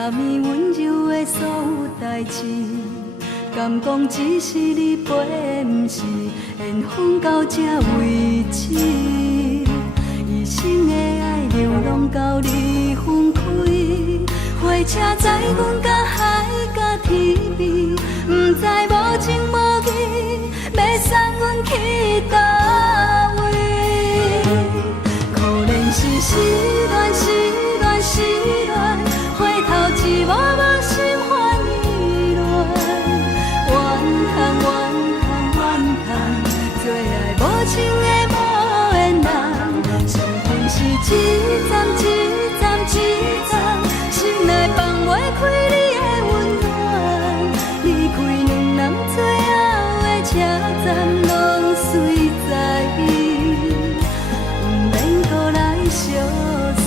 昨暝温柔的所有代志，敢讲只是你陪，不是缘分到这为止。一生的爱流浪到你分开，火车载阮到海角天边，不知无情无义，要送阮去倒位？可怜是失恋，失恋，失恋，回头一幕幕心烦意乱，怨叹，怨叹，怨叹，最爱无情的无缘人，伤痕是一站一站一站，心内放袂开你的温暖，离开两人最后的车站，拢随在伊，不免搁来相送。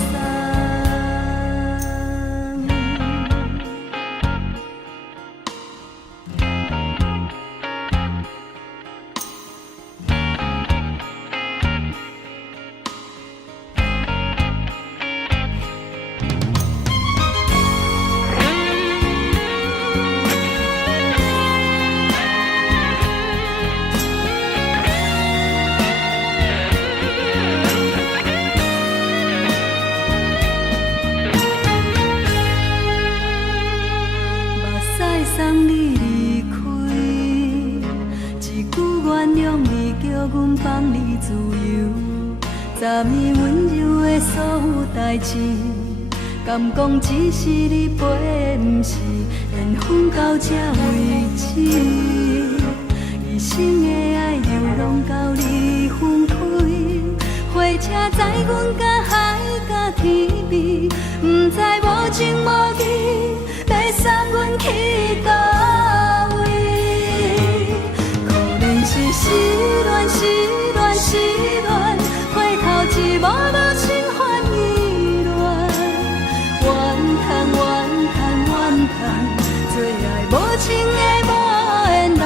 送你离开，一句原谅你，叫阮放你自由。昨暝温柔的所有代志，敢讲只是你陪，不是缘分到这为止。一生的爱流浪到你分开，火车载阮到海角天边，不知无情无义，要送阮去倒位？可怜是失恋，失恋，失恋，回头一幕幕心烦意乱，怨叹，怨叹，怨叹，最爱无情的无缘人，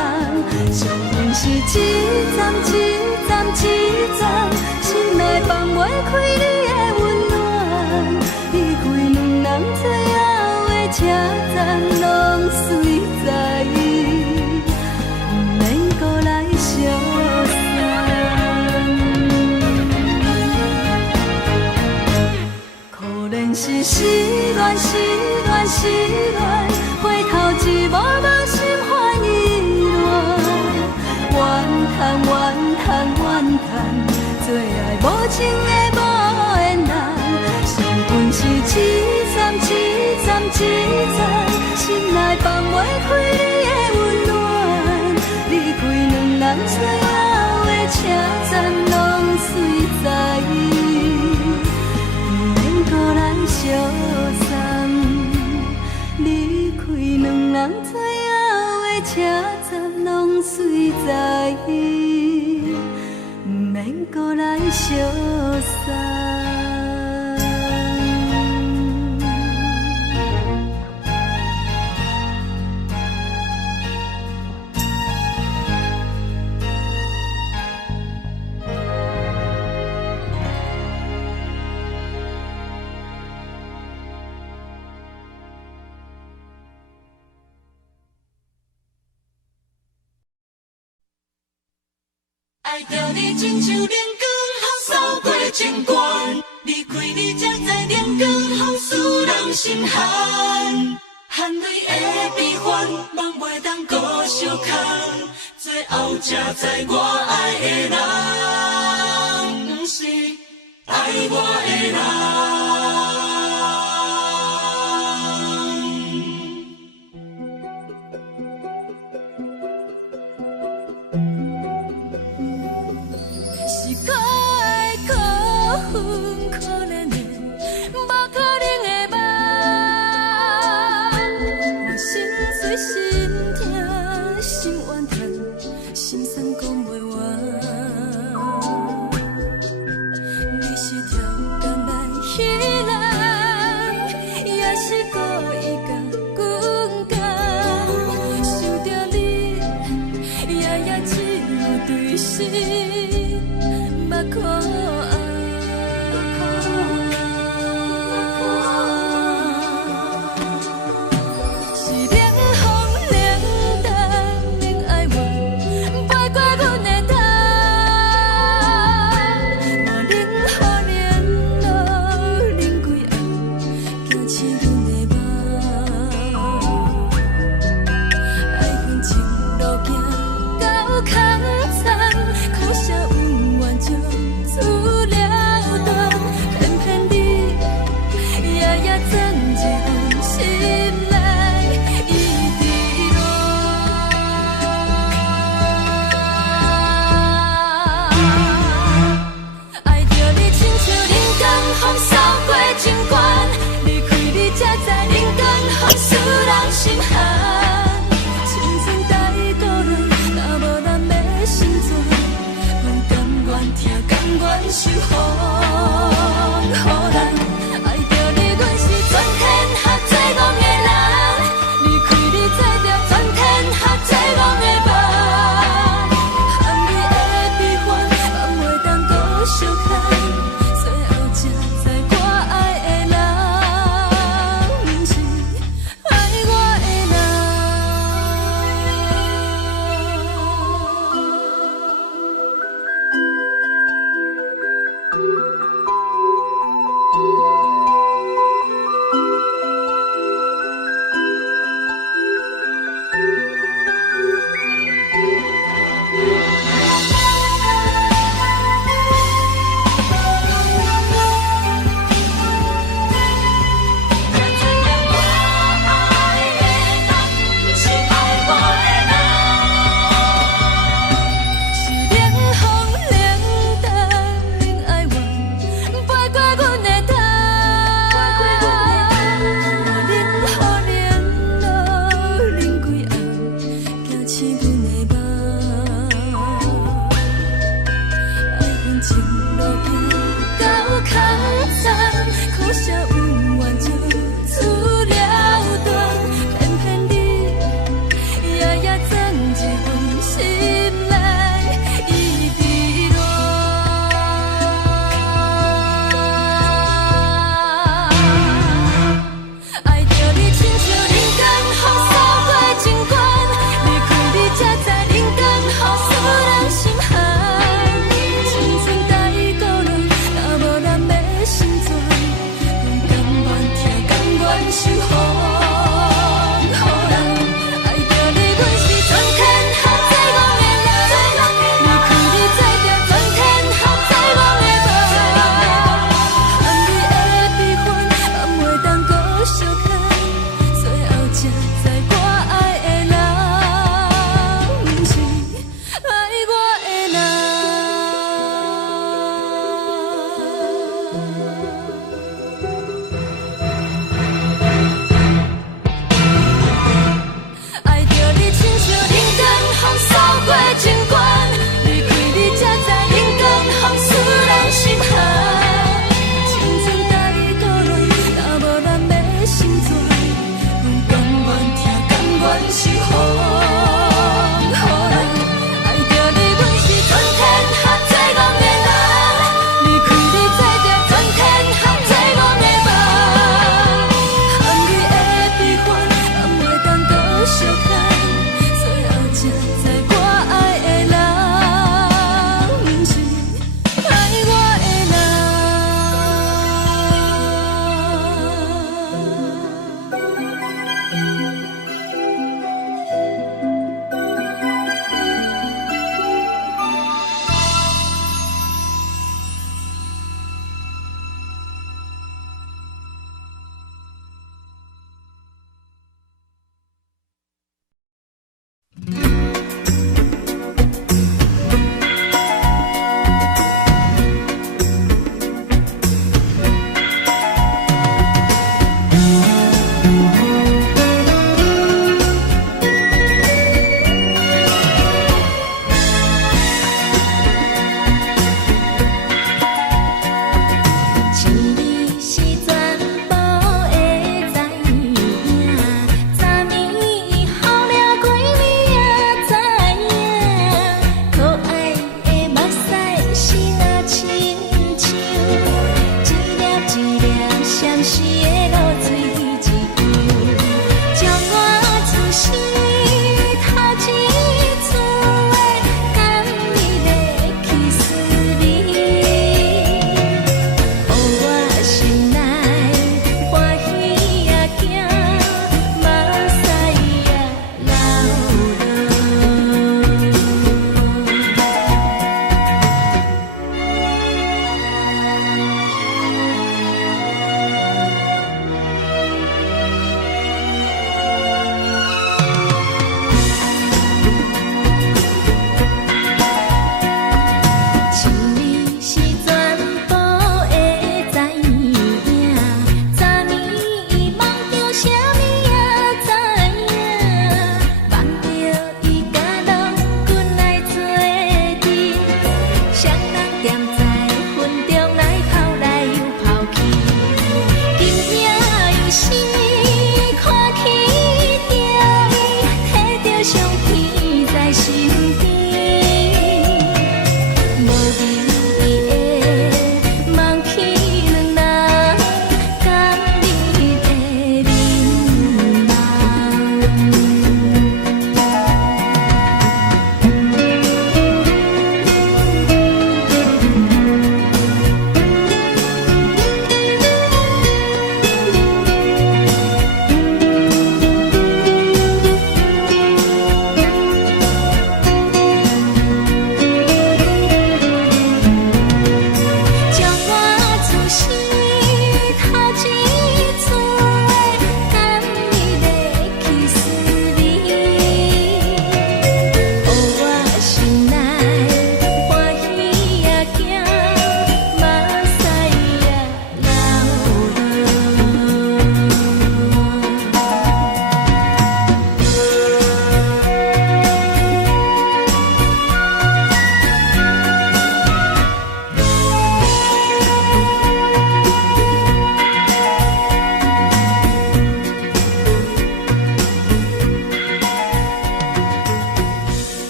伤痕是一站一站一站，心内放袂开你的温暖，离开两人最后的车站，拢随在伊，不免搁来相送。可怜是失恋，失恋，失恋，回头一幕幕心烦意乱，怨叹，怨叹，怨叹，最爱无情的无缘人，伤痕是一站一站一站，心内放袂开你的温暖，离开两人最后的车站，拢随在伊，不免搁来相送。离开两人最后的车站，拢随在伊，不免搁来相送。爱着你，亲像连光雨扫过情关，离开你才知连光雨使人心寒。含泪的悲欢，望袂当搁相牵，最后才知我爱的人，不是爱我的人。是可爱可恨可怜的，无可能的梦。我心碎心痛心怨叹，心酸讲袂完。你是挑工来彼人，也是故意甲阮讲，想着你夜夜只有对视。目眶红，守护人。爱着你，阮是全天下最戆的人。离开你，做着全天下最戆的梦。含泪的悲欢，放袂当搁相牵。最后才知我爱的人，毋是爱我的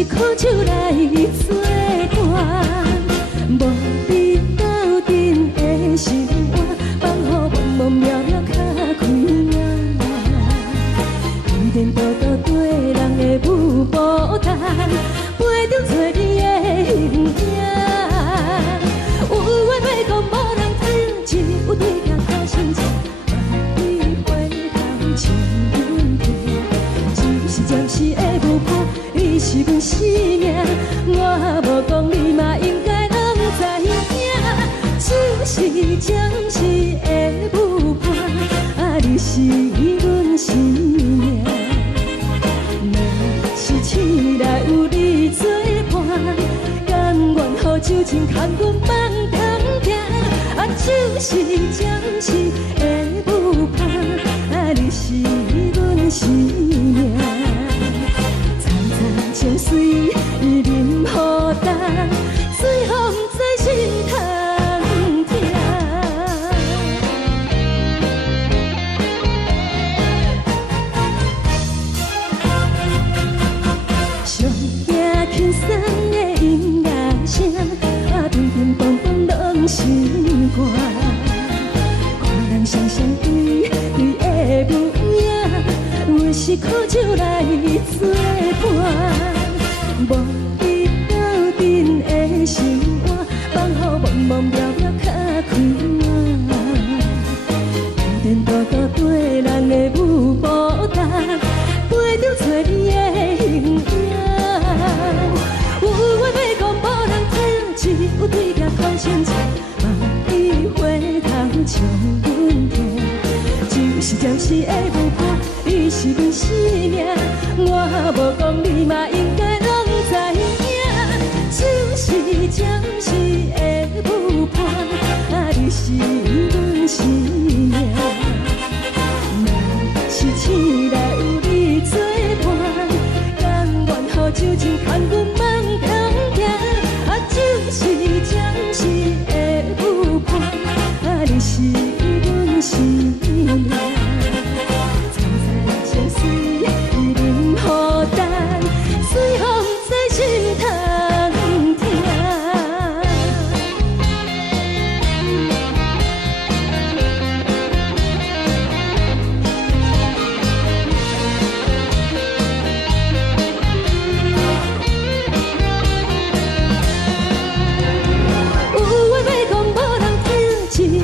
是苦酒来作伴，无你斗阵的生活，放予茫茫渺渺较开眼。一颠倒倒对人的舞步弹，陪着做你的形影。有话要讲无人听，有对镜讨心情，万里回头将阮听。就是暂时的舞伴，你是阮生命，我无讲你嘛应该拢知影。就是暂时的舞伴，你是阮生命。若是醒来有你作伴，甘愿予酒精牵阮放长行。就是暂时的舞伴，你是阮生命。层层情水任何担，最后不知心痛痛。上惊轻松的音乐声，乒乒乓乓拢心肝。看人双双对对的舞影，我是苦酒来作伴。无你斗阵的生活，放予茫茫渺渺较开眼。颠颠倒倒对人的舞步弹，陪着做你的形影。有话要讲无人听，只有对镜看心情，万里回头将阮听。就是暂时的舞伴，你是阮生命，我无讲你嘛应该拢知影。就是暂时的舞伴，你是阮生命。若是醒来有你作伴，甘愿予酒精牵阮放长行。就是暂时的舞伴，你是阮生命。层层情水任何担，随风在心痛痛。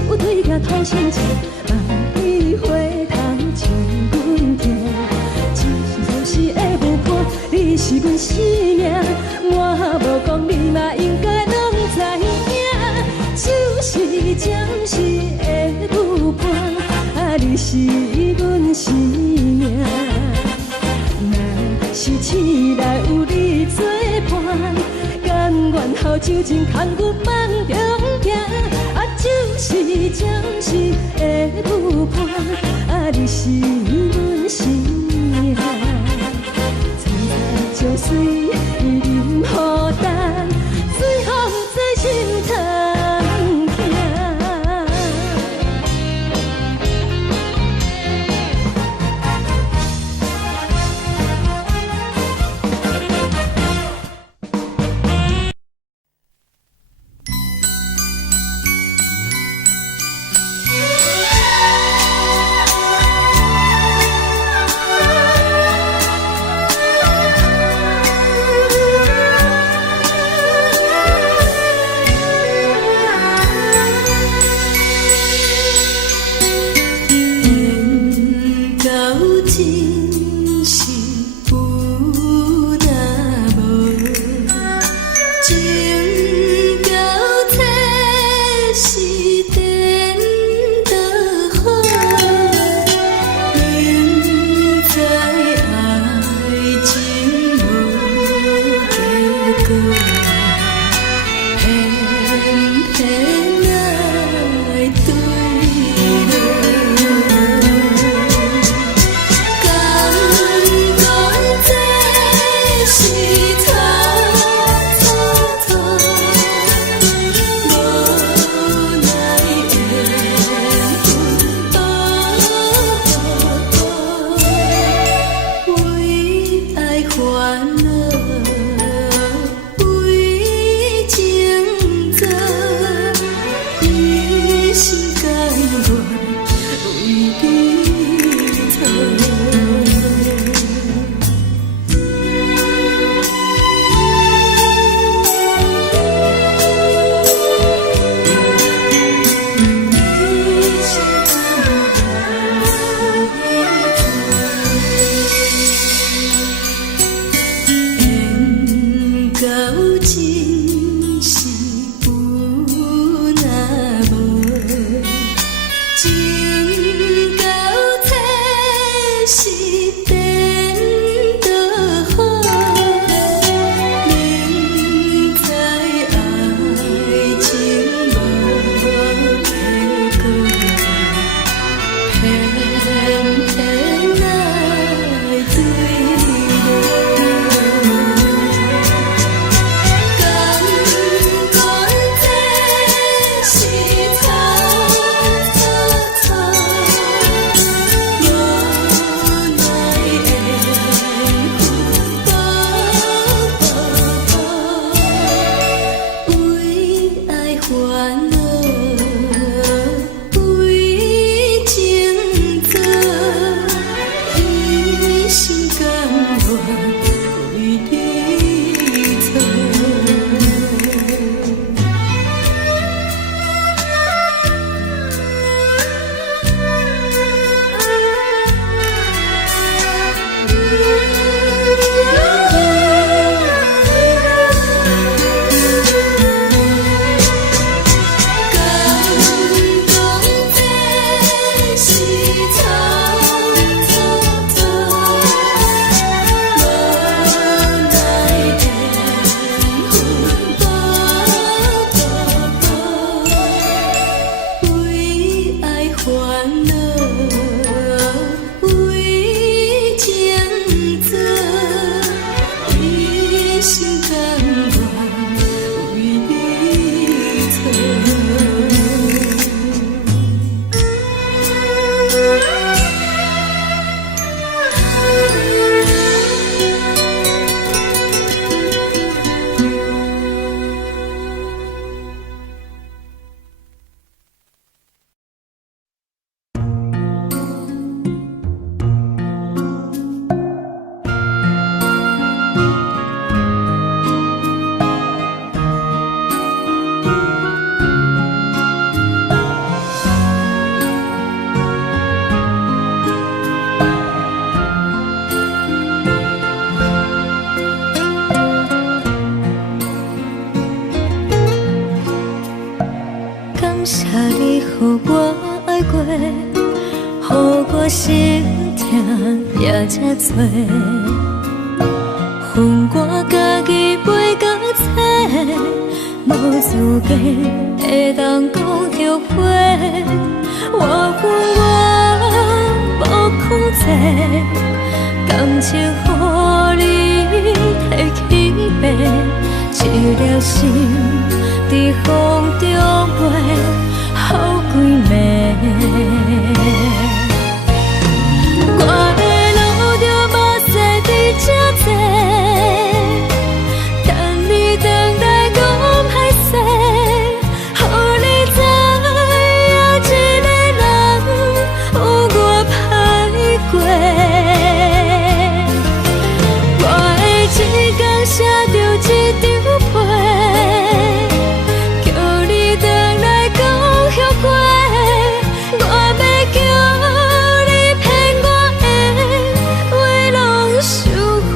有对镜讨心情，万里回头将阮听。就是暂时的舞伴，你是阮生命，我无讲你嘛应该拢知影。就是暂时的舞伴，你是阮生命。若是醒来有你作伴，甘愿予酒精牵阮放长行。就是暂时的舞伴，你是阮生命。层层情水任何担，随风在心痛痛。为你错。予我爱过，予我心痛也这多，恨我家己袂到切，无资格会当讲后悔。我恨我无控制，感情予你摕去卖，一粒心在风中飞。好几暝，我的路着目屎伫这多，等你回来讲歹势，予你知影一个人有我歹过。我的一天写着一张被，叫你回来讲。后悔，我要叫你骗我的话拢收回。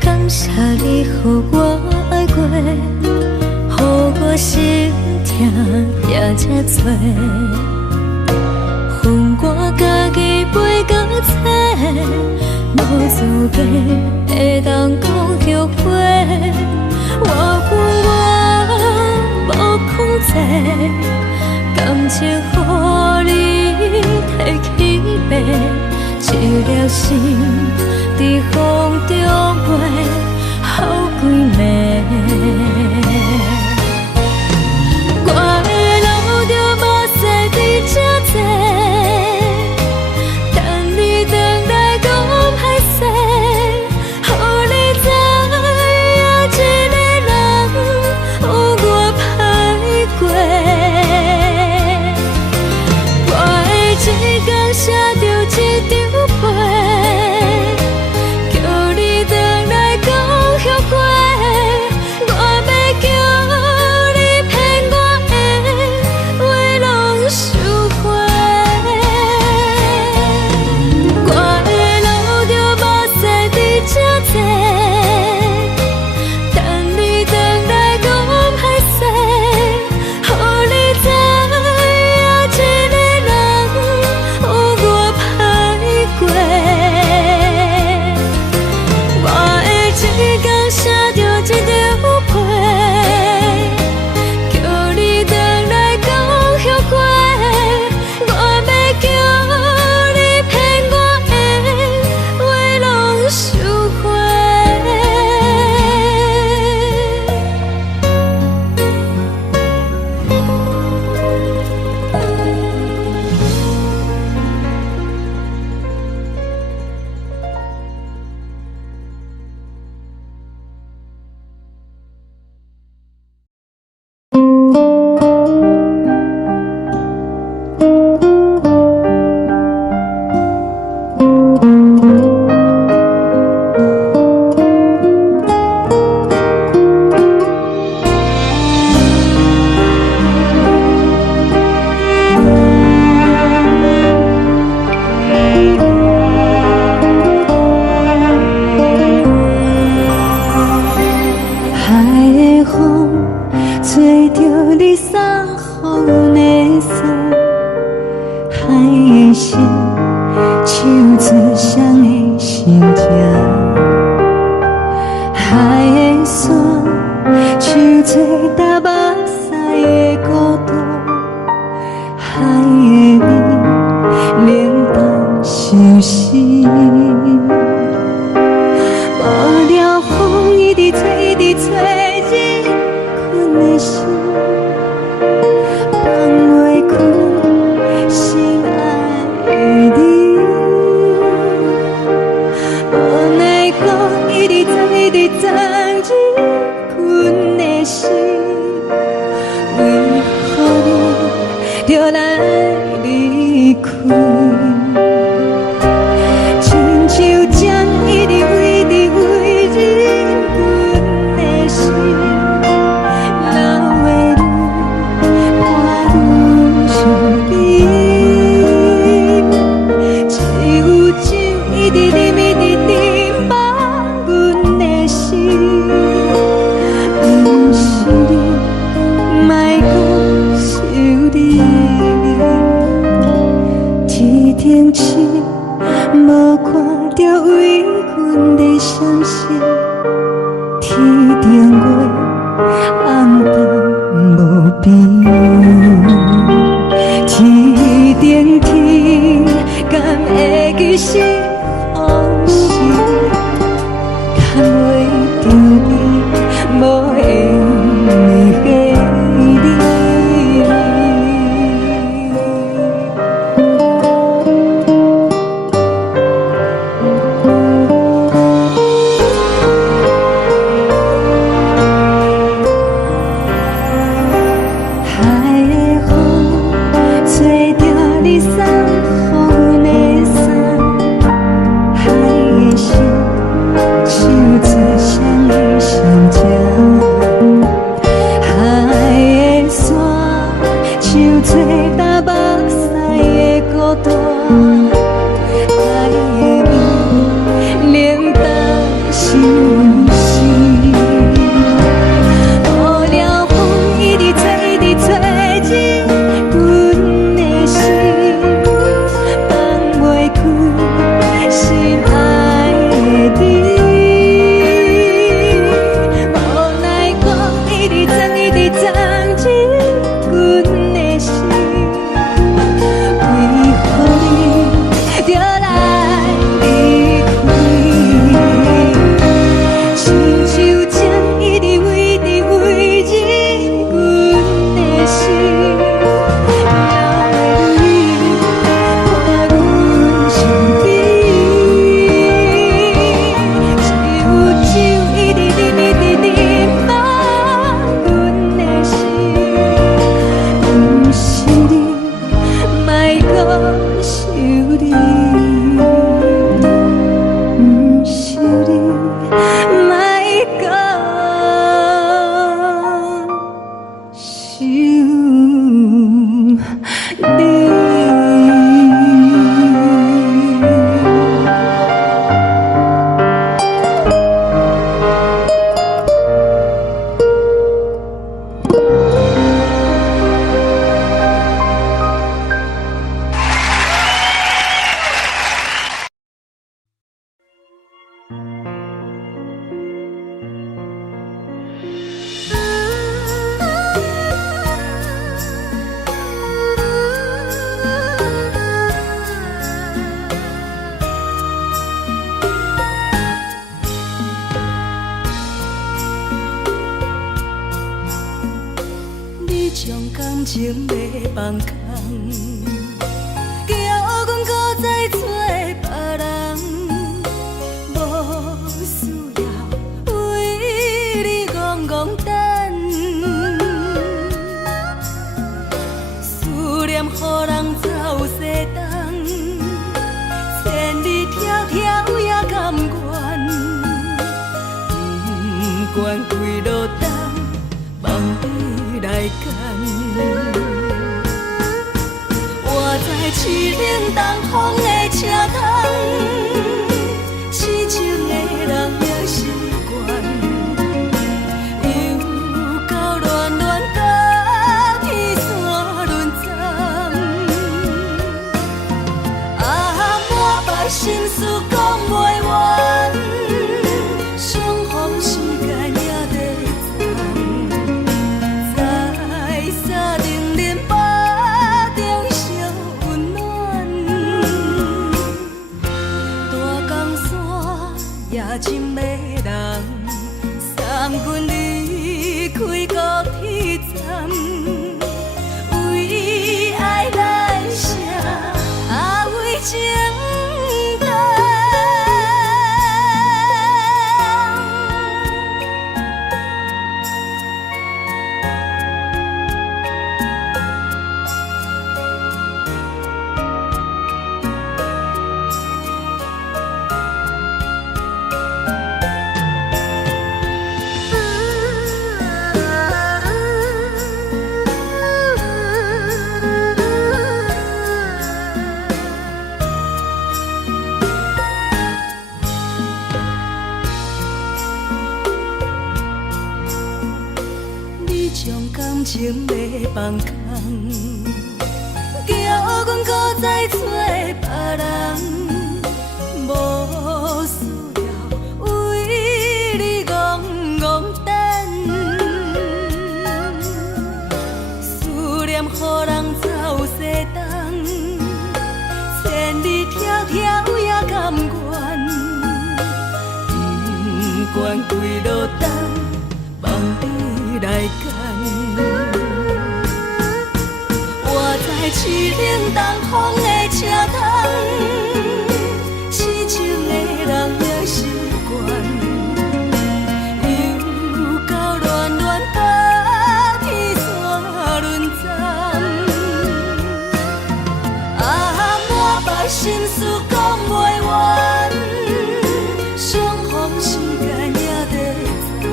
感谢你予我爱过，予我心痛也这多，恨我家己袂到切，无资格会当讲后悔。我恨我无控制，感情予你摕去卖，一粒心在风中飞。好几暝。做着你送予的伞，海的心，手做双的心情。海的山，手做搭目屎的孤单。海的味，冷淡相思。无聊风一直吹，一直吹，日困的心，放袂开心爱的你。无奈讲一直藏，一直藏，日困的心，为何你就来离开？亲像针一直围，一直围日阮的心，流的泪，看愈伤悲。只有酒一直啉，一直啉，放阮的心。不是你，莫讲想你。天顶星，无看到为阮的伤心。天顶月，暗淡无边。天顶天，敢会记是往事？牵袂着你，无缘的你。海的风，吹着你送予阮的伞。海的心，手做双的心情。海的山，手做搭目屎的孤单。海的味，冷淡相思。无聊风一直吹，一直吹，日阮的心，放袂开心爱的你。无奈讲一直藏，一直藏，日阮的心，为何你就来离开？亲像针一直围，一直围，日阮的心，流的泪，看阮伤悲。只有酒一直啉，一直啉，放阮的心。不是你，莫讲想你。不是你，莫讲想你。你将感情要放空，叫阮搁再找别人，无需要为你戆戆等。思念予人走西东，千里迢迢也甘愿，不管开路东，望你来干。我在凄冷东风的车窗，痴情的人也习惯，又到恋恋将感情要放空，叫阮搁再找别人，无需要为你戆戆等，思念予人走西东，千里迢迢也甘愿，不管几落冬，望你来干。我在凄冷东风的车窗，痴情的人也习惯，又到恋恋把天线轮转。满腹心事讲袂完，相逢时间也在站，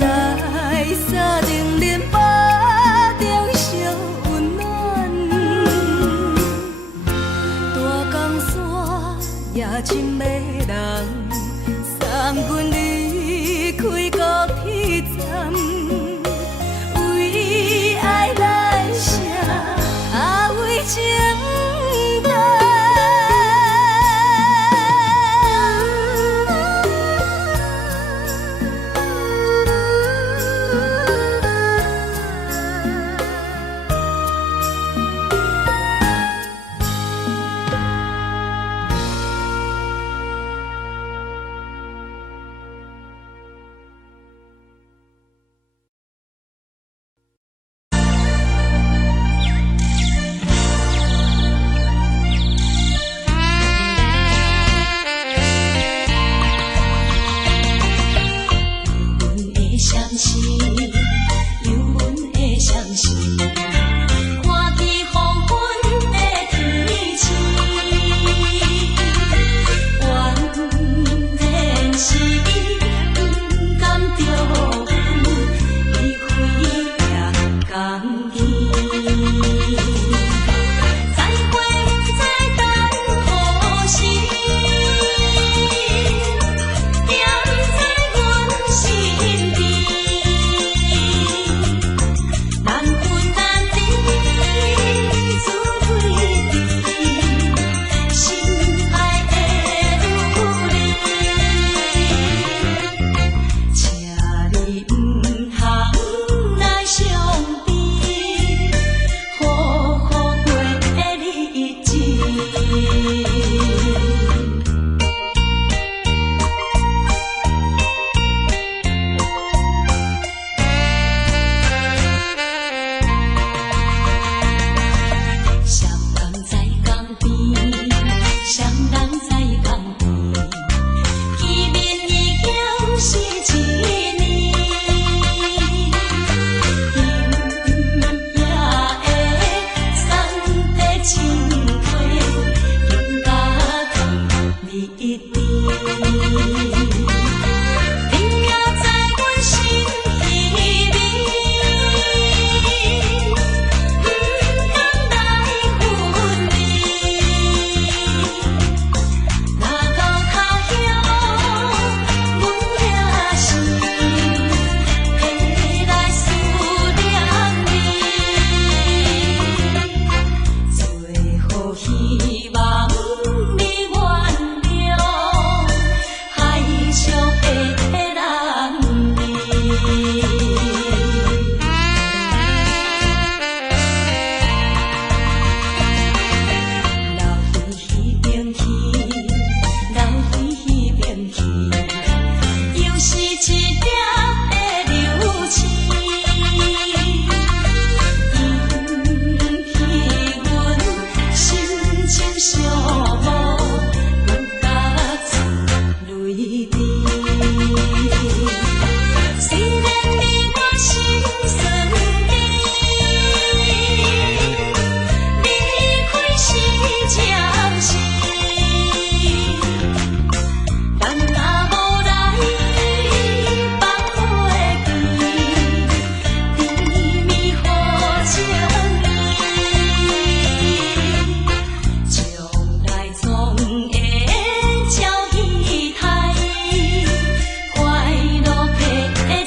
在山顶林巴中相温暖。大江山也深的人，送阮离开高铁站，为爱来写为情。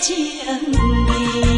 情意。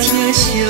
疼惜。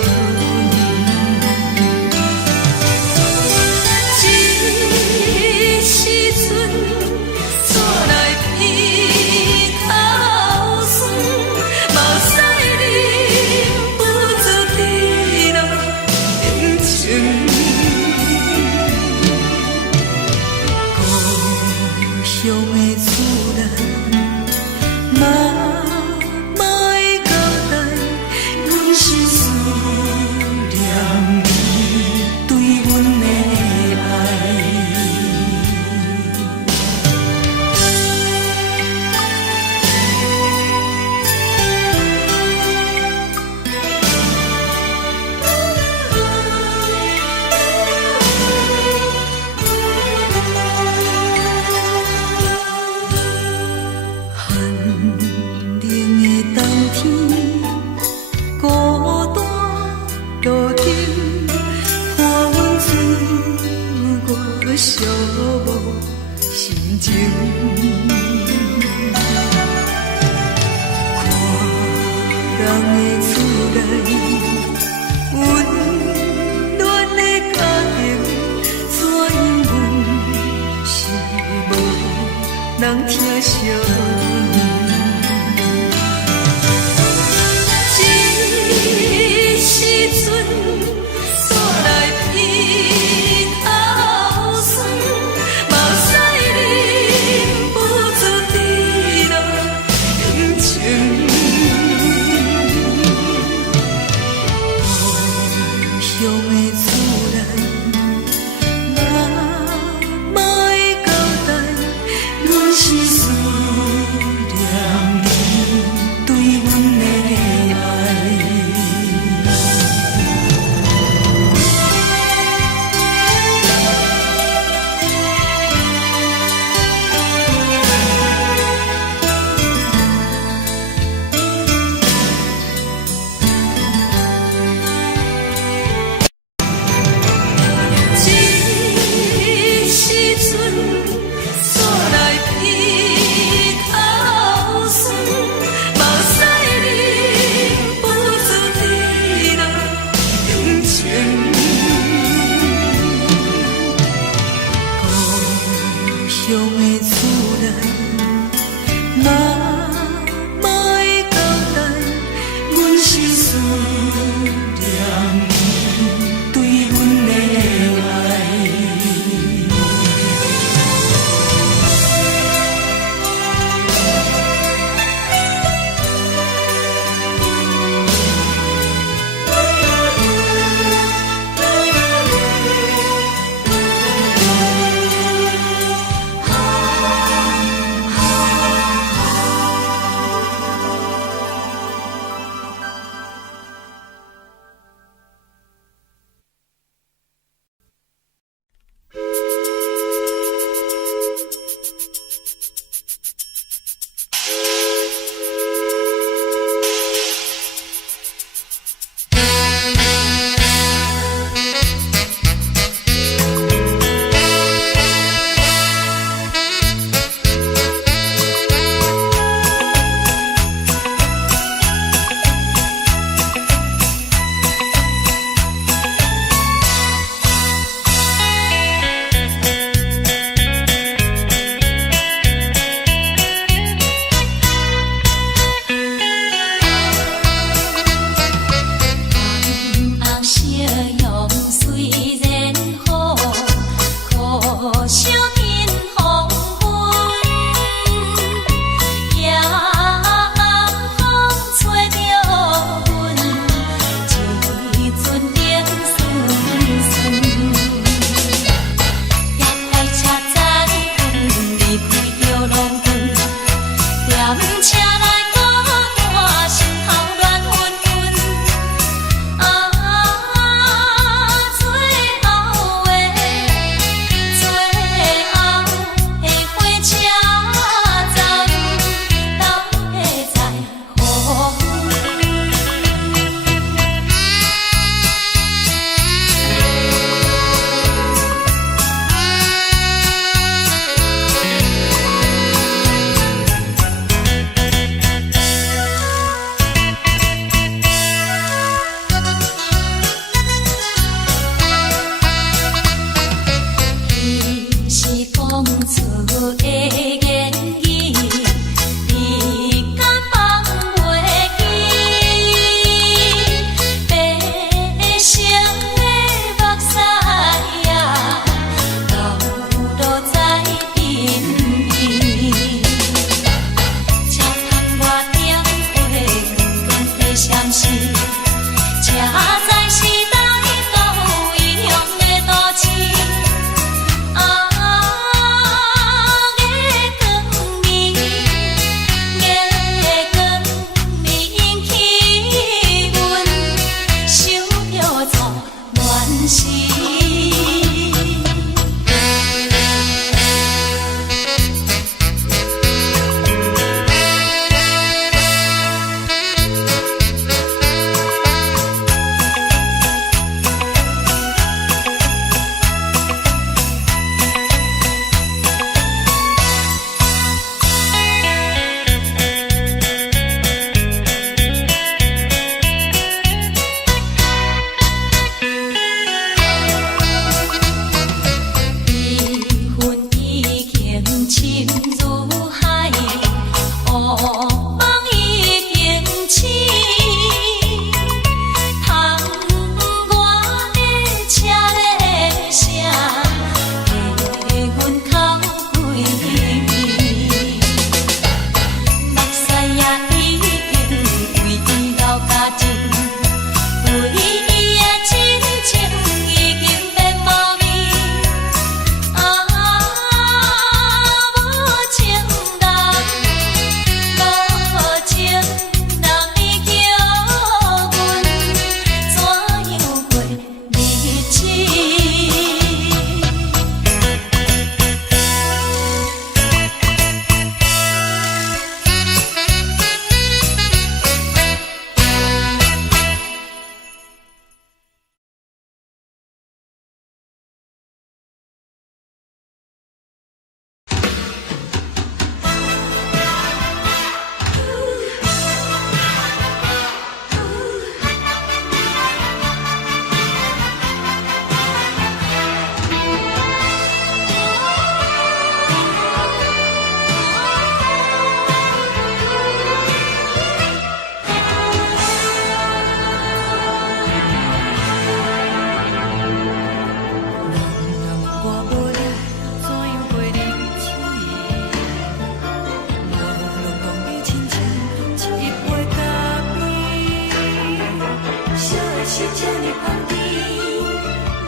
是这呢香甜，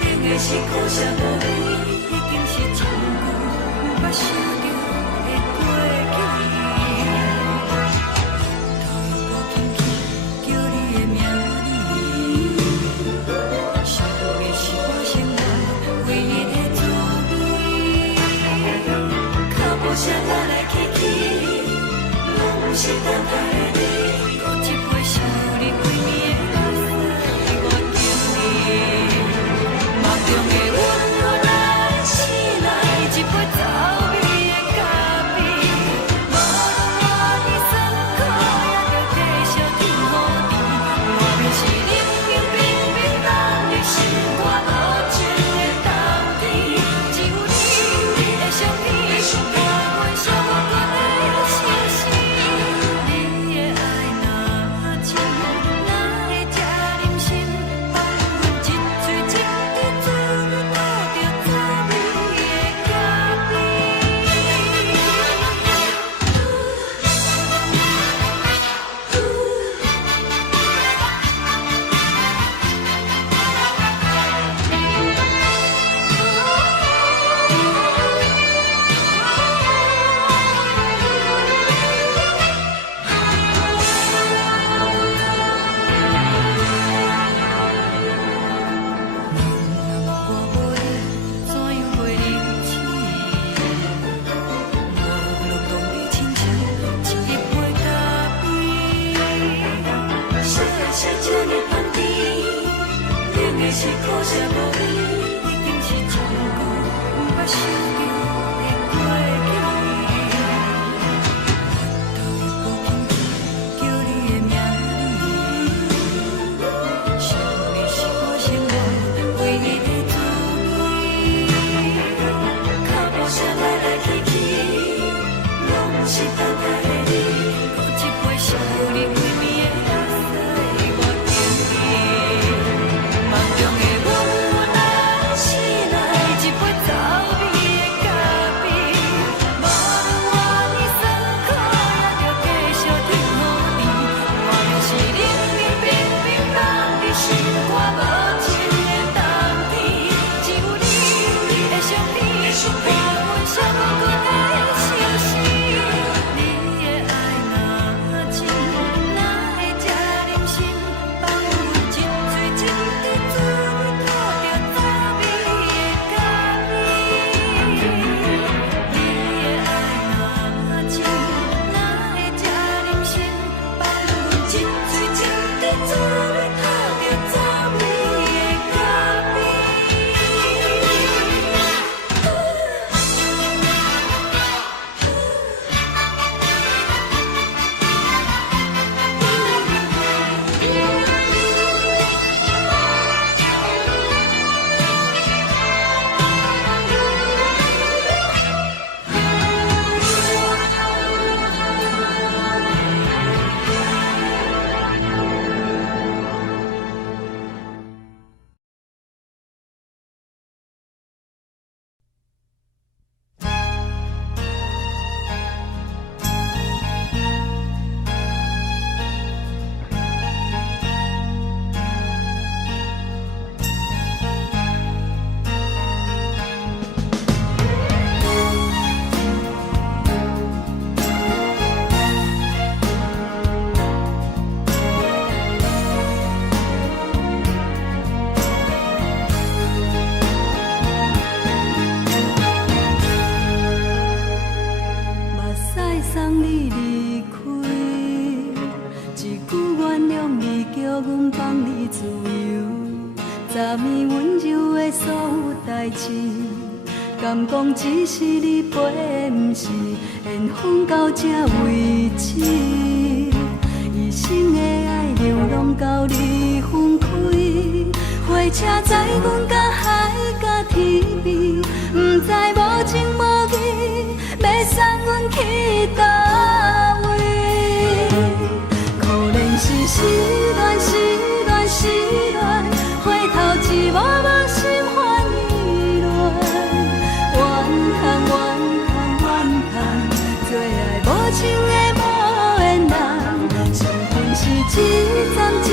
冷的是苦涩无味，已经是真久无法想着的过去。头又无轻轻叫你的名字，想的是我生活唯一的滋味。脚步声来来去去，拢不是等待的你，搁一杯想你几暝的目屎，我敬你。梦中的阮我来醒来，一杯走味的咖啡，无论我的酸苦，也着继续甜予你。外面是冷冷冰冰冷的心肝，无情的冬天，只有你的相片，伴阮寂寞过的相思。你的爱若真，哪会这忍心放阮一嘴一滴滋味，吐着滋味的咖啡。是苦涩无味，已经是真久无法想着的过去。头又无轻轻叫你的名字，想你是我生活唯一的滋味。脚步声来来去去，拢不是等待的你，搁一杯想你几暝的目屎，我敬你。梦中的阮我来醒来，一杯走味的咖啡，无论我的酸苦，也着继续甜予你。外面是冷冷冰冰冷的心肝，无情的冬天，只有你的相片，伴阮寂寞过的相思。你的爱若真，哪会这忍心放阮一嘴一滴滋味，吐着滋味的咖啡。你的爱若真，哪会这忍心放阮一嘴一滴滋味，吐着滋味的咖啡。目屎送你离开，一句原谅你，叫阮放你自由。昨暝温柔的所有代志，敢讲只是你陪，不是缘分到这为止。一生的爱流浪到你分开，火车载阮甲海甲天边，不知无情无义，要送阮去倒位？可能是失恋，失恋，失恋，回头一幕幕心烦意乱，怨叹，怨叹，怨叹，最爱无情的无缘人，缘分是一站一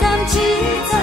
站一站。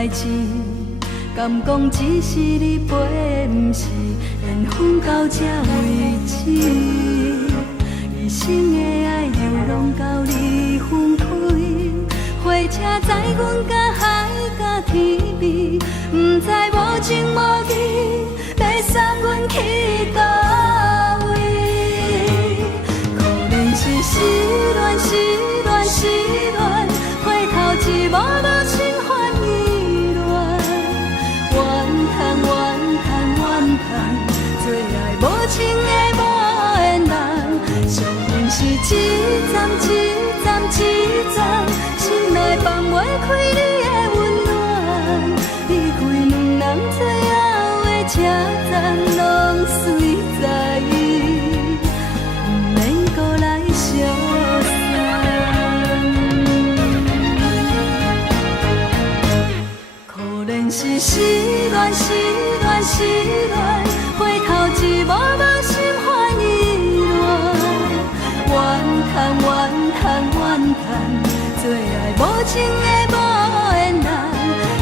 代志，敢讲只是你陪，不是缘分到这为止。一生的爱流浪到你分开，火车载阮甲海甲天边，不知无情无义，要送阮去倒位？可能是失恋，失恋，失恋，回头一幕幕心烦意乱，怨叹，怨叹，怨叹，最爱无情的无缘人，伤痕是一站一站一站，心内放袂开你的温暖，离开两人最后的车站，拢随在，不免搁来相送。可能是失恋，失恋，失恋，回头一幕幕心烦意乱，怨叹，怨叹，怨叹，最爱无情的无缘人，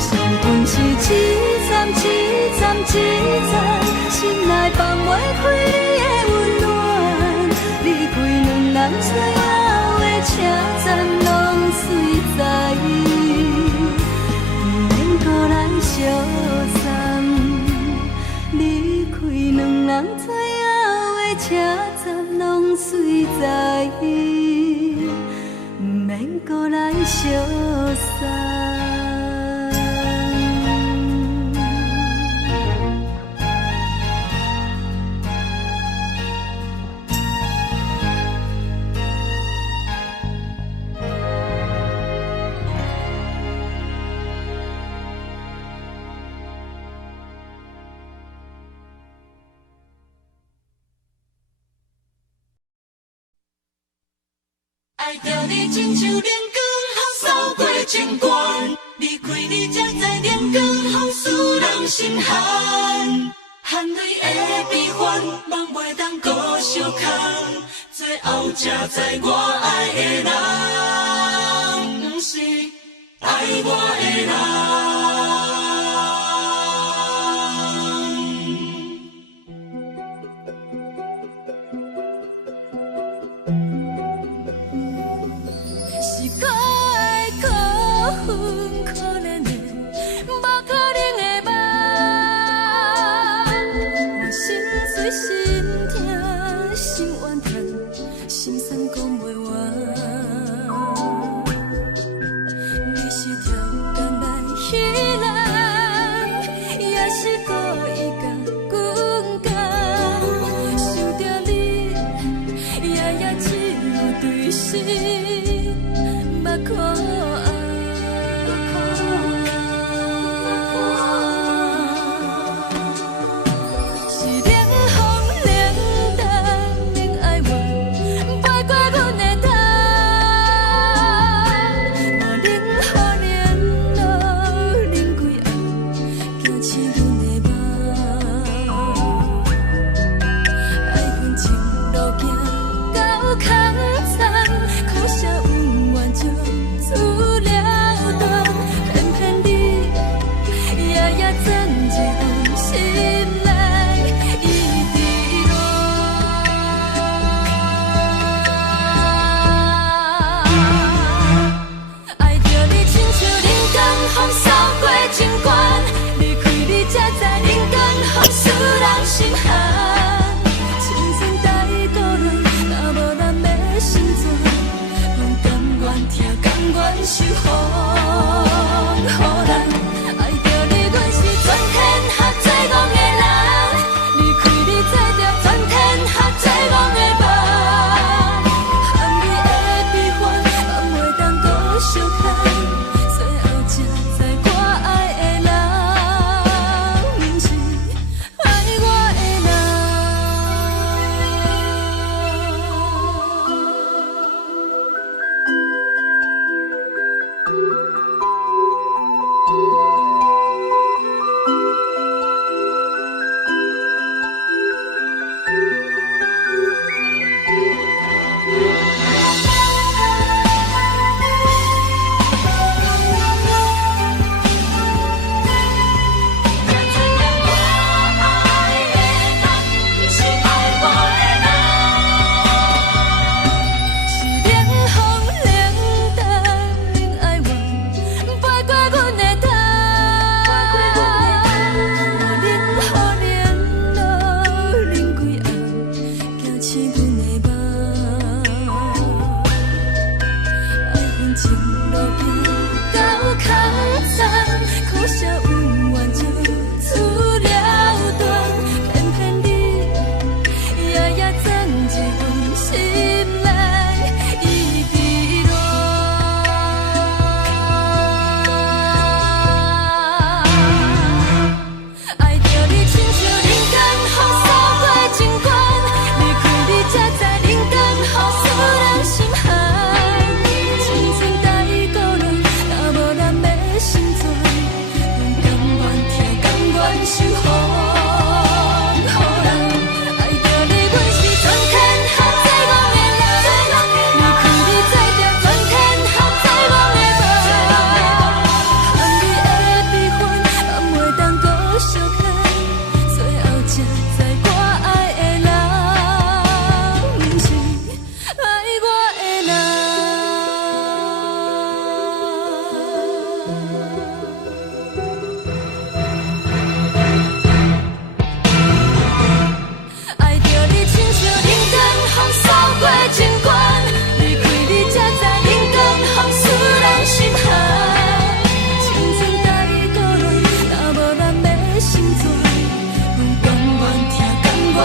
伤痕是一站一站一站，心内放袂开你的温暖，离开两人最后的车站，拢随在，不免搁来相送。离开两人最后的车站，拢随在，不免搁来相送。爱着你亲像阳光，透过情关，离开你才知阳光风使人心寒。含泪的悲欢，望袂当搁相牵，最后才知我爱的人，不是爱我的人。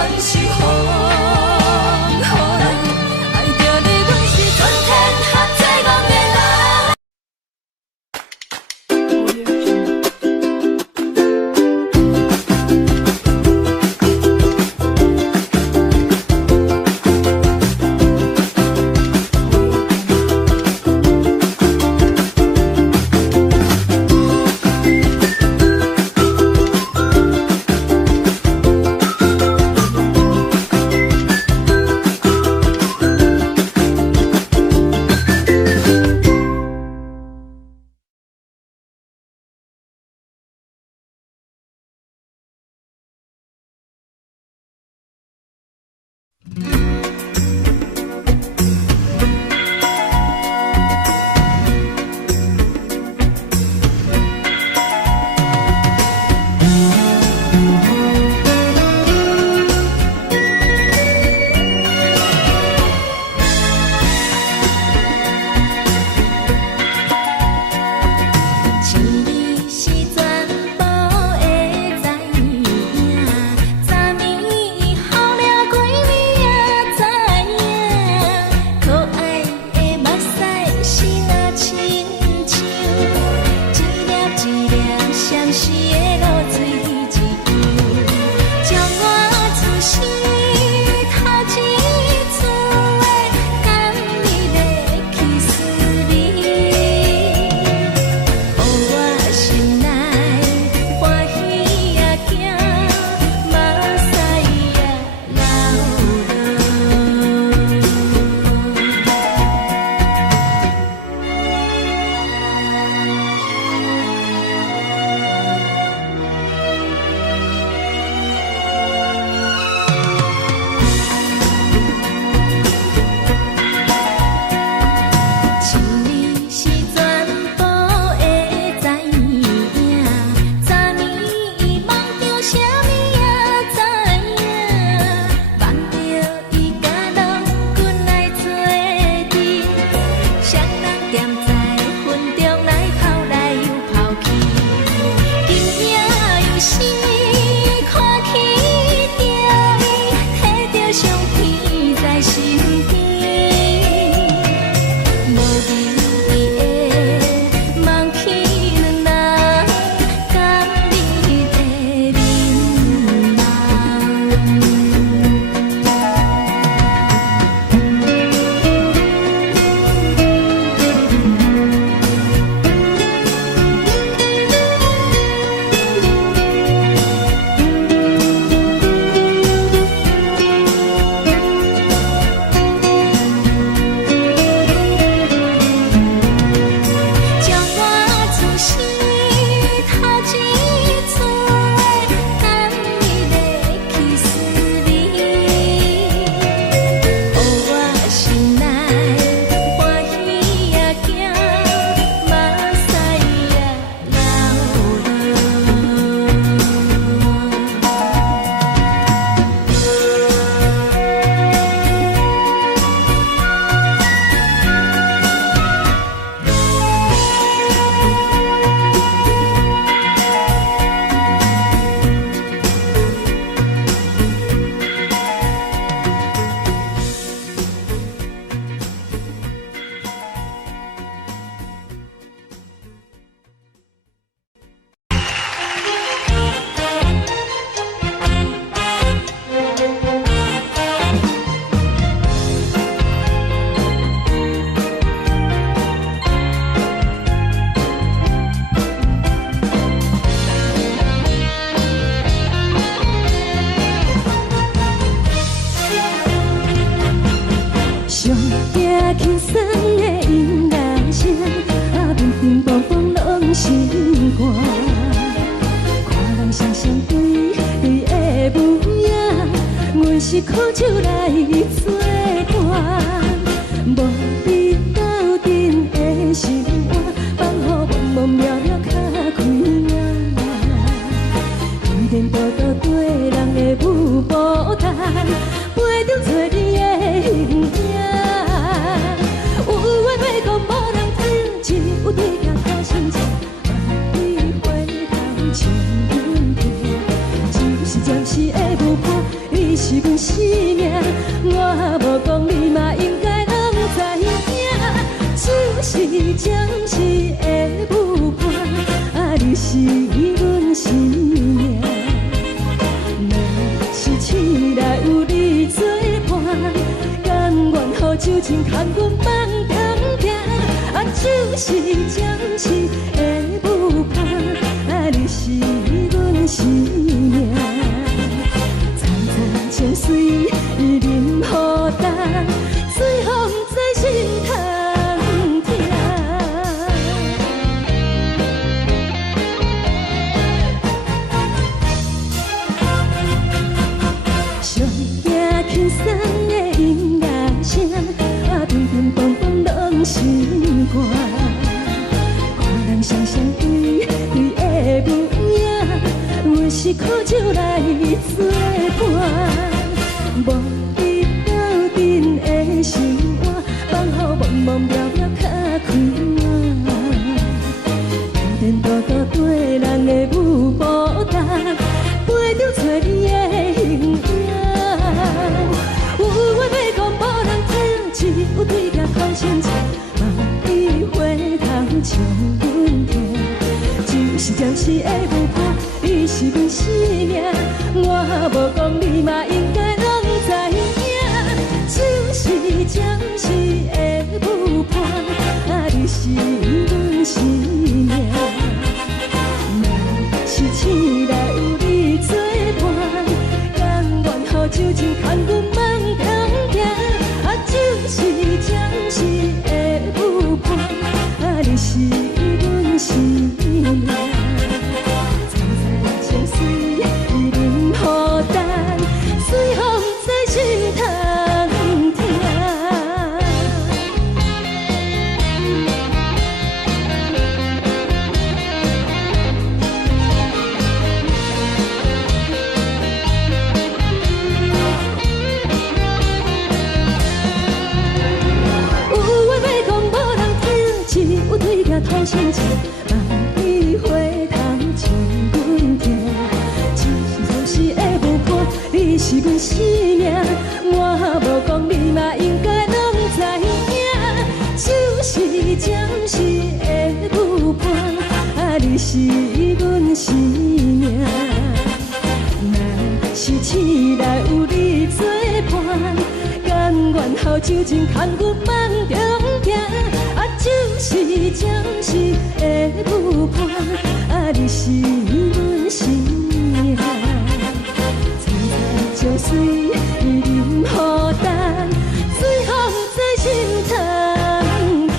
阮是风，予人爱着你，阮是春天合作五个人。轻松的音乐声，啊，平平波波拢心肝。看人双双对对的模样，阮是苦手来做伴。无你斗阵的心肝，放乎茫茫渺渺较开眼。一点波波对人的舞步弹，陪着做你的形影。 有对镜看心情，万里回头情难平。一时暂时的无伴，你是是阮生命，我无讲你嘛应该拢知影，就是暂时的舞伴，啊，你是阮生命。若是醒来有你作伴，甘愿予酒精牵阮放通行，啊，就是暂时的舞伴，啊，你是阮生命。情水已淋雨淡，水风在心通听。上惊轻松的音乐声，啊，乒乒乓乓拢心肝。看人双双对对的舞影，我是苦酒来作伴。无你斗阵的生活，放乎茫茫渺渺较快活。颠颠倒倒对人的舞步动，陪着找你的形影。有话要讲无人听，只有对镜头前唱，梦里回头唱阮听。就是暂时的舞伴，你是阮生命，我无讲你嘛应该。就是暂时的舞伴，啊，你是阮生命。若是醒来有你作伴，甘愿予酒精牵阮放通行，啊，就是暂时的舞伴，啊，你是阮生命。站在情水已淋雨淡，水风在心头。头前唱，梦里回头唱阮听。就是暂时的舞伴，你是阮生命，我无讲你嘛应该拢知影。就是暂时的舞伴，啊，你是阮生命。若是醒来有你作伴，甘愿予酒精牵阮放中行。就是暂时的舞伴，啊，你是阮生命。站在情水已淋雨淡，水风在心通听。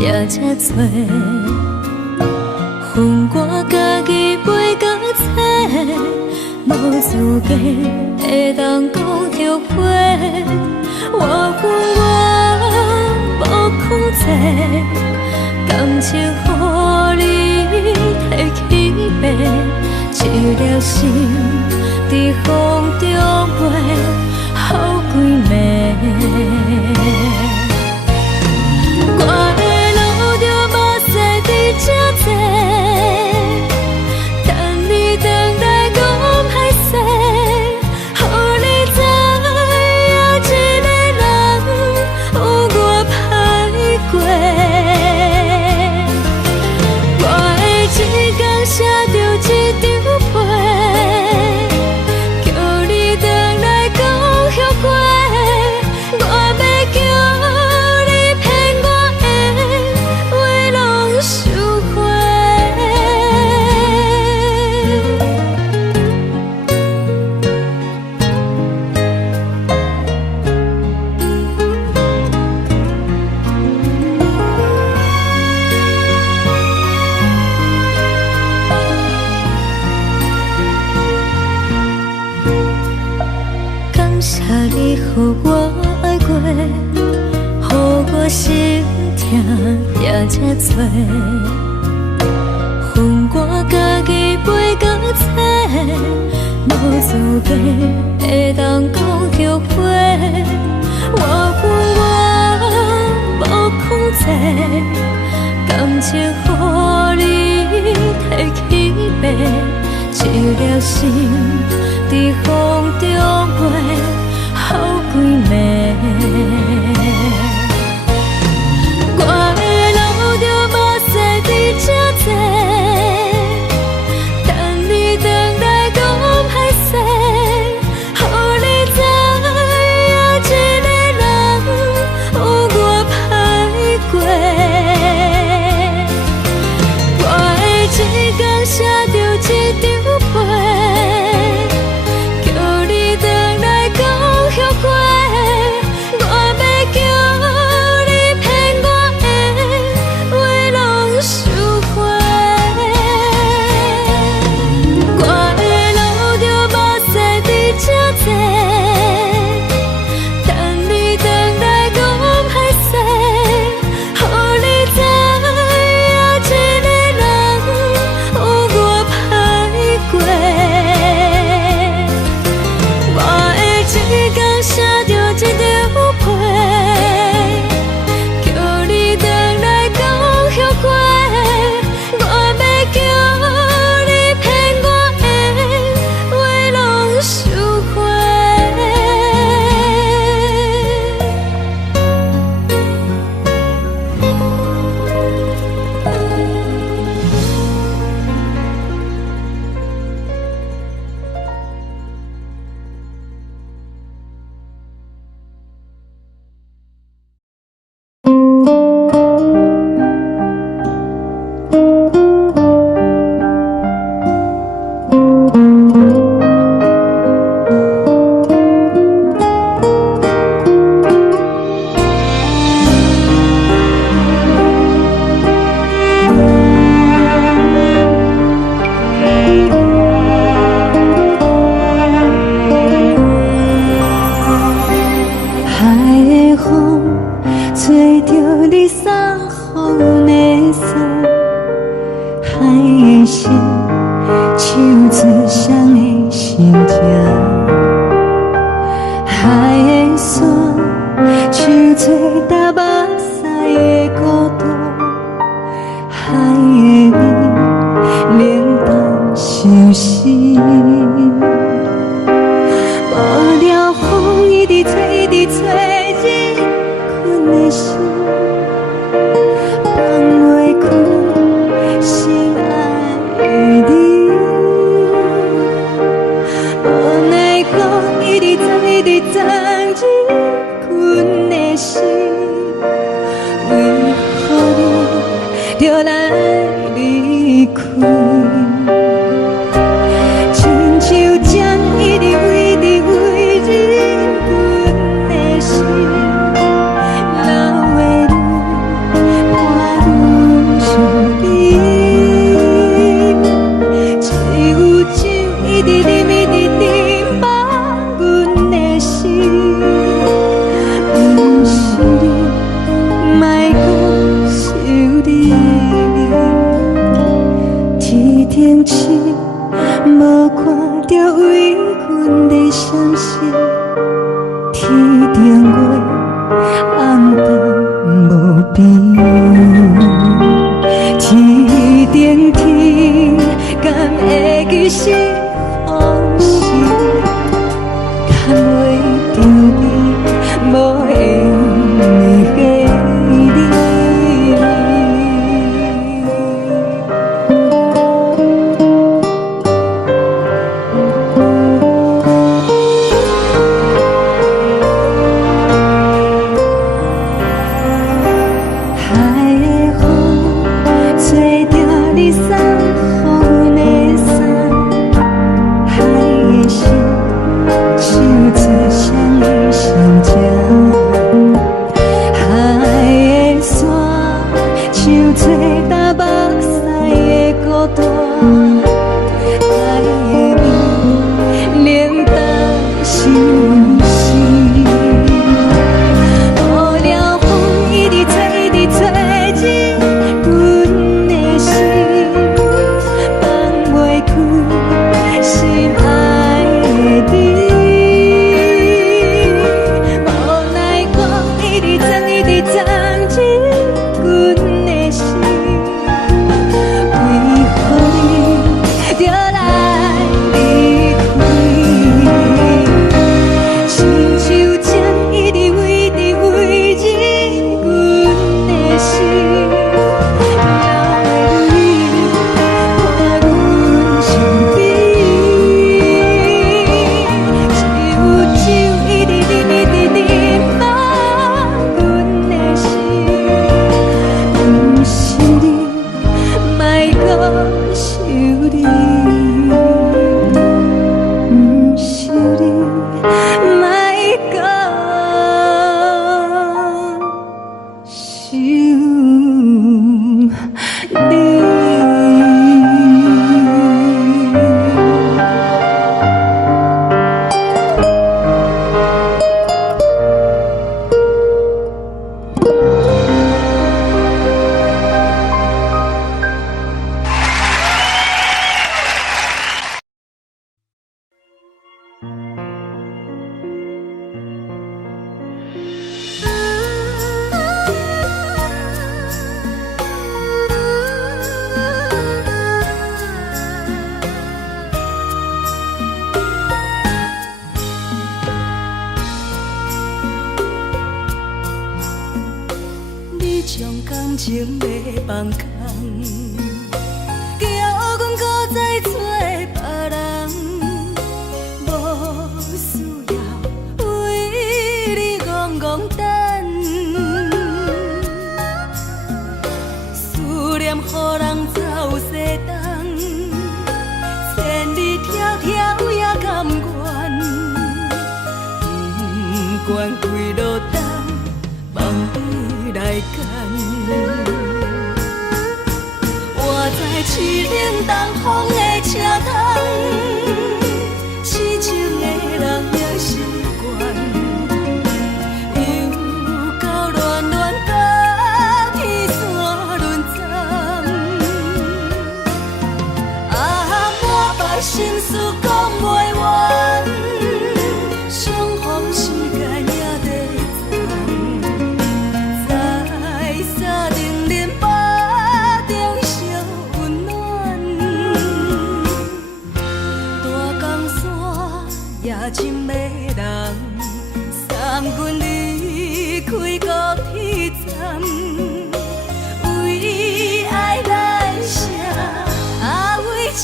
也才多，恨我家己袂到切，无资格会当讲后悔。我恨我无控制，感情予你摕去卖，一粒心伫风中飞，好几暝。我的路就无驶伫这多，等你回来讲歹势，予你知影一个人有我歹过。我的一天写着一张被，叫你回来讲后悔。我要叫你骗我的话拢收回。感谢你，予我爱过，予我心痛也才多，恨我家己袂到切，无资格会当讲后悔。我恨我无控制，感情予你摕去卖，一粒心伫风中飞，好几暝。我的路就无驶伫这多，等你回来讲歹势，予你知影一个人有我歹过。我的一天写着一张被，叫你回来讲后悔。我要叫你骗我的话拢收回。我的路就无驶伫这多，等你回来讲歹势，予你知影一个人有我歹过。我的一天写着一张被，叫你回来讲后悔。我要叫你骗我的话拢收回。海的风吹着你送予的伞，海的心唱出双的心情，海的山唱出搭目屎的孤独，海的你冷淡伤心。无聊风一直吹，一直吹，日困的心放袂开，心爱的你。无奈何一直藏，一直藏，日困的心，为何你就来离开？亲像针一直围，一直围，日困的心，流的泪。天星，无看到为阮的闪烁。天顶月，暗淡无边。天顶天，敢会记是往事？敢袂着你，无缘的你。感情要放空，叫阮搁再找别人，无需要为你戆戆等。思念予人走西东，千里迢迢也甘愿，不管几路灯，望你来干。我在市顶东风的车窗，痴情的人也习惯，又到乱乱甲天线轮转。满腹心事讲袂完，相逢时间也在站，在沙丁林巴中烧温暖。大江山夜深的人，送阮离开高铁站，为爱来写为情。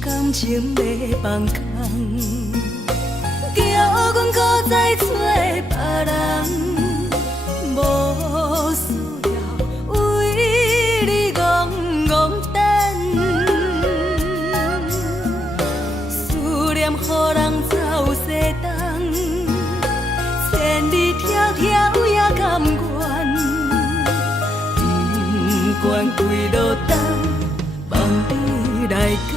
感情要放空，叫阮搁再找别惯规路等，望你来牵。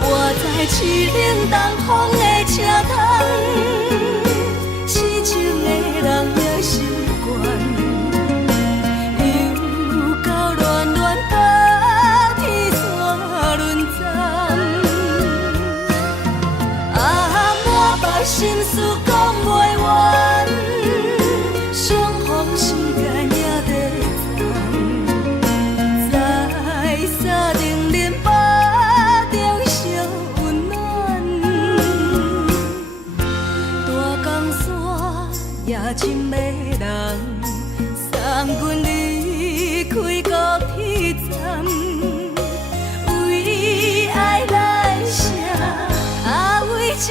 我在市冷东风的车窗，痴情的人也习惯，又到乱乱搭天线轮站。满腹心事讲袂完，相逢时间也在站，在沙冷冷巴中相温暖。大江山也深的人，送阮离开高铁站，为爱来写，为情。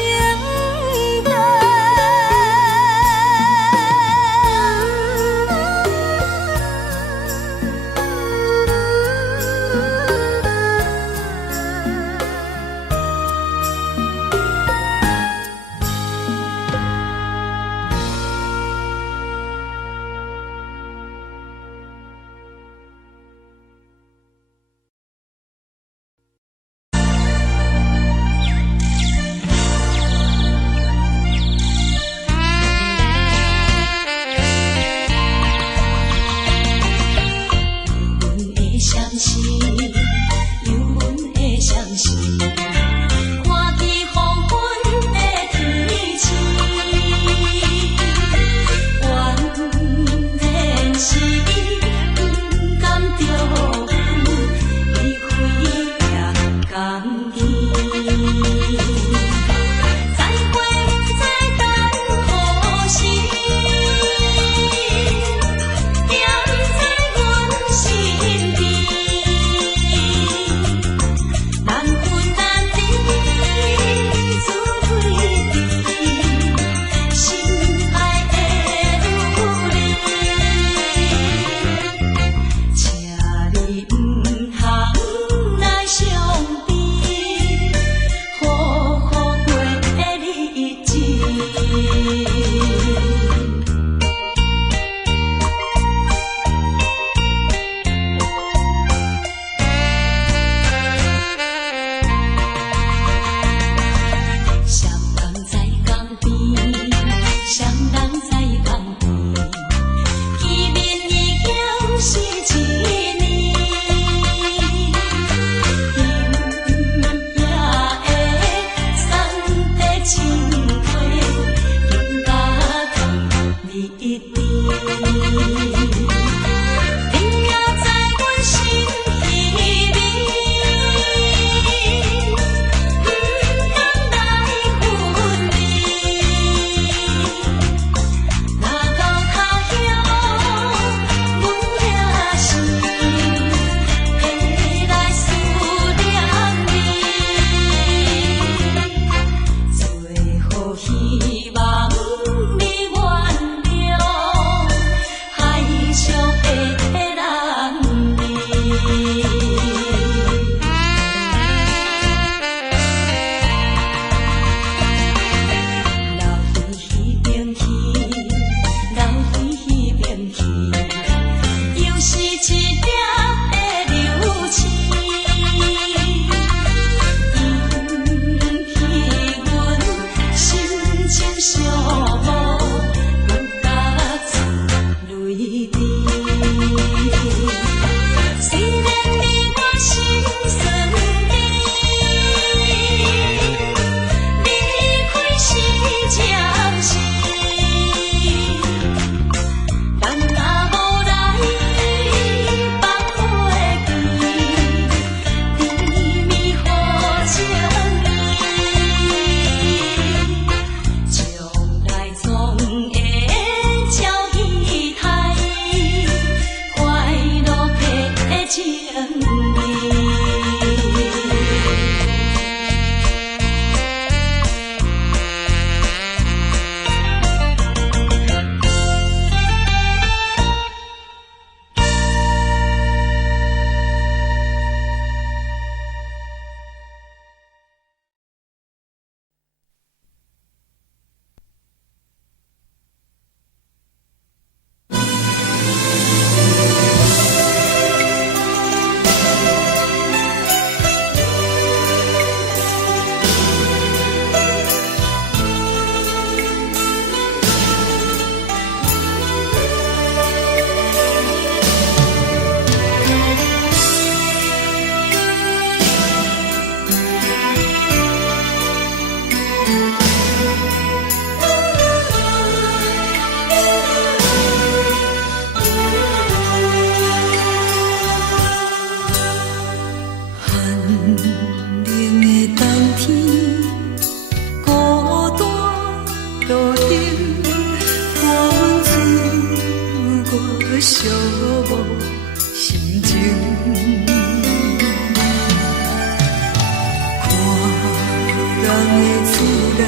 厝内，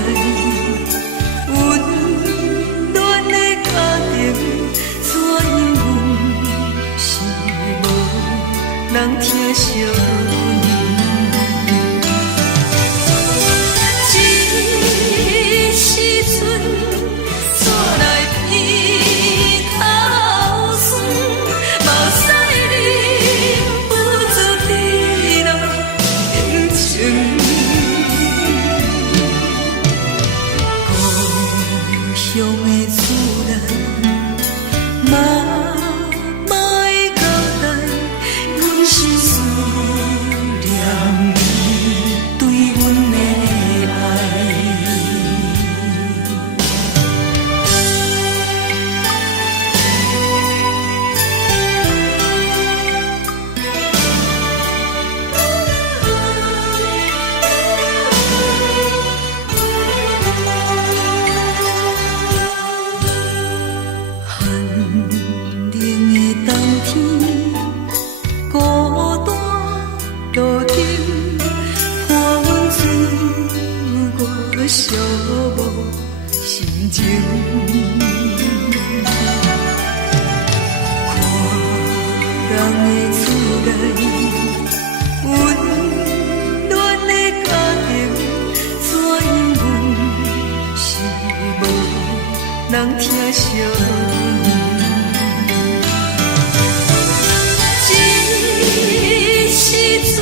温暖的家庭，怎样是无人疼惜。寂寞心情，看人的厝内，温暖的家庭，怎样是无人疼惜。这时阵。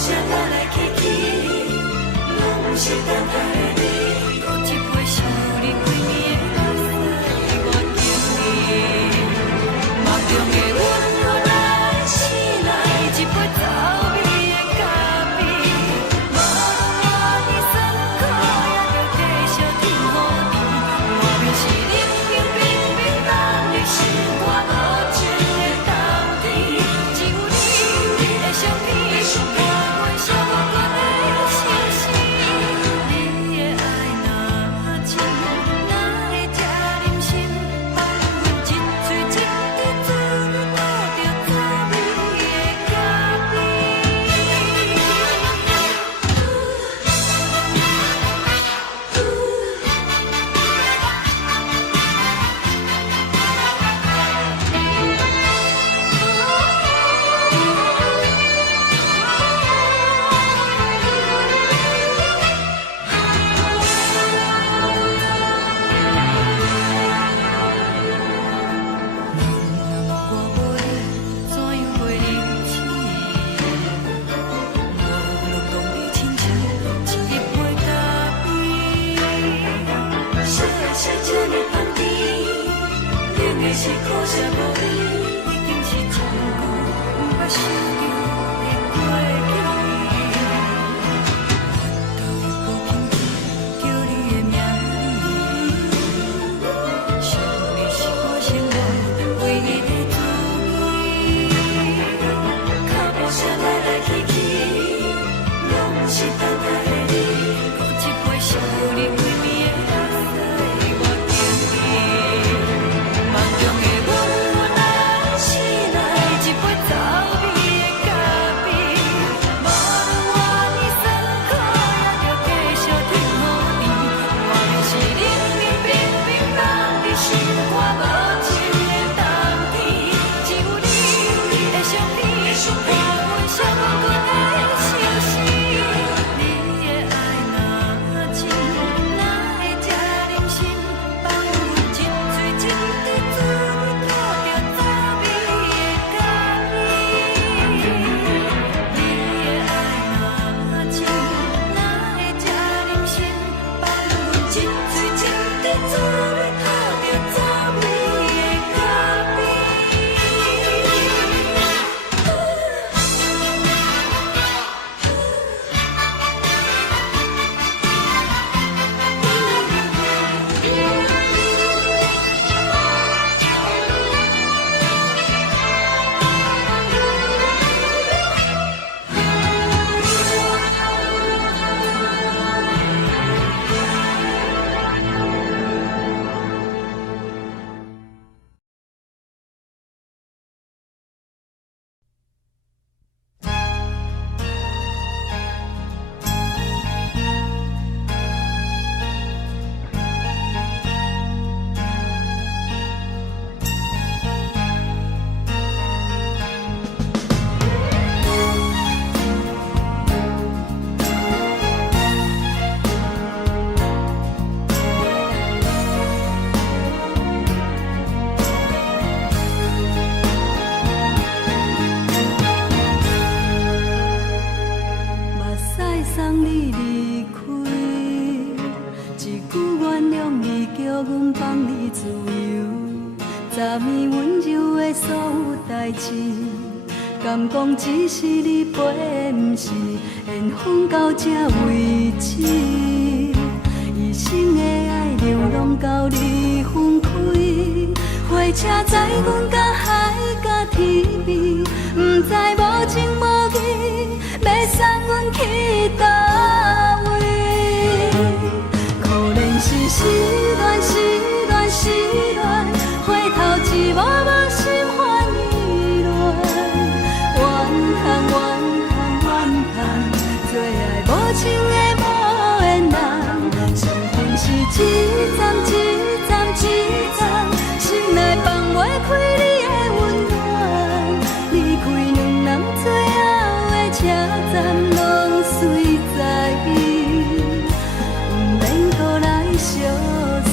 啥来来去去，拢是等待你。搁一杯想你几年的目屎，我敬你。梦中的阮落来醒来，一杯走味的咖啡，无论我的酸苦，也着继续甜予你。外面是冷冷冰冰冷的心肝，无情的冬天，只有你的相片，伴阮寂寞阮的心事。你的爱若真，哪会这忍心，放阮一嘴一滴滋吐着滋味的咖啡。我袂怎样过日子，无路讲你亲像一杯咖啡。小的小这呢放甜，冷的是苦涩无味。已经是一句不捌想着的过去。头一个轻轻叫你的名字，想你是我生活唯一的滋味。靠无啥来来去去，拢是等待你。搁一杯想你几暝的目屎，我敬你。梦中的阮落来醒来，一杯走味的咖啡，无论我的酸苦，也着继续甜予你。外面是冷冷冰冰冷的心肝，无情的冬天，只有你的相片，伴阮寂寞阮的心事。你的爱若真，哪会这忍心，放阮一嘴一滴滋吐着滋味的咖啡。你的爱若真，哪会这忍心，放阮一嘴一滴滋吐着滋味的咖啡。目屎送你离开，一句原谅你，叫阮放你自由。昨暝温柔的所有代志，敢讲只是你陪，毋是缘分到这为止。一生的爱流浪到你分开，火车载阮甲海甲天边，毋知无情无义，要送阮去倒位？可能是失恋，失恋，失恋，回头一幕幕心烦意乱，怨叹，怨叹，怨叹，最爱无情的无缘人，伤痕是一站一站一站，心内放袂开你的温暖，离开两人最后的车站，拢随在伊，不免搁来相送。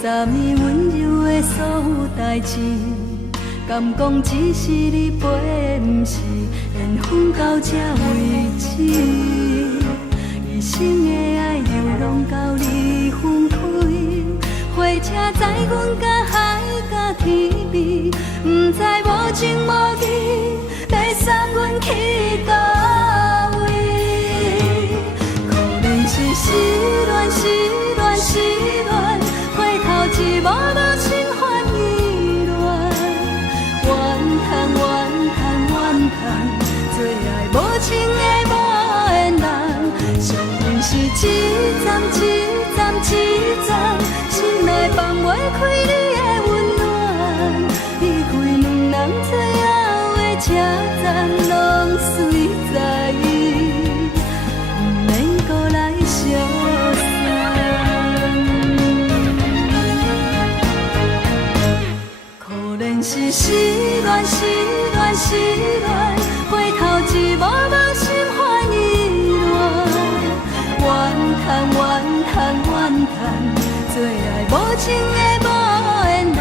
昨暝温柔的所有代志，敢讲只是你陪，不是缘分到这为止。一生的爱流浪到你分开，火车载阮甲海甲天边，不知无情无义，要送阮去倒位？可能是失恋，失恋，失恋，回头一幕幕心烦意乱，怨叹，怨叹，怨叹，最爱无情的无缘人，上恨是一站一站一站，心内放袂开你的温暖，离开两人最后的车站，拢随在意，不免搁来相送。可能是失恋，失恋，失恋，回头一幕幕心烦意乱，怨叹，怨叹，怨叹，最爱无情的无缘人，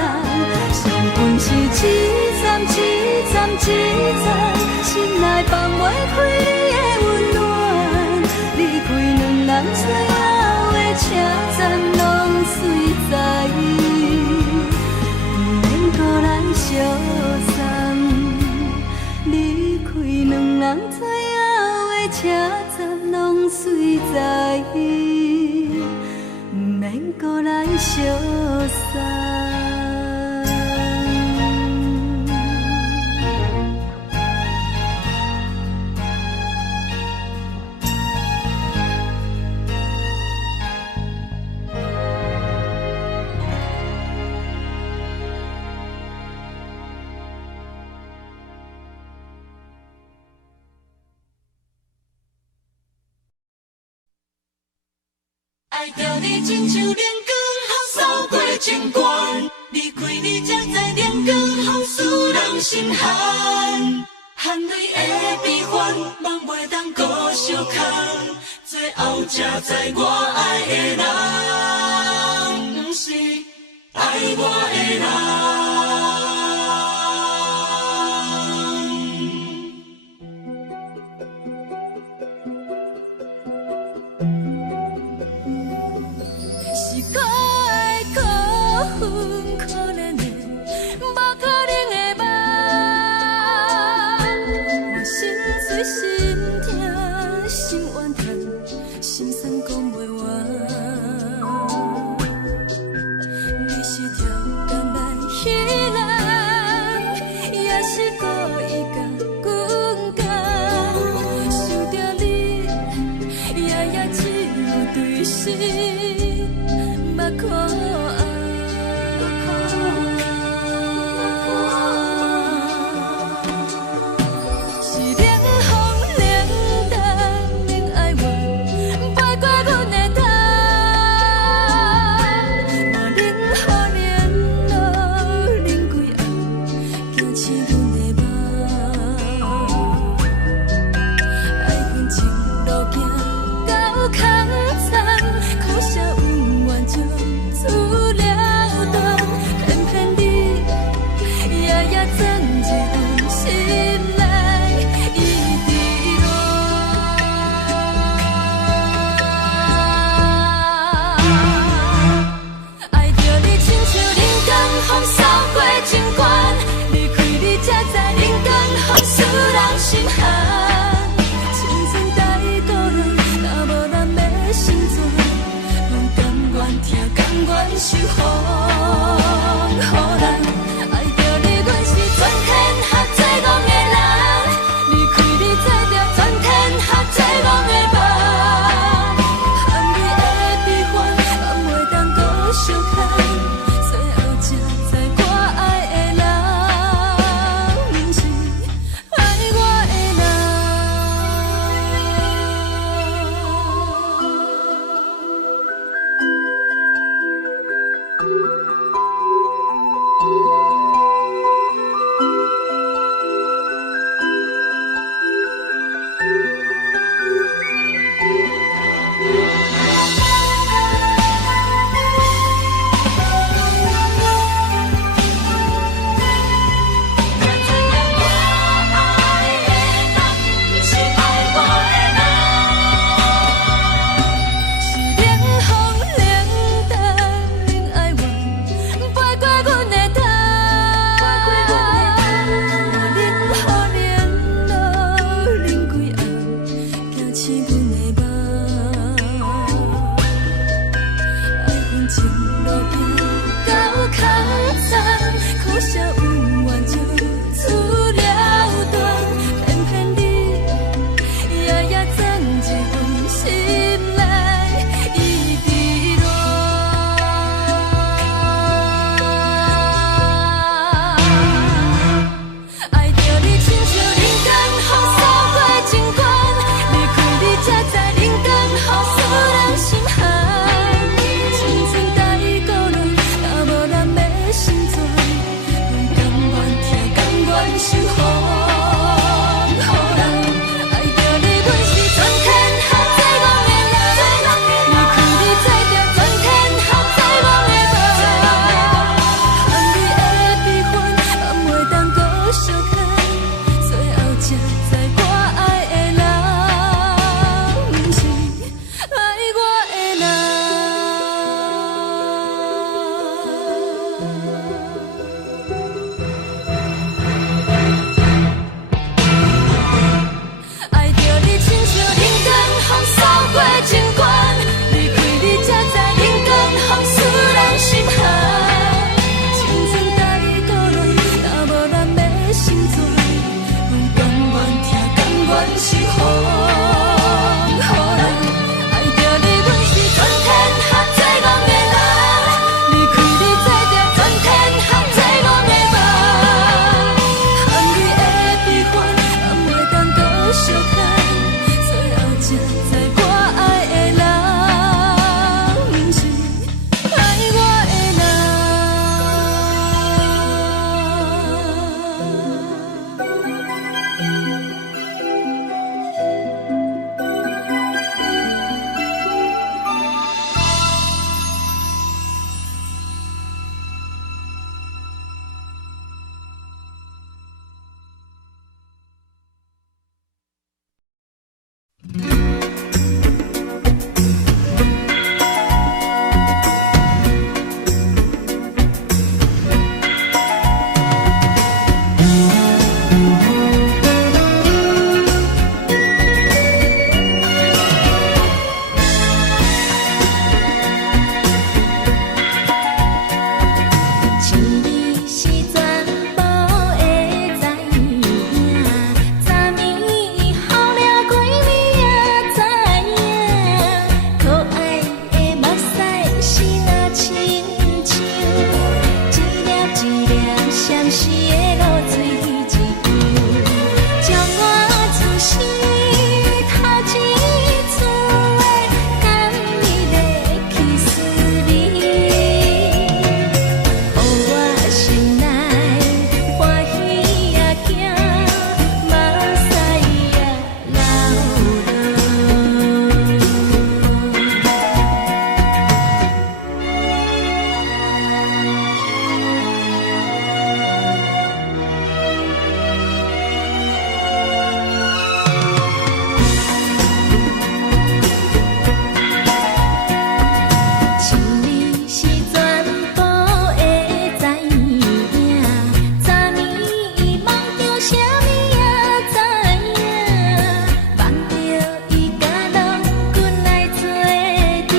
上恨是一站一站一站，心内放袂开你的温暖，离开两人最后的车站，拢随在意，不免搁来相送。离开两人最后的车站，拢随在意，不免搁来相送。爱着你亲像连光雨扫过情关，离开你才知连光雨使人心寒。含泪的悲欢，望袂当搁相牵，最后才知我爱的人，不是爱我的人。是阮的梦，爱恨情路行到脚站，可惜有缘就出了断，偏偏你夜夜藏一份心内伊伫乱。爱着你亲像人间风扫过情关，离开你才知人间好使人心寒。青春带过来，若无咱的成全，阮甘愿听，甘愿受风雨人。爱着你，阮是全天下最戆的人，离开你才知全天下最戆的梦。含你的悲欢，嘛袂当搁相牵，最后才知我爱的人，不是爱我的人。爱着你亲像人间风扫过情关，离开你才知人间风使人心寒。青春带过来，若无咱的成全，阮甘愿听，甘愿受风雨人。爱着你，阮是全天下最戆的人，离开你才知全天下最戆的梦。含你的悲欢，嘛袂当搁相牵，最后才知我爱的人，不是爱我的心里是全部会知影，昨暝好了几暝也知影，可爱的目屎是那亲像一粒一粒闪烁的露水一样，将我自身头一次的甘美的气死你。予我心内欢喜也惊，目屎也心里是全部会知影，昨暝梦着啥物也知影，梦着伊甲人滚来做阵，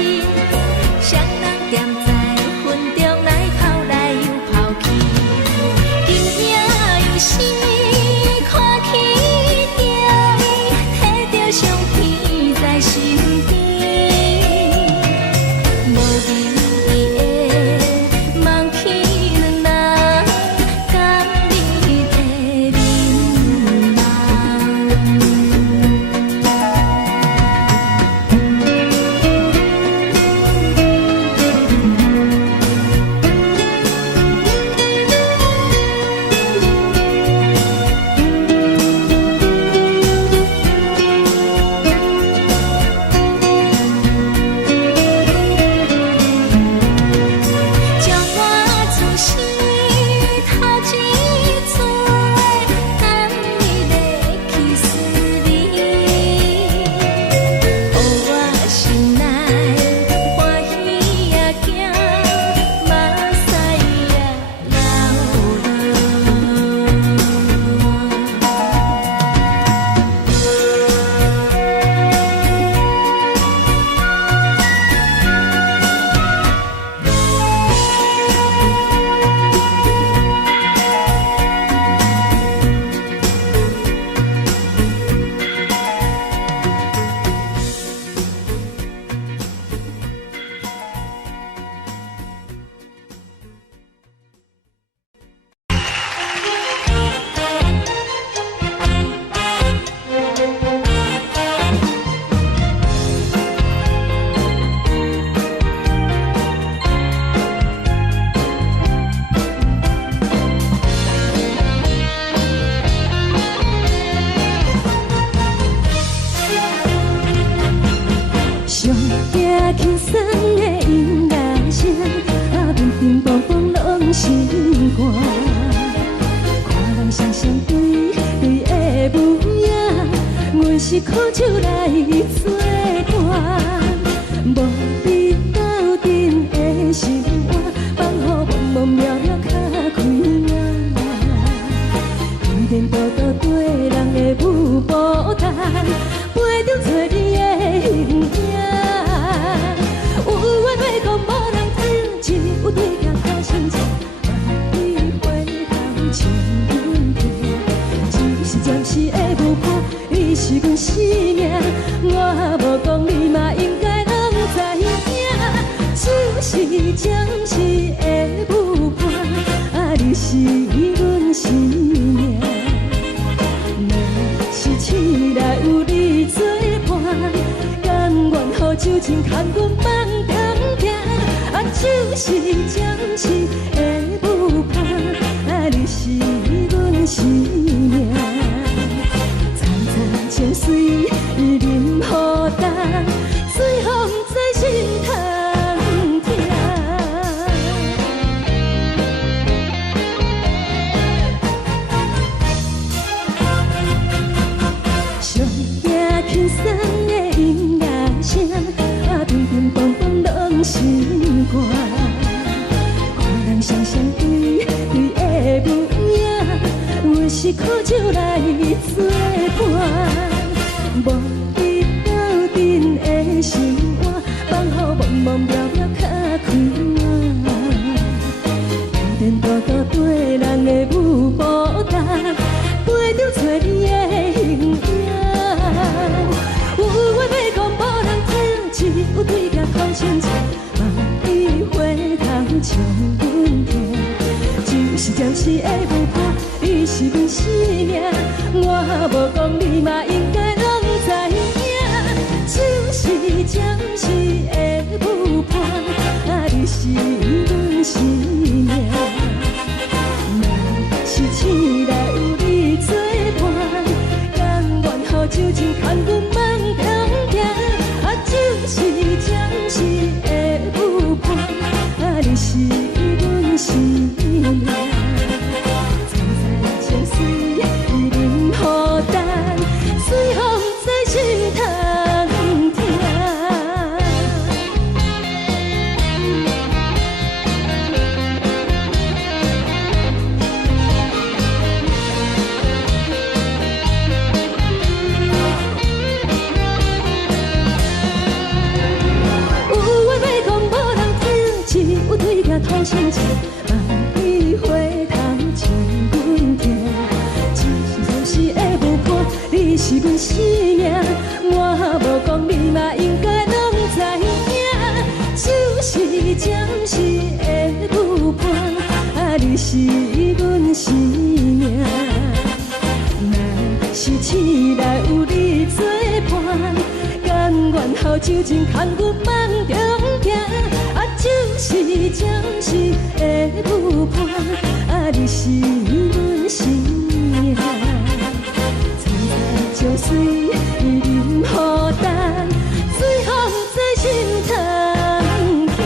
双人踮在云中来跑来又跑去，今夜有时看起着伊，摕着相片在身边。无味的梦去两人甘美的眠梦。行轻松的音乐声，乒乒乓乓拢心肝。看人双双对对的舞影，阮是苦酒来作伴。无你斗阵的心肝，放予茫茫渺渺较开眼。颠颠倒倒对人的舞步弹，陪着找你的形影。有话要讲无人听，只有对镜头心情，万里回头唱阮听。一时暂时的舞伴，你是阮生命，我无讲你嘛应该拢知影。就是暂时的舞伴，你是阮生命。若是醒来有你作伴，甘愿予酒精牵阮放长行。就是暂时的舞伴，你是阮生命。层层泉水任予淡，水风在心头。轻松的音乐声，乒乒乓乓拢心肝。看人双双对对的舞影，阮是苦酒来作伴。无你斗阵的心肝，放予茫茫渺渺较开眼。颠颠倒倒对人的舞步弹，陪着找你的形影。有话要讲无人听，只有对镜头心情，万里回头唱阮听。就是暂时的舞伴，你是阮生命，我无讲你嘛应该拢知影。就是暂时的舞伴，你是阮生命。若是醒来有你作伴，甘愿予酒精牵阮放长行。就是暂时的舞伴，你是阮生命。层层泉水任予淡，水风在心头听。对镜头心情，万里回头唱阮听。一时暂时的舞伴，你是阮生命，我无讲你嘛应该拢知影。就是暂时的舞伴，你是阮生命。若是醒来有你作伴，甘愿予酒精牵阮放长行。就是暂时的舞伴，你是阮生命。层层泉水任予淡，水风在心头听。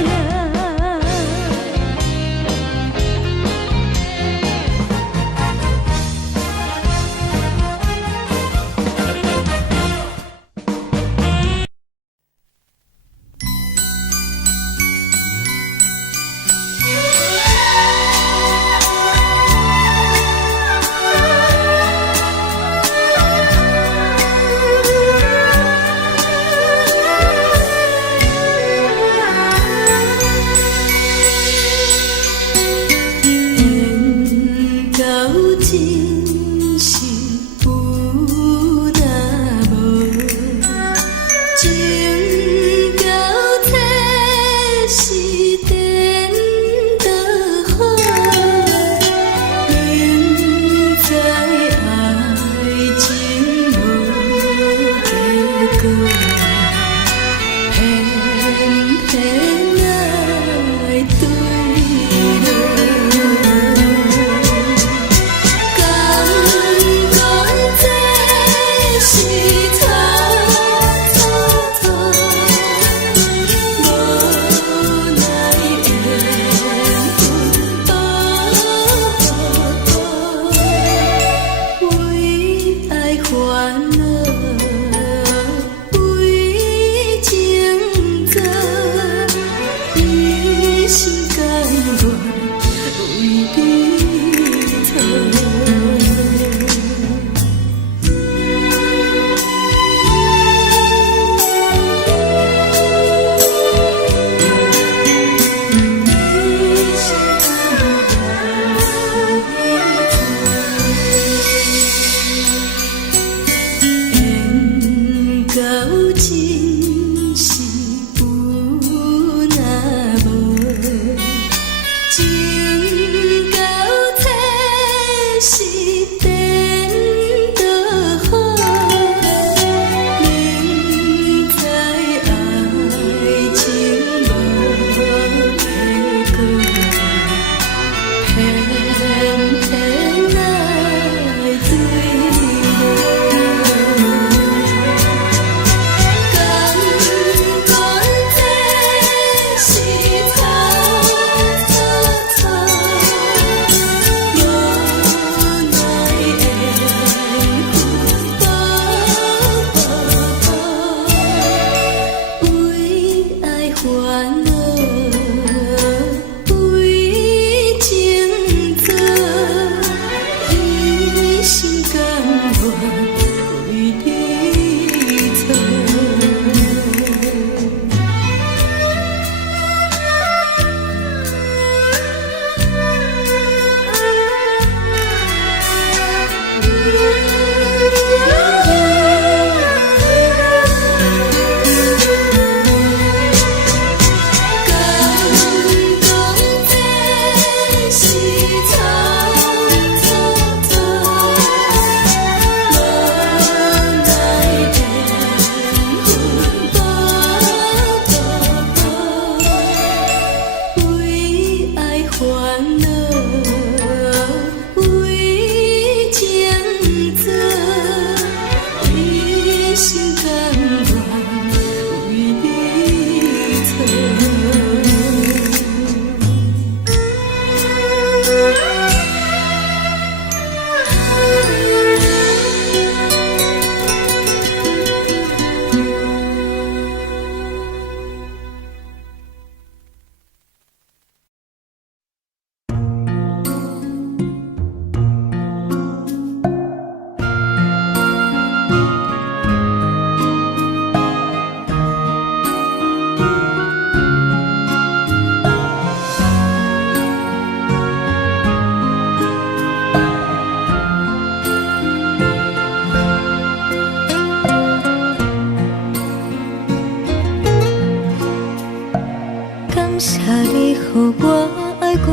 予我爱过，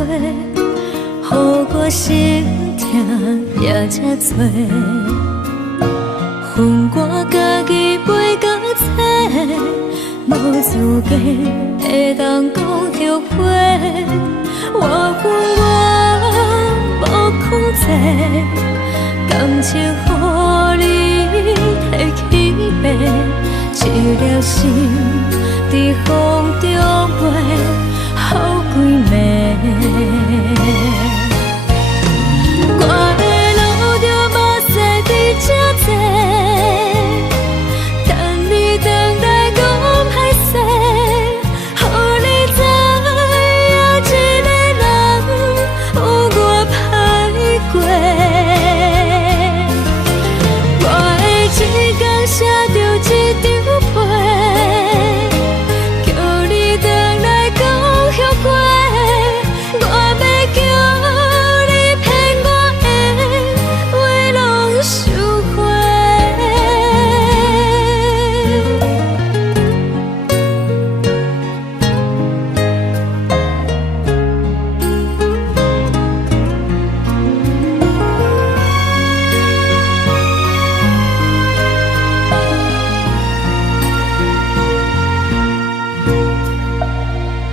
予我心痛也这多。恨我家己袂到切，无资格会当讲后悔。我恨我无控制，感情予你提起白，一粒心在风中飞，好几暝。我的路就无细伫这多，等你回来讲歹势，予你知影一个人有我歹过。我的一天写着一张被，叫你回来讲后悔。我要叫你骗我的话拢收回。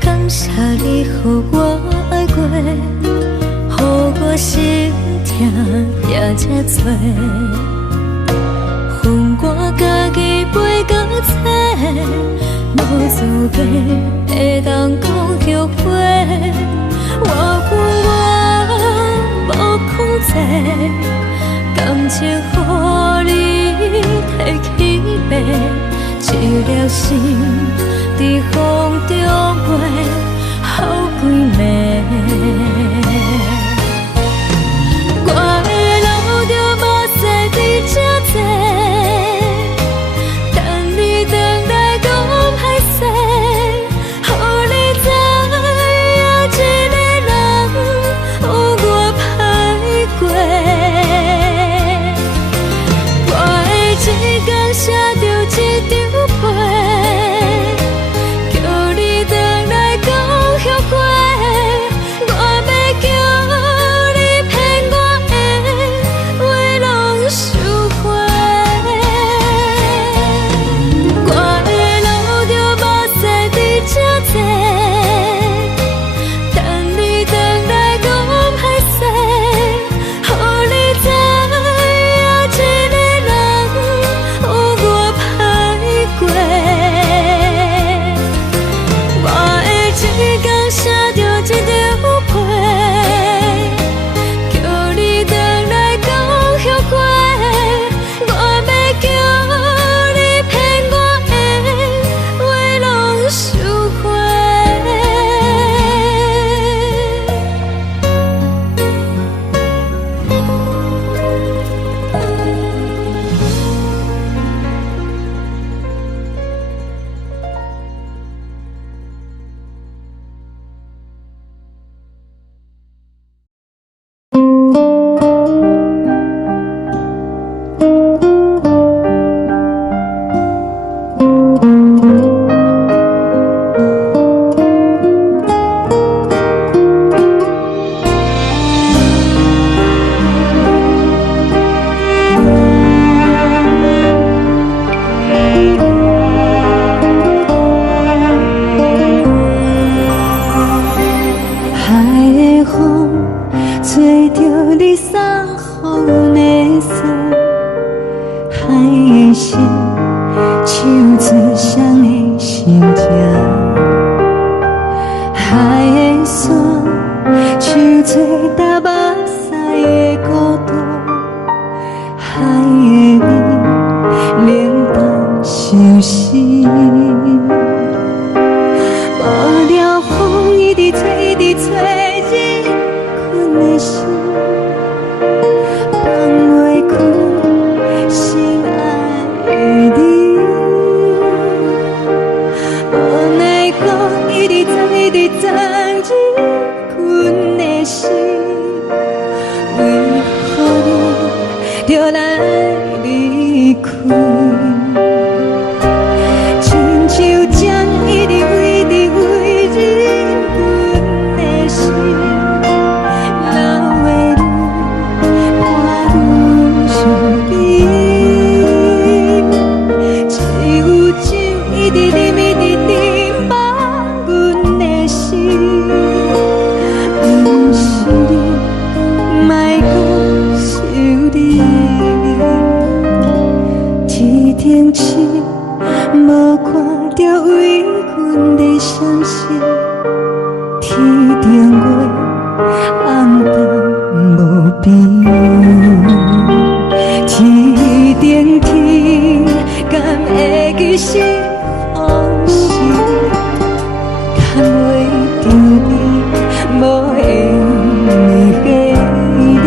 感谢你予我爱过，予我心痛也这多。恨我家己袂到切，无资格会当讲后悔。我恨我无控制，感情予你提起白，一粒心在风中飞，好几暝。我的路就无细伫这多，等你回来讲歹势，予你知影一个人有我歹过。我的一天写着一张被，叫你回来讲后悔。我要叫你骗我的话拢收回。我的路就无细伫这多，等你回来讲歹势，予你知影一个人有我歹过。我的一天写着一张被，叫你回来讲后悔。我要叫你骗我的话拢收回。海的风吹着你送予的伞，海的心唱出双的心情，海的山唱出踏目屎的孤独，海的味冷淡伤心。无聊风一直吹，一直吹日困的心，放袂开心爱的你。无奈我一直藏，一直藏日困的心，为何你就来离开？亲像针一直为你为日困。着为阮的相思，天顶月红淡无边，天顶天敢会记是往事，敢袂着你无缘的回忆。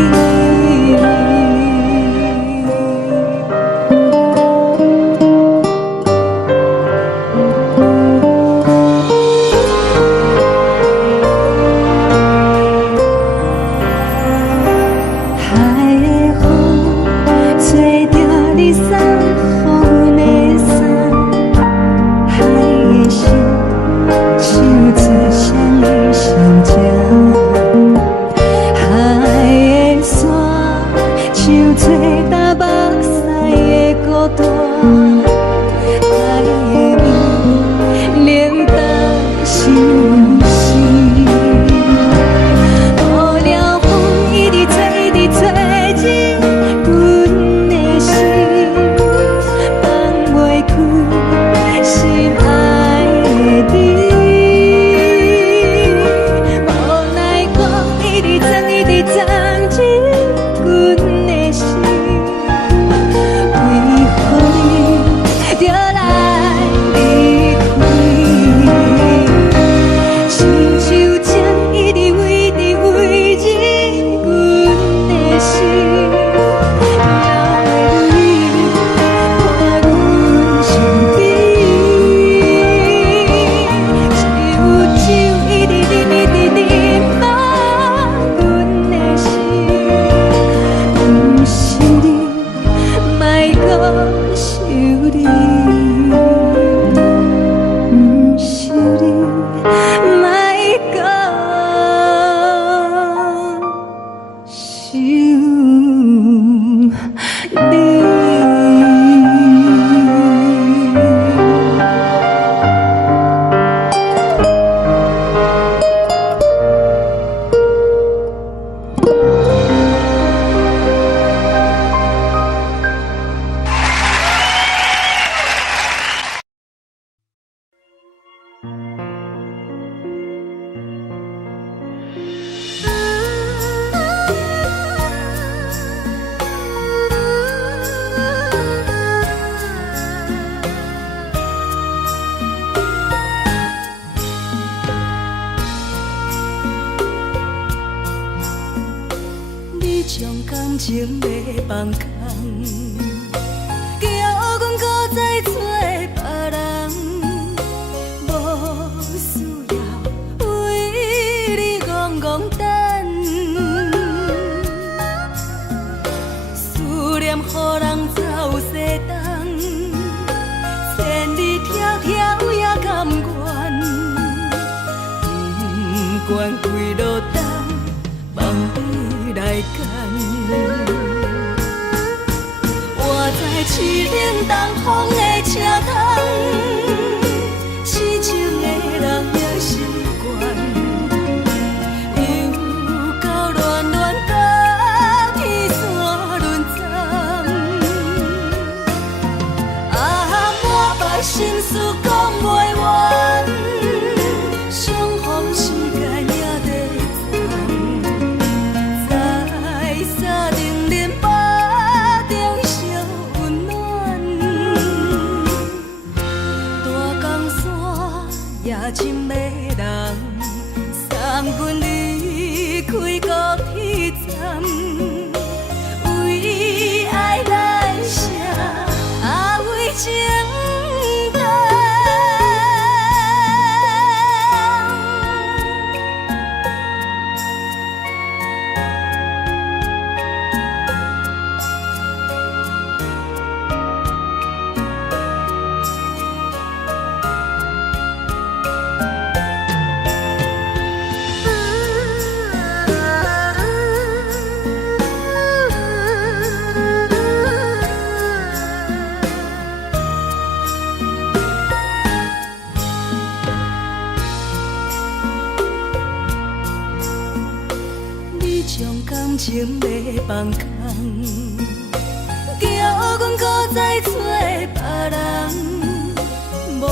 将感情卖放空，叫阮搁再找别人，无需要为你戆戆等。思念予人走西东，千里迢迢也甘愿，不管几路东，梦里来干。我在痴冷东风的车窗，痴情的人也习惯，又到乱乱甲天线轮站。啊，满腹心事讲袂完，相逢时间也在站。在定林巴中烧温暖，大江山夜深的人，送阮离开高铁站，为爱来写为情长。将感情卖放空，叫阮搁再找别人，无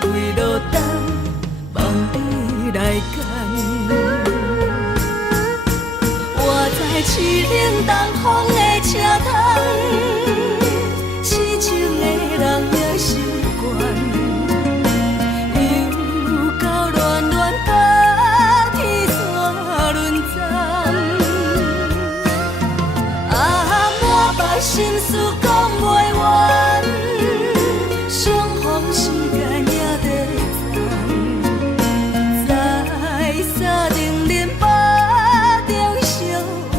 开路灯，梦你来牵。我在市冷东风的车窗，痴情的人也习惯，又到乱乱把天线轮转。啊，满腹心事讲袂完，相逢时间也在站，在沙定林巴中烧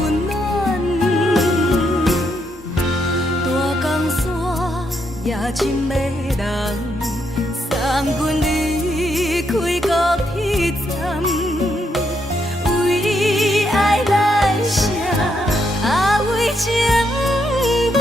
温暖。大江山夜深的人，送阮离开高铁站，为爱来写，为情等。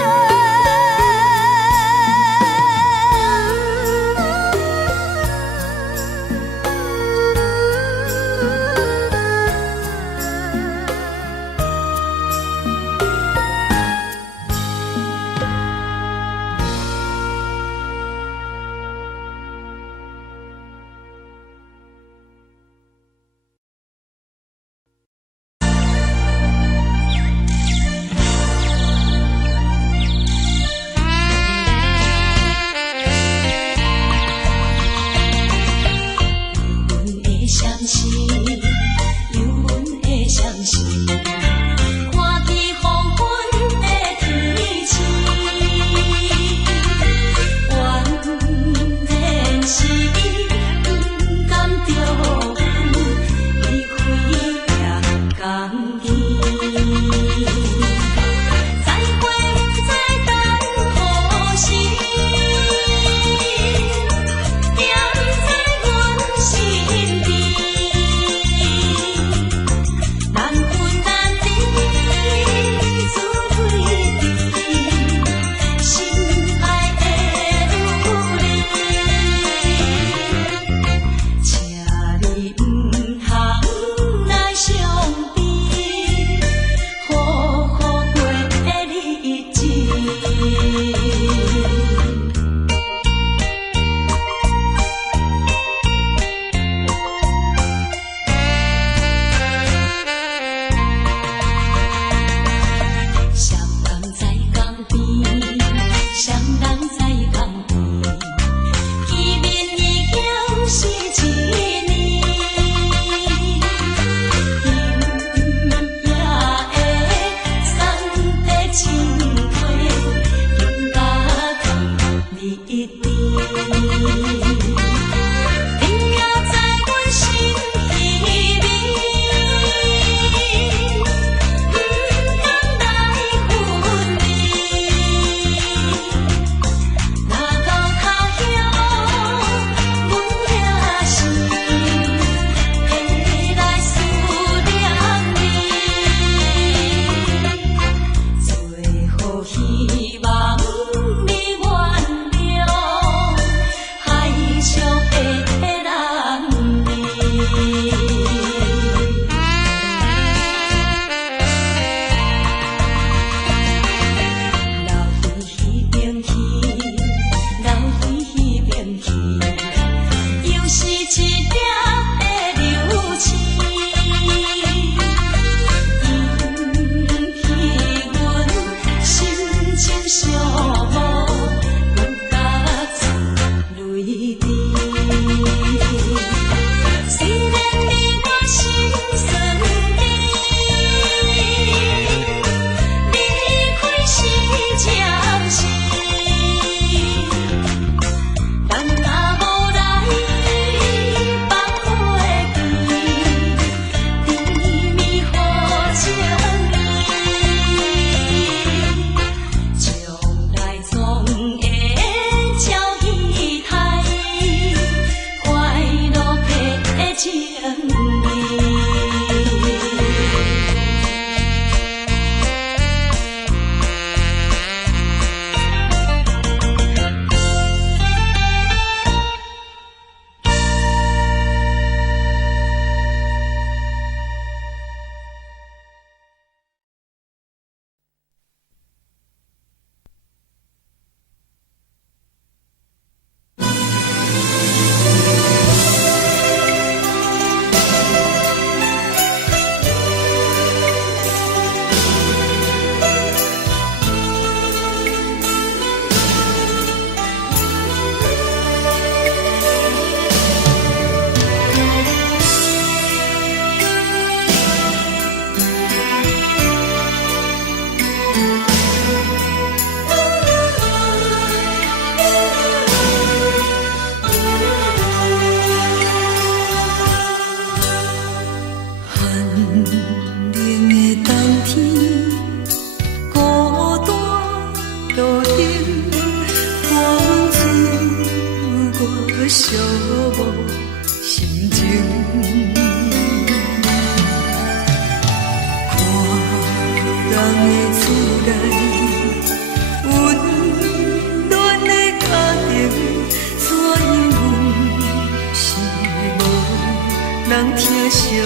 人疼惜你。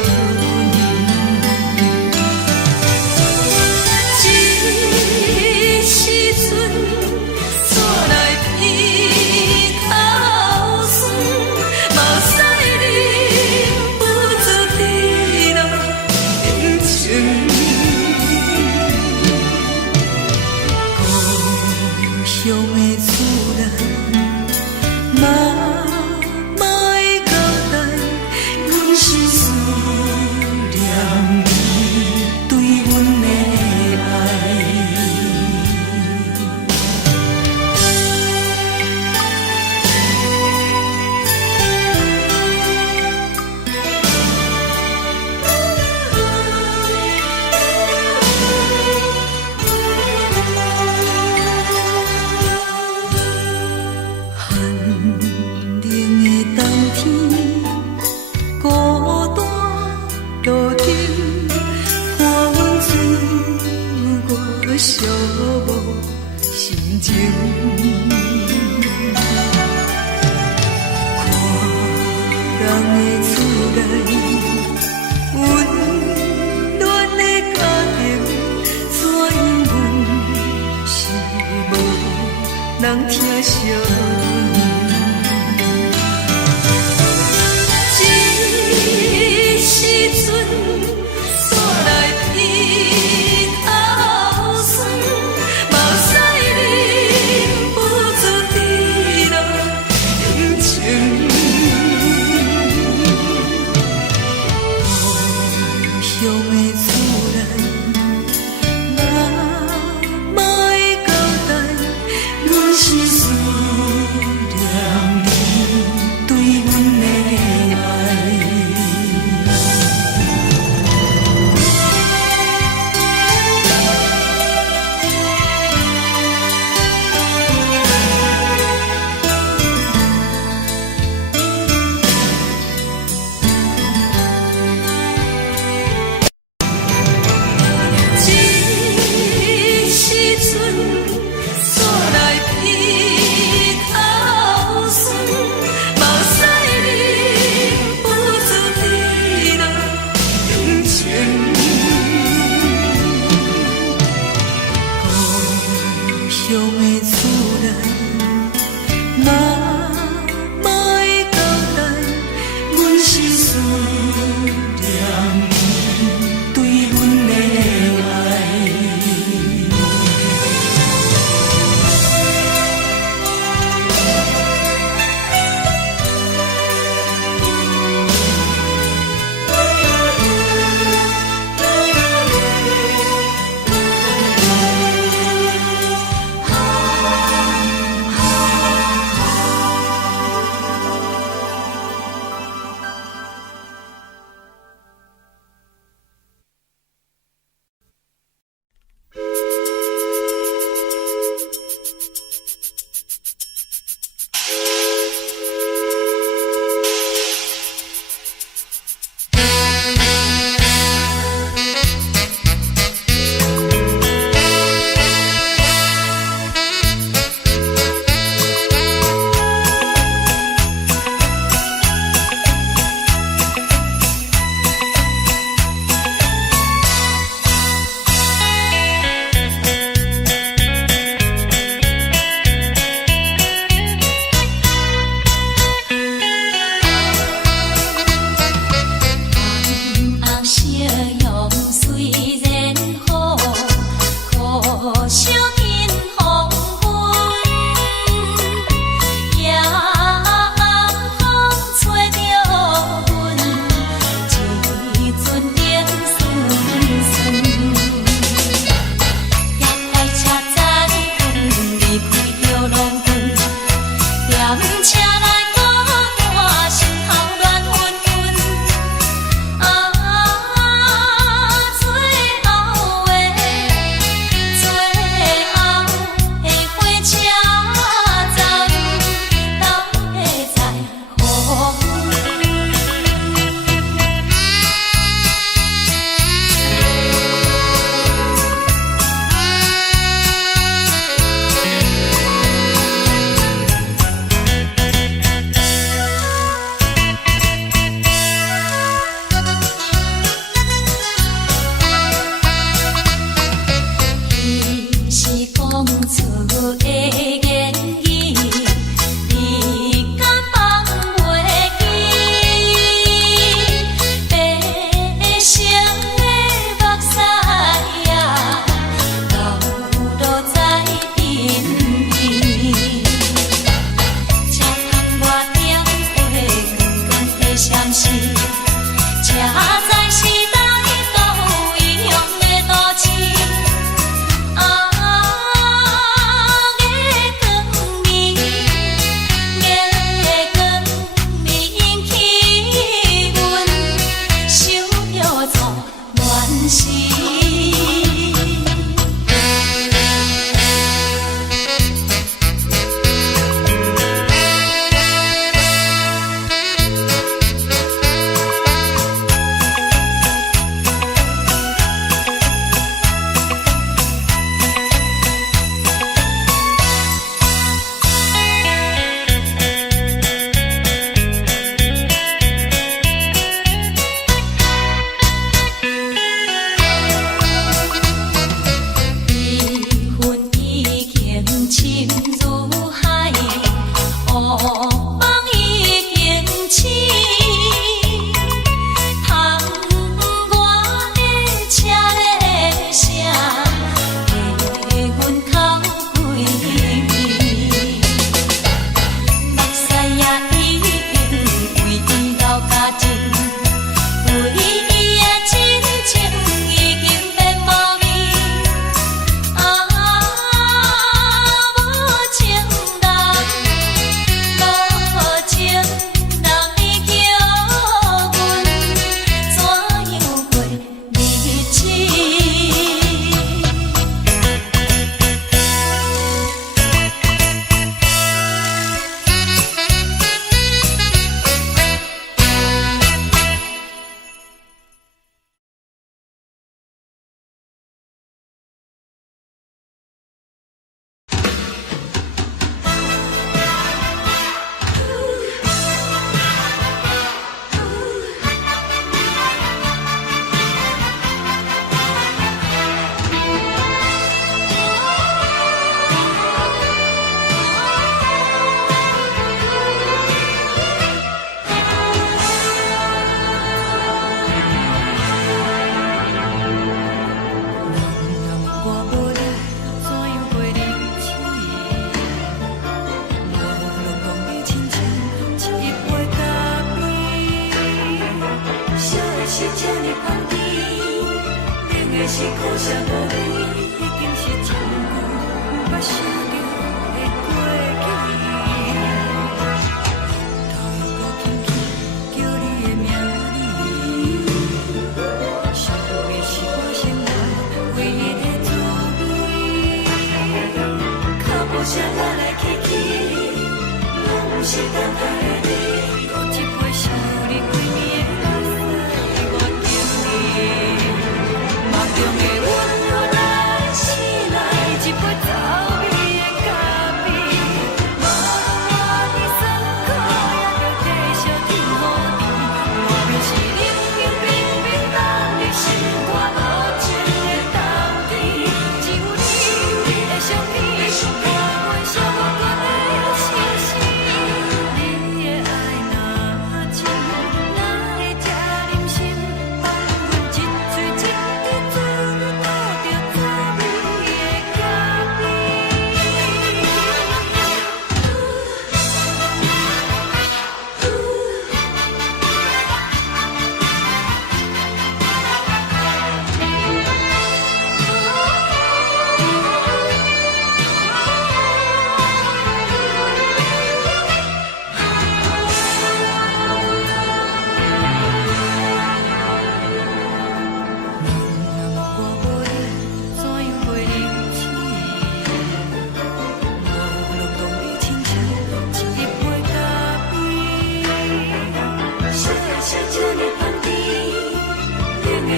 这时阵煞来鼻头酸，嘛使忍不住滴落眼睛。故乡的厝内，嘛会交代，阮是思念你对阮的爱。寒冷的冬天，孤单路顶，看阮自我寂寞心情。看人的厝内，温暖的家庭，怎因阮是无人疼惜你？这时阵煞来鼻头酸，嘛使忍不住滴落眼睛。故乡的厝内，嘛会交代，阮是思这呢香甜，冷的是苦涩无味，已经是真久捌想着的过去。头又搁轻轻叫你的名字，想的是我生活唯一的滋味。脚步声来来去去，拢不是等待的你，搁一杯想你几年的目屎，我敬你。梦中的阮我来醒来，一杯走味的咖啡，无论我的酸苦，也着继续甜予你。外面是冷冷冰冰冷的心肝，无情的冬天，只有你的相片，伴阮寂寞过的心事。你的爱若真，哪会这忍心放阮一嘴一滴滋味，吐着滋味的咖啡。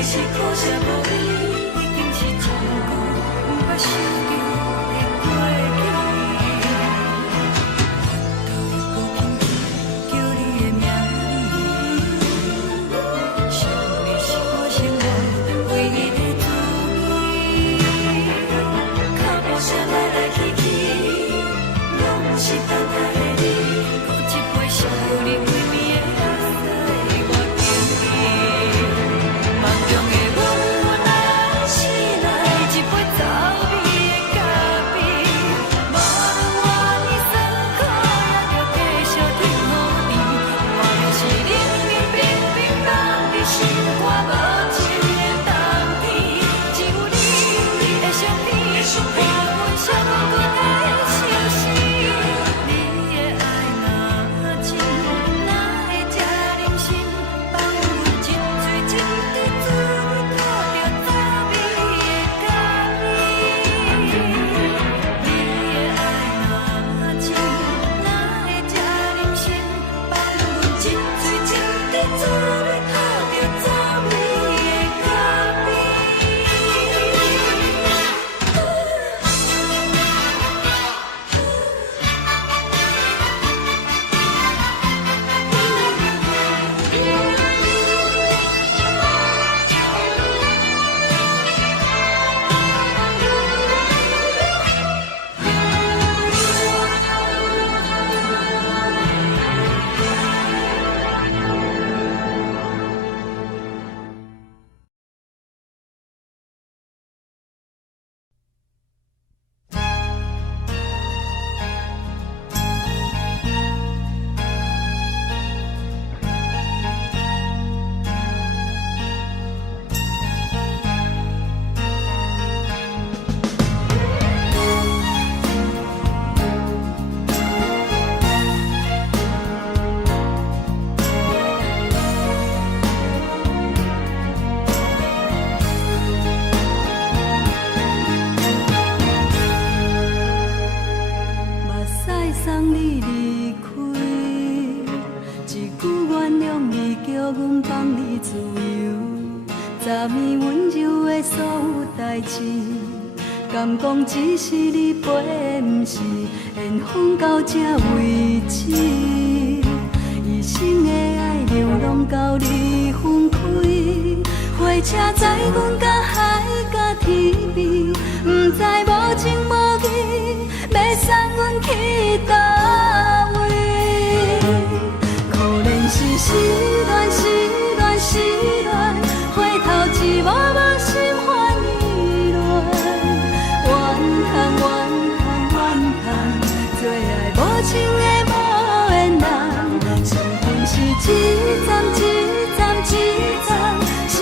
是苦涩无味，已经是真久捌想着的过去。头又搁轻轻叫你的名字，想的是我生活唯一的滋味。脚步声来来去去，拢不是等待的你，搁一杯想你几暝的目屎，我敬你。梦中的阮我来醒来，一杯走味的咖啡，无论我的酸苦，也着继续甜予你。外面是冷冷冰冰冷的心肝，无情的冬天，只有你的相片，伴阮寂寞过的心事。你的爱若真，哪会这忍心放阮一嘴一滴滋味，吐着滋味的咖啡。你的爱若真，哪会这忍心放阮一嘴一滴滋味，吐着滋味的咖啡。目屎送你离开，一句原谅你，叫阮放你自由。昨暝温柔的所有代志，敢讲只是你陪，不是缘分到这为止。一生的爱流浪到你分开，火车载阮到海角天边，不知无情无义，要送阮去倒位？可能是失恋，失恋，失恋，回头一幕幕心烦意乱，怨恨，怨恨，怨恨，最爱无情的无缘人，缘分是一站一站一站，是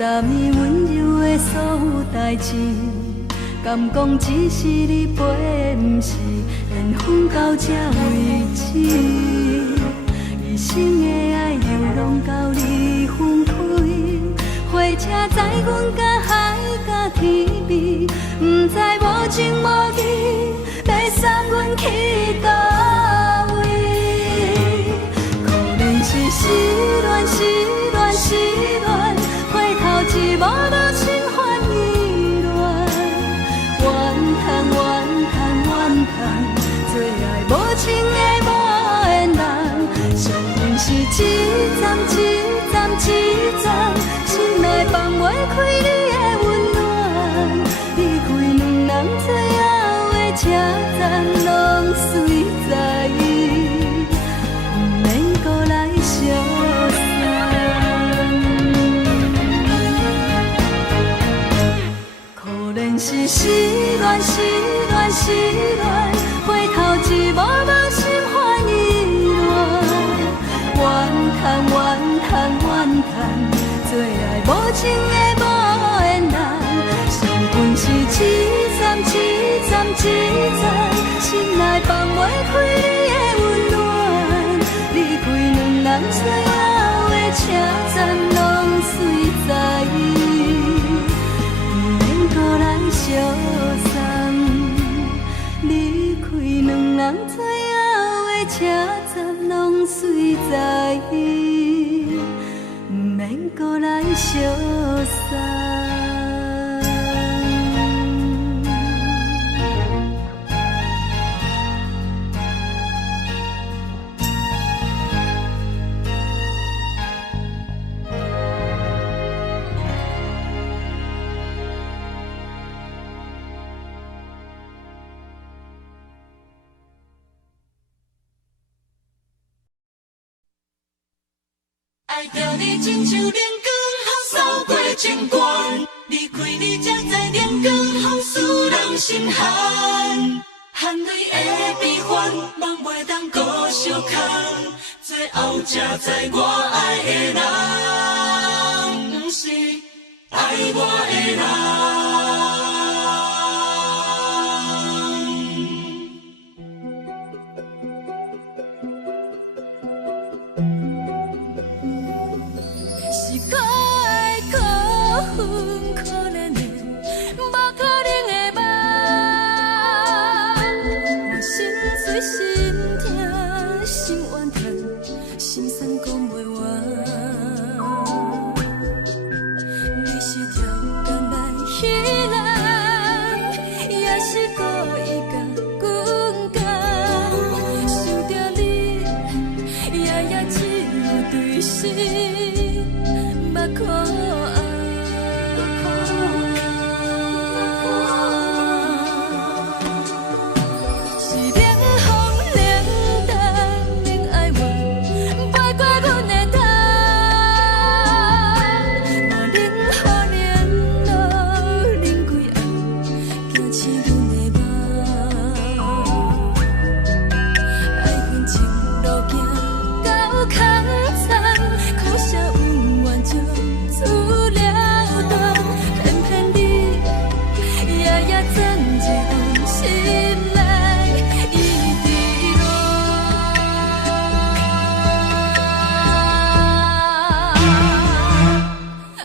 昨暝温柔的所有代志，敢讲只是你陪，不是缘分到这为止。一生的爱又拢到你分开，火车载阮甲海甲天边，不知无情无义，要送阮去倒位？可能是失恋，失恋，失恋，回头一幕幕心烦意乱，怨叹，怨叹，怨叹，最爱无情的无缘人，上阮是一站一站一站，心内放袂开你的温暖，离开两人最后的车站，拢随在意，不免搁来相送。可能是失恋，失恋，失恋，回头一幕幕心烦意乱，怨叹，怨叹，怨叹，最爱无情的无缘人，上阮是一站一站一站，心内放袂开你的温暖，离开两人最后的车站，拢随在意，不免搁来相送。离开两人最后的车站，拢随在意，不免搁来相送。爱着你亲像阳光扫过情关，离开你才知阳光风使人心寒。含泪的悲欢，望袂当搁相牵，最后才知我爱的人，不是爱我的人。是可爱可恨可怜的，无可能的梦。我心碎心痛心怨叹，心酸讲袂完。你是条工来彼人，也是故意甲阮讲，想着你夜夜只有对视。目眶是冷风冷淡冷爱我，飞过阮的头，嘛冷雨冷落冷几暗，惊醒阮的梦。爱恨情路行到空残，苦涩有怨就出了断，偏偏你夜夜钻入阮心内，一直乱。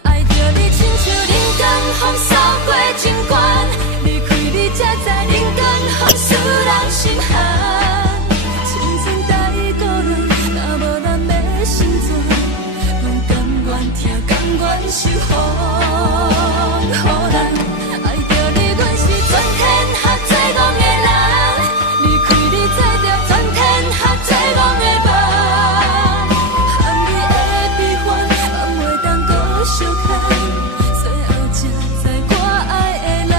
爱着你亲像冷光风扫过情关，离开你才知冷光风使人心寒。青春待故人，若无咱要心怎？甘愿听，甘愿受风雨人。爱着你，阮是全天下最戆的人，离开你做着全天下最戆的梦。含泪的悲欢，望袂当搁相牵，最后才知我爱的人，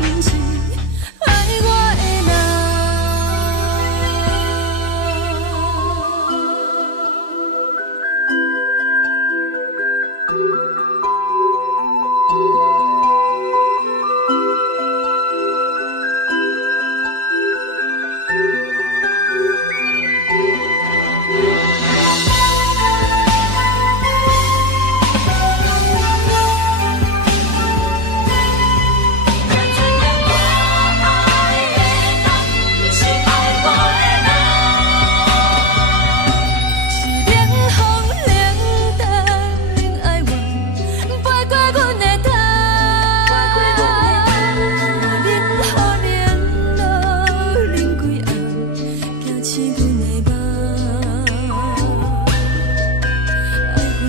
不是爱我的人。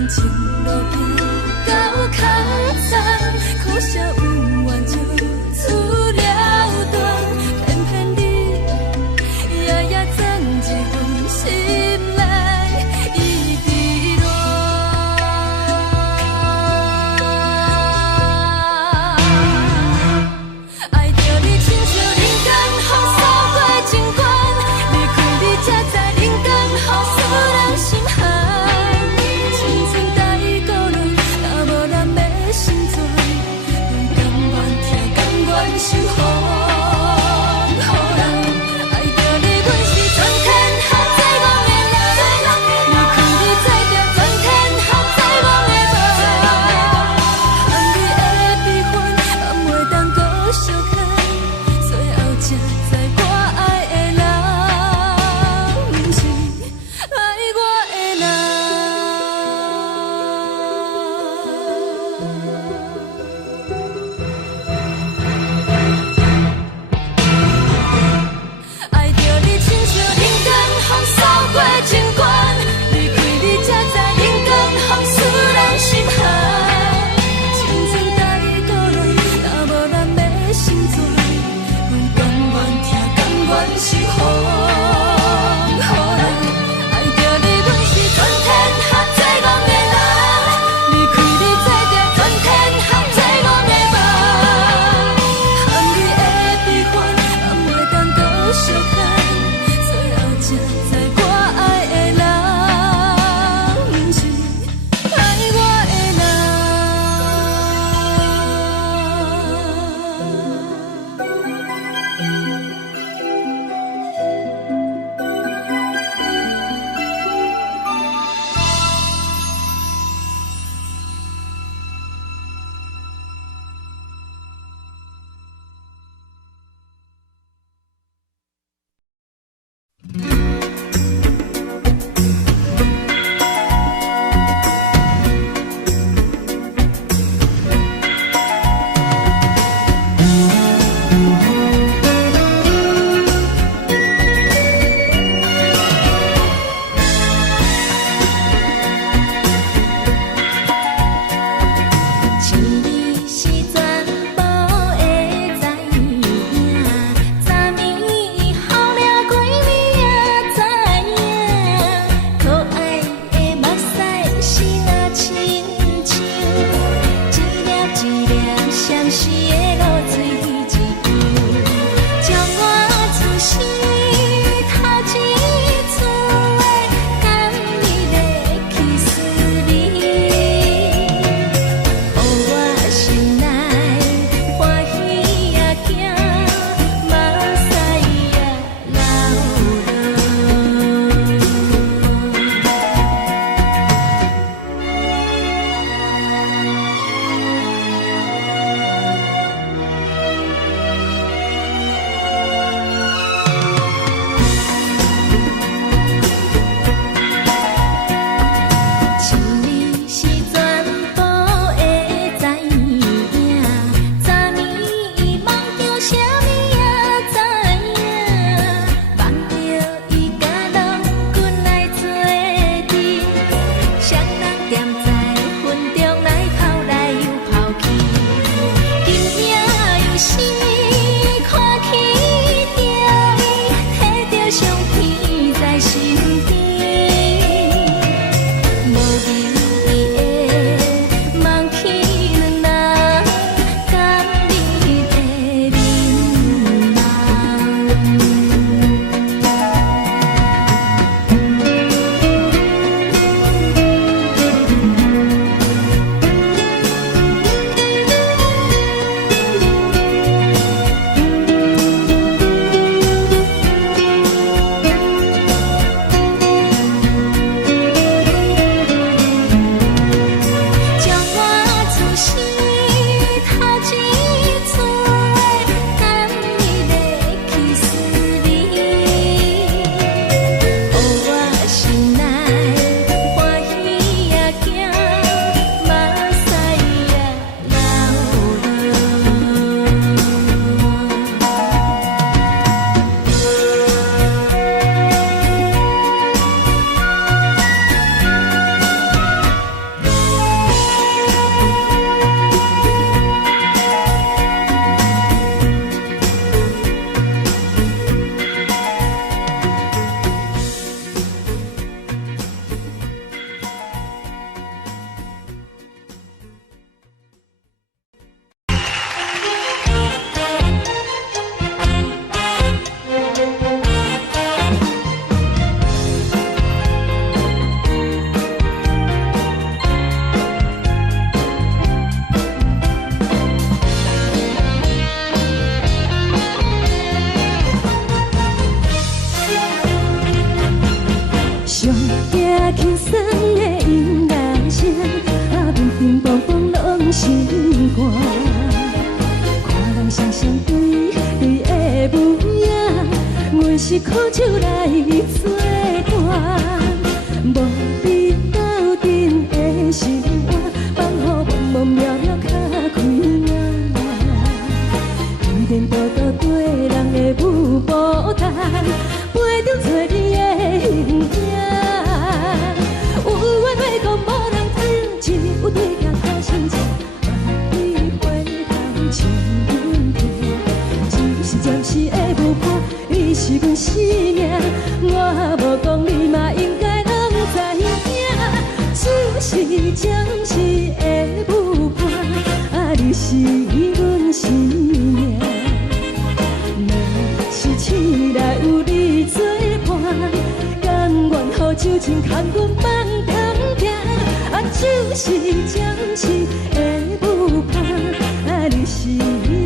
情路行到较惨，苦涩温婉就出了断，偏偏你夜夜装一份心内已低落。爱着你亲像人间风扫过情关，离开你才知人间好使人心寒。青春待孤单，若无咱要成全，甘愿听甘愿受风予人。爱着你，阮是全天下最戆的人，离开你才着全天下最戆的梦。含泪的悲欢，暗袂当搁相牵，最后才知我爱的人，不是爱我的人。爱着你亲像人间风扫过情关，离开你才知人间风使人心寒。青春待孤单，若无咱要成全，阮甘愿听甘愿受风予人。爱着你，阮是全天下最戆的人，离开你才着全天下最戆的梦。含泪的悲欢，暗袂当搁相牵，最后才知我爱的人，不是爱我的人。是苦酒来作伴，无你斗阵的生活，放予茫茫渺渺较开眼。天天道道对人的舞步弹，陪着做你的形影。有话要讲无人听，只有对镜讨心情，万里回头将阮听。只是暂时的舞伴，你是阮生命，我无讲你嘛应该拢知影。只是暂时的舞伴，你是阮生命。若是醒来有你作伴，甘愿予酒精牵阮放长行。就是暂时的舞伴，你是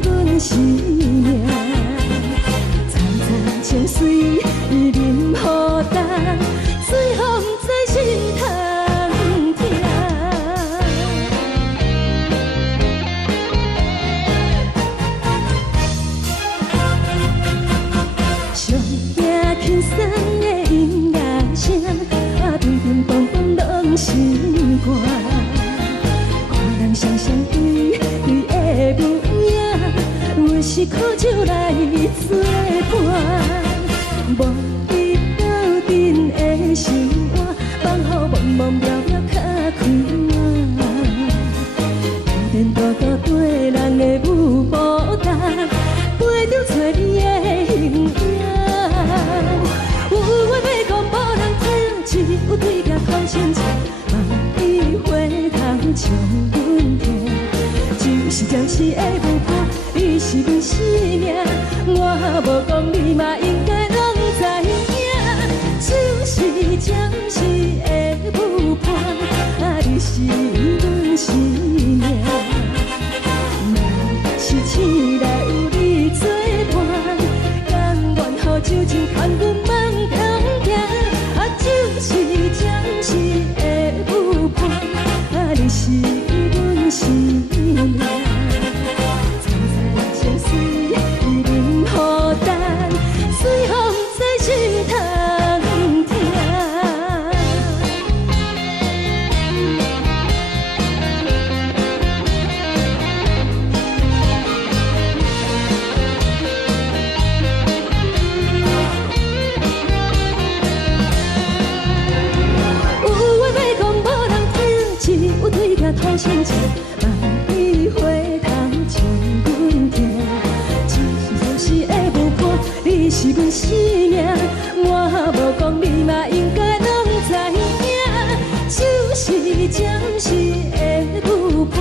阮生命。层层情水任何等，随风在心通听。上惊轻松的音乐声，乒乒乓乓拢心肝。看人双双对对的模样，我是苦酒来作伴。无你斗阵的生活，放予茫茫渺渺较开眼。天天道道对人的舞步弹，陪着做你的形影。有话要讲无人听，只有对镜看心情，万里回头将阮听。就是暂时的舞伴，你是阮生命，我无讲你嘛应该拢知影。就是暂时的舞伴，你是阮生命。若是醒来有你作伴，甘愿予酒精牵阮放长行。就是暂时的舞伴，你是阮生命。层层情水任何等，随风在心通听。有话要讲无人听，只有对镜讨心情，万里回头将阮听。只是暂时的舞伴，你是阮生命，我无讲你嘛应该拢知影。就是暂时的舞伴，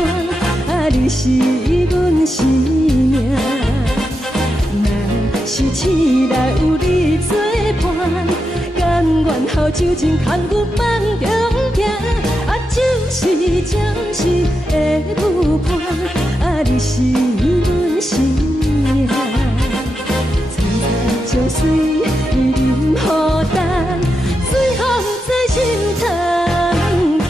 你是阮生命。若是醒来有你作伴，甘愿予酒精牵阮放长行。就是暂时的舞伴，你是阮生命。层层情水任何等，随风在心通听。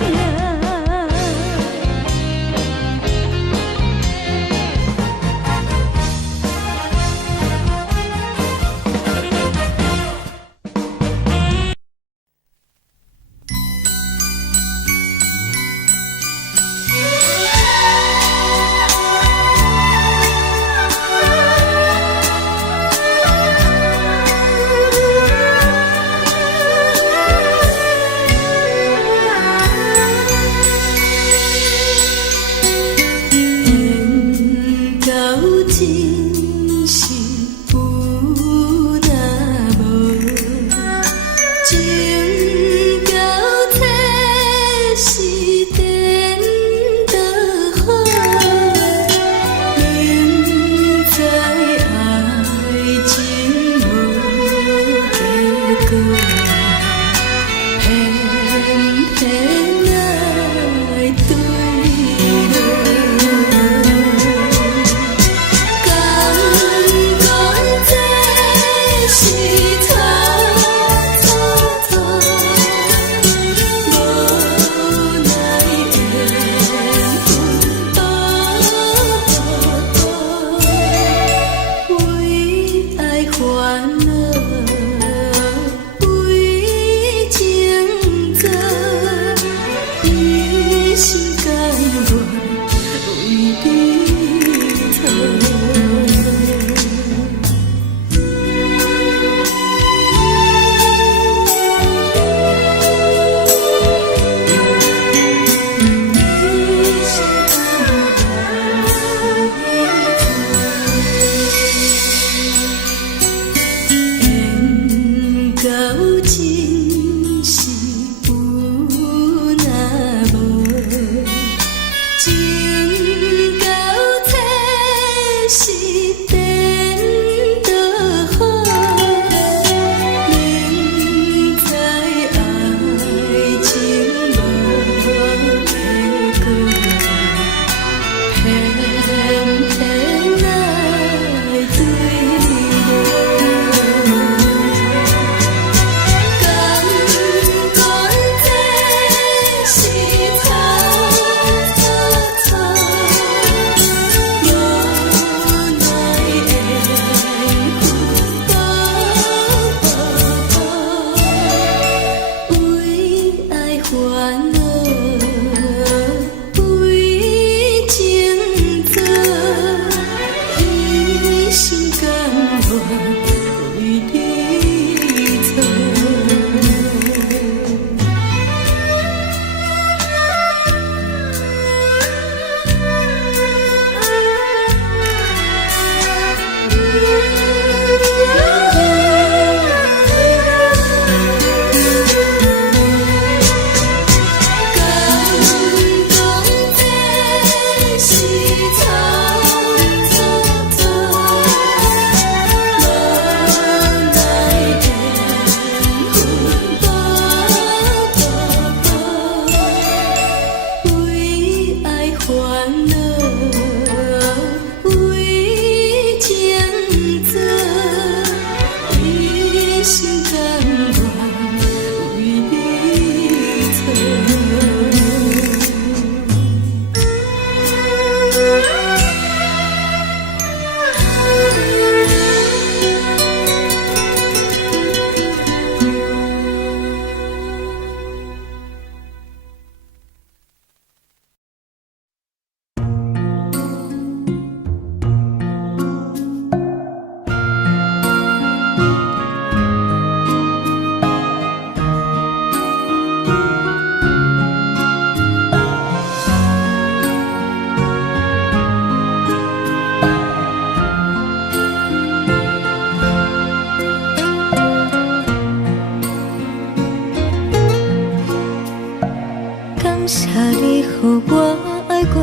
我爱过，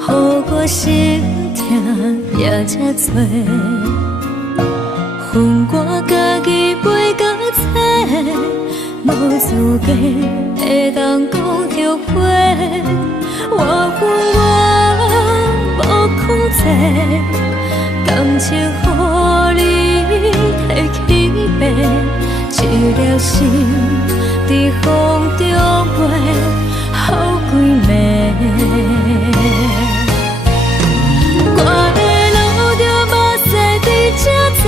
予我心痛也这多。恨我家己袂到切，无资格会当讲后悔。我恨我无控制，感情予你摕去卖，一粒心在风中飞，好几暝。我的路着目屎在这多。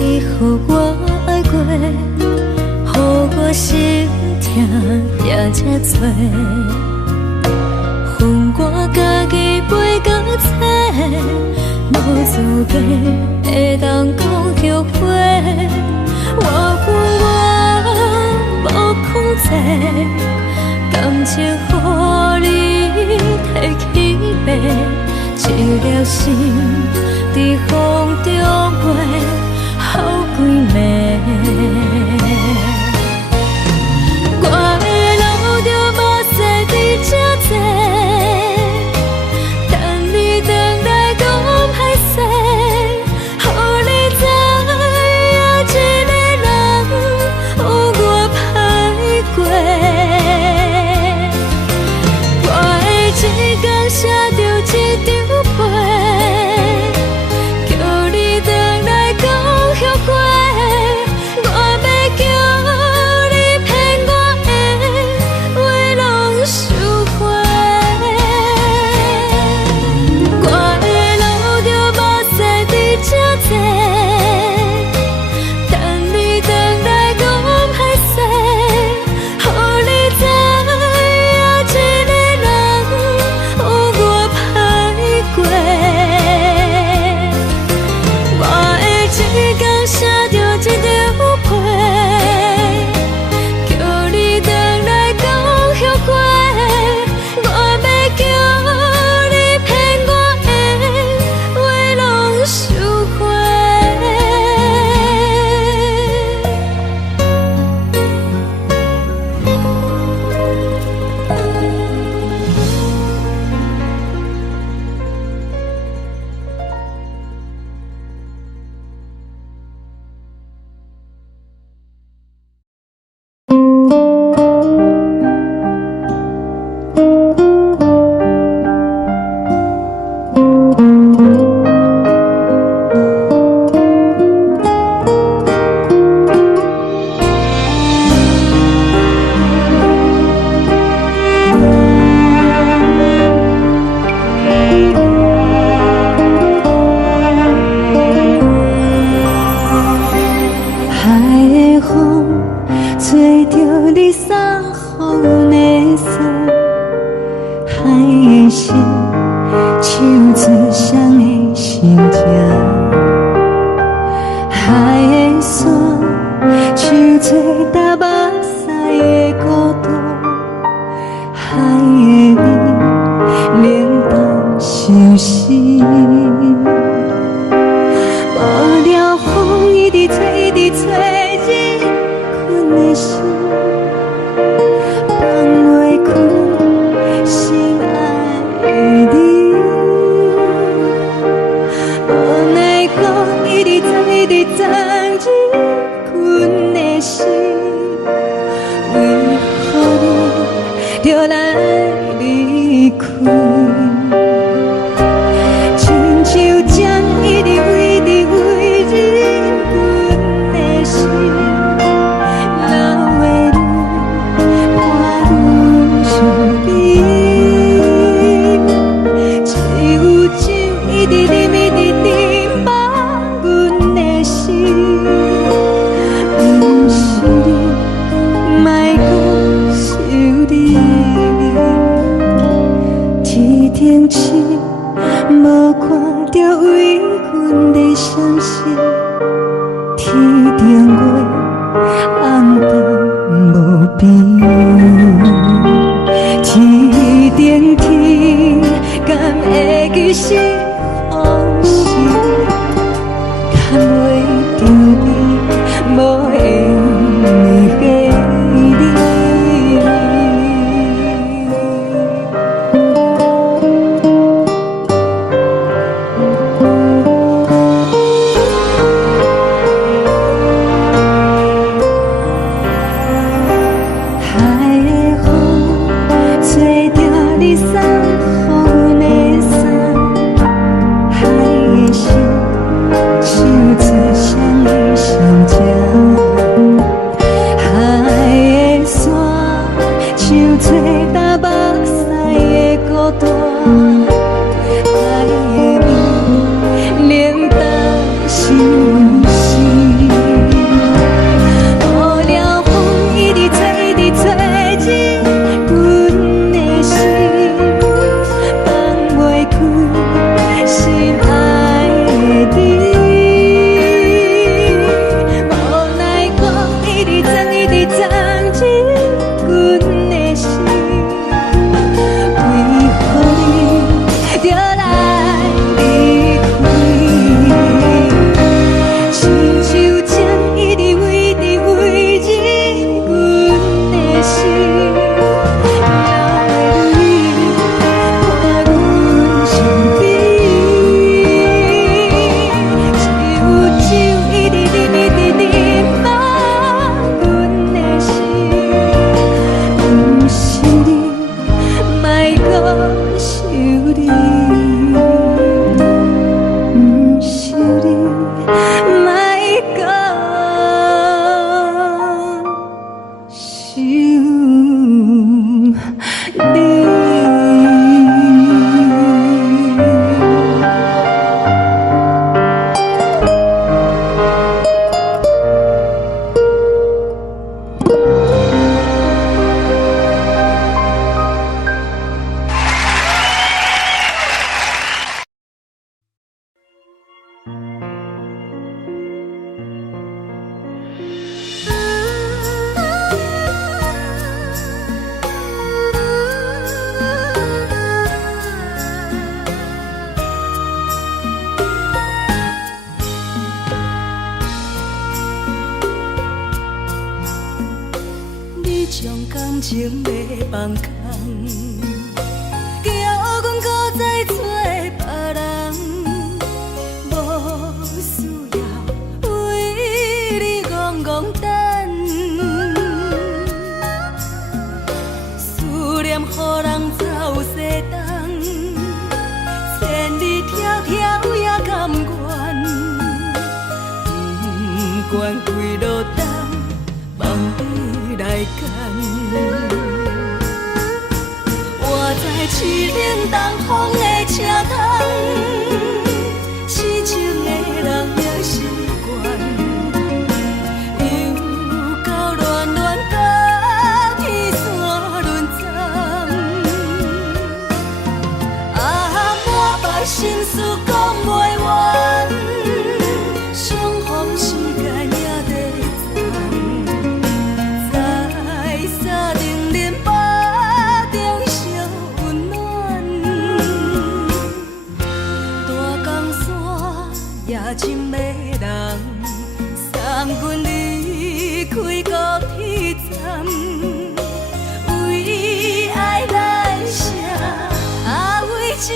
你予我爱过，予我心痛也这多。恨我家己袂到切，无资格会当讲后悔。我恨我无控制，感情予你摕去卖，一粒心在风中飞。好几暝，我的路着目屎在这多，等你回来讲歹势，予你知影一个人有我歹过。我会一天写着一张被，叫你回来讲。我要叫你骗我的话拢收回。我的路着目屎在这多，等你回来讲歹势，予你知影一个人有我歹过。我会一天写着一张被，叫你回来讲后悔。我要叫你骗我的话拢收回。就来离开，亲像将伊的为你为人阮的将感情要放空，叫阮搁再找别人，无需要为你戆戆等，思念予人走西东，千里迢迢也甘愿，不管几路灯，望你来牵。我在凄冷东风的车窗，痴情的人也习惯，又到恋恋甲天山沦陷。满腹心事讲袂完，相逢时间也在站，在沙定林北中相温暖。大江山也真迷人，送阮离开高铁站，为爱来写为情。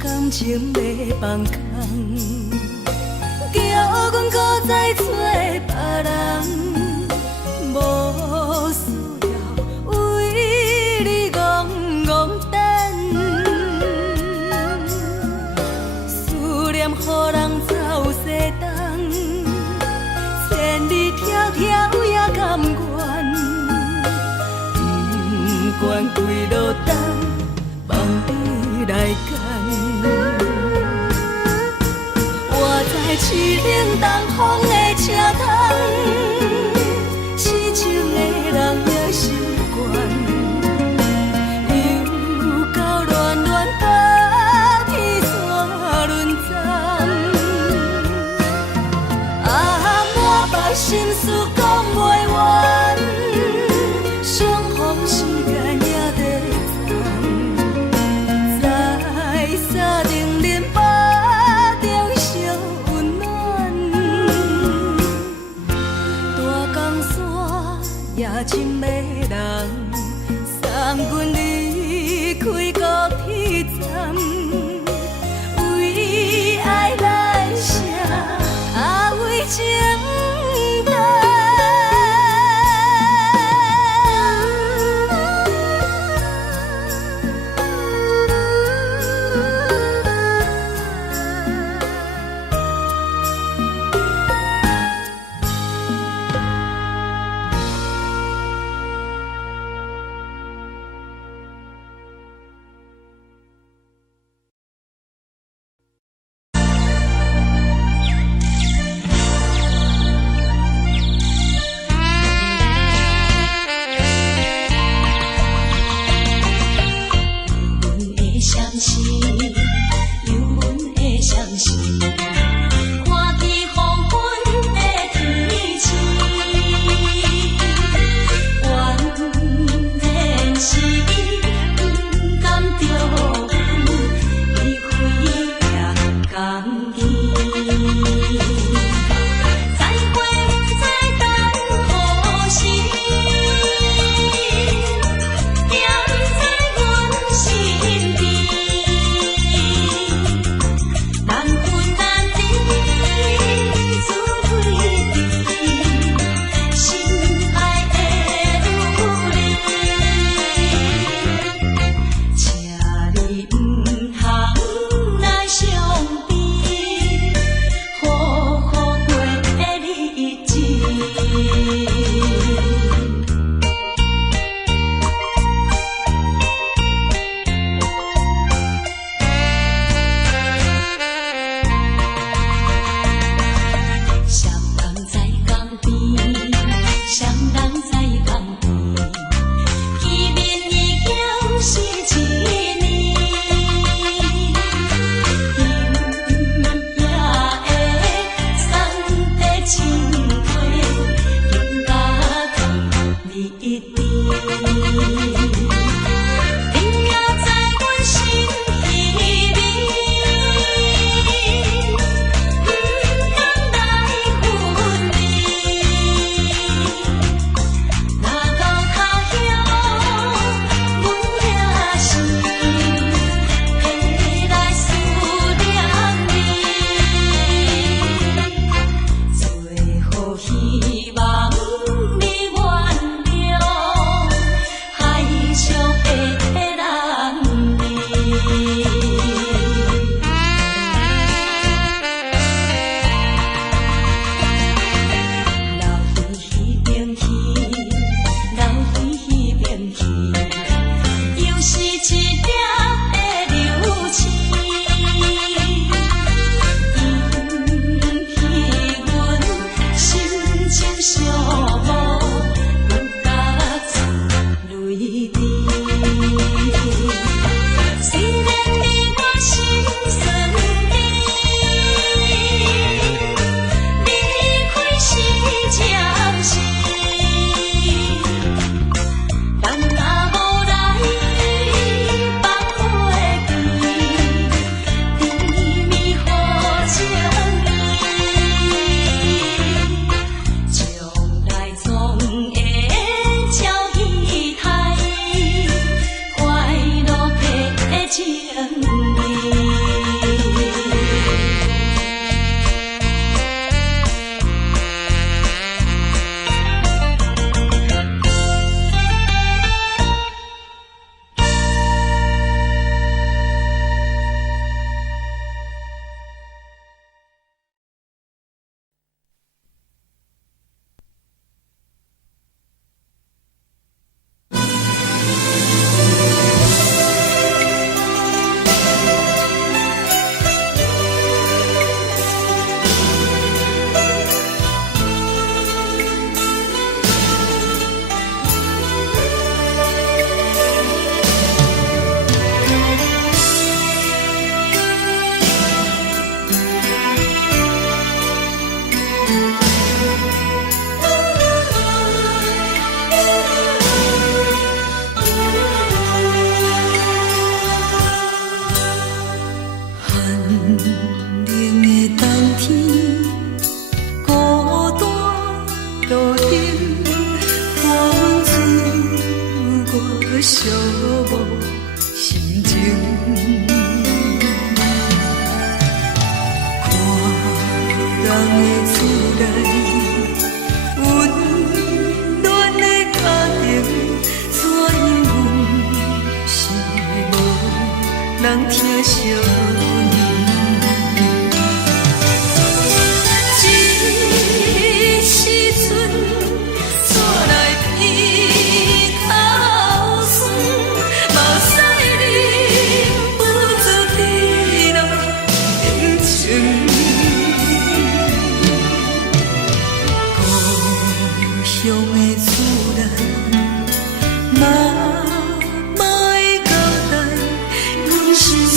感情要放空，叫阮搁再找别人，无需要为你戆戆等，思念予人走西东，千里迢迢也甘愿，不管几路灯，望你来牵。我在凄冷东风的车窗，痴情的人也习惯，又到恋恋甲天山沦陷。满腹心事讲袂完，相逢时间也在站，在沙定林北中相温暖。人疼惜你。这时阵带来鼻头酸，目屎忍不住滴落眼睛。故乡的主人，妈妈的交代，阮心事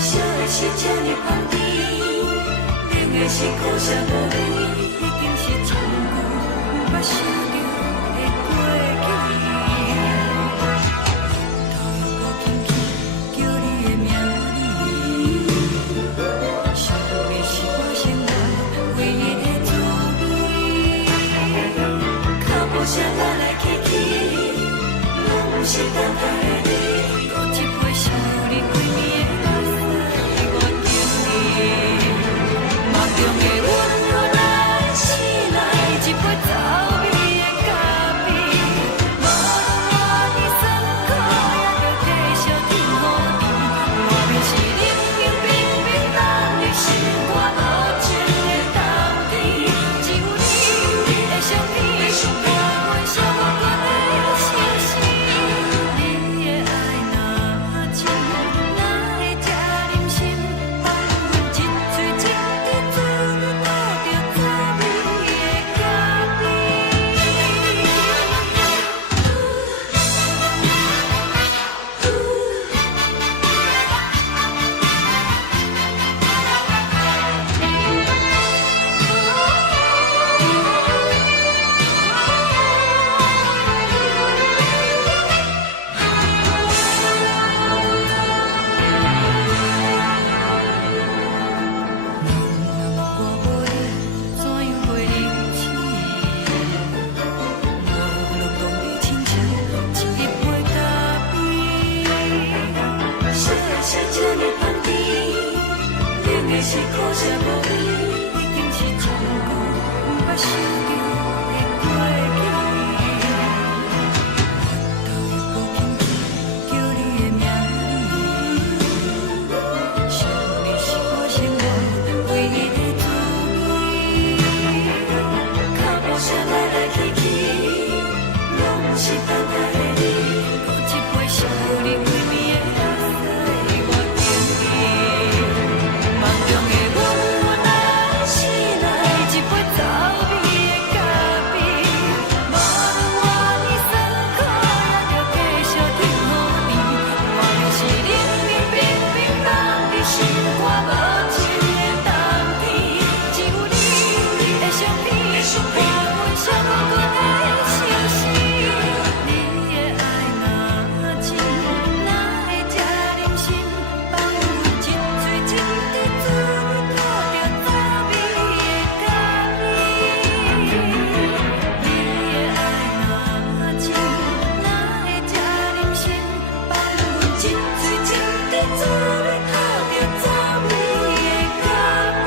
烧的是这呢香甜，冷的是苦涩无味，已经是一句毋捌想着的过去。头又搁轻轻叫你的名字，想的是我生来唯一的滋味。脚步声来来去去，拢是等待的你。搁一杯想你几年的目屎，我敬你。梦中的温柔来醒来，一杯走味的咖啡。无论我的酸苦，也着继续甜予你。外面是冷冷冰冰冷的心肝，无情的冬天，只有你的相片，我阮寂寞阮的心事。你的爱若真，哪会这忍心放阮一嘴情的滋味，倒着滋味的咖啡。是苦涩无味，已经是一句毋捌想着的过去。头又搁轻轻叫你的名字，想你是我生来唯一的滋味。脚步声来来去去，拢是等待的你。搁一杯想你几暝的目屎，我敬你。梦中的温柔来醒来，一杯走味的咖啡。无论我的酸苦，也着继续甜予你。外面是冷冷冰冰冷的心肝，无情的冬天，只有你的相片，伴阮寂寞阮的心事。你的爱若真，哪会这忍心放阮一嘴情的滋味，倒着滋味的咖啡。你的爱若真，哪会这忍心放阮一嘴情的滋味，倒着滋味的咖啡。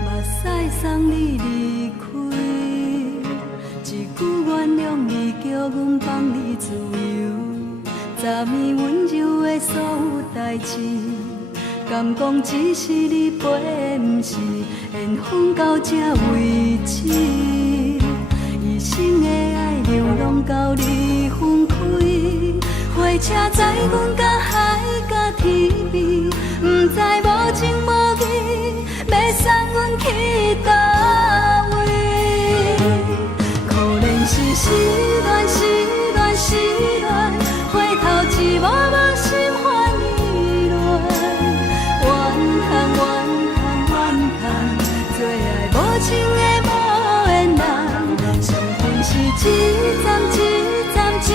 目屎送你离开，一句原谅你，叫阮放你自由。昨暝温柔的所有代志，敢讲只是你陪，毋是缘分到这为止。一生的爱流浪到你分开，火车载阮甲海甲天边，毋知无情无义，要送阮去倒位？可能是失恋，失恋，失恋，回头一幕幕心烦意乱，怨叹，怨叹，怨叹，最爱无情的无缘人，伤痕是一站一站一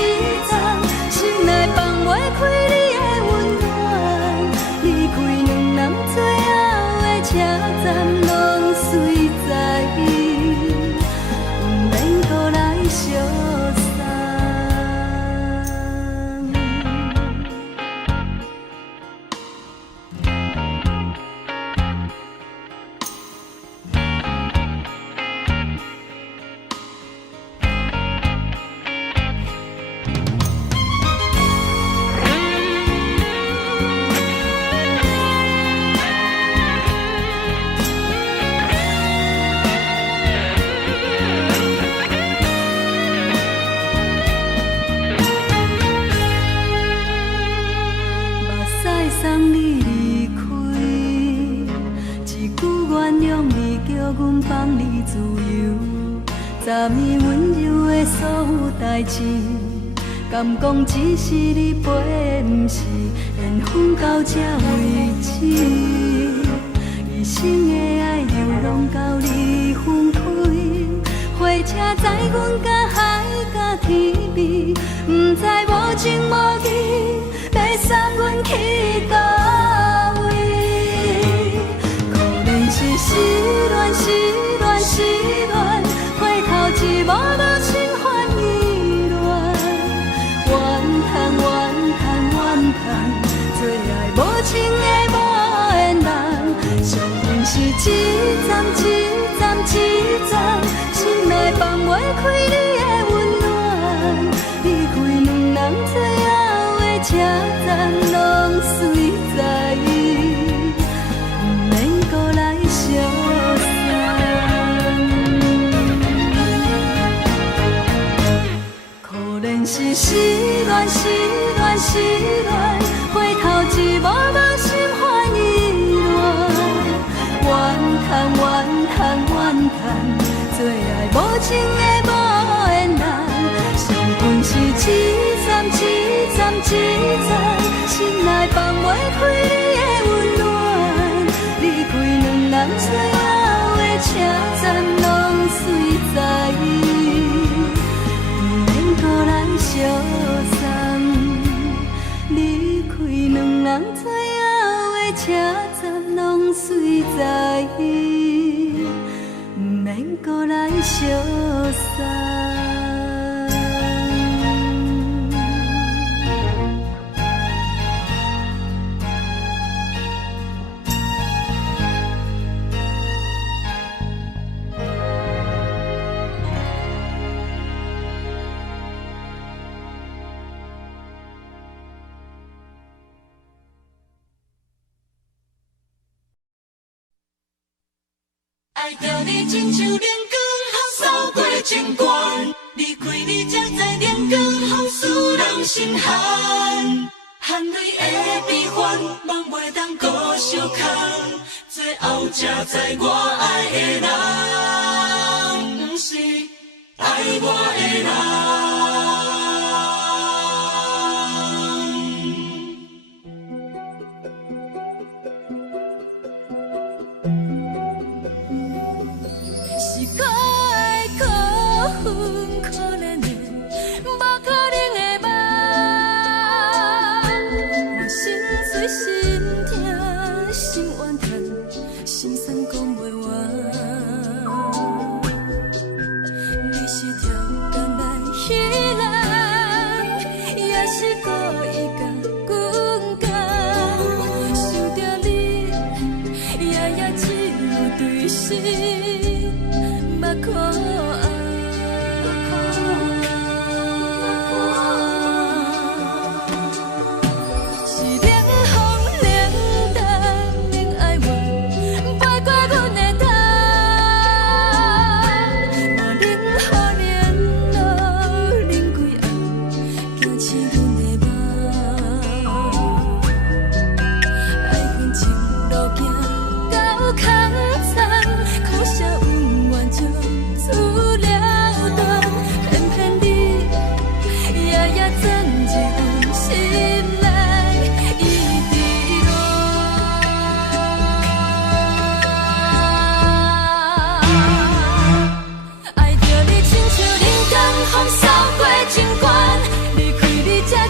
代志，敢讲只是你陪，不是缘分到这为止。一生的爱流浪到你分开，火车载阮甲海甲天边，不知无情无义，要送阮去倒位？可能是失恋，失恋，失恋，回头一幕幕心烦意乱，怨叹，怨叹，怨叹，最爱无情的无缘人，上恨是一站一站一站，心内放袂开你的温暖，离开两人最后的车站，拢随在意，不免搁来相送。可能是失恋，失恋，失恋，回头一幕幕心烦意乱，怨叹，怨叹，怨叹，最爱无情的无缘人，上恨是一站一站一站，心内放袂开你的温暖，离开两人最后的车站，拢随在意，不免搁来相送。离开两人最后的车站，拢随在意，不免搁来相送。爱着你亲像连光风扫过情关，离开你才知连光风使人心寒。含泪的悲欢，望袂当搁相牵，最后才知我爱的人，不是爱我的人。可怜的，无可能的梦，我心碎心痛心怨叹，心酸讲袂完。你是条工来彼人，也是故意甲阮讲，想着你，夜夜只有对视，目看。风扫过情关，离开你才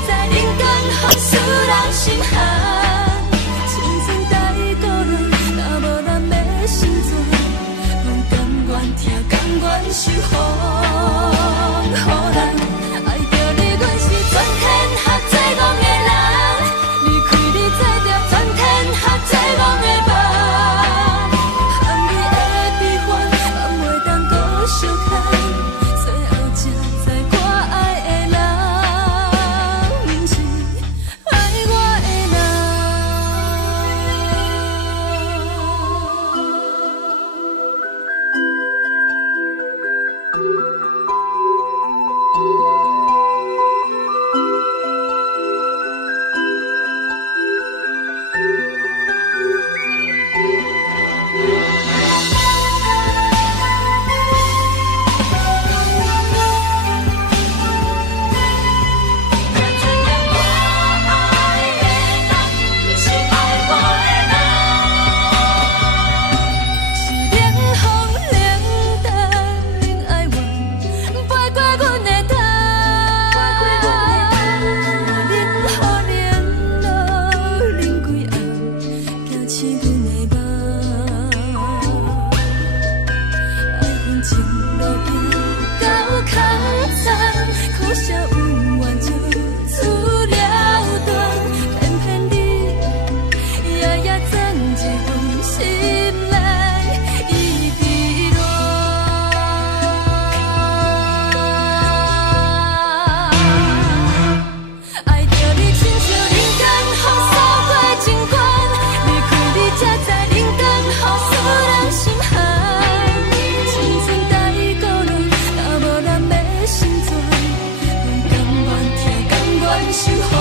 守护，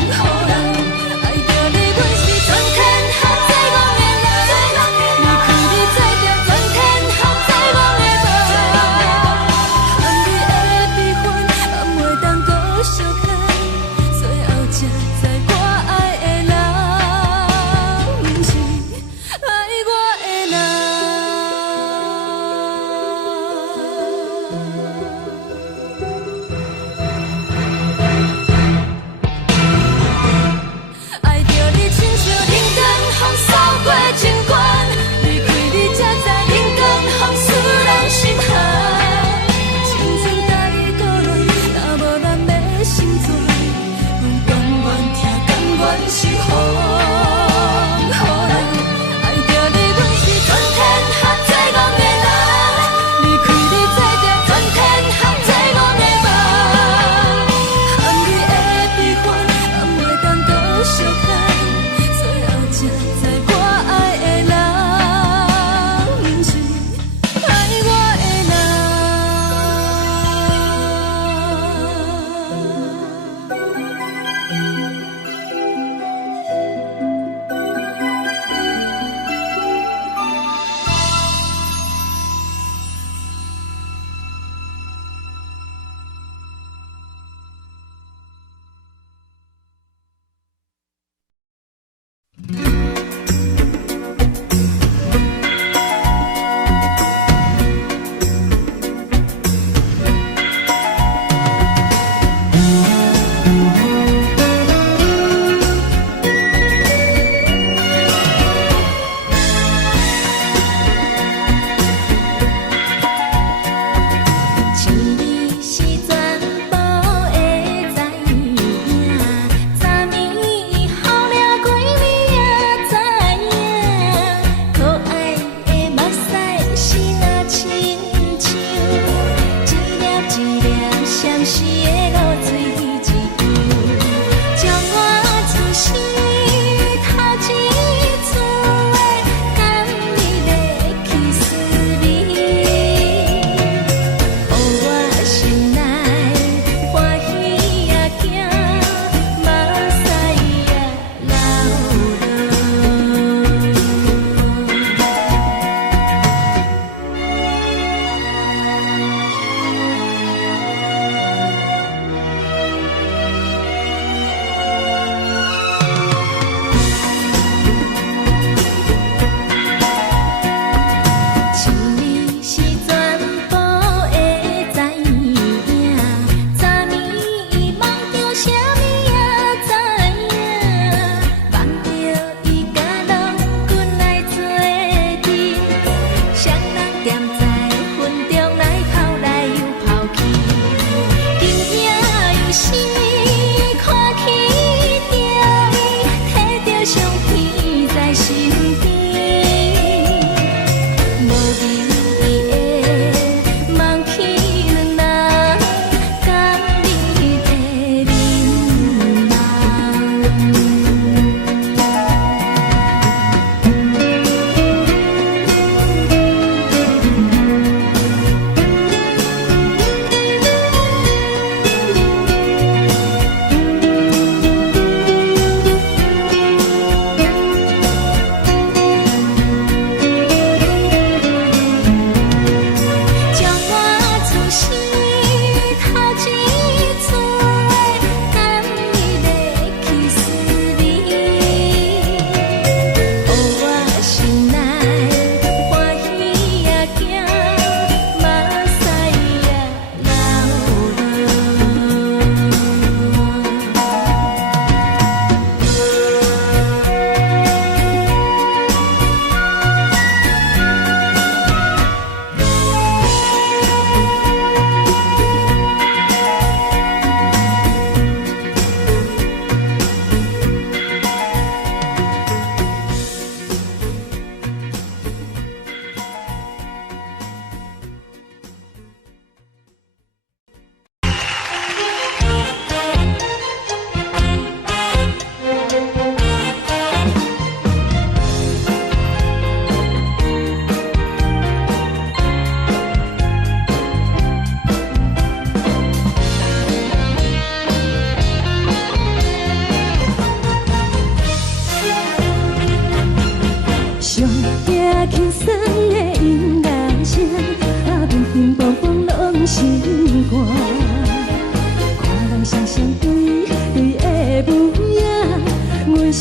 予人爱着你，阮是全天下最戆的人。离开你做着全天下最戆的梦，含泪的悲欢，也袂当搁相牵。最后才知我爱的人，毋是爱我的人。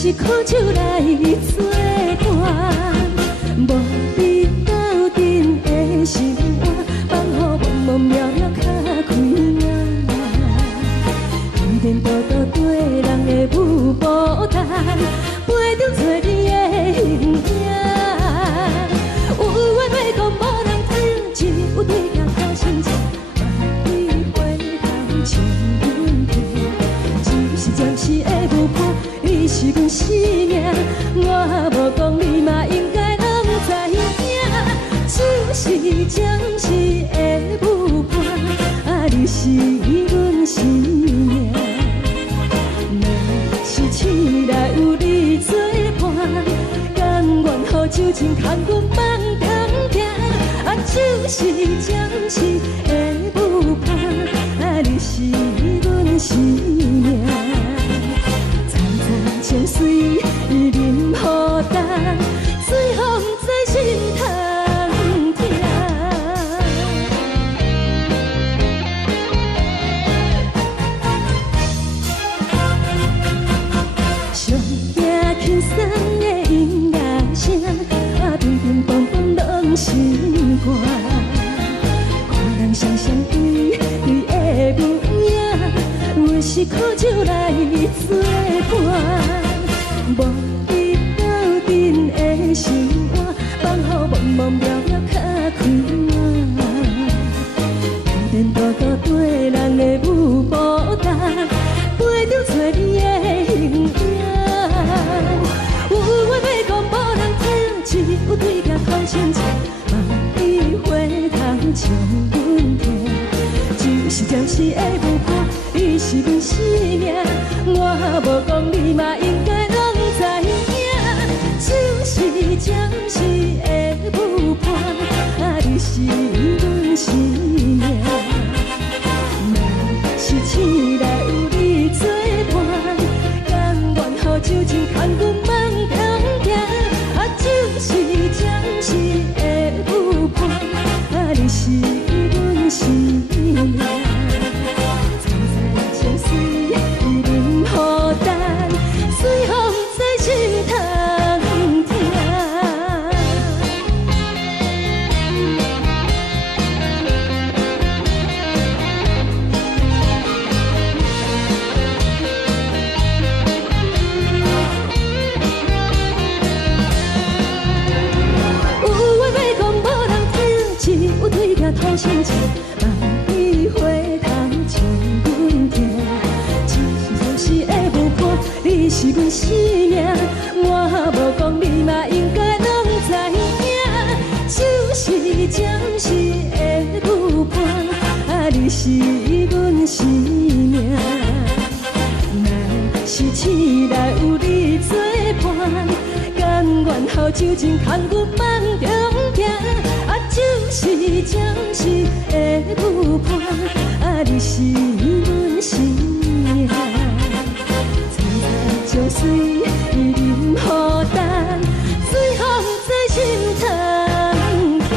是苦酒来作伴，无你斗阵的生活，放予茫茫渺渺较开眼。颠颠倒倒对人的舞步弹，陪着做你的形影。有话要讲无人听，只有对镜头心情，万里回头唱阮听。就是暂时的舞伴，你是阮生命，我无讲你嘛应该拢知影。就是暂时的舞伴，啊，你是阮生命。若是醒来有你作伴，甘愿予酒精牵阮梦中行。啊，就是暂时的舞伴，啊，你是阮生命。层层情水任何等，随风在心头听。上惊轻松的音乐声，啊，乒乒乓乓拢心肝。看人双双对对的舞影，阮是苦酒来作伴，无你斗阵的生活，放予茫茫渺渺较开眼。颠颠倒倒对人的舞步弹，陪着做你的形影。有话要讲无人听，只有对镜看心情，万里回头唱阮听。就是暂时的舞伴，你是阮生命，我无讲你嘛应该拢知影。就是暂时的舞伴，啊，你是阮生命。若是醒来有你作伴，甘愿予酒精牵阮梦中行。啊，就是暂时的舞伴，啊，你是阮生命。层层情水任何等，随风在心头听。有话要讲无人听，只有对镜讨心情，万里回头唱阮听。就是暂时的舞伴，你是阮生命，我无讲你嘛应该拢知影。就是暂时的舞伴，啊，你是阮生命。若是醒来有你作伴，甘愿予酒精牵阮梦中行。啊，就是暂时的舞伴，啊，你是阮生命。层层情水任何等，随风在心头听。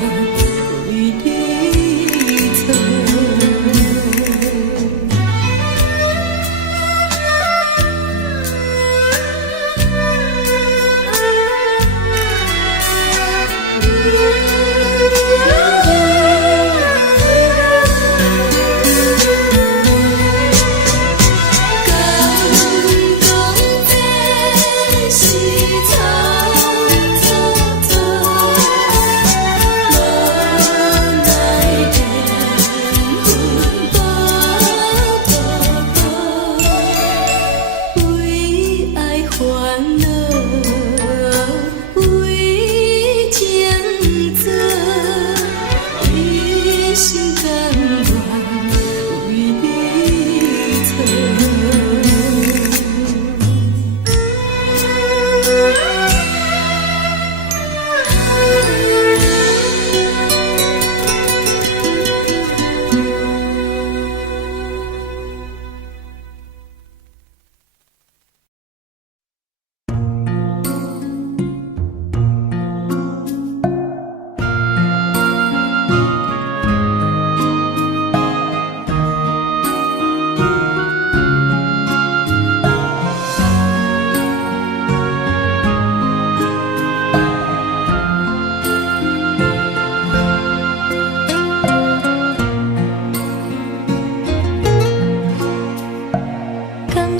为你做。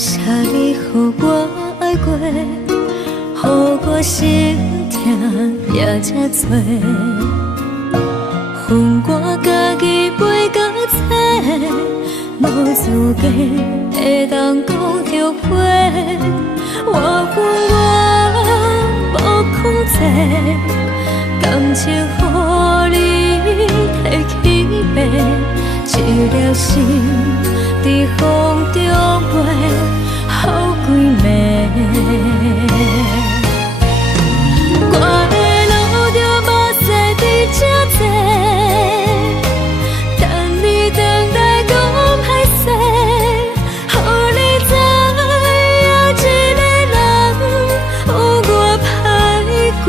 谢你，予我爱过，予我心痛也这多。恨我家己飞到切，无资格会当讲着话。我恨我无控制，感情予你提起白，一粒心在风中飞。好几暝，我的路着目屎伫这多，等你回来讲歹势，予你知影一个人有我歹过。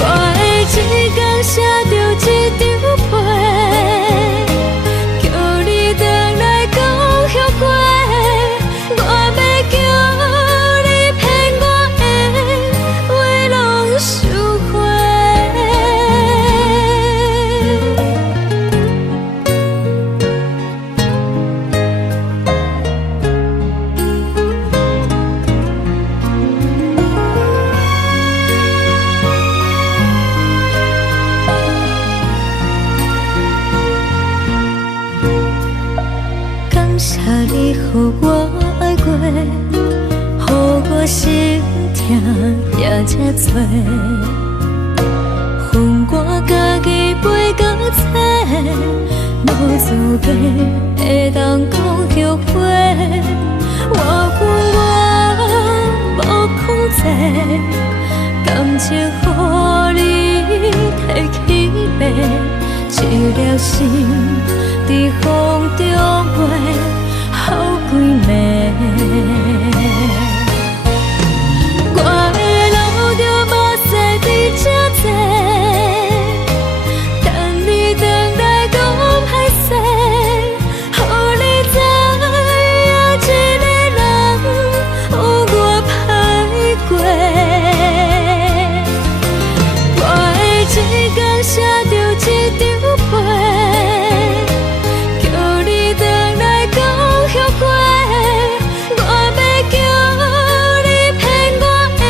我的一天写着一张被，叫你回来讲。我要叫你骗我的话，拢收回。感谢你，予我爱过，予我心痛也这多。恨我家己飞到切，无资格会当讲着话。我恨我无控制，感情予你提起白，一粒心在风中飞。好几暝，我的路着目屎伫这多，等你回来讲歹势，予你知影一个人有我歹过。我的一天写着一张被，叫你回来讲。我要叫你骗我的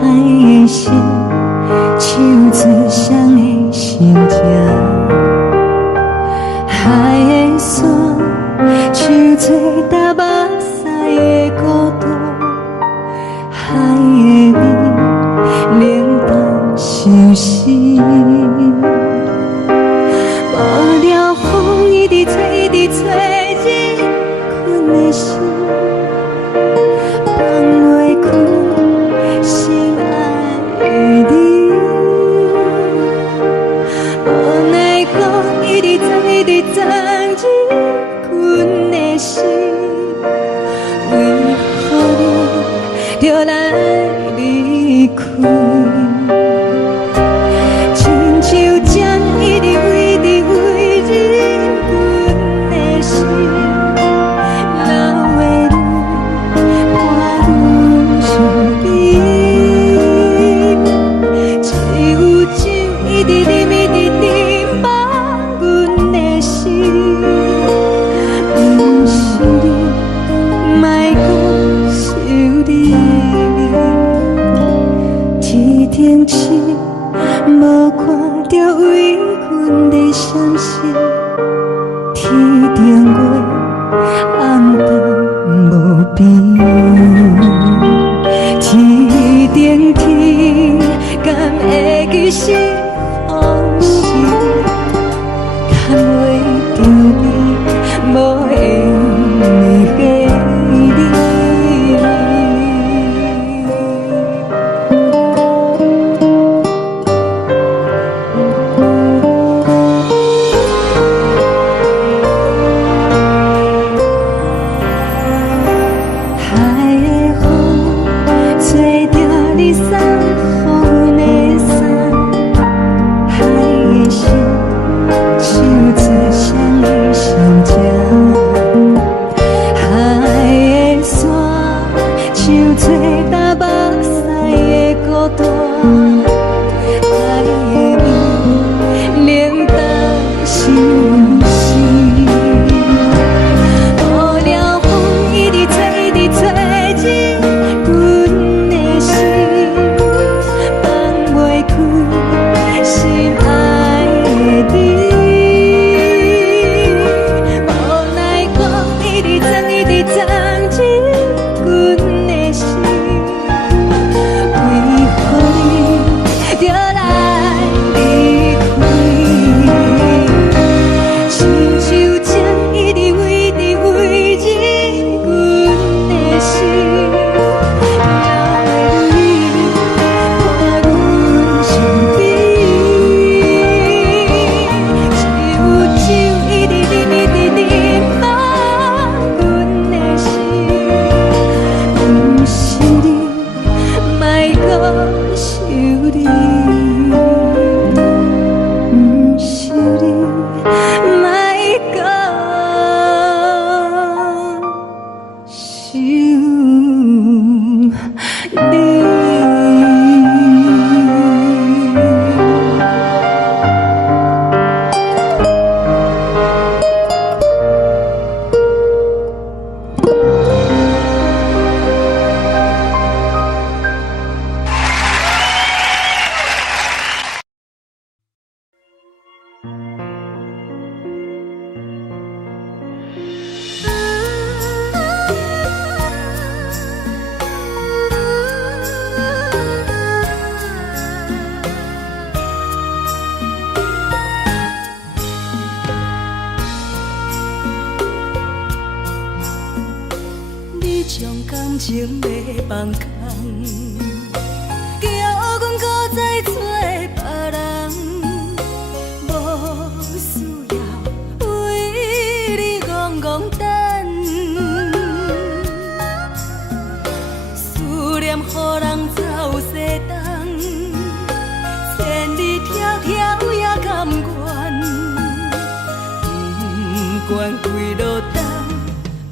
海的心，手做双的心情。海的山，手做搭目屎的孤独。海的味，冷淡相思。无聊风一直吹，一直吹，日困的心。放袂开心爱的你，无奈讲一直藏，一直藏日困的心，为何你就来离开？亲像针一直围，一直围日困的心。无看到为阮的相思，天顶月暗淡无边，天顶天敢会记是往事，堪袂着你无缘的你。情要放空，叫阮搁再找别人，无需要为你戆戆等。思念予人走西东，千里迢迢也甘愿，不管几路灯，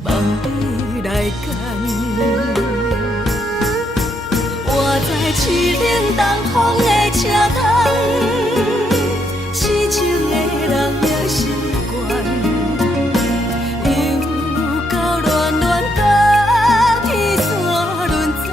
望你来干。我在凄冷东风的车窗，痴情的人也习惯，又到乱乱甲天线轮转。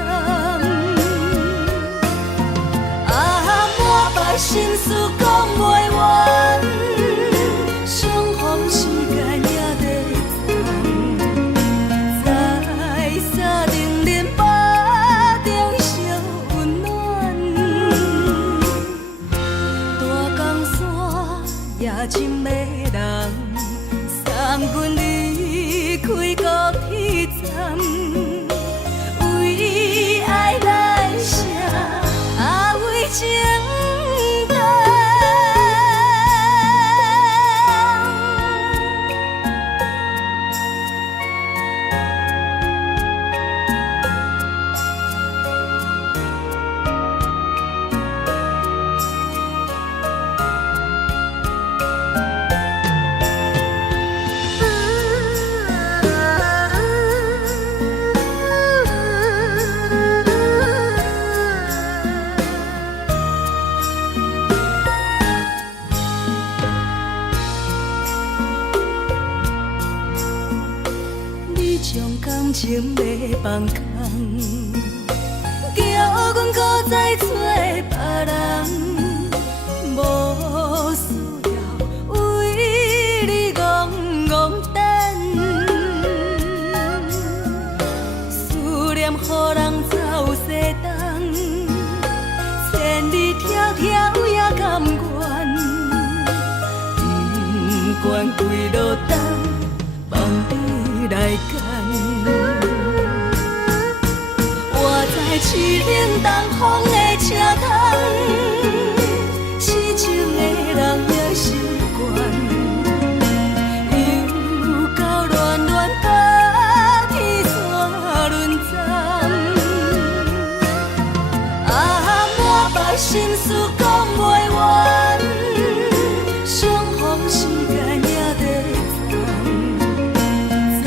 做别人，无需要为你戆戆等。思念予人走西东，千里迢迢也甘愿，不管归路东，望你来干。我在凄冷东风的车窗，痴情的人也习惯，又到恋恋把天线轮转。啊，满腹心事讲袂完，相逢时间也在藏，在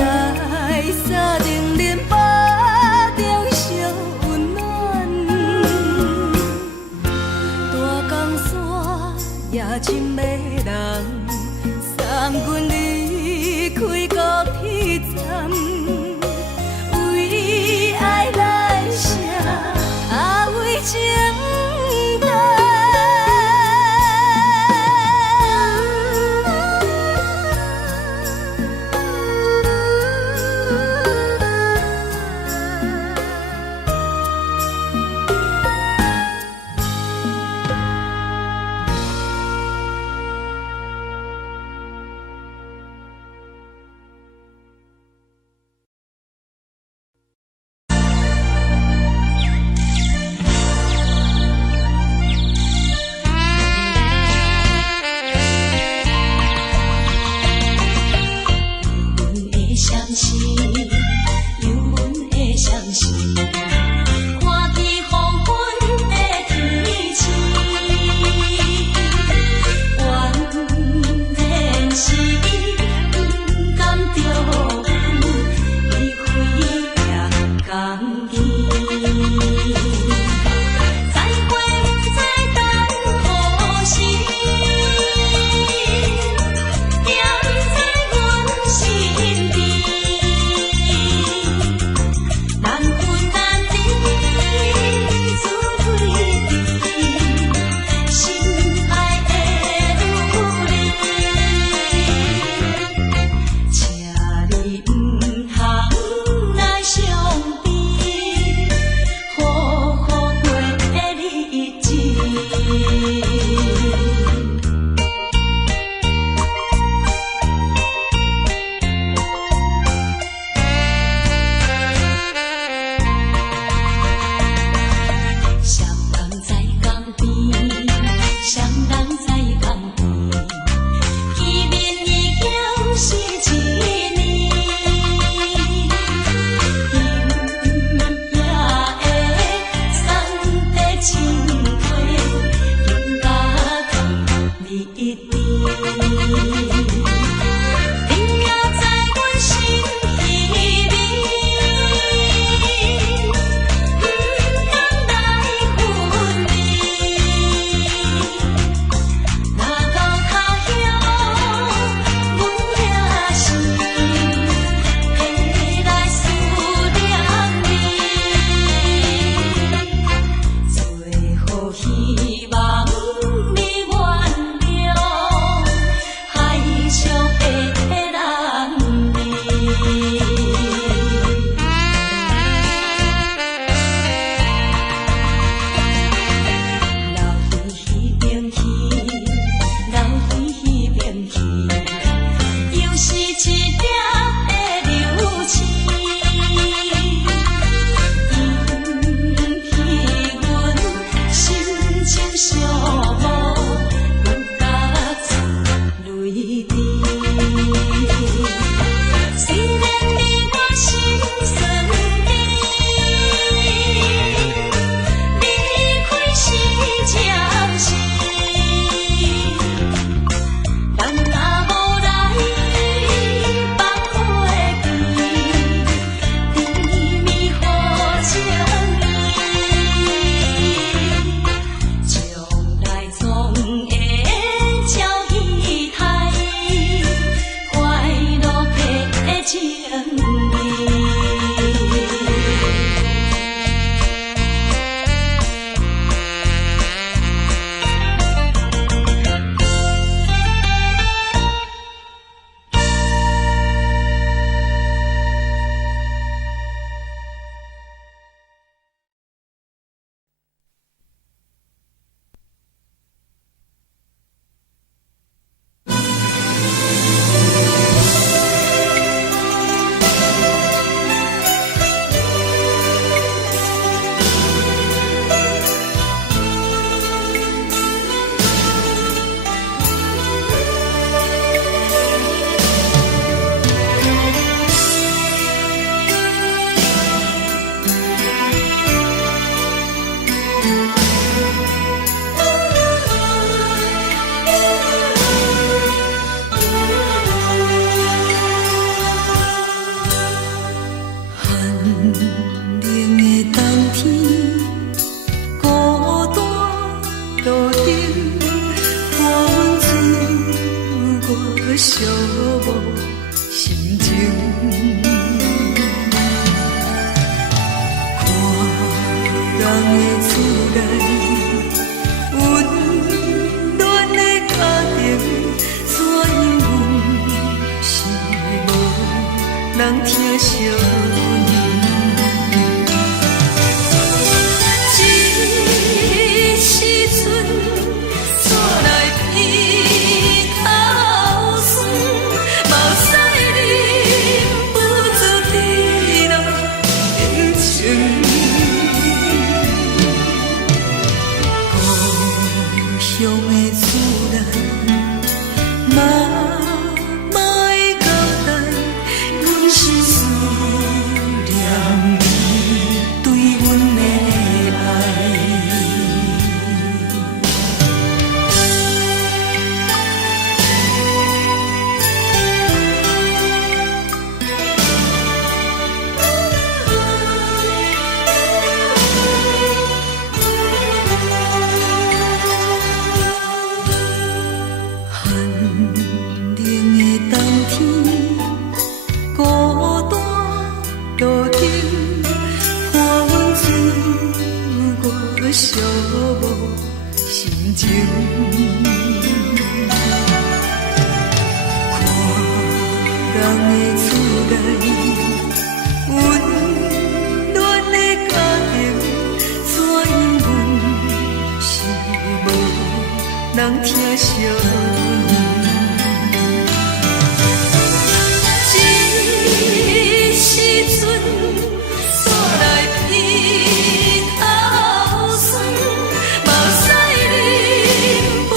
沙定林巴中烧温暖。大江山也深的人，送阮离开高铁站，为爱来写，为情等。你不通来相比，予寂寞心情。看人的厝内温暖的家庭，怎因阮是无人疼惜？时阵煞来鼻头酸，目屎忍不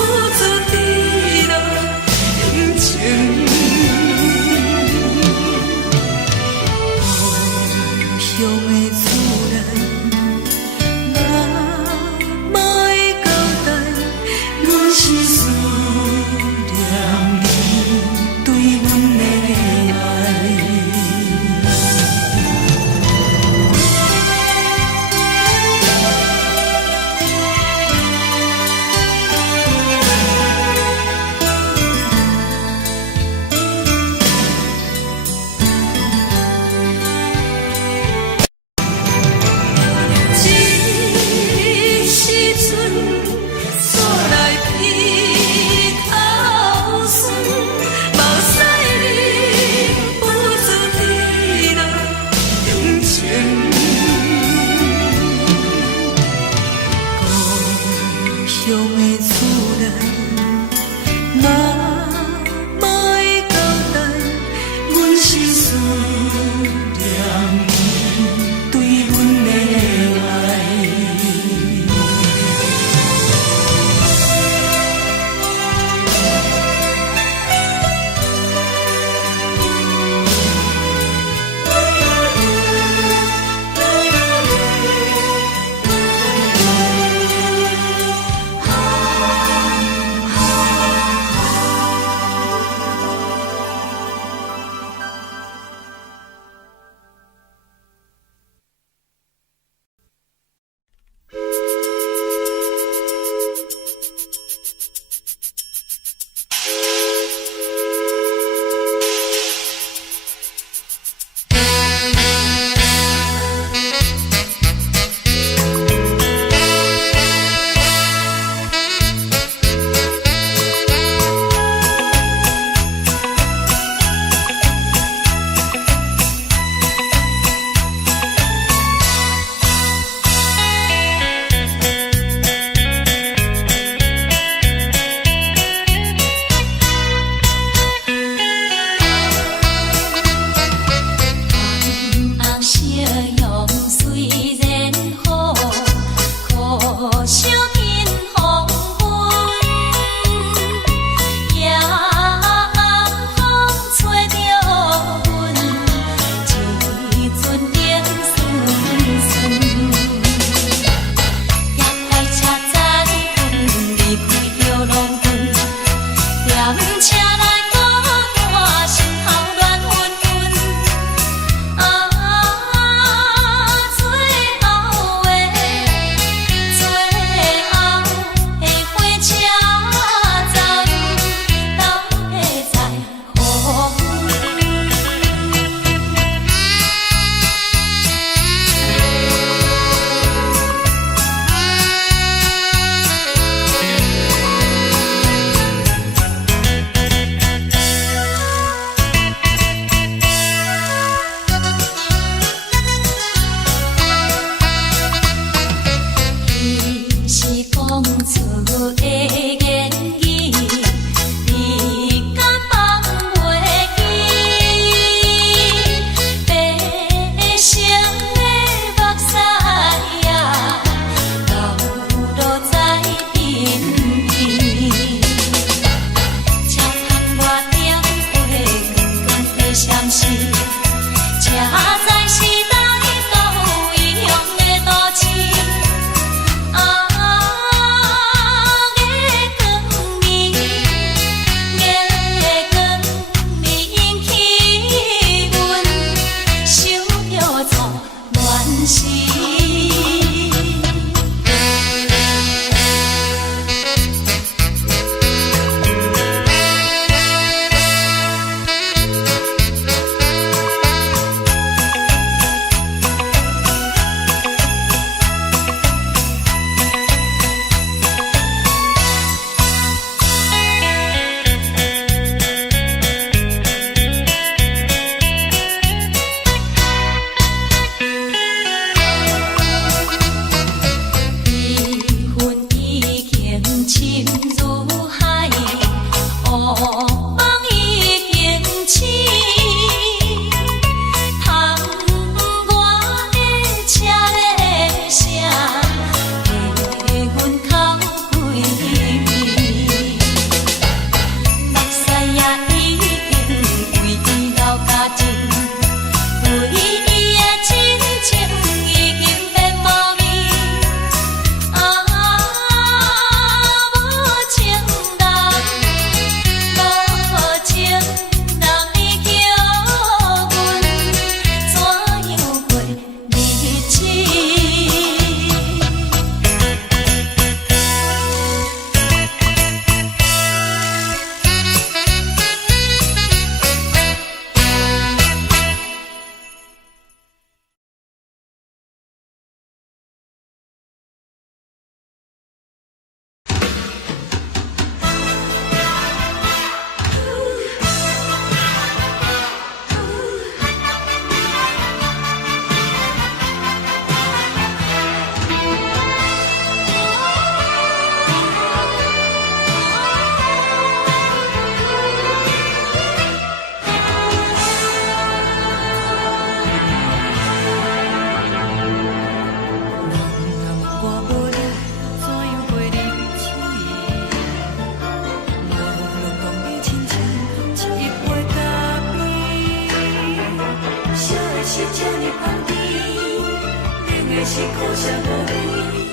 无你，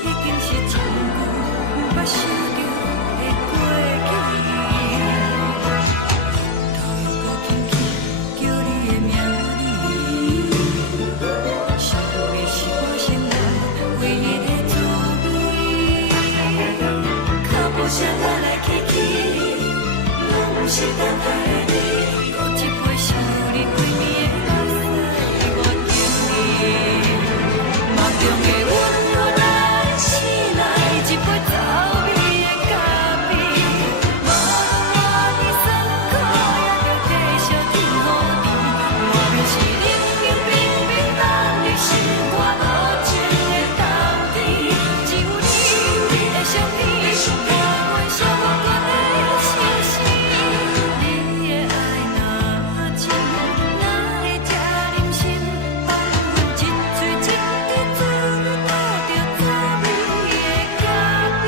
已经是真久无法想着的过去。头又搁轻轻叫你的名字，想你是我生来唯一的滋味。脚步声来来去去，拢是等待的你。搁一杯想你对面的目屎，我敬你。梦中的阮予来醒来，一杯走味的咖啡。无论我的酸苦，也着继续甜予你。外面是冷冷冰冰冷的心肝，无情的冬天。只有你的相片，我阮寂寞过的心事。你的爱若真，哪会这忍心放阮一嘴一滴滋味，讨着滋味的咖啡。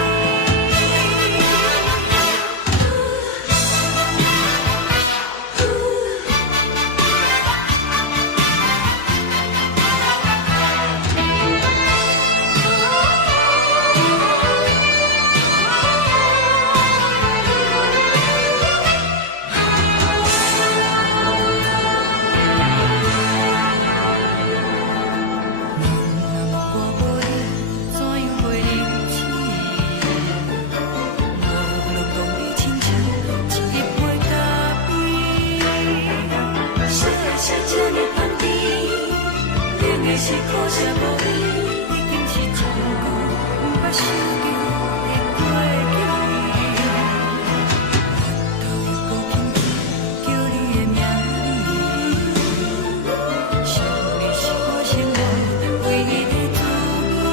怎样袂离弃？无路讲你亲像一杯咖啡，烧的是这呢香甜，冷的是苦涩无味，已经是真久无法想着的过去。头又搁轻轻叫你的名字，想你是我生来唯一的滋味。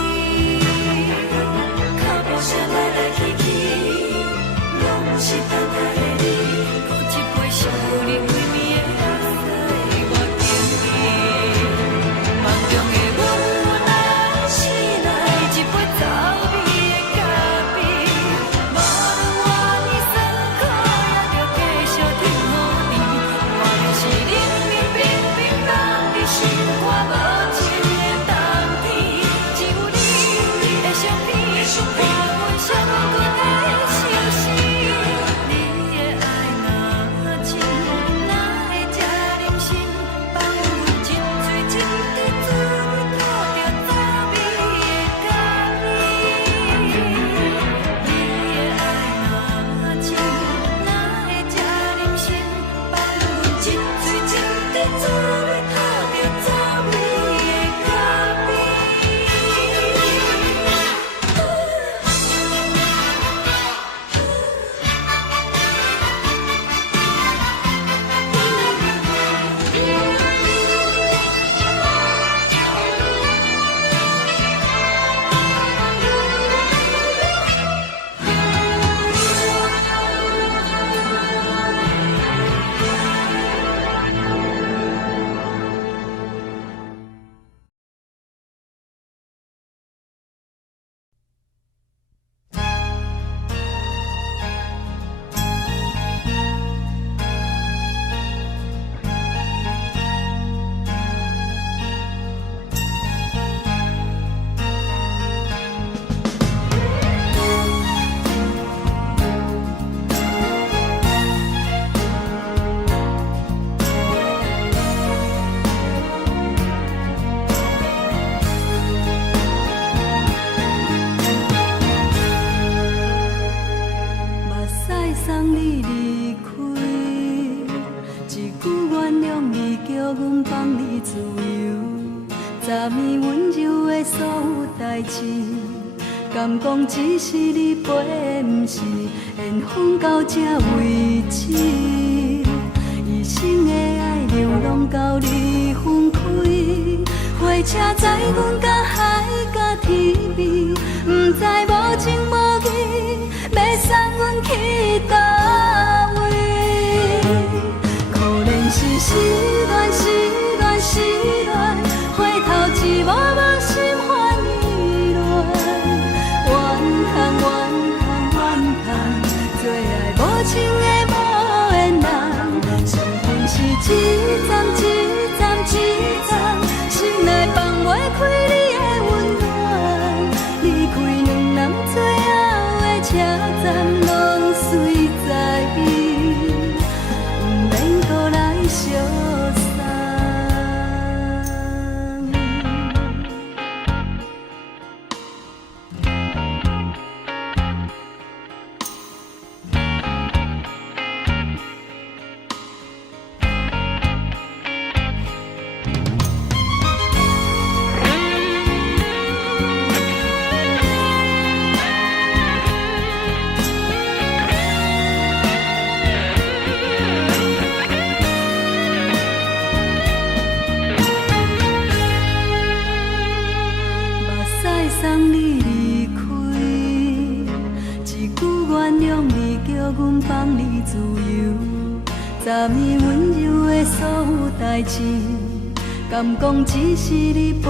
脚步声来来去去，拢是等待的你。搁一杯想你对面的目屎，我敬你。梦中的阮予来醒来，一杯走味的咖啡。无论我的酸苦，也着继续甜予你。外面是冷冷冰冰冷的心肝，无情的冬天。只有你的相片，我阮寂寞过的心事。你的爱若真，哪会这忍心放阮一嘴一滴滋味，讨着滋味的咖啡。你的爱若真，哪会这忍心放阮一嘴一滴滋味，讨着滋味的咖啡。目屎送你离开，一句原谅你，叫阮放你自由。昨暝温柔的所有代志，敢讲只是你陪，不是缘分到这为止。一生的爱流浪到你分开，火车载阮甲海甲天边，不知无情无义，要送阮去倒位？可能是失恋，失恋，失恋，回头一幕幕心烦意乱，怨叹，怨叹，怨叹，最爱无情的无缘人，身份是一站一站一站，心内放袂开你的温暖。送你离开，一句原谅你叫阮放你自由，昨暝温柔的所有代志，敢讲只是你陪，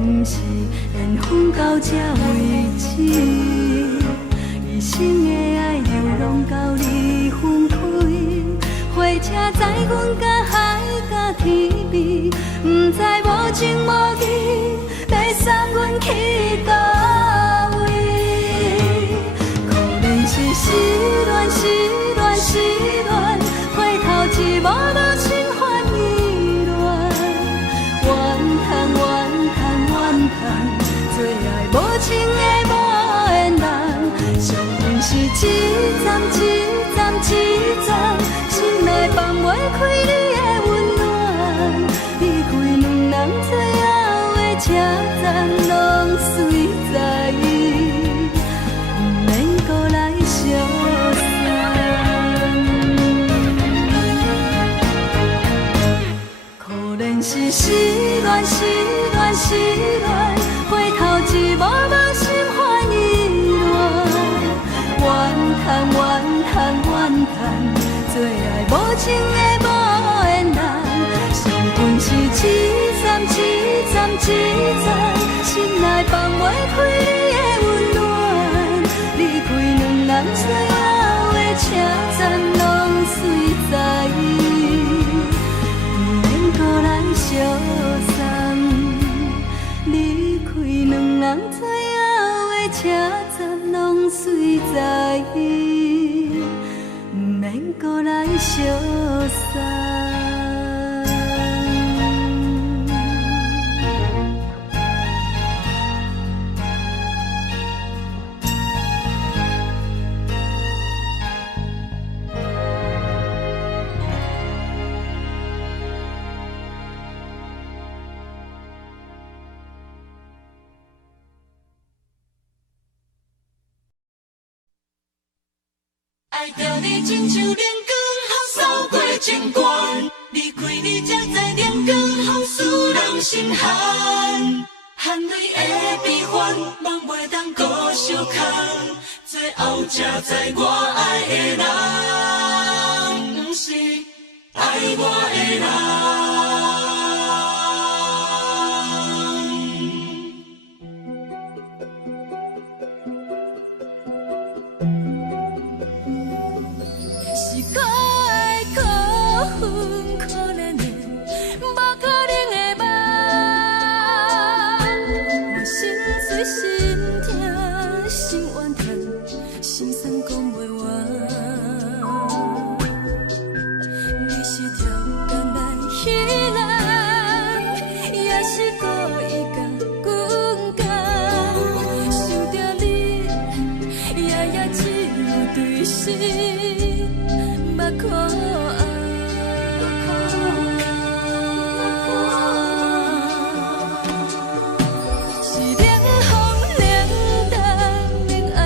不是缘分到这为止。一生的爱流浪到你分开，火车载阮甲海甲天边，不知无情无义，要送阮去倒位？可能是失恋，失恋，失恋，回头一幕幕心烦意乱，怨叹，怨叹，怨叹，最爱无情的无缘人，伤痕是一站一站一站，心内放袂开你的温暖，离开两人最后的车站，拢随在，不免搁来相送。可能是失恋，失恋，失恋，回头一幕幕心烦意乱，怨叹，怨叹，怨叹，最爱无情的无缘人，伤痕是一站一站一站，心内放袂开你的温暖，离开两人最后的车站，拢随在，不免搁来相送，离开两人最后的车站，拢随在，不免搁来相送。爱着你亲像亮光，扫过情关，离开你才知亮光风使人心寒。含泪的悲欢，望袂当搁相牵，最后才知我爱的人，不是爱我的人。是可爱可恨可怜的，无可能的梦。我心碎心痛心怨叹，心酸讲袂完。你是挑工来彼人，也是故意甲阮讲，想着你夜夜只有对视。目看是冷风冷淡，明暗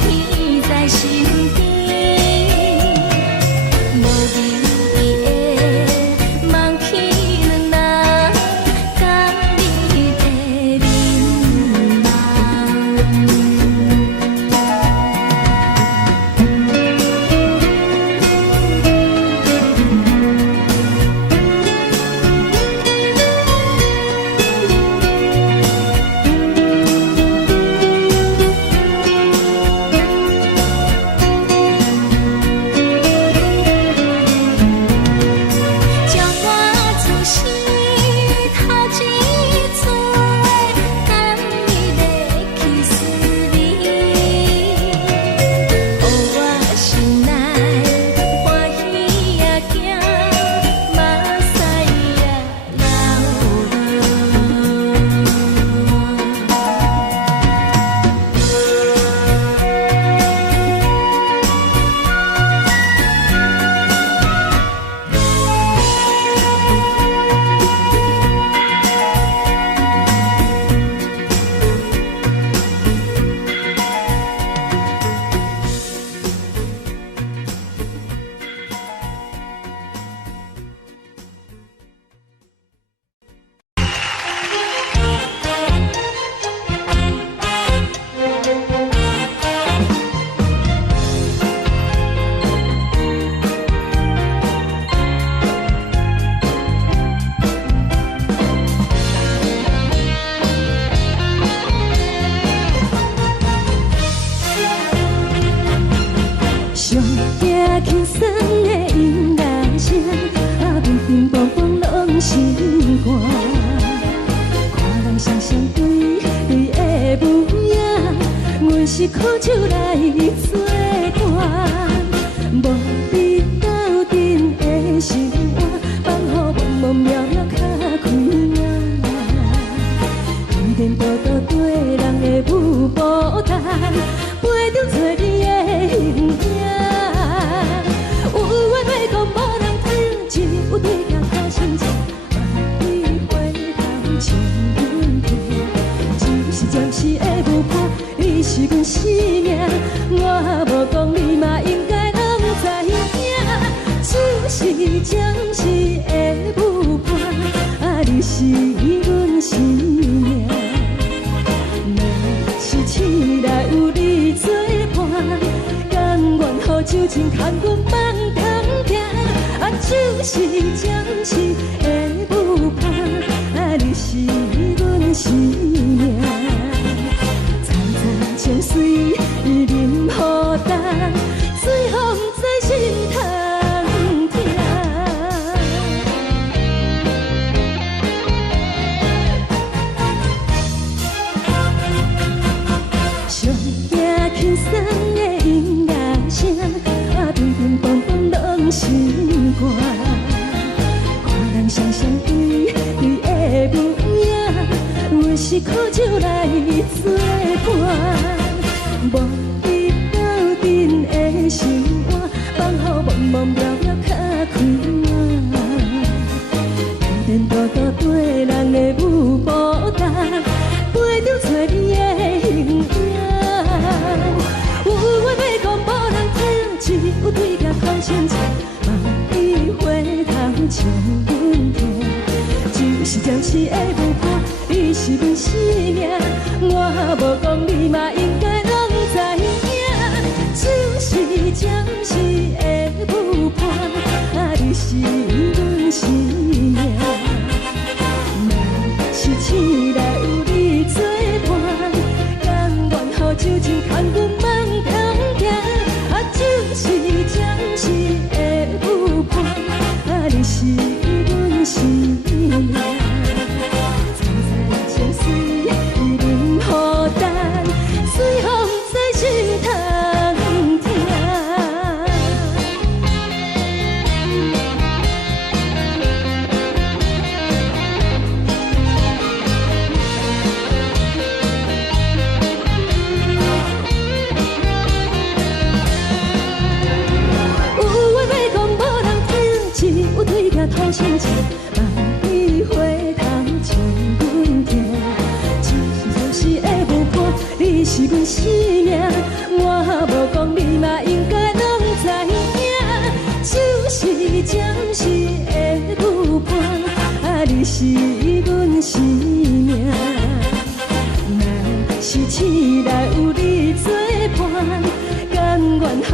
偏在身边，无名义的梦起两人，甲你的眠将我自私头一撮，甘你的气死你，予我心内欢喜也惊，目屎也上惊轻松的音乐声，乒乒乓乓拢心肝。看人双双对对的模样，阮是苦手来做伴。无你斗阵的生活，放予茫茫渺渺较开眼。颠颠倒倒对人的舞步弹，陪着做你的形影。有话要讲无人听，只有对镜头心情，万里回头唱阮听。只是暂时的舞伴，你是阮生命，我无讲你嘛应该拢知影。只是暂时的舞伴，你是阮生命。若是醒来有你作伴，甘愿予酒精牵阮放空行，就是暂时的舞伴，你是阮生命。惨惨情水任何等，随风在心头。轻松的音乐声，乒乒乓乓拢心肝。看人双双对对的模样，阮是苦手来做伴。无你斗阵的生活，放予茫茫渺渺较开眼。颠颠倒倒对人的舞步弹，陪着做你的形影。有话要讲无人听，只有对镜头心情，万里回头唱阮听。就是暂时的舞伴，你是阮生命，我无讲你嘛应该拢知影。就是暂时的舞伴，你是阮生命。若是醒来有你作伴，甘愿予酒精牵阮放空行，就是暂时的舞伴，你是阮生命。惨惨情水任何等，随风在心头听。心情，万里回头唱阮听。只是暂时的舞伴，你是阮生命，我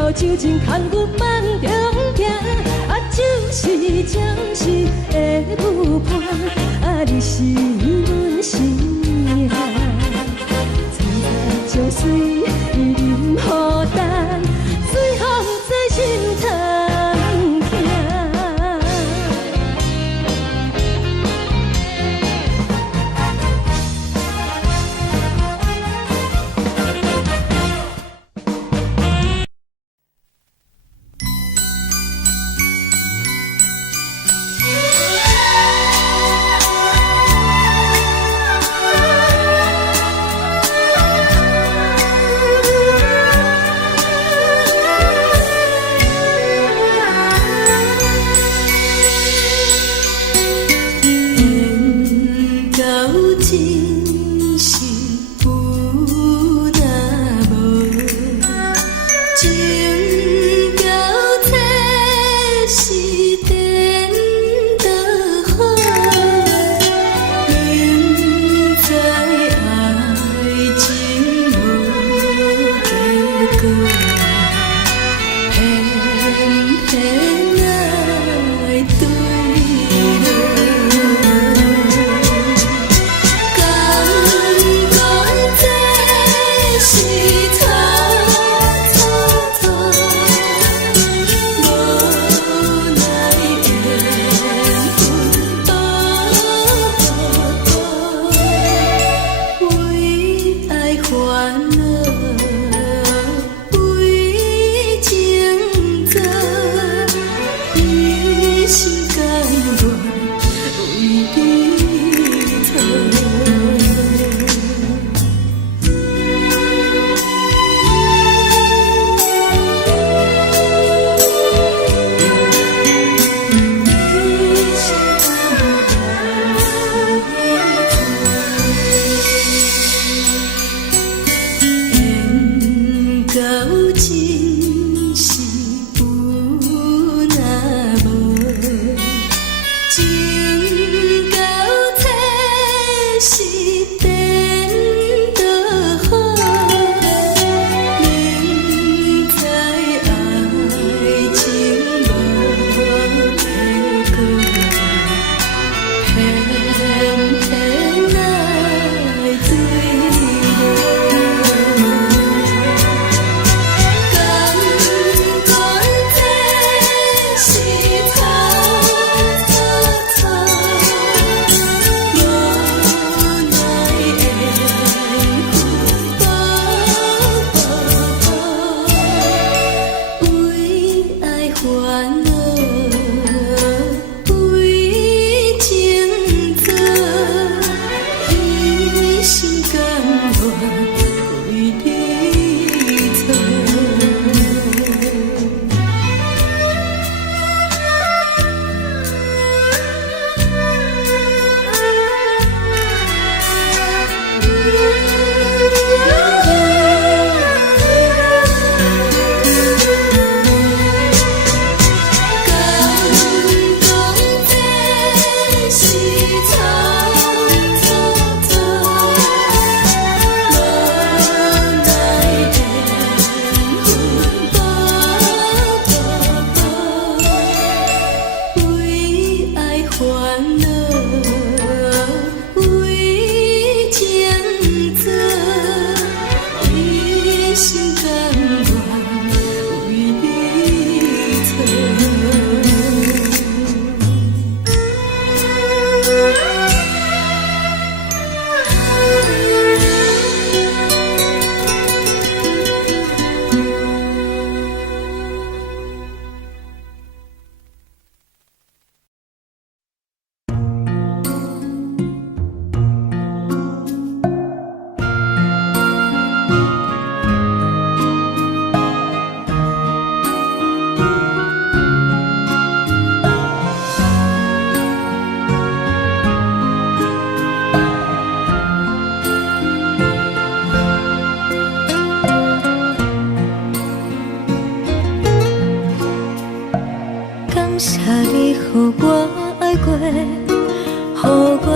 路像真牵阮梦中行，啊，就是暂时的舞伴，啊，你是阮生命。青菜将水伊淋予等，水风在心头行。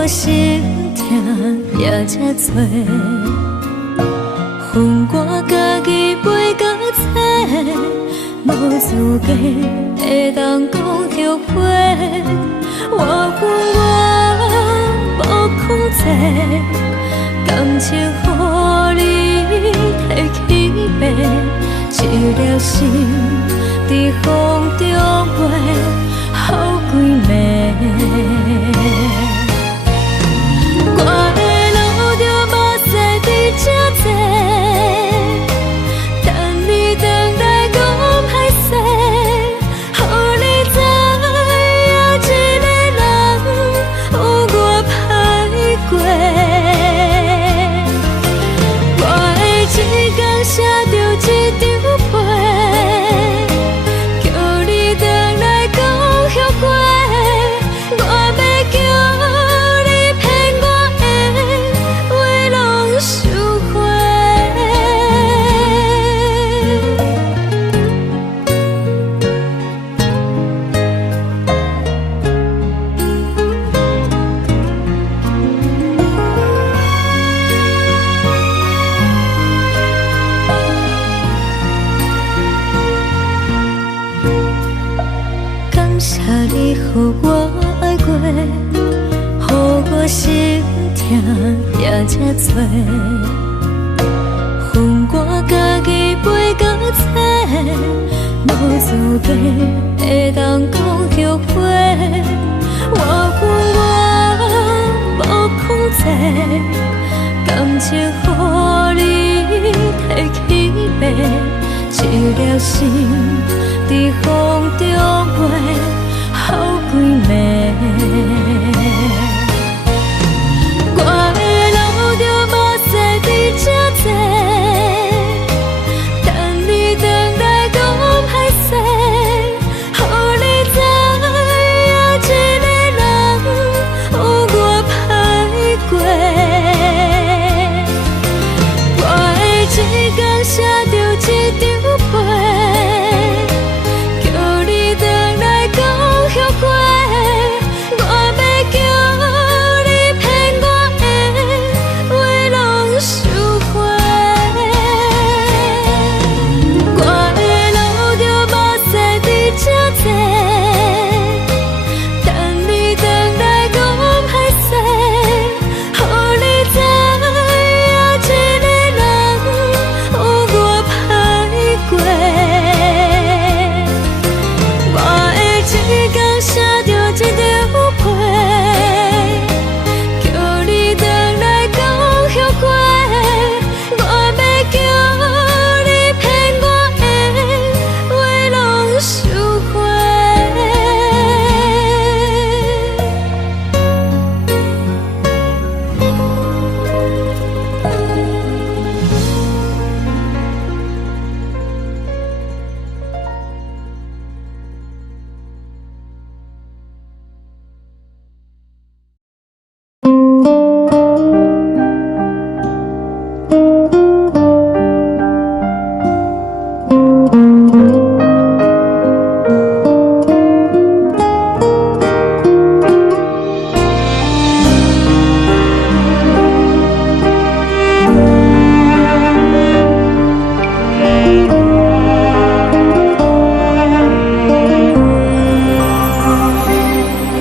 心痛也这多，恨我家己袂到切，无资格会当讲后悔。我恨我无控制，感情予你提起白，一粒心在风中飞，好几暝。我的路就无驶伫这多，等你回来讲歹势，予你知影一个人有我歹过。我的一天写着一张被，叫你回来讲后悔。我要叫你骗我的话拢收回。感谢你，予我爱过，予我心痛也这多，恨我家己飞到这，无资格会当讲后悔。我恨我无控制，感情予你提起白，一粒心在风中飞，好几暝。我的路就无驶伫这多，等你回来讲歹势，予你知影一个人有我歹过。我的一天写着一张被，叫你回来讲后悔。我要叫你骗我的话拢收回。我的路就无驶伫这多，等你回来讲歹势，予你知影一个人有我歹过。我的一天写着一张被，叫你回来讲后悔。我要叫你骗我的话拢收回。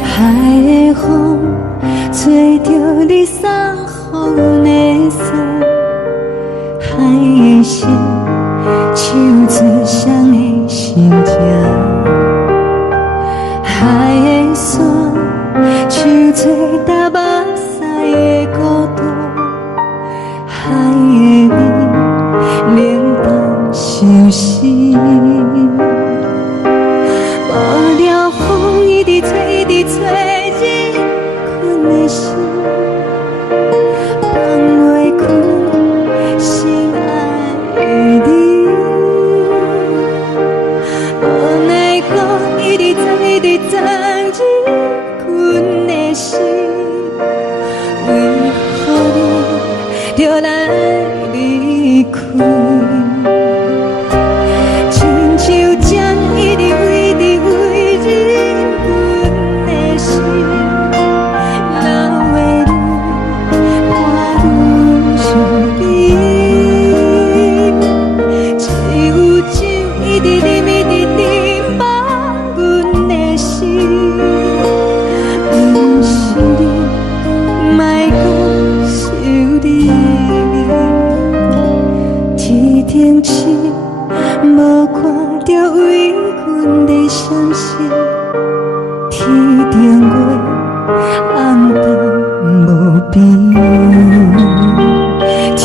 海的风吹着你送予的伞，海的心手指双的心情，海的山像做搭目屎的孤独，海的味冷淡伤心。无聊风一直吹，一直吹，日困的心放袂开，心爱的你。无奈何一直走，一直走，日困的心，为何你就来离开？亲像针一直围，一直围，日阮的心，流的泪，汗愈伤悲。只有酒一直啉，一直啉。着为阮的闪烁，天顶月暗淡无边，天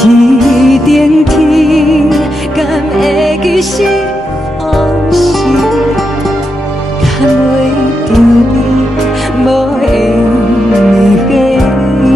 顶天敢会记是往事，敢袂着你无缘的你。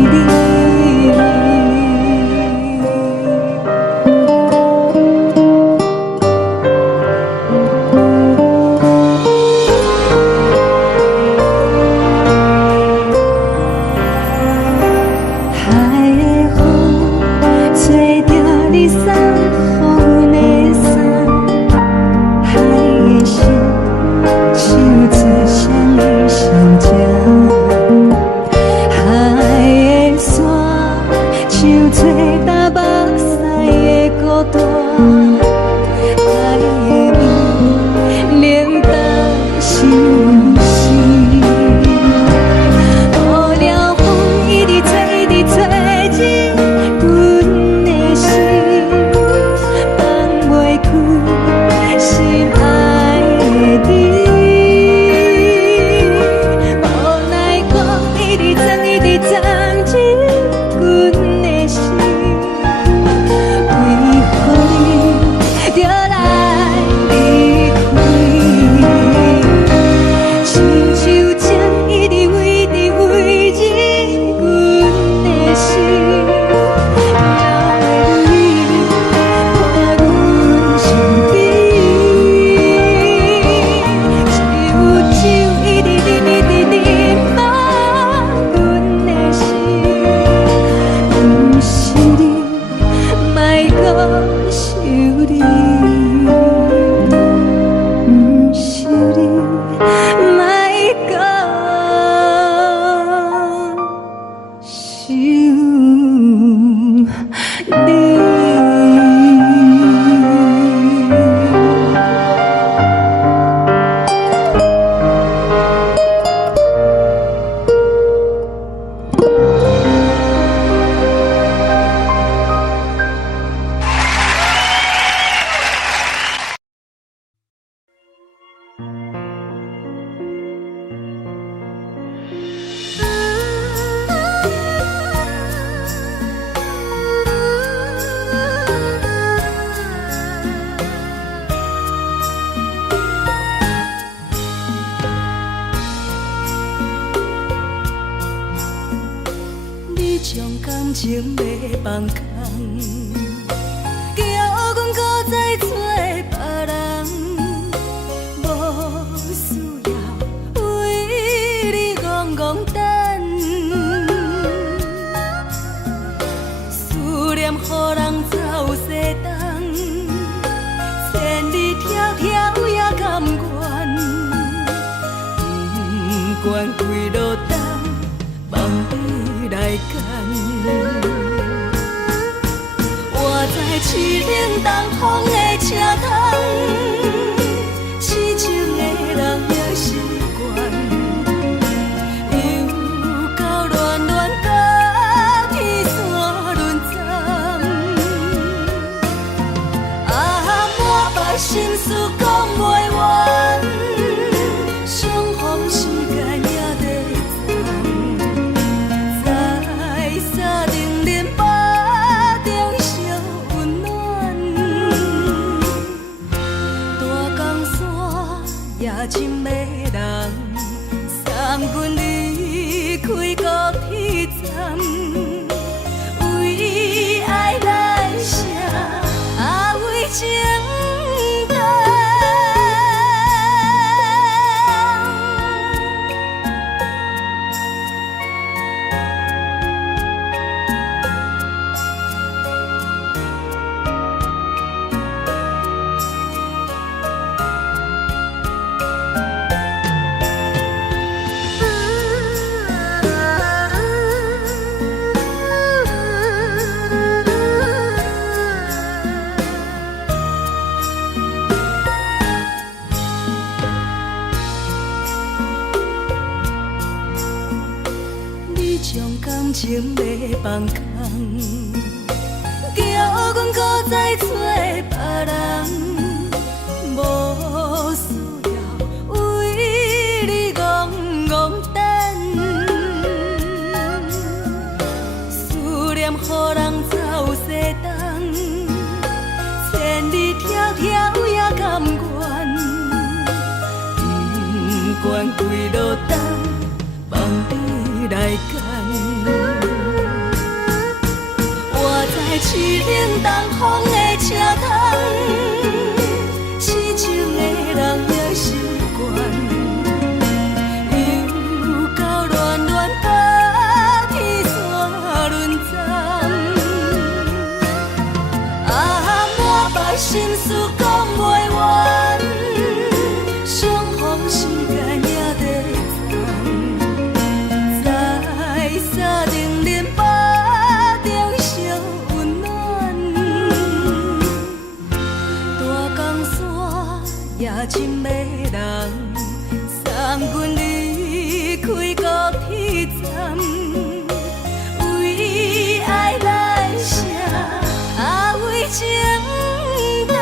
感情要放空，叫阮搁再找别人，无需要为你戆戆等。思念予人走西东，千里迢迢也甘愿，不管几路灯，望你来干。我在凄冷东风的车窗，痴情的人也习惯，又到恋恋甲天山论战。满腹心事讲袂完，相逢时间也在站，在沙丁林巴中烧温暖。大江山夜深的人，送阮离开高铁站，为爱来写为情。感情要放空，叫阮搁再找别人，无关几落单，望你来牵。我在凄冷东风的车头，痴情的人也心倦，又到乱乱把天线轮站。啊，满腹心事讲袂完，相逢时间也在藏，在沙冷冷巴中烧温暖。大江山夜深的人，送阮离开高铁站，为爱来写，为情等。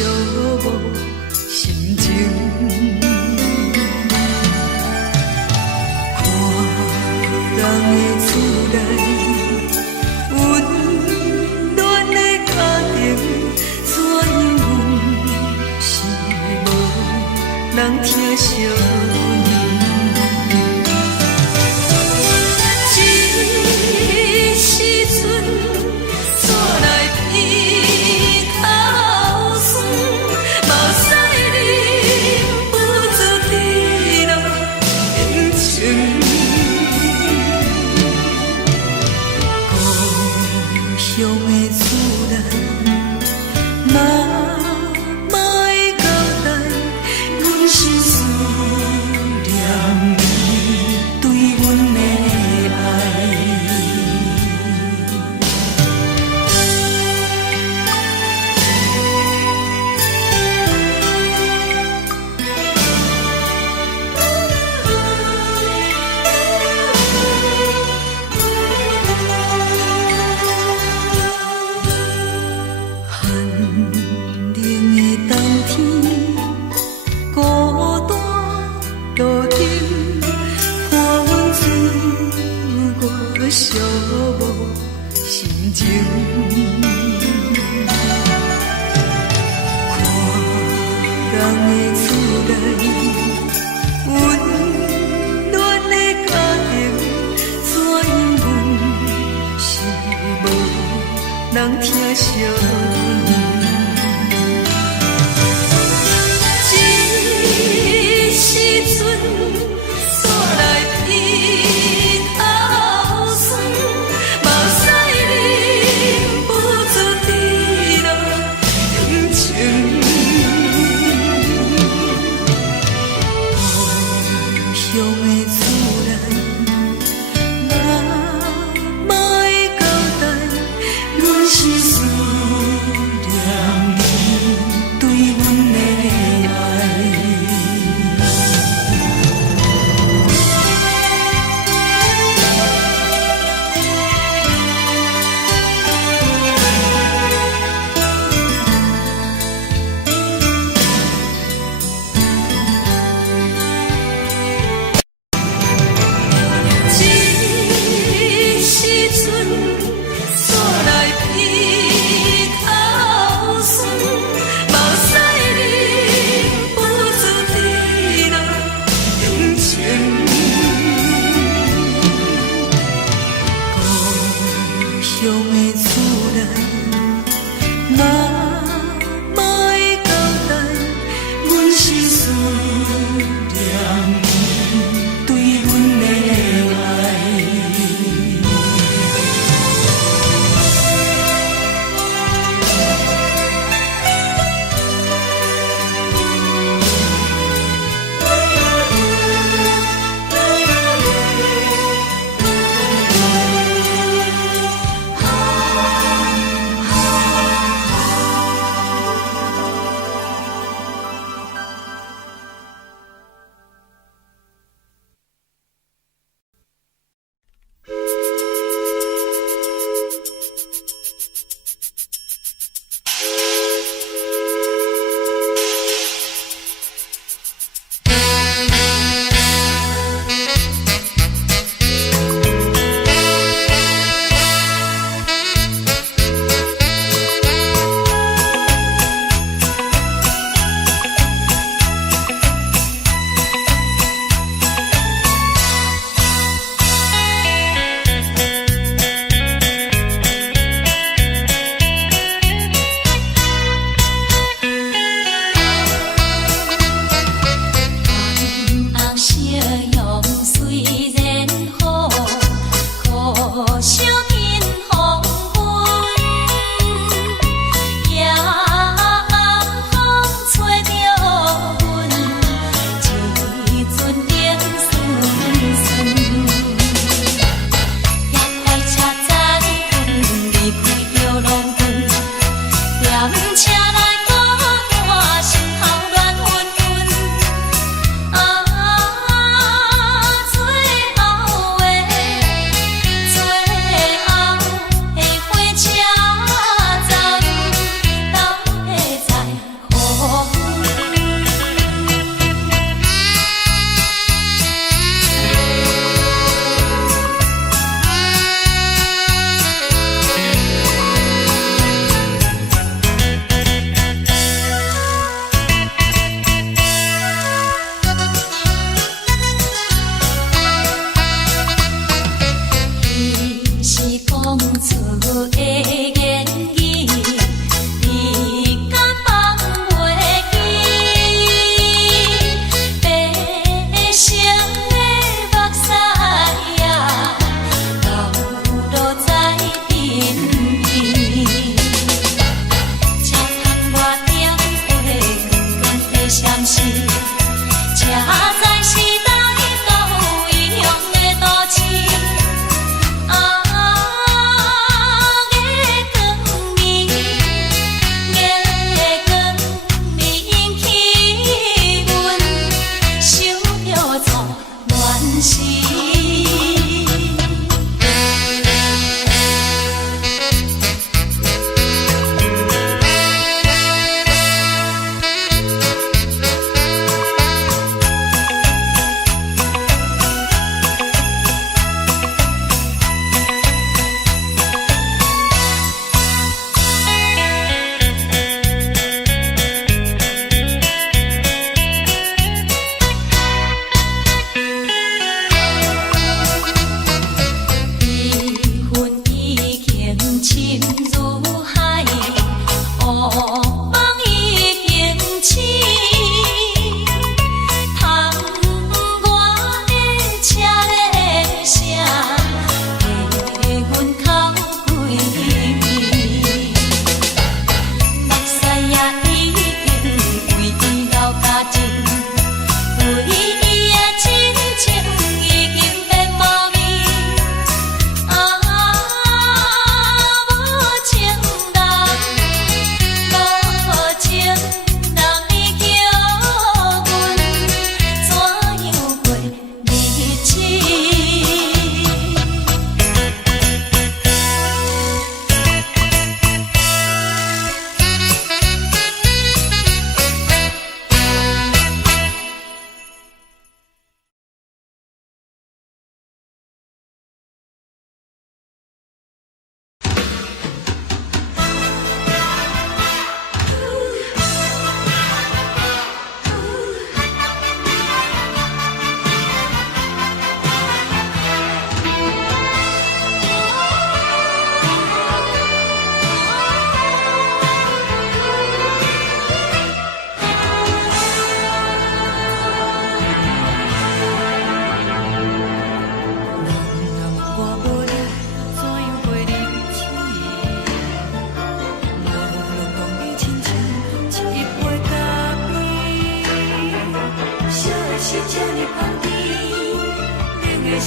寂寞心情。人的厝内，温暖的家庭，怎样是无人疼惜你？这时阵，厝内鼻头酸，目屎忍不住滴落眼睛。乡的厝内，妈妈的交代，阮是思念你对阮的爱。寂寞心情，看人的厝内，温暖的家庭，怎样是无人疼惜你？这时阵，厝内鼻头酸，目屎忍不住滴落眼睛。故乡的厝内，妈妈的交代，阮是思念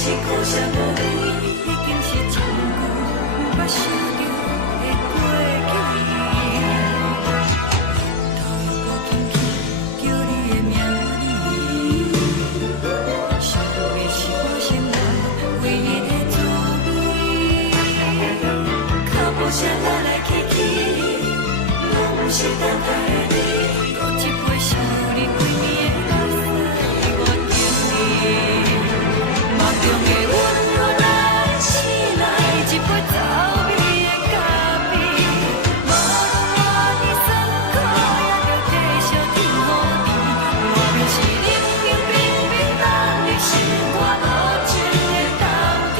是苦涩无味，已经是真久无法想着的过去。头又搁轻轻叫你的名字，想的是我生来唯一的滋味。脚步声来来去去，拢是等待的你。搁一杯想你归暝的目屎，我敬你。梦中的阮若来醒来，一杯走味的咖啡，无论我的酸苦，也着继续甜予你。我便是冷冷冰冰放你心肝无情的冬天，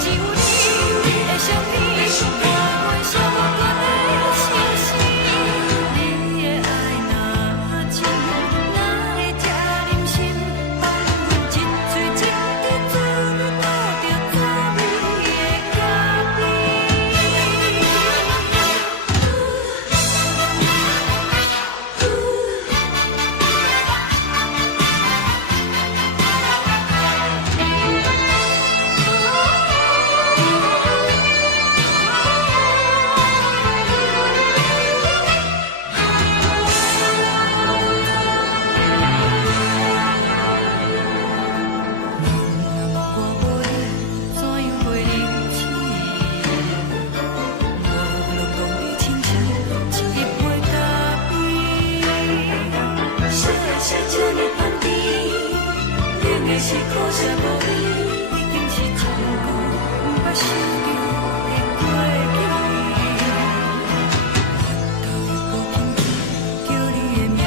只有你的相片，我阮寂寞过的心事。你的爱若真，哪会这忍心放阮一嘴一滴水，倒着滋味的咖小小的香甜，冷的是苦涩无味，已经是真久无法想着的过去。头又搁轻轻叫你的名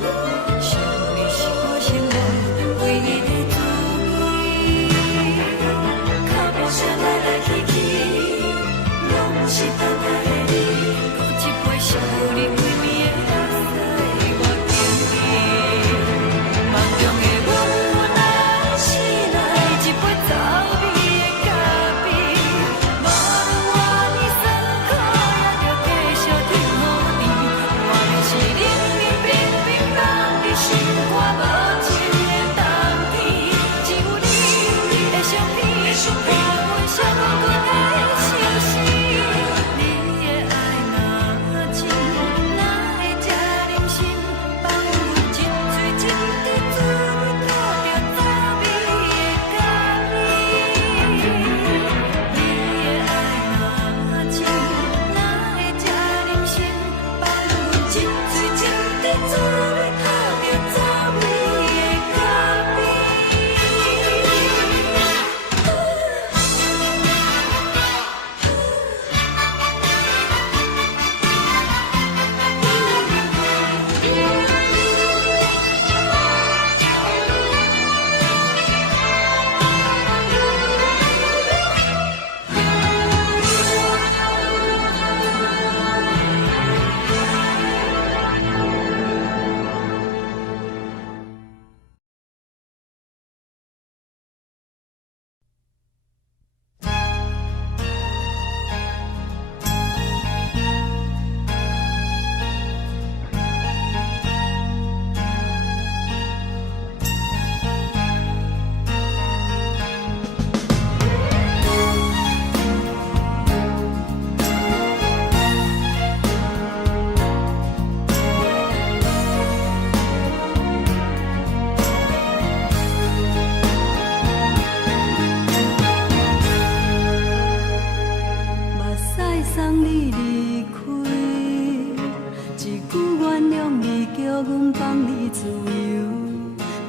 字，想你是我生来唯一的滋味。脚步声来来去去，拢是等待的你。搁一杯想你归暝的目屎，我敬你。梦中的阮若来醒来，一杯走味的咖啡，无论我的酸苦，也着继续甜予你。我便是冷冷冰冰放你心肝无情的冬天，只有你的相片，我阮寂寞过的心事。你的爱若真，哪会这忍心放阮一嘴一滴水，倒着滋味的咖啡。你的爱若真，哪会这忍心放阮一嘴一滴水，倒着滋味的咖啡。目屎送你离开，一句原谅你，叫阮放你自由。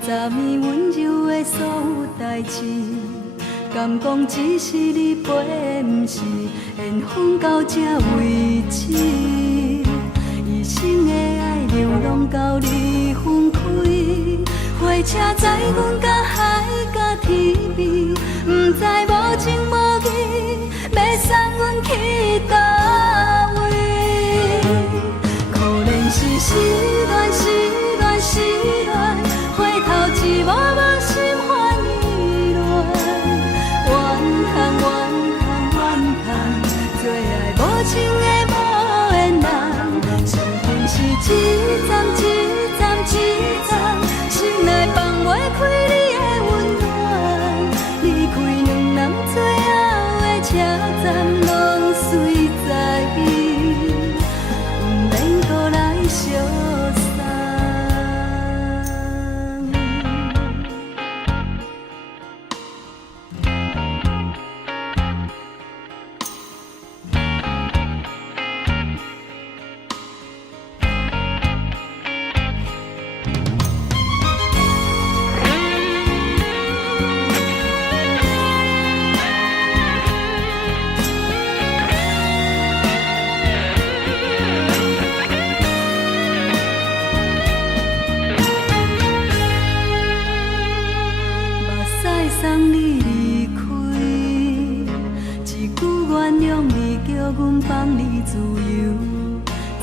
昨暝温柔的所有代志，敢讲只是你陪，不是缘分到这为止。一生的爱流浪到你分开，火车载阮甲海甲天边，不知无情无义，要送阮去倒位？可能是失恋，失恋，失恋，回头一幕幕心烦意乱，怨叹，怨叹，怨叹，最爱无情的无缘人，上天是一站一站一站，心内放袂开你的温暖。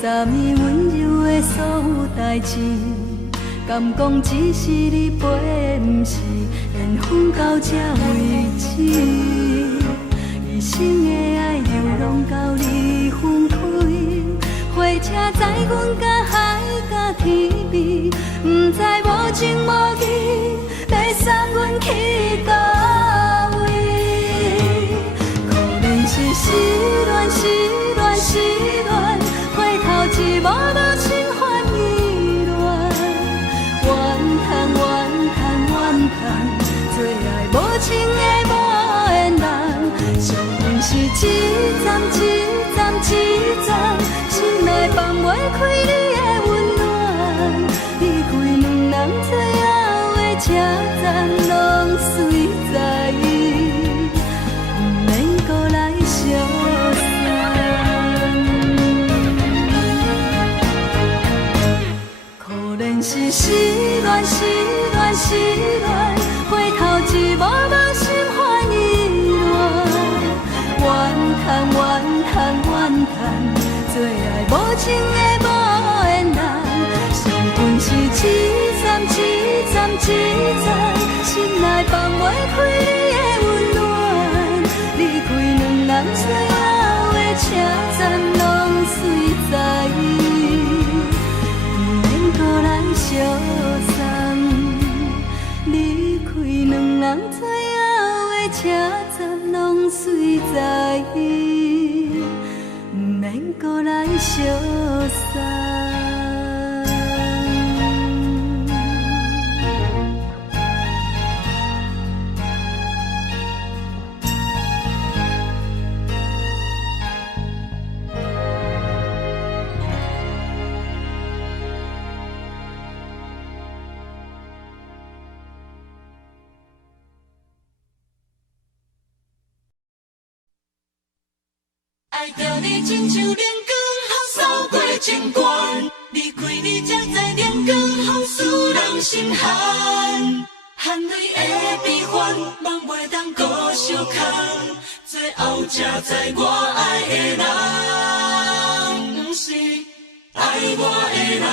昨暝温柔的所有代志，敢讲只是你陪，不是缘分到这为止。一生的爱流浪到你分开，火车载阮甲海甲天边，不知无情无义，要送阮去倒位？可能是失恋，失恋，失恋，回头一幕幕心烦意乱，怨叹，怨叹，怨叹，最爱无情的无缘人，上恨是一站一站一站，心内放袂开你的温暖，离开两人最后的车站，拢随在意，不免搁来相送。可能是失恋，失恋，失恋，回头一幕幕心烦意乱，怨叹，怨叹，怨叹，最爱无情的无缘人，上恨是一站一站一站，心内放袂开你的温暖，离开两人最后的车站，拢随在意，不免搁来相送。离开两人最后的车站，拢随在意，不免搁来相送。爱着你亲像连光风扫过情关，离开你才知连光风使人心寒。含泪的悲欢，望袂当搁相牵，最后才知我爱的人，不是爱我的人。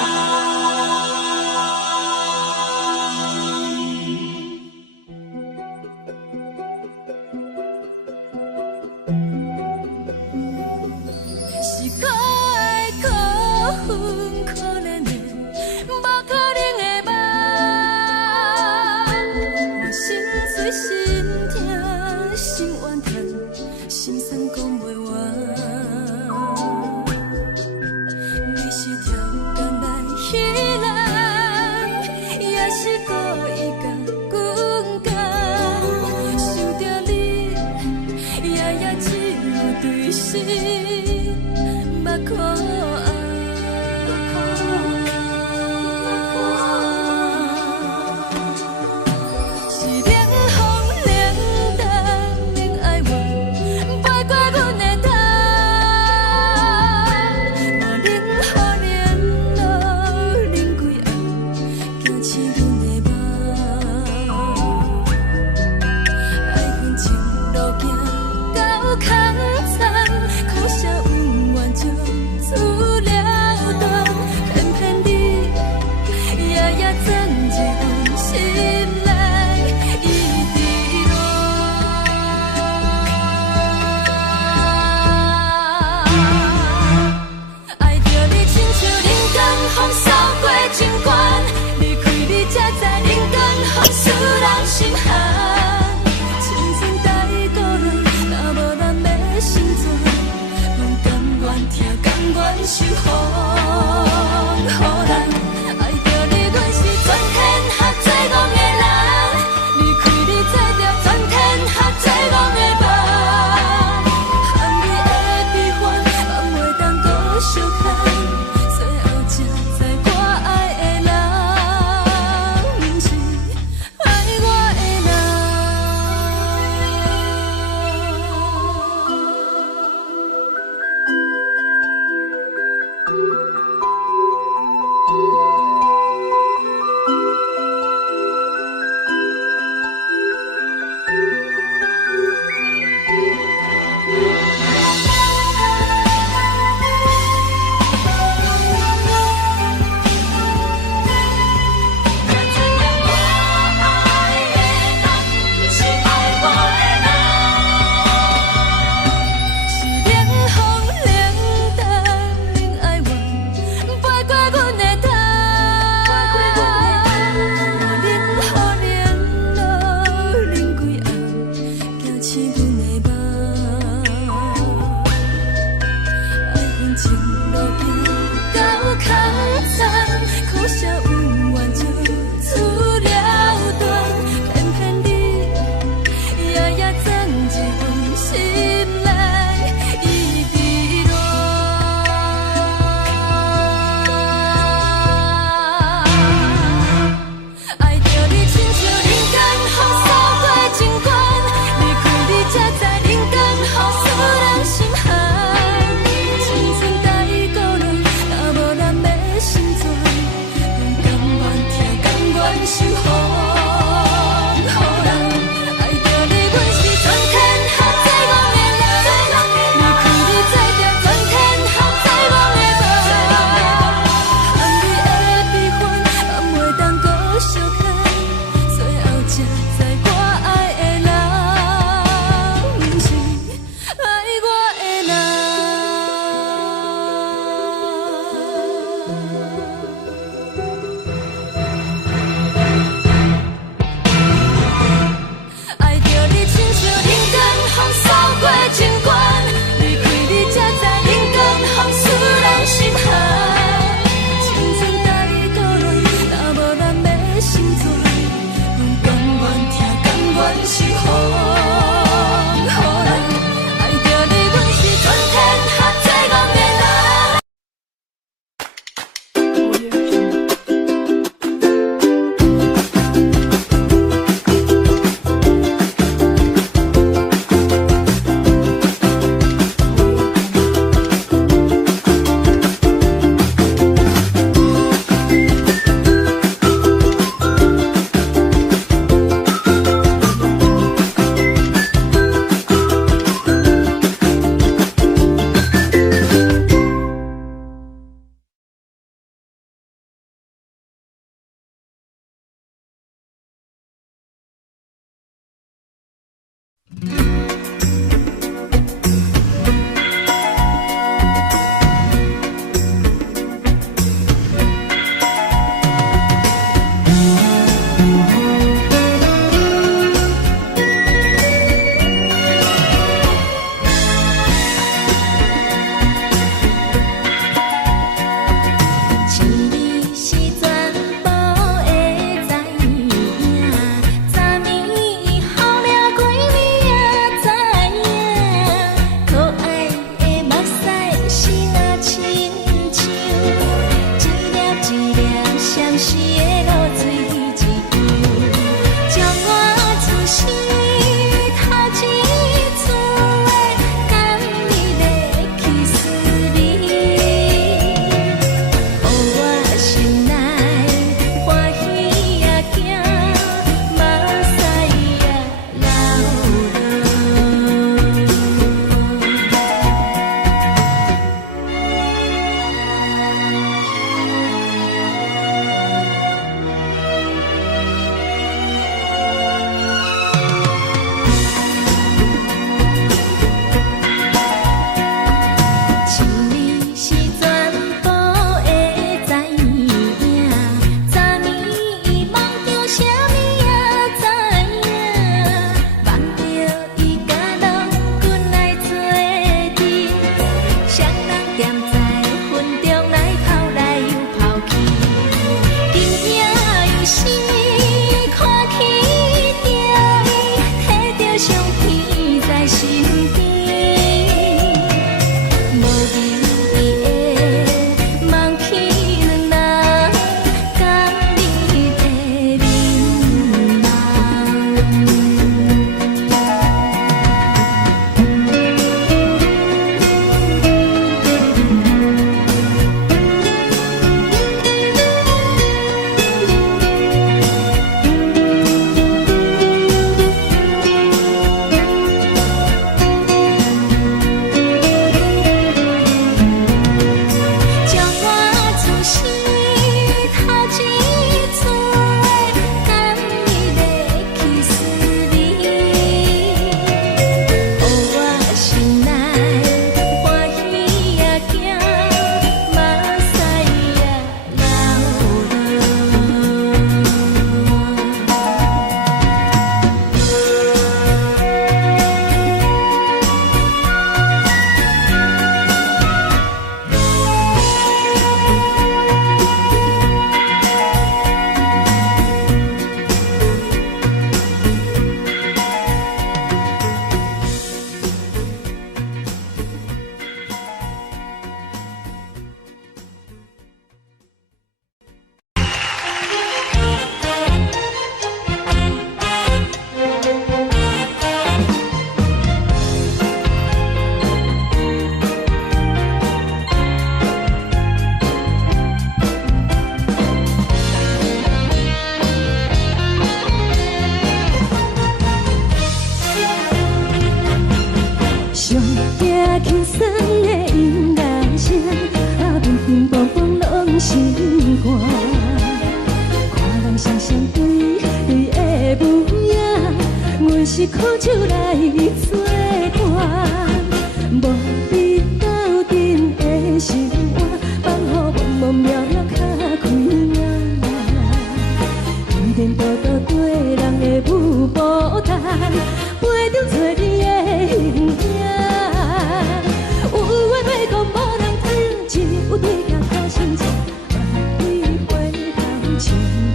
讲无人疼，只有对镜头心切，万里回头唱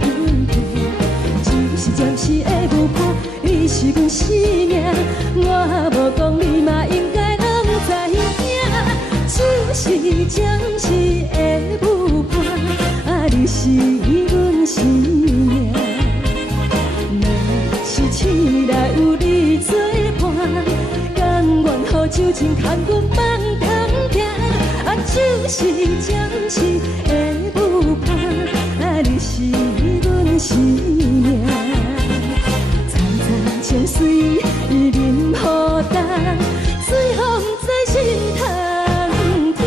阮听，就是暂时的无伴，你是阮生命，我无讲你嘛应该拢知影，就是暂时的无伴，你是阮生命。是醒来有你作伴，甘愿予酒精牵阮梦通行，就是暂时的无伴，你是阮生命。层层情水伊任孤单，水风在心头疼。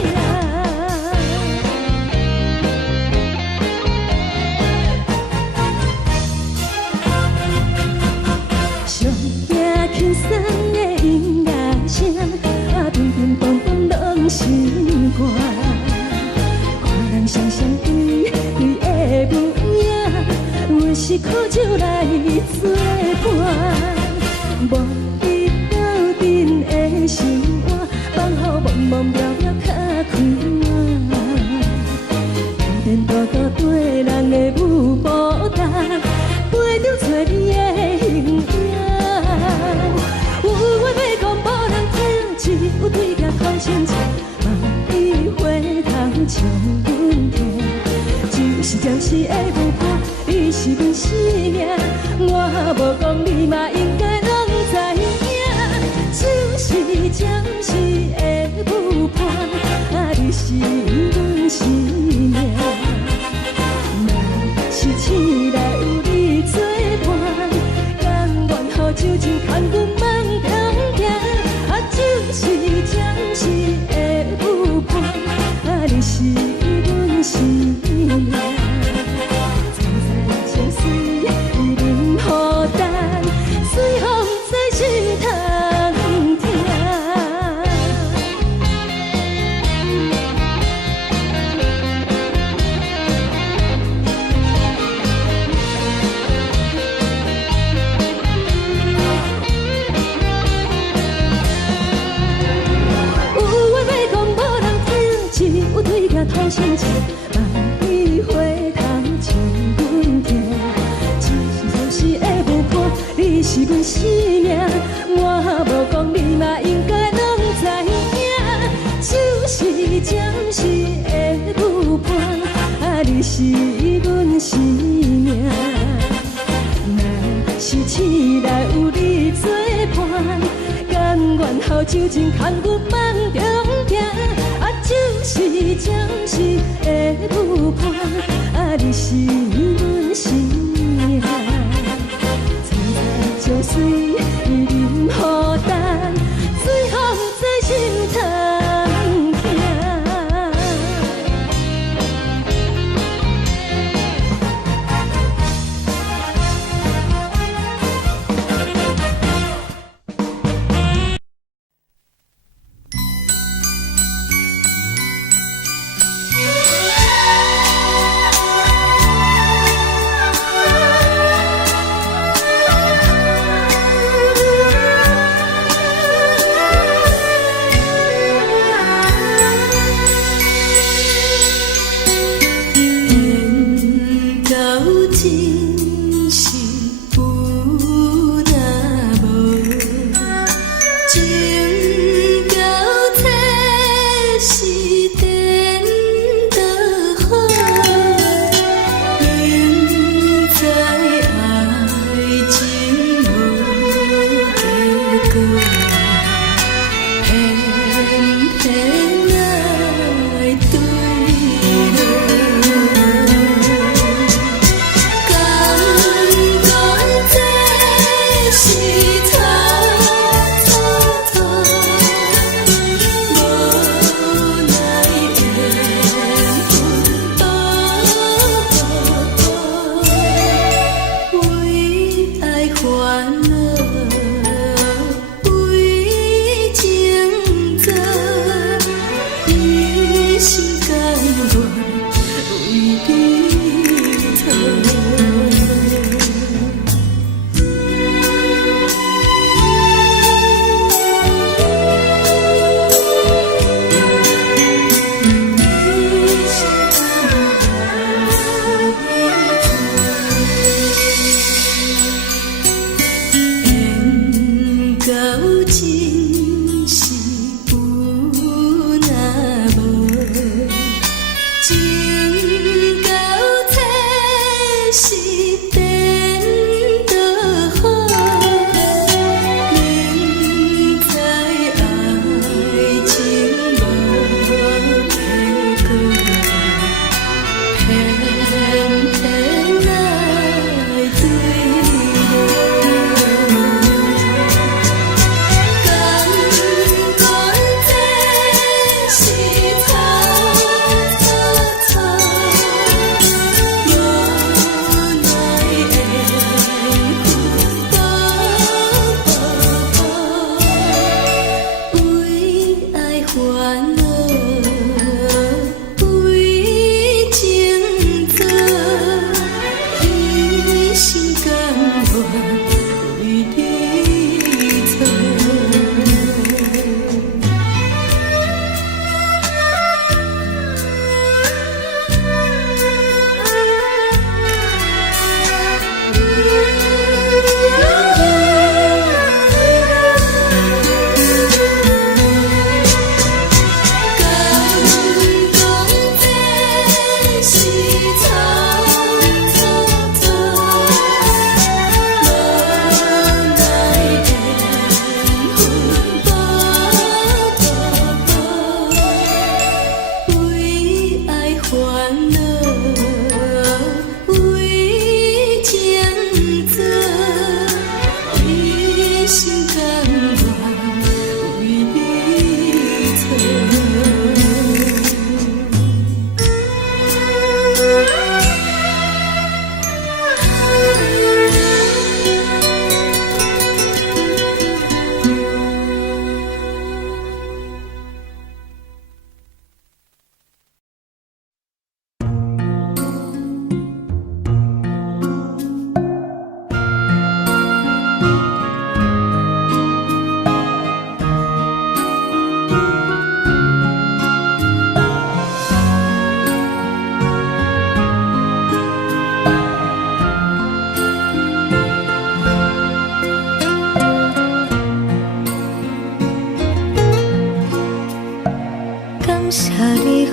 上惊轻松的音乐声，乒乒乓乓拢心肝。看人双双对的无影，阮是苦酒来作伴。无你斗阵的心肝，放予茫茫渺渺较快活。连大高对人的舞步动，陪着找你的形影。有话要讲无人听，只有对镜头心切，万里回头唱阮听。就是暂时的无伴，你是阮生命，我无讲你嘛应该拢知影，就是暂时的无伴，你是阮生命。是醒来有你作伴，甘愿予酒精牵阮梦通行，就是暂时的无伴，你是阮生命。层层情水伊任孤单，水风在心头疼。头心切，万里回头唱阮听。就是暂时的无伴，你是阮生命，我无讲你嘛应该拢知影，就是暂时的无伴，你是阮生命。若是醒来有你作伴，甘愿予酒精牵阮梦中行。就是暂时的无伴，你是阮生命。层层情水伊任孤单，水风在心头疼。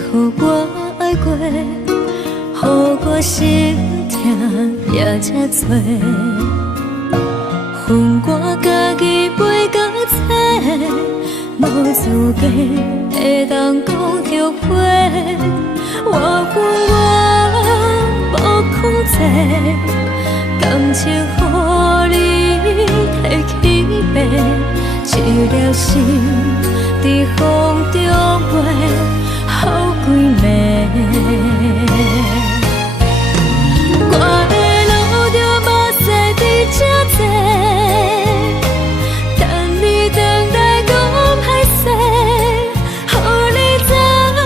予我爱过，予我心痛也这多。恨我家己袂到切，无资格会当讲着花。我恨我无控制，感情予你提起白，一粒心伫风中飞，好几暝。我的路着目屎伫这多，等你回来讲歹势，予你知影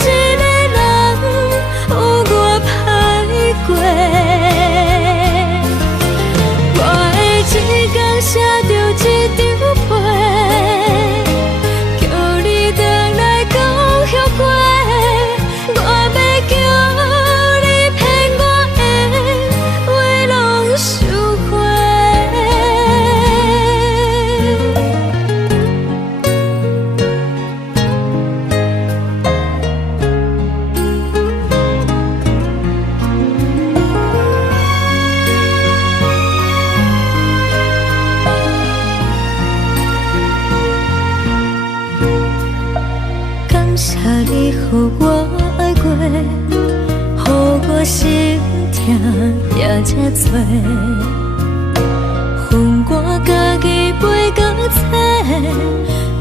一个人有我歹过。我的一天写着一张被，叫你回来讲后悔。我要叫你骗我的话拢收回。感谢你予我爱过，予我心痛也这多。恨我家己袂到切，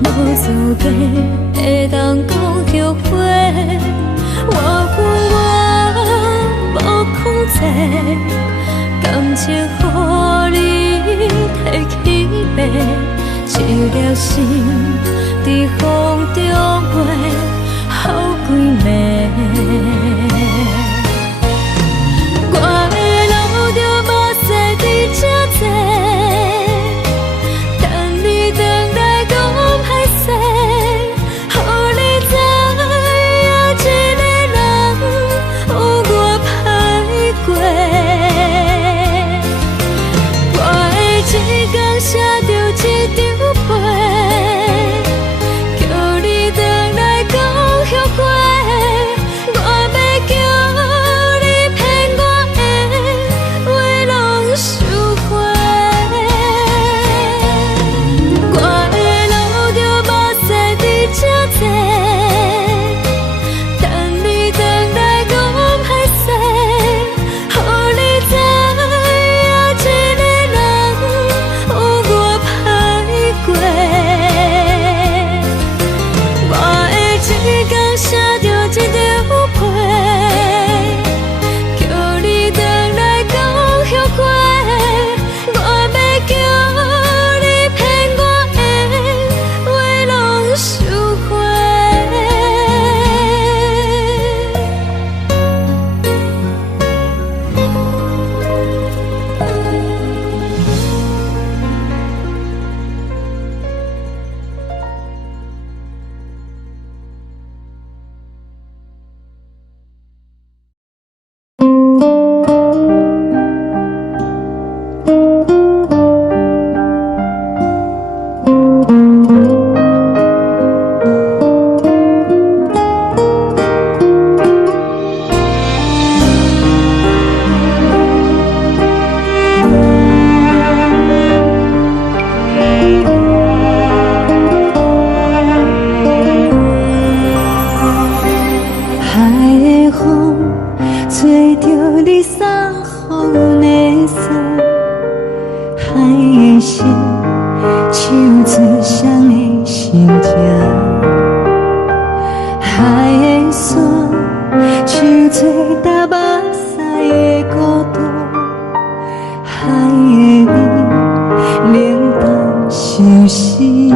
无资格会当讲着花。我恨我无控制，感情予你提起白，一粒心伫风中飞，好几暝。我的路着目屎伫这多，等你回来讲歹势，予你知影一个人有我歹过。我的一天写着一张被，叫你回来讲后悔。我要叫你骗我的话拢收回。我的路着目屎伫这多，等你回来讲歹势，予你知影一个人有我歹过。我的一天写着一张被，叫你回来讲后悔。我要叫你骗我的话拢收回。海的风吹着你送予的伞，海的心唱出双的心情，海的山唱出搭目屎的孤独，海的味冷淡伤心。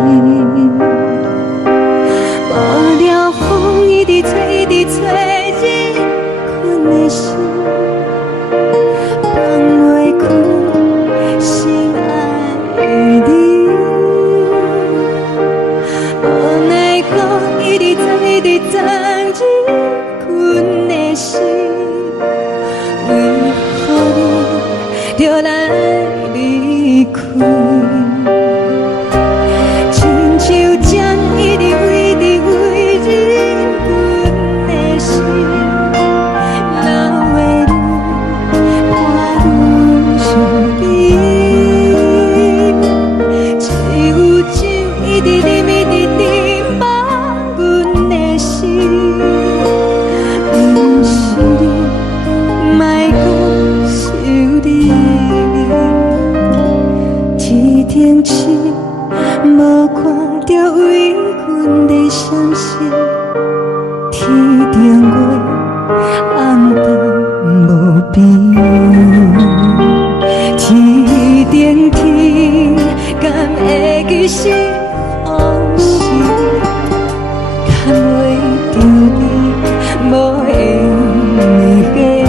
无聊风一直吹，一直吹日困的心，放袂开心爱的你。无奈何一直藏，一直藏日困的心，为何你就来离开？亲像针一直为你为日困。天顶月，暗淡无边。天顶天，敢会记是往事？牵袂着你，无缘给你。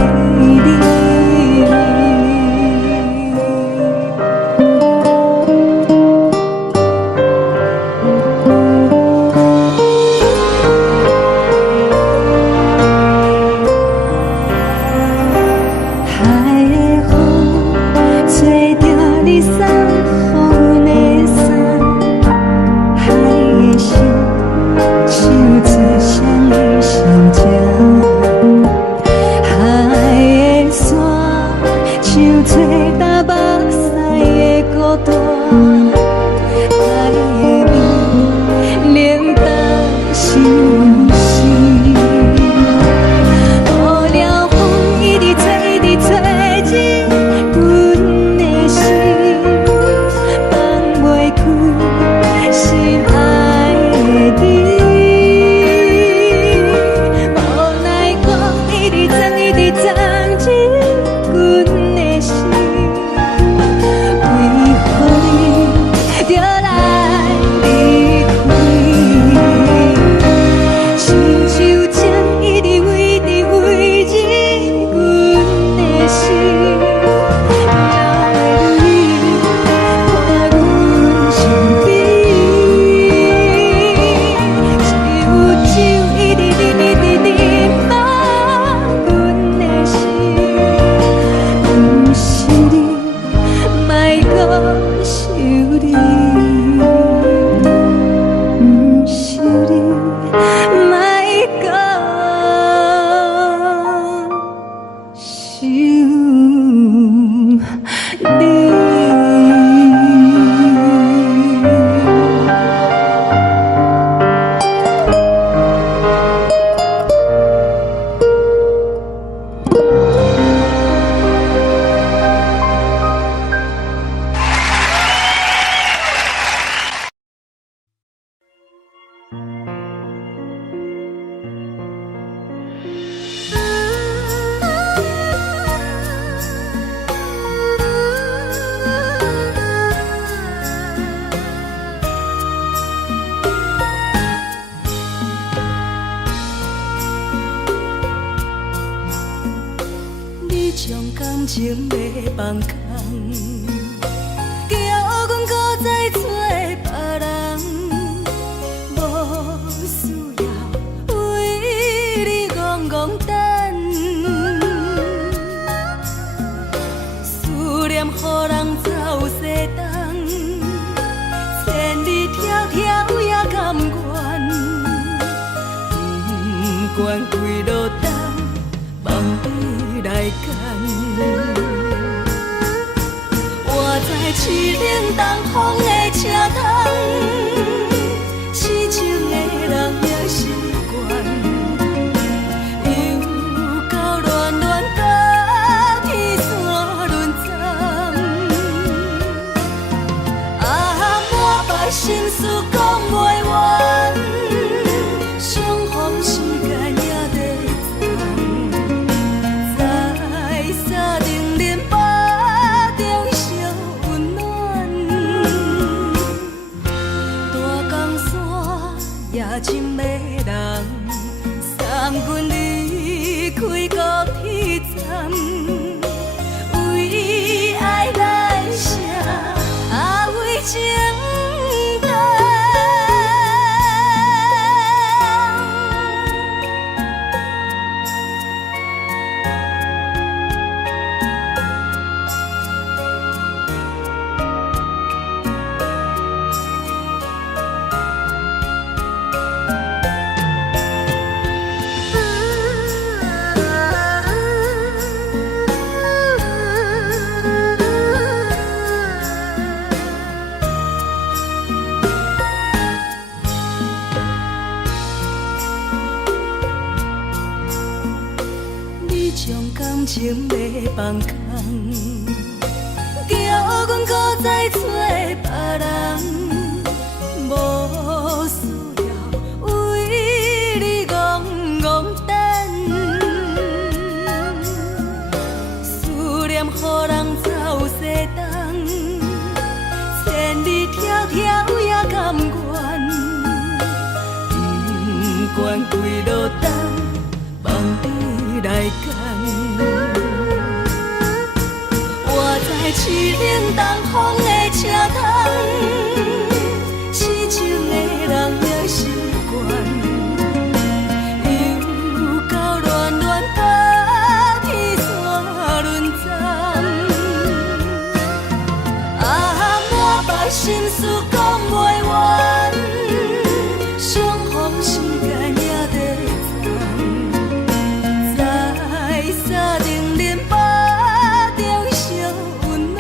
情袂放空，叫阮搁再找别人，无需要为你戆戆等。思念予人走西东，千里迢迢也甘愿，不管几路东，望你来干。我在凄冷东风的车窗，痴情的人也习惯，又到恋恋甲天山沦陷。啊，满腹心事讲袂完，相逢时间也在在沙定林巴中烧温暖，大江山也深的人，送阮离开高铁站，为爱来写，为情。感情袂放空，叫阮搁再找别人，无需要为你戆戆惯规路灯，梦你来牵。我在市冷东风的车窗，痴情的人了习惯，又到乱乱把天线轮转。啊，满腹心事讲袂完，相逢时间也在藏，在沙定林巴中相温暖。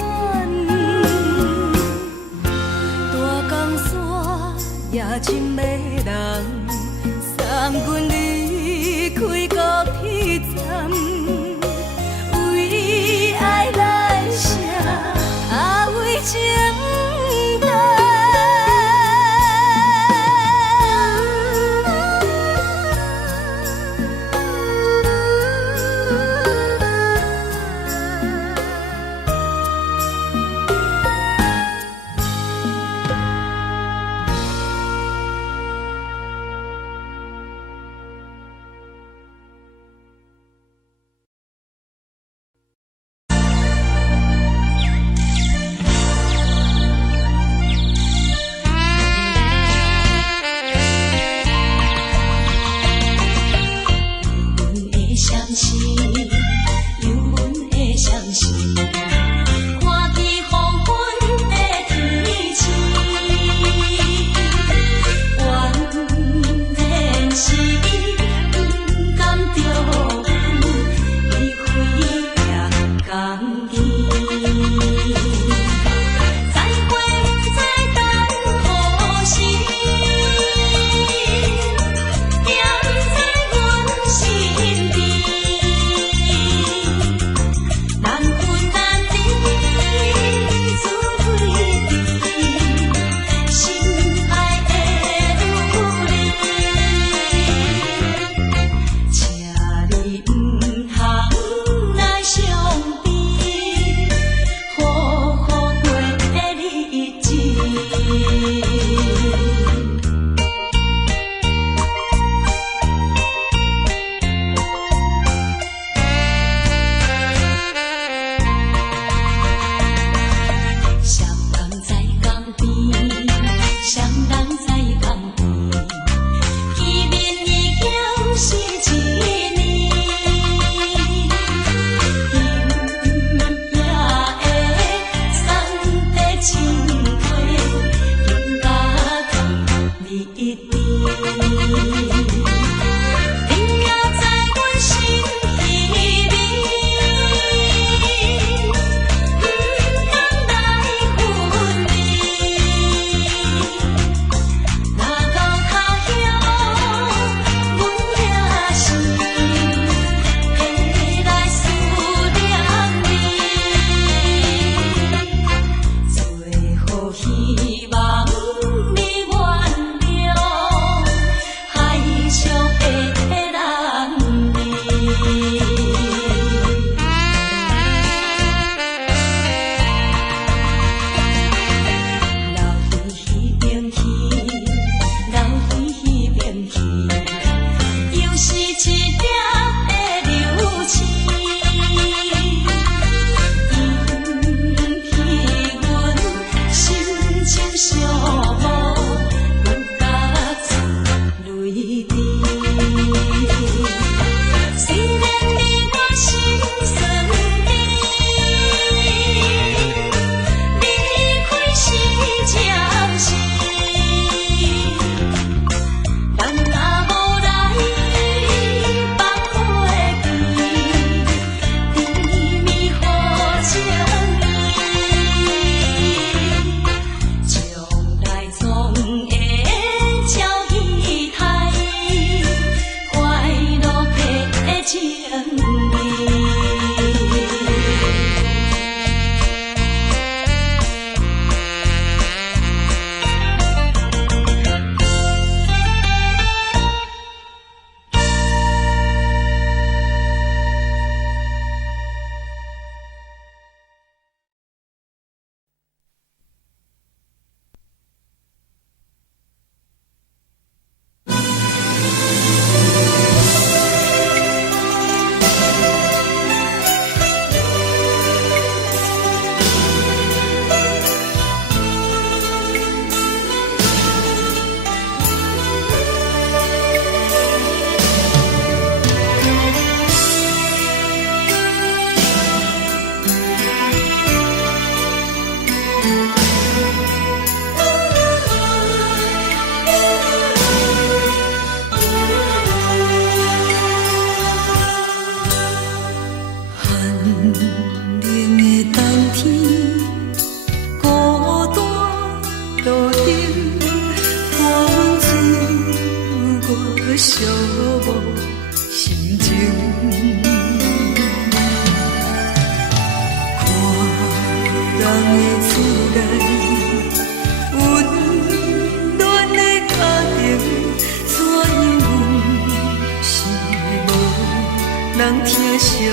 人疼惜你。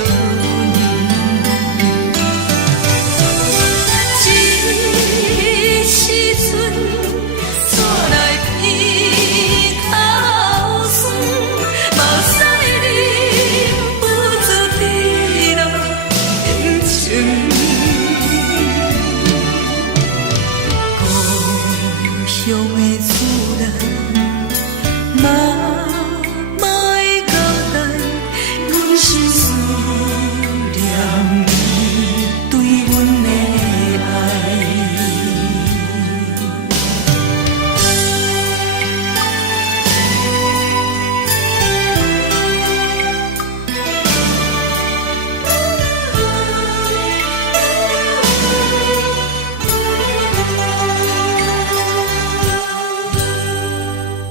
这时阵怎来鼻口酸，嘛使忍不住滴落眼睛。故乡的厝内，嘛嘛会交代，阮是思念你对阮的爱。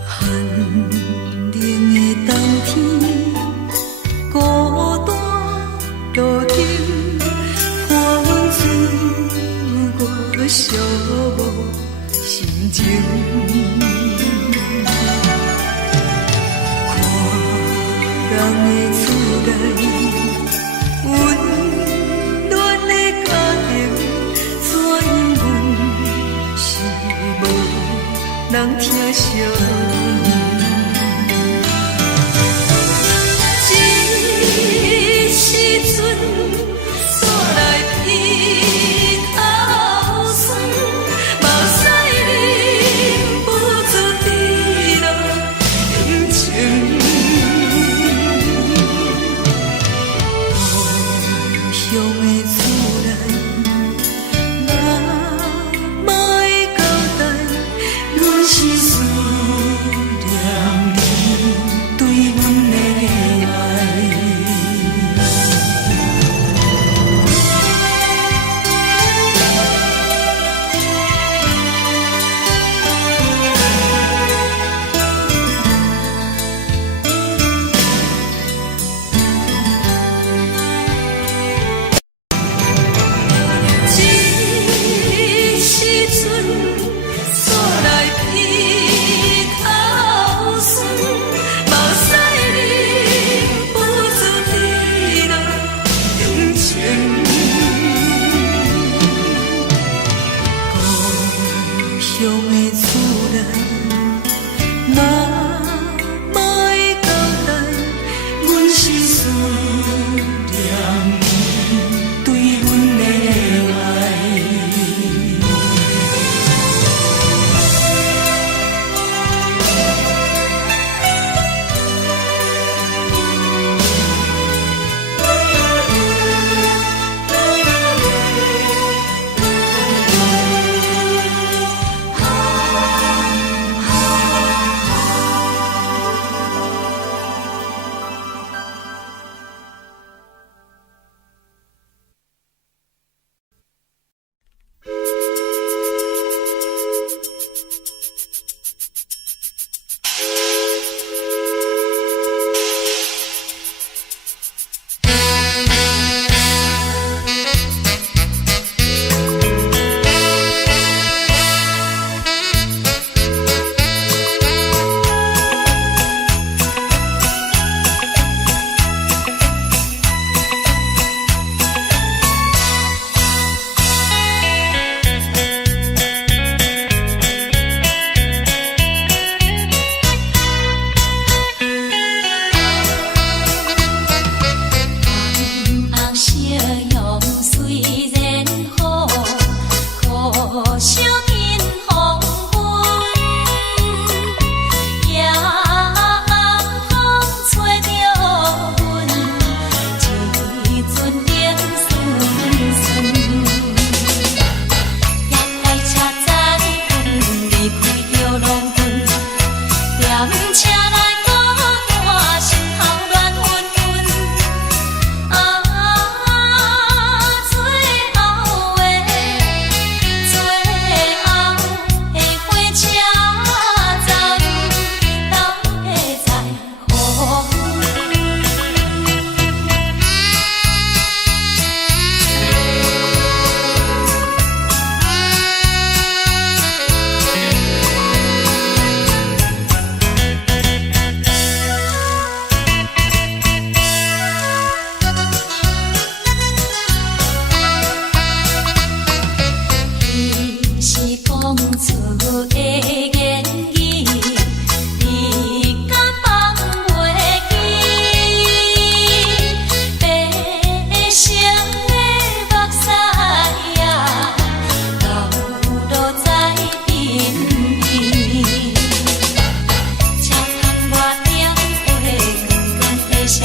寒冷的冬天，孤单路顶，看阮自我寂寞心情。看人的厝内，温暖的家庭，怎因阮是无人疼惜你？这时阵怎来鼻口酸，嘛使忍不住滴落眼睛。故乡的厝内，嘛嘛会交代，阮是思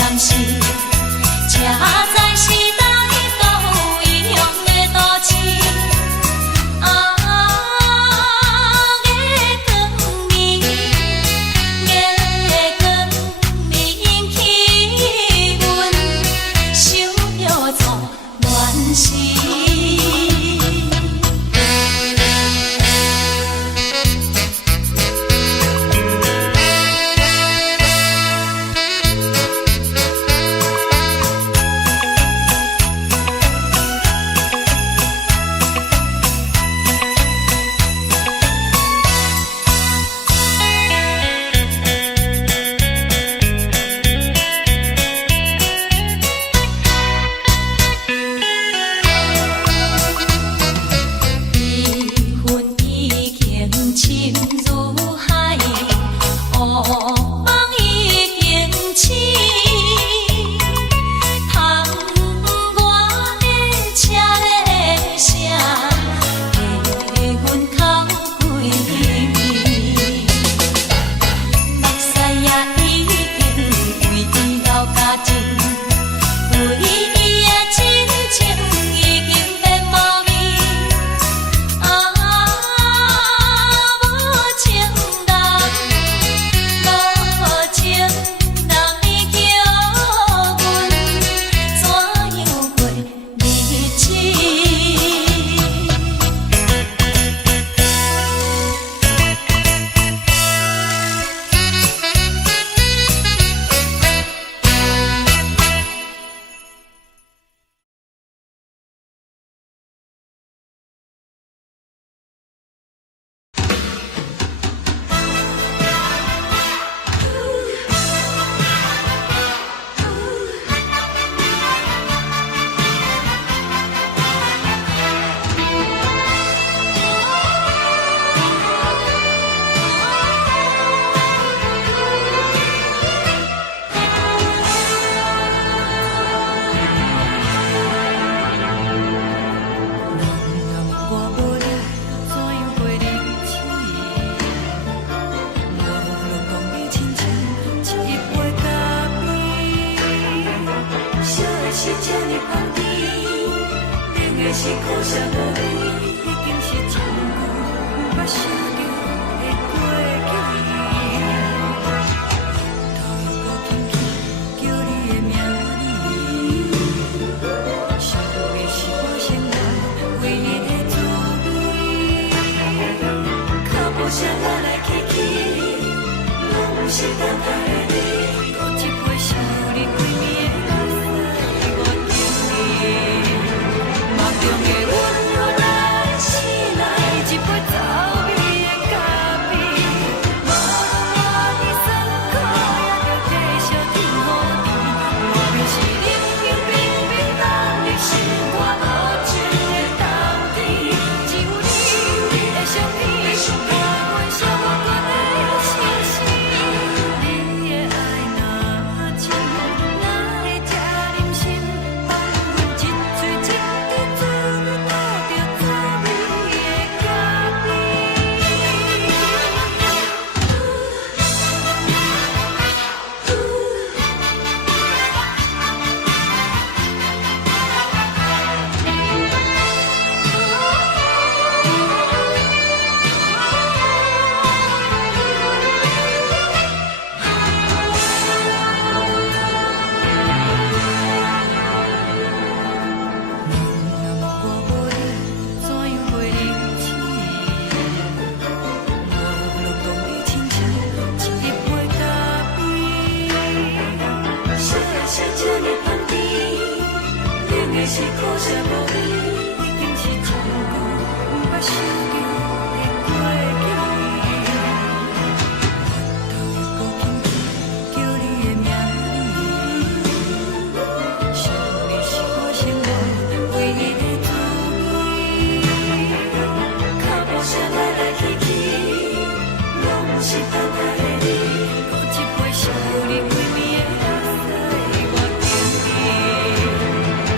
暂时，车载时代都有异样的都市。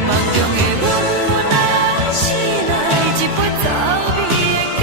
梦中的阮，原来是来一杯早味的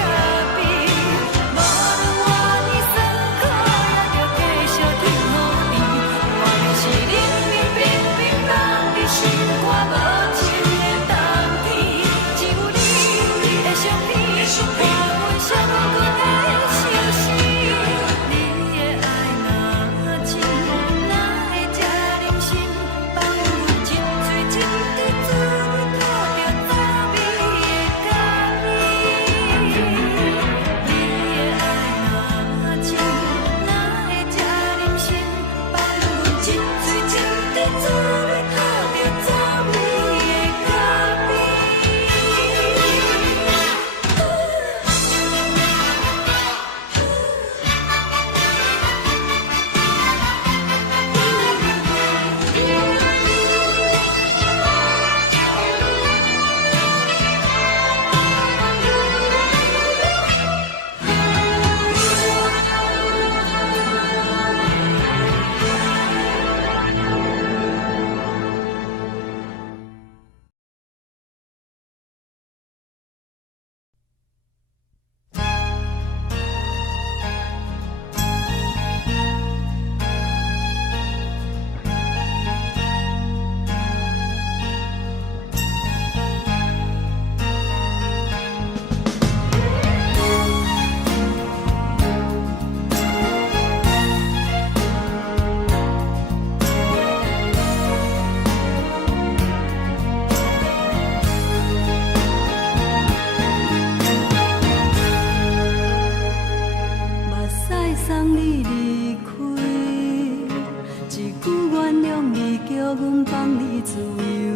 阮放你自由，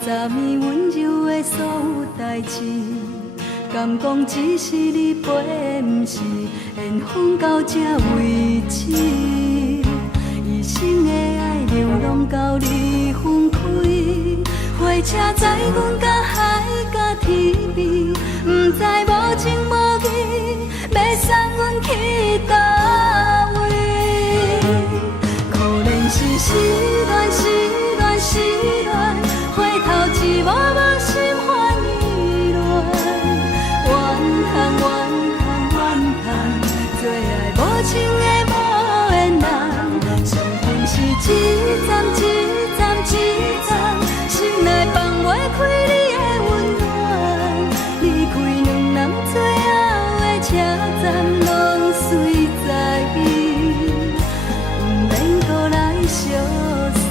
昨暝温柔的所有代志，敢讲只是你陪，不是缘分到这为止。一生的爱流浪到你分开，火车载阮到海角天边，不知无情无义，要送阮去倒位？可怜是失恋，失恋，失恋，回头一幕幕心烦意乱，怨叹，怨叹，怨叹，最爱无情的无缘人，伤痕是一站一站一站，心内放袂开你的温暖，离开两人最后的车站，拢随在伊，不免搁来相送。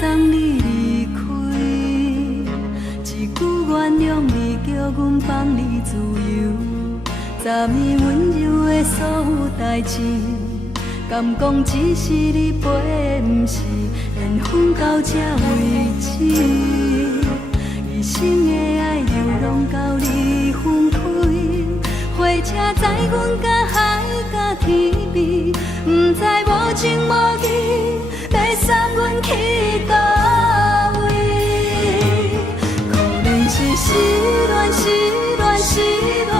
送你离开，一句原谅你，叫阮放你自由。昨暝温柔的所有代志，敢讲只是你陪，不是缘分到这为止。一生的爱流浪到你分开，火车载阮到海角天边，不知无情无义，要送阮去倒位？可怜是失恋，失恋，失恋，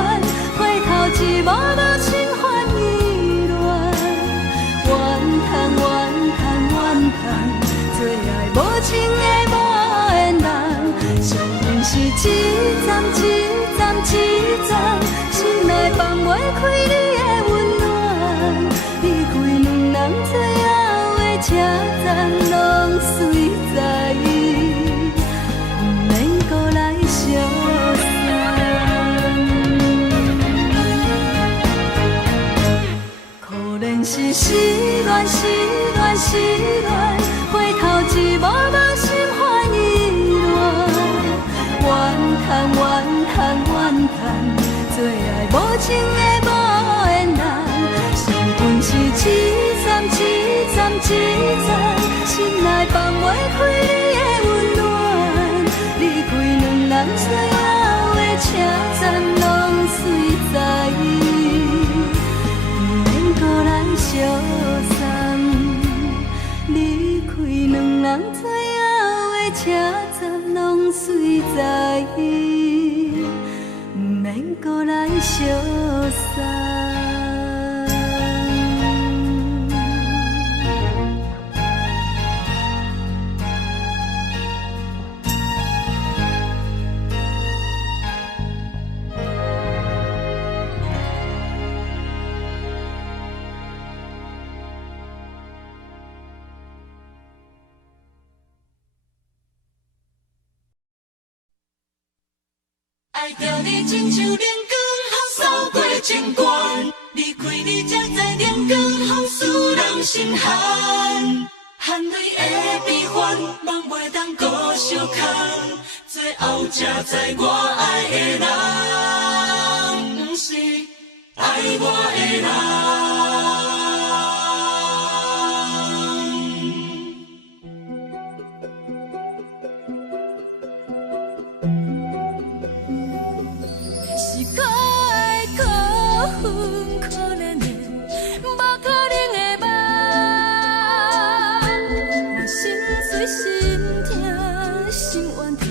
回头一幕幕心烦意乱，怨叹，怨叹，怨叹，最爱无情的无缘人，伤痕是一站一站一站，心内放袂开你的温暖，离开两人最后的车站，拢随在伊，不免搁来相送。可怜是失恋，失恋，失恋，回头一幕幕心烦意乱，怨叹，怨叹，怨叹，最爱无情的无缘人，伤痕是一站一站一站，心内放袂开你的温暖，离开两人最后的车站，拢随在伊，不免搁来相送。离开两人最后的车站，拢随在伊，不免搁来相送。爱着你亲像亮光，扫过情关，离开你才知亮光风使人心寒。含泪的悲欢，望袂当搁相牵，最后才知我爱的人，不是爱我的人。是可爱可恨可怜的，无可能的梦。我心碎心痛心怨叹，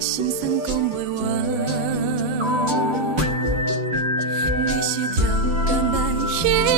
心酸讲袂完。你是条工来彼。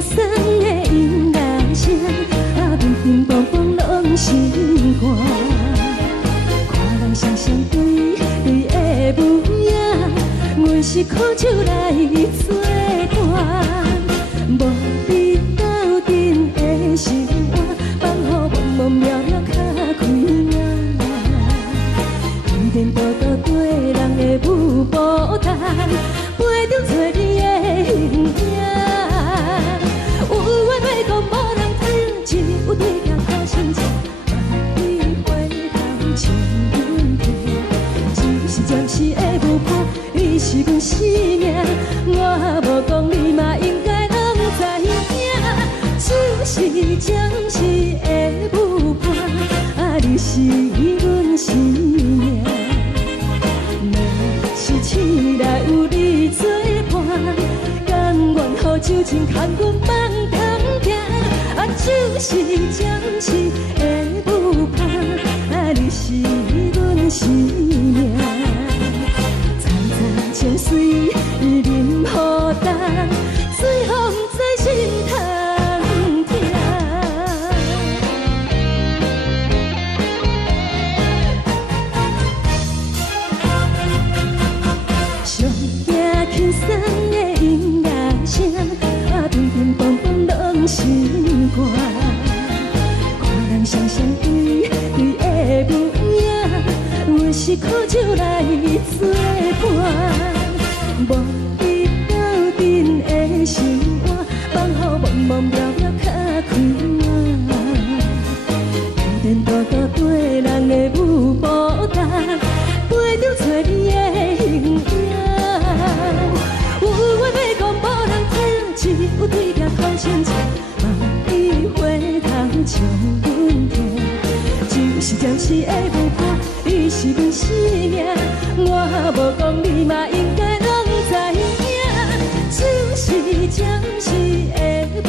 轻松的音乐声，乒乒乓乓拢心肝。看人双双对对的舞影，阮是苦酒来作伴。无你斗阵的生活，放予茫茫渺渺较开眼。颠颠倒倒对人的舞步弹，陪着做你的形影。有话要讲无人听，只有对镜讨心情。万里回头像阮听，只是暂时的舞伴，你是阮生命。我无讲你嘛应该拢知影，就是暂时的舞伴，你是阮生命。若是醒来有你作伴，甘愿予酒精牵阮放通行，就是暂时的舞伴，你是阮生命。惨惨情水任何等，随风在心头听。上惊轻松的音乐声，乒乒乓乓拢心肝。看人双双对对的舞影，阮是苦酒来作伴。无你斗阵的生活，放予茫茫渺渺较开眼。颠颠倒倒对人的舞步弹，陪着找你的形影。有话要讲无人听，只有对镜讨心情。万里回头像阮听，就是暂时的舞伴，你是阮生命。我无讲你嘛应该拢知影，就是暂时的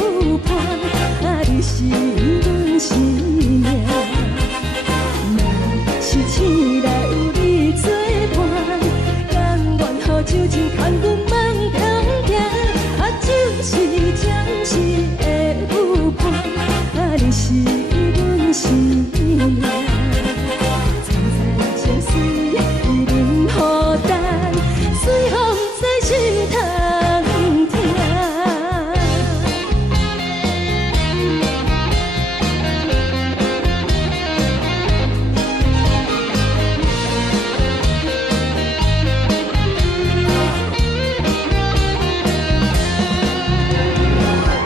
舞伴，你是阮生命。若是醒来有你作伴，甘愿予酒精牵阮放通行，就是暂时的舞伴，你是阮生命。惨惨情水任何等，随风在心头听。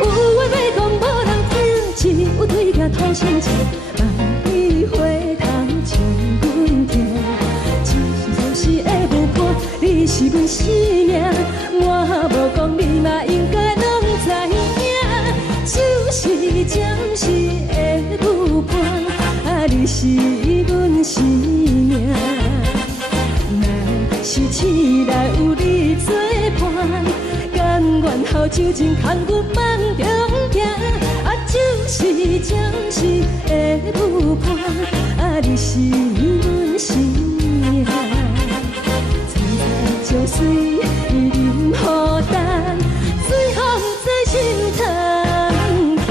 有话要讲无人听，只有对镜讨心情。万里回头像阮听，就是暂时的舞伴，你是阮生命。我无讲你嘛应该拢知影，就是暂时的舞伴，你是阮生命。若是醒来有你作伴，甘愿予酒精牵阮放中行，就是暂时的舞伴，你是阮生命。惨惨情水任何等，随风在心头听。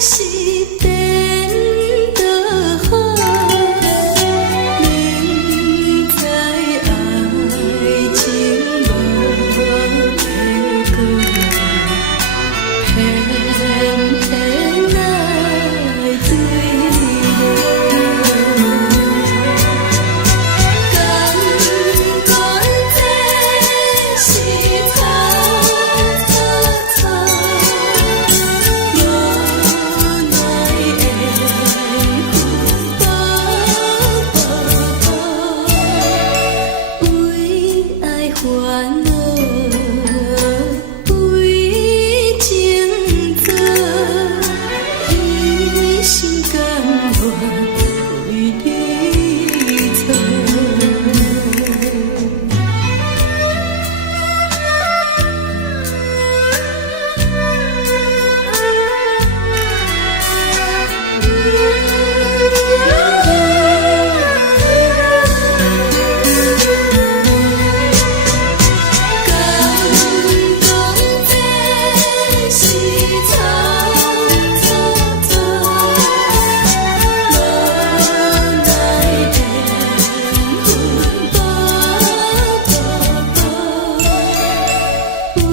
是颠倒好，明知爱情无结果，偏偏来对我。甘愿这是草草草，无奈的风波，为爱烦恼，为情做，一心甘愿为你错。敢讲这是草草草，无奈的风波，为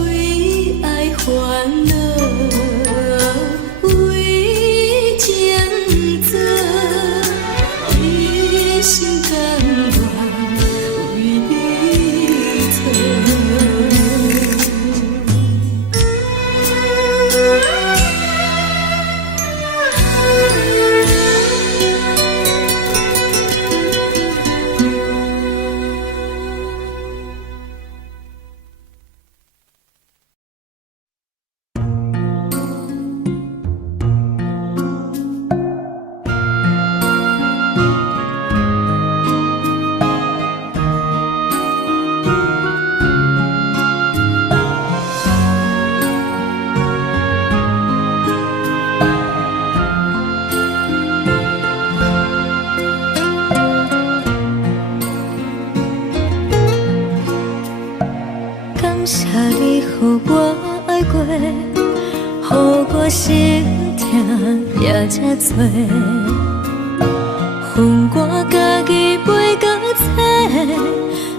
爱烦恼，为情做，一心甘愿为你错。感谢你，予我爱过，予我心痛也这多，恨我家己飞到切，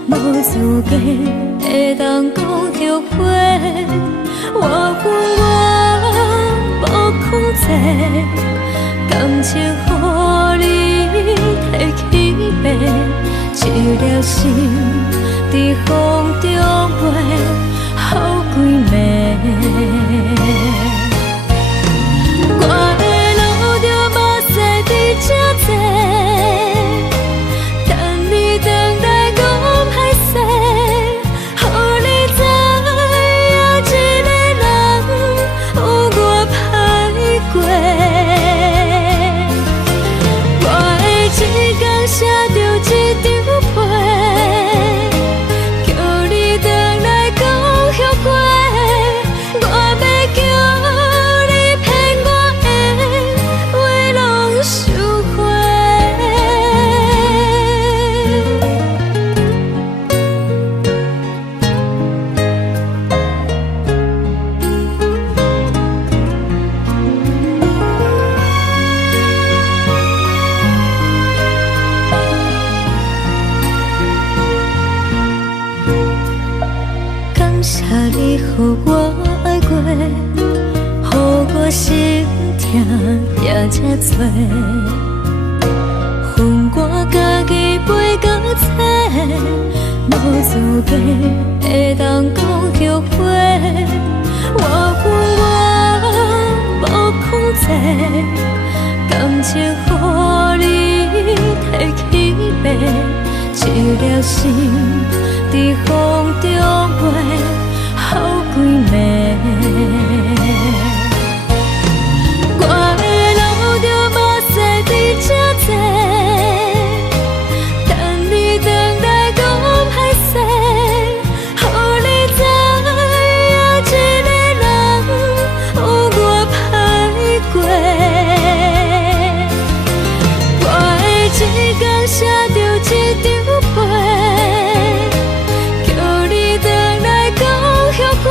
无资格会当讲后悔。我恨我无控制，感情予你提起白，一粒心在风中飞，好几暝。我的路着目屎伫这多，等你回来讲歹势，予你知影一个人有我歹过。我的一天写着一张被，叫你回来讲后悔。我要叫你骗我的话拢收回。感谢你，予我爱过，予我心痛也这多，恨我家己飞到切，无资格会当讲后悔。我恨我无控制，感情予你提起白，一粒心在风中飞，好几暝。我的路着目屎伫这多，等你回来讲歹势，予你知影一个人有我歹过。我的一天写着一张被，叫你回来讲后悔。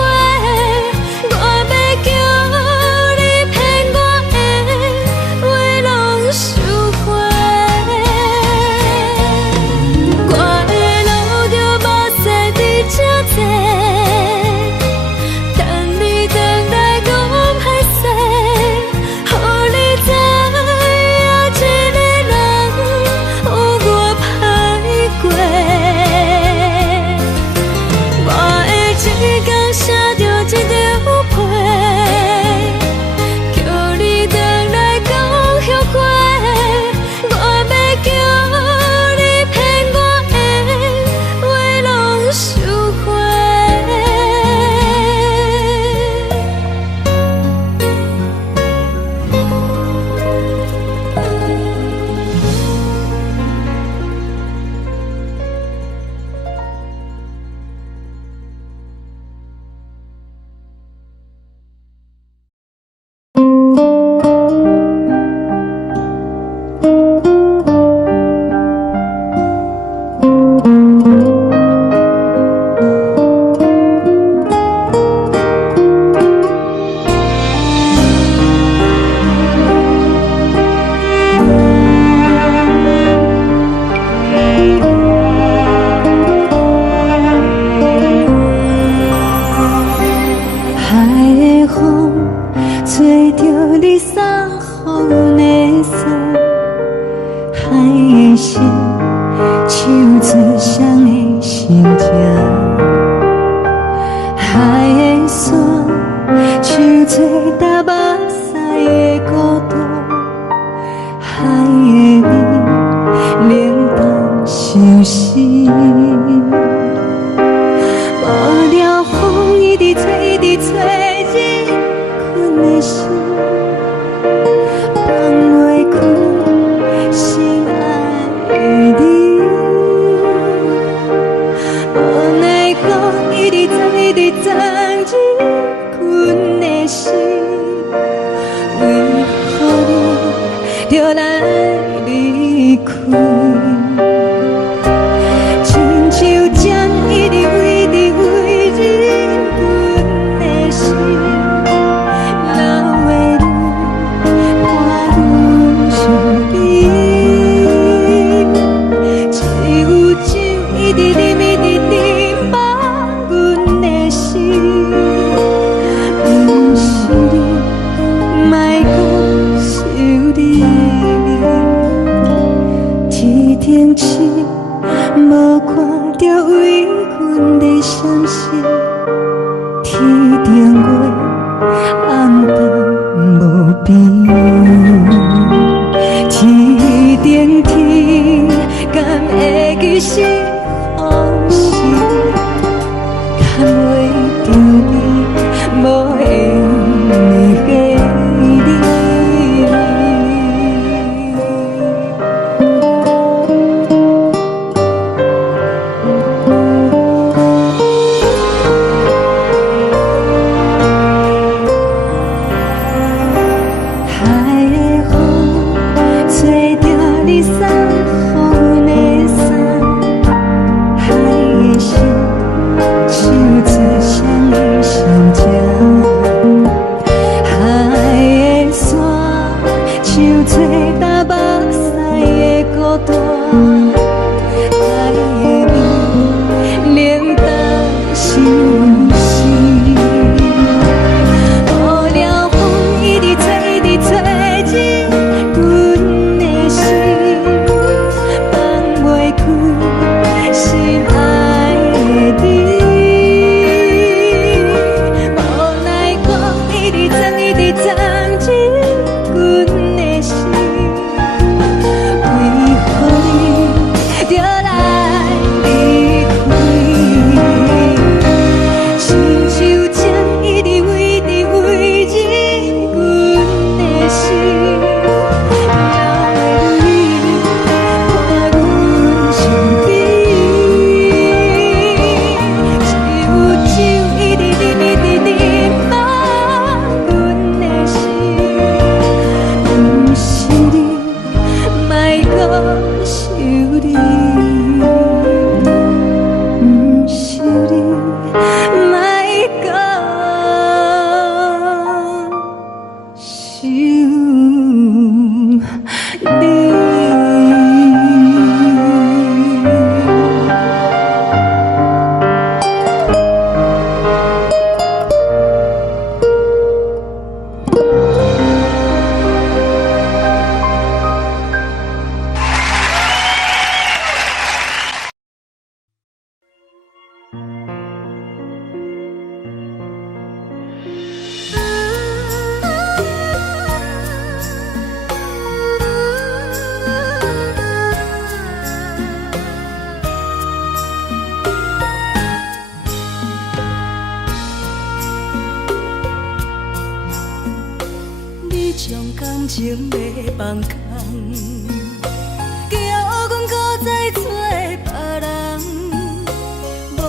的心，手做双的心情。海的山，像做搭目屎的孤独。海的味，冷淡伤心。无聊风一直吹，一直吹，日困的心，放袂开心爱的你。无奈讲一直藏，一直藏，日困的心，为何你就来离开？亲像针一直围，一直围，日阮的心，流的泪，伴阮伤悲。只有酒一直啉，一直啉，放阮的心。不是你，莫讲想你。天顶星，无看到为阮的闪烁；天顶月，暗淡无边。天顶天，敢会记是往事？敢会着你，无会记你。情要放空，叫阮搁再找别人，无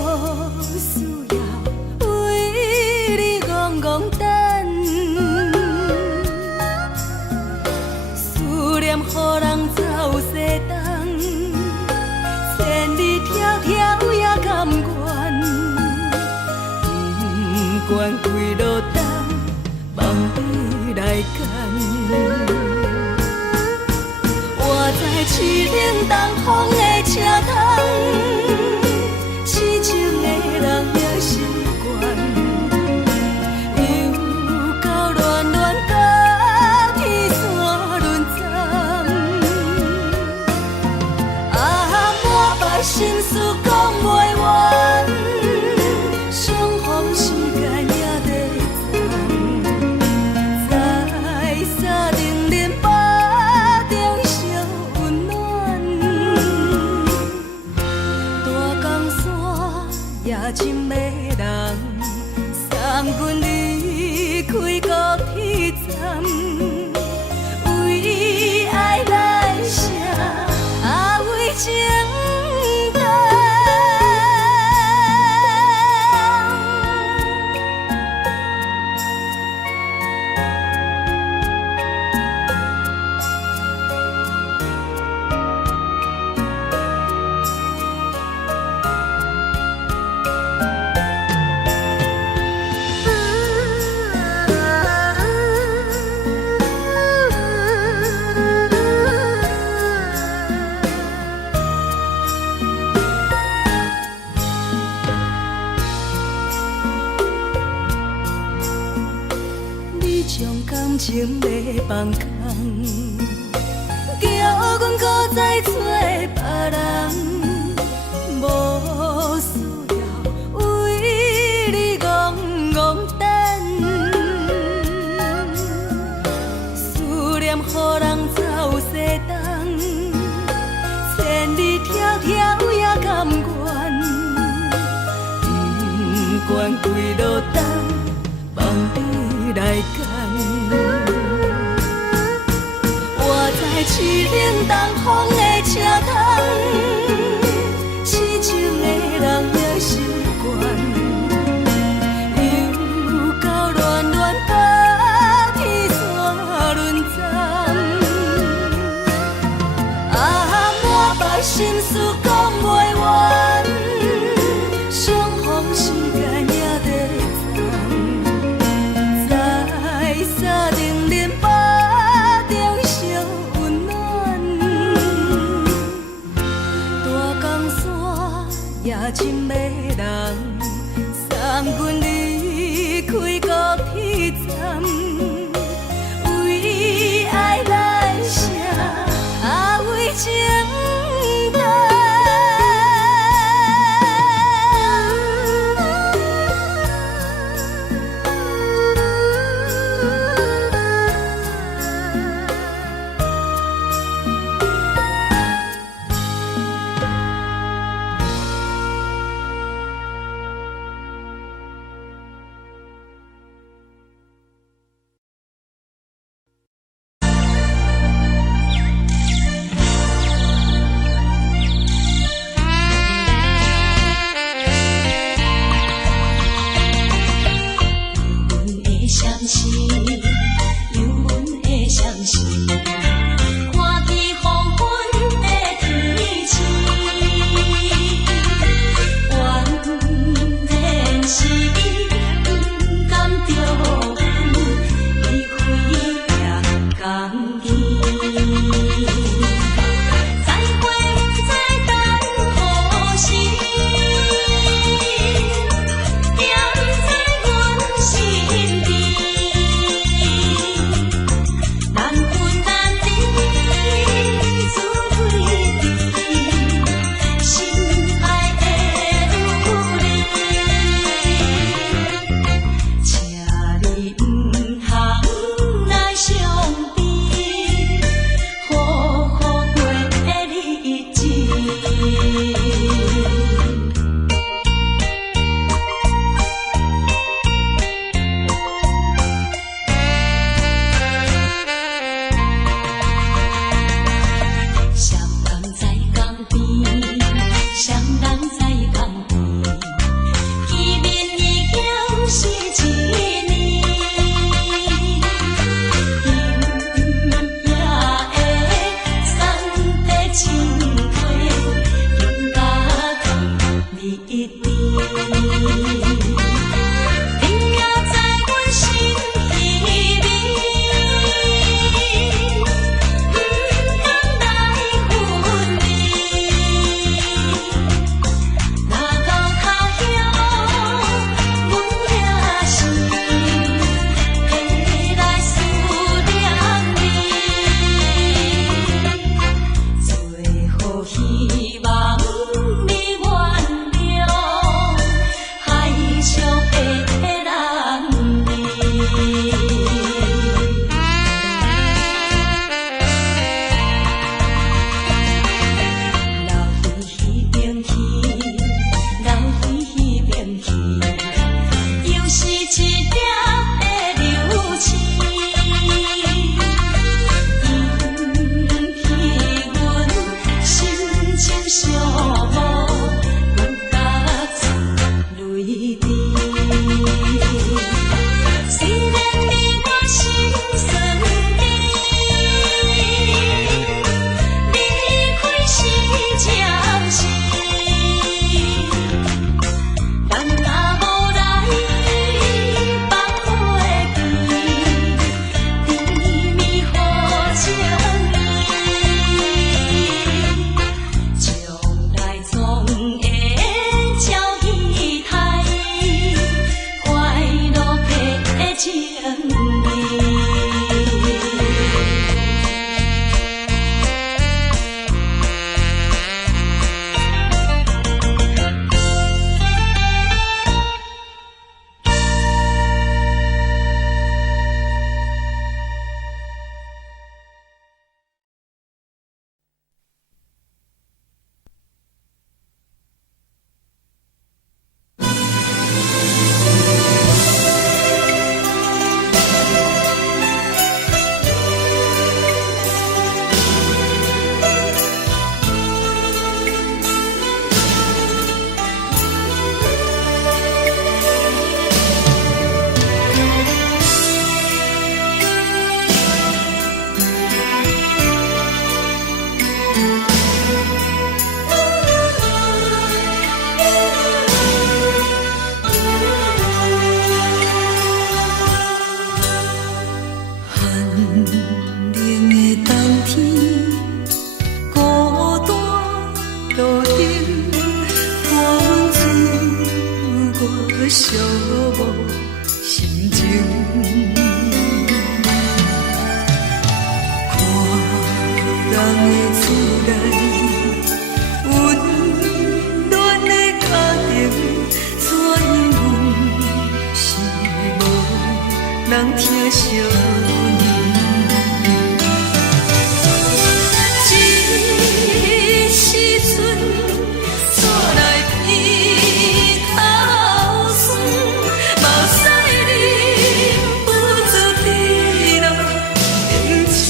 需要为你戆戆等。思念予人走西东，千里迢迢也甘愿，不管几路灯，望你来牵。我在凄冷东风的车窗，痴情的人也习惯，又到恋恋甲天线轮转。叫阮搁再找别人，无需要为你戆戆等。思念予人走西东，千里迢迢也甘愿，不管几路灯，望你来赶。我在凄冷东风的车窗，痴情的人也习惯，又到恋恋把天线轮转。啊，满腹心事讲袂完，相逢时间也在站，在沙定林巴中相温暖。大江山也深迷人，送阮离开高铁站，为爱来写，为情等。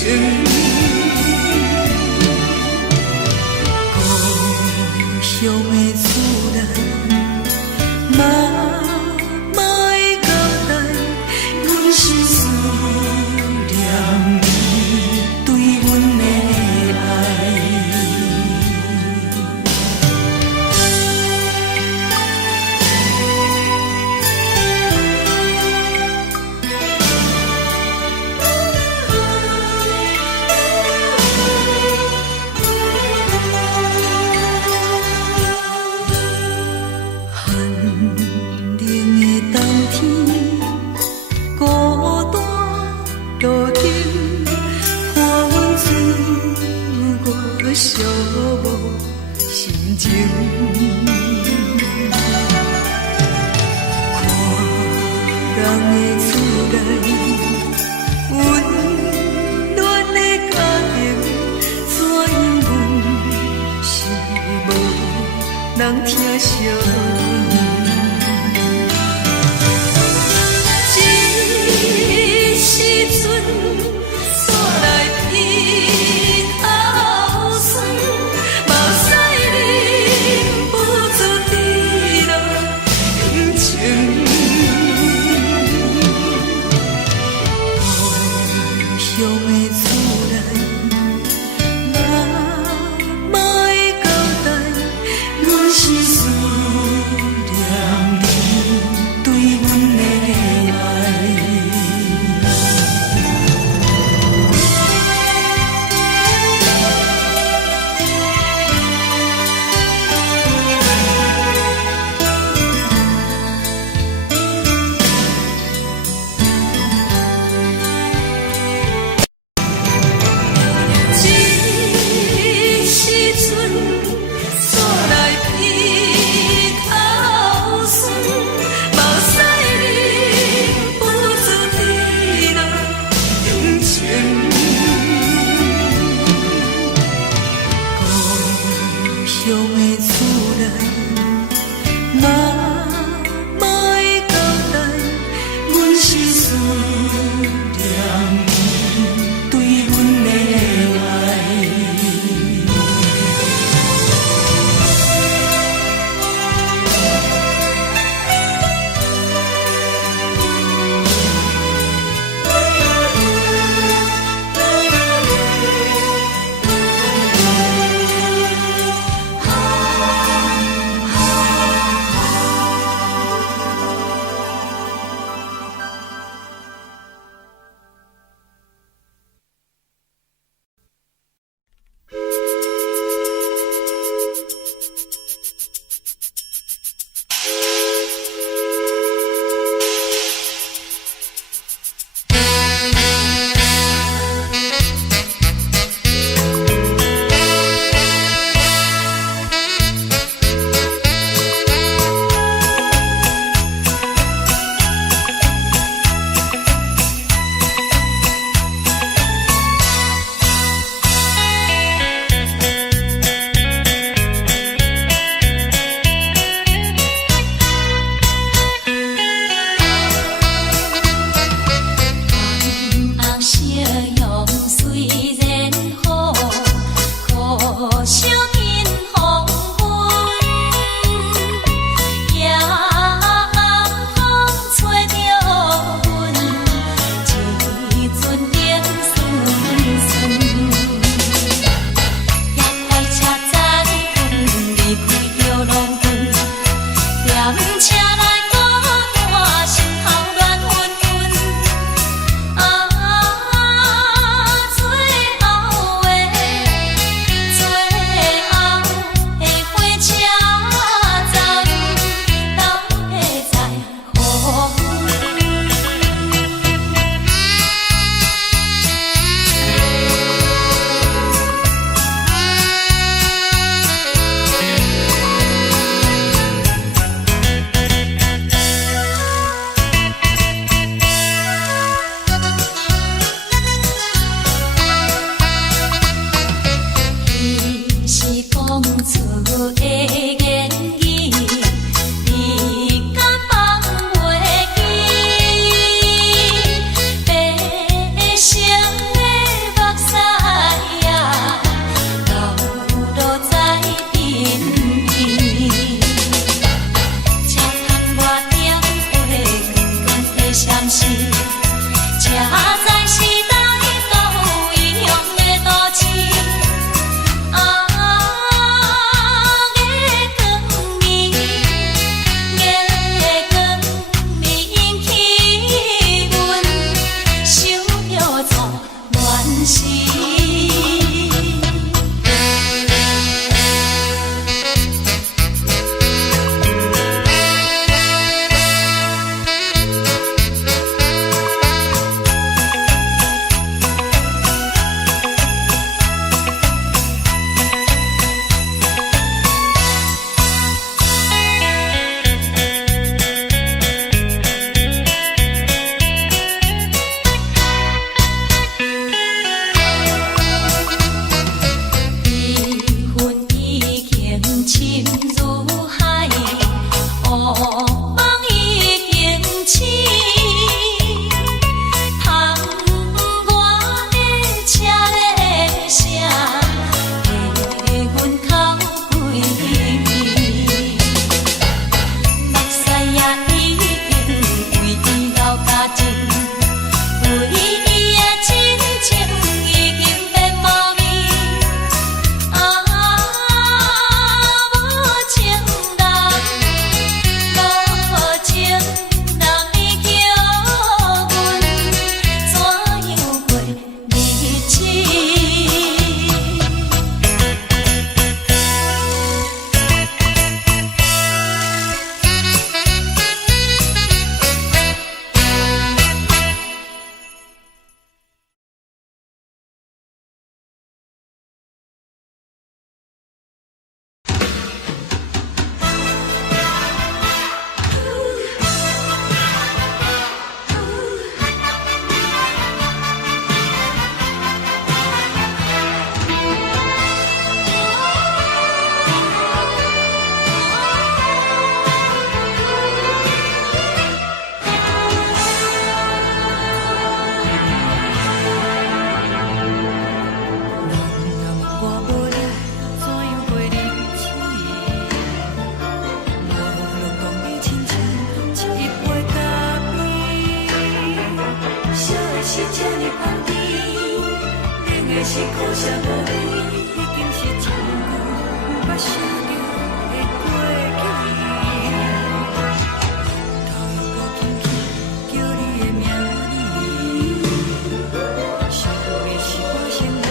故乡的厝内，妈妈的交代，阮是思念你对阮的爱。寂寞心情，看人的厝内，温暖的家庭，怎因阮是无人疼惜？这时阵煞来鼻头酸，目屎忍不住滴落眼睛。啥无你，已经是一句无法想着的过去。头又搁轻轻叫你的名字，想的是我生活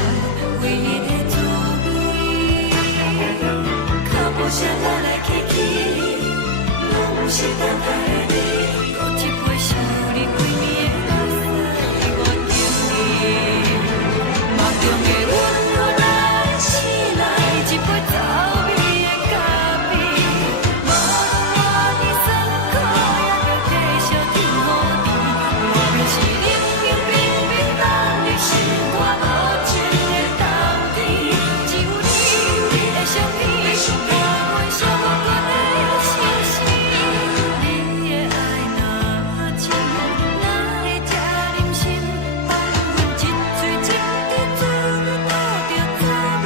唯一的滋味。脚步声来来去去，拢不是等待的你，搁一杯想你几年的目屎，我着你。梦中的阮若来醒来，一杯走味的咖啡，无论我的酸苦，也着继续甜予你。我就是冷冷冰冰冻入心肝无情的冬天，只有你的相片，我阮寂寞过的心事。你的爱若真，哪会这忍心放阮一嘴一滴珠倒着滋味的咖啡？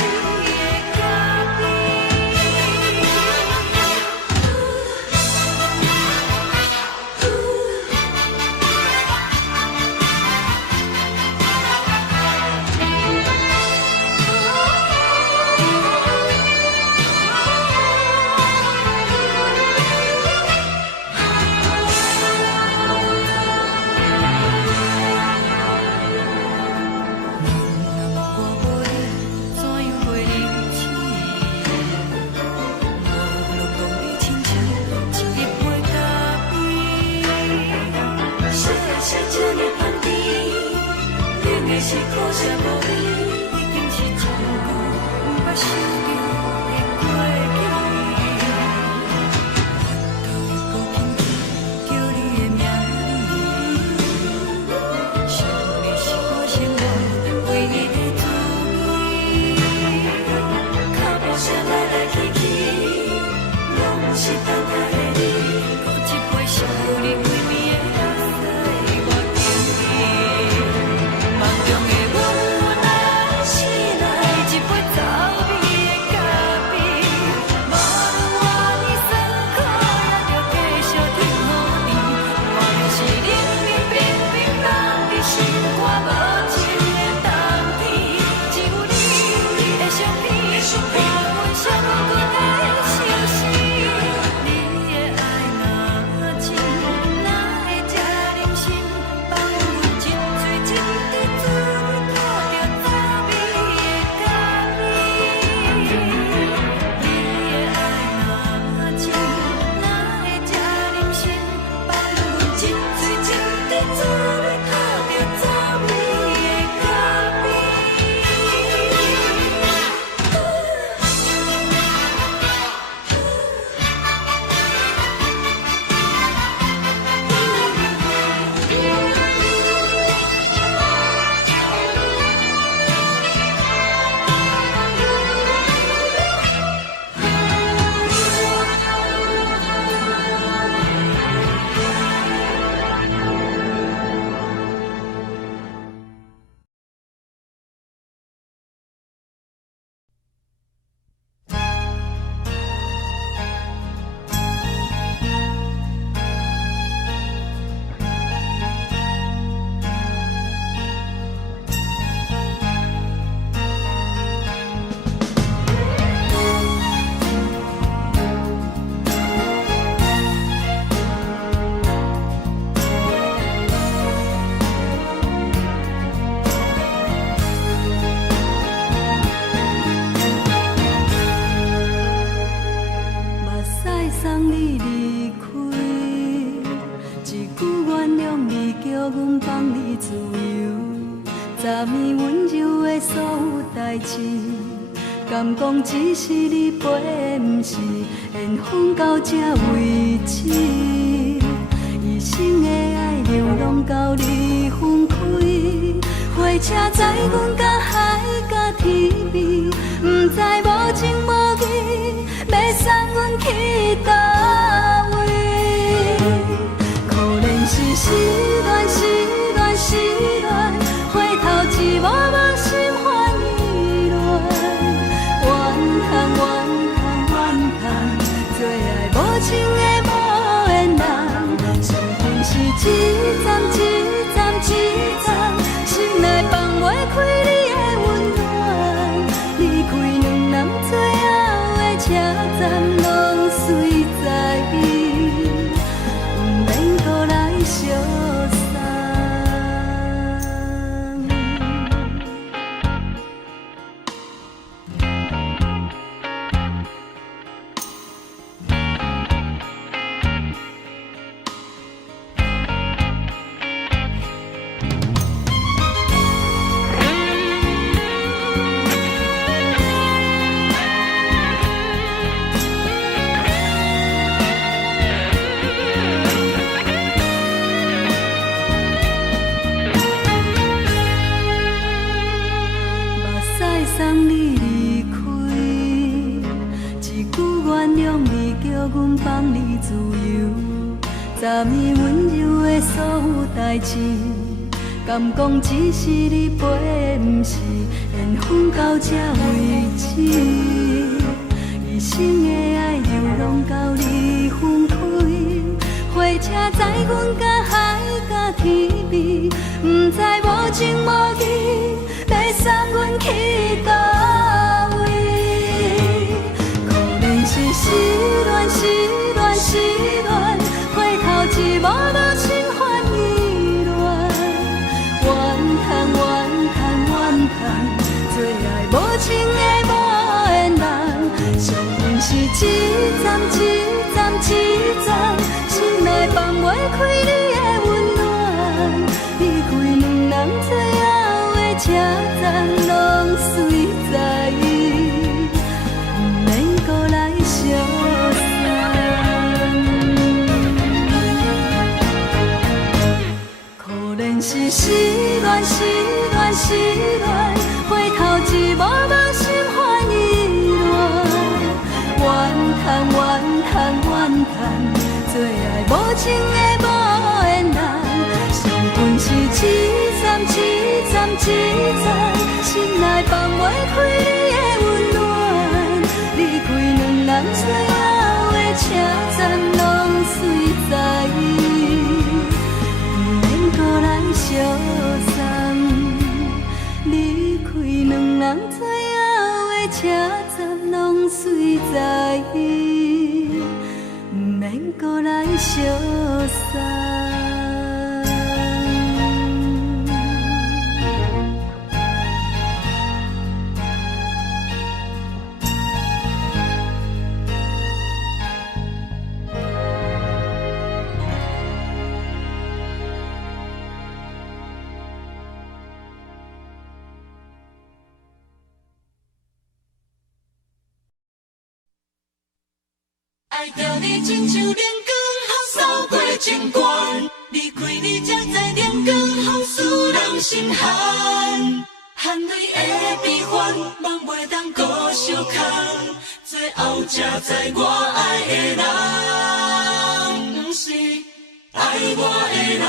我无你，怎样袂离弃？无路讲你亲像一杯咖啡，小的是这呢香甜，冷的是苦涩无味，已经是一句无法想着的过去。头又搁轻轻叫你的名字，想的是我生活唯一的滋味。脚步声来来去去，拢不是等待的你，搁一杯想你几暝的目屎，我着你。梦中的阮来醒来，一杯走味的咖啡，无论我的酸苦，也着继续甜予你。我就是冷冷冰冰冻入心肝无情的冬天，只有你的相片，我阮寂寞过的心事。你的爱若真，哪会这忍心放阮一嘴一滴珠倒着滋味的咖啡？你的爱若真，哪会这忍心放阮一嘴一滴珠倒着滋味的咖啡？目屎送你离开，一句原谅你，叫阮放你自由。昨暝温柔的所有代志，敢讲只是你陪，不是缘分到这为止。一生的爱流浪到你分开，火车载阮到海角天边，不知无情无义，要送阮去倒位？可怜是失恋，失恋，失恋，回头一幕幕心烦意乱，怨叹，怨叹，怨叹，最爱无情的无缘人，上天是一站一站一站，心内放袂开你的温暖。送你离开，一句原谅你叫阮放你自由，昨暝温柔的所有代志，敢讲只是你陪，不是缘分到这为止。一生的爱又拢到你分开，火车载阮甲海甲天边，不知无情无义，要送阮去倒位？可能是失恋，失恋，失恋，回头一幕无心烦意乱，怨叹，怨叹，怨叹，最爱无情的无缘人，上恨是一站一站一站，心内放袂开你的温暖，离开两人最后的车站，拢随在意，不免搁来相送。可能是失恋，失恋，失恋，回头一幕无心烦意乱，怨叹，怨叹，怨叹，最爱无情的无缘人，上恨是一站一站一站，心内放袂开你的温暖，离开两人最后的车站，拢随在意，不免搁来相送。离开两人最后的车站，拢随在意，不免搁来相送。爱着你亲像阳光扫过情关，离开你才知阳光风使人心寒。含泪的悲欢，望袂当搁相牵，最后才知我爱的人，不是爱我的人。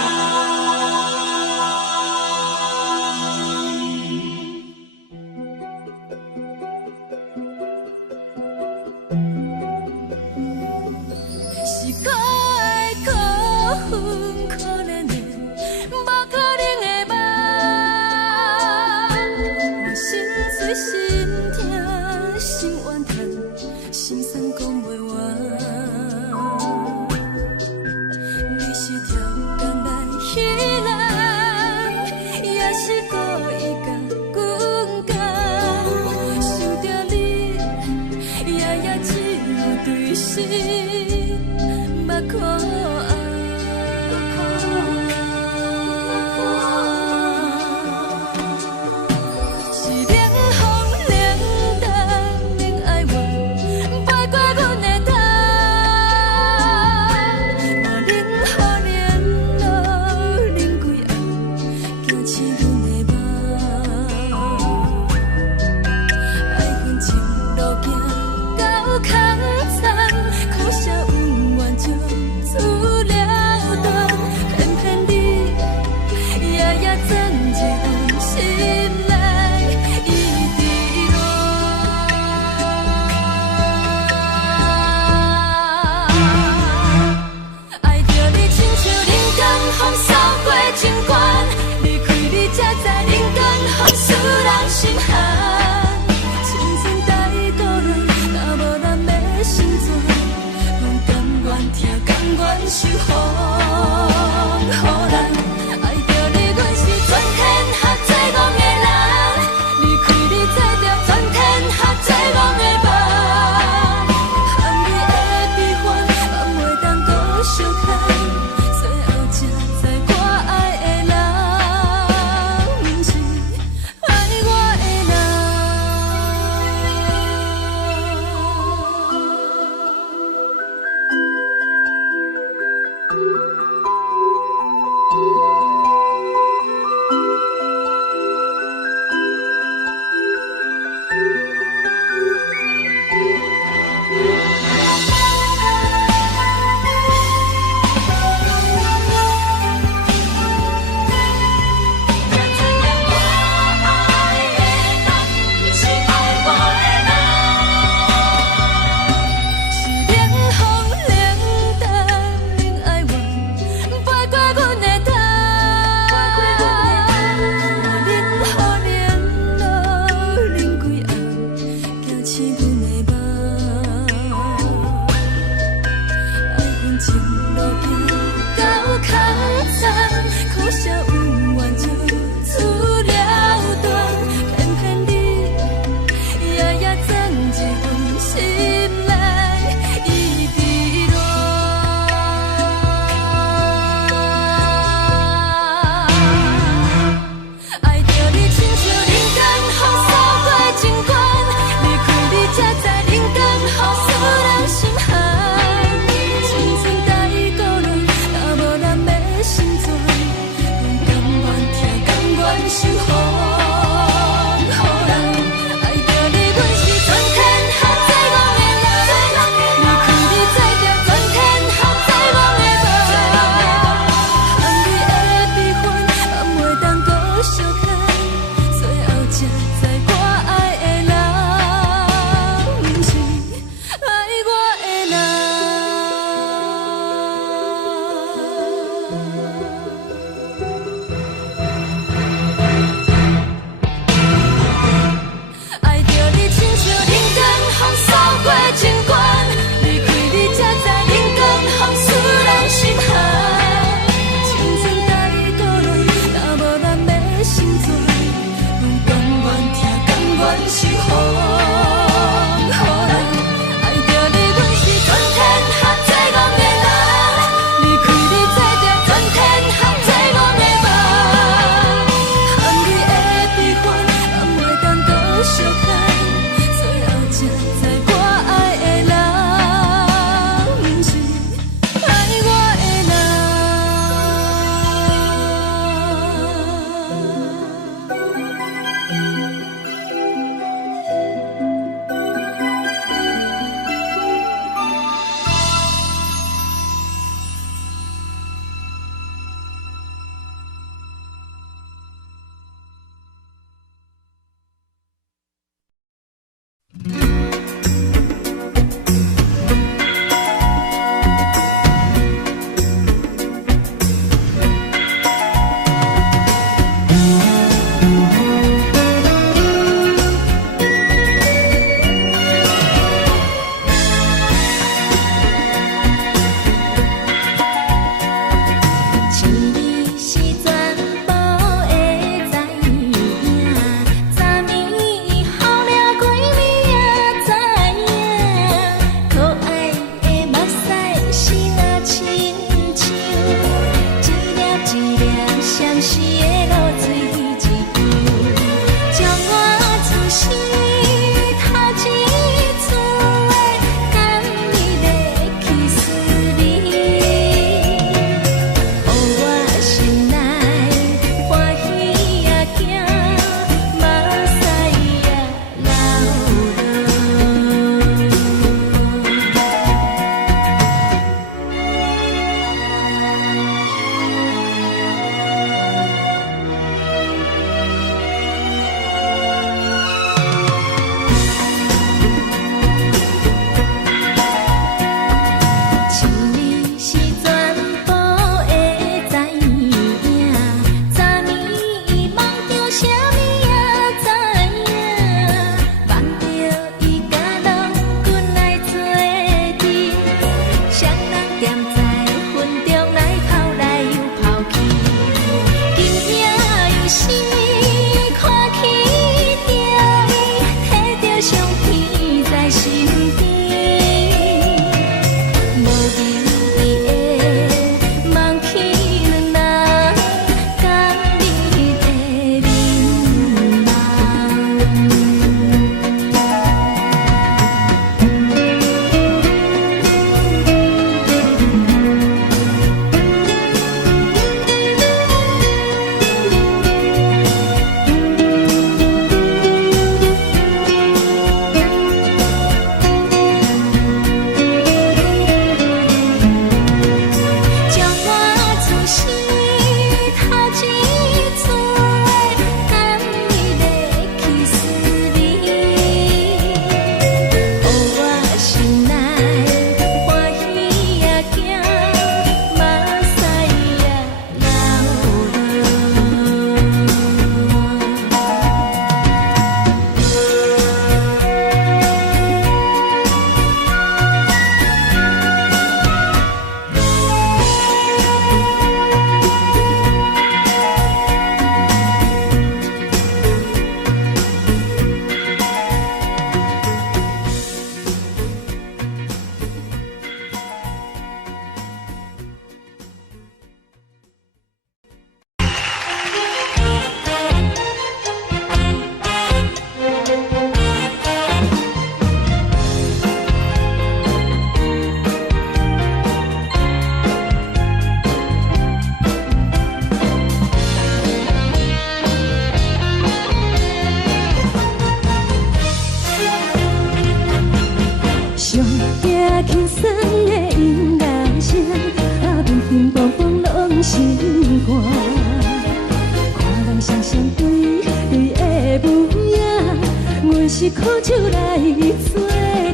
是苦酒来作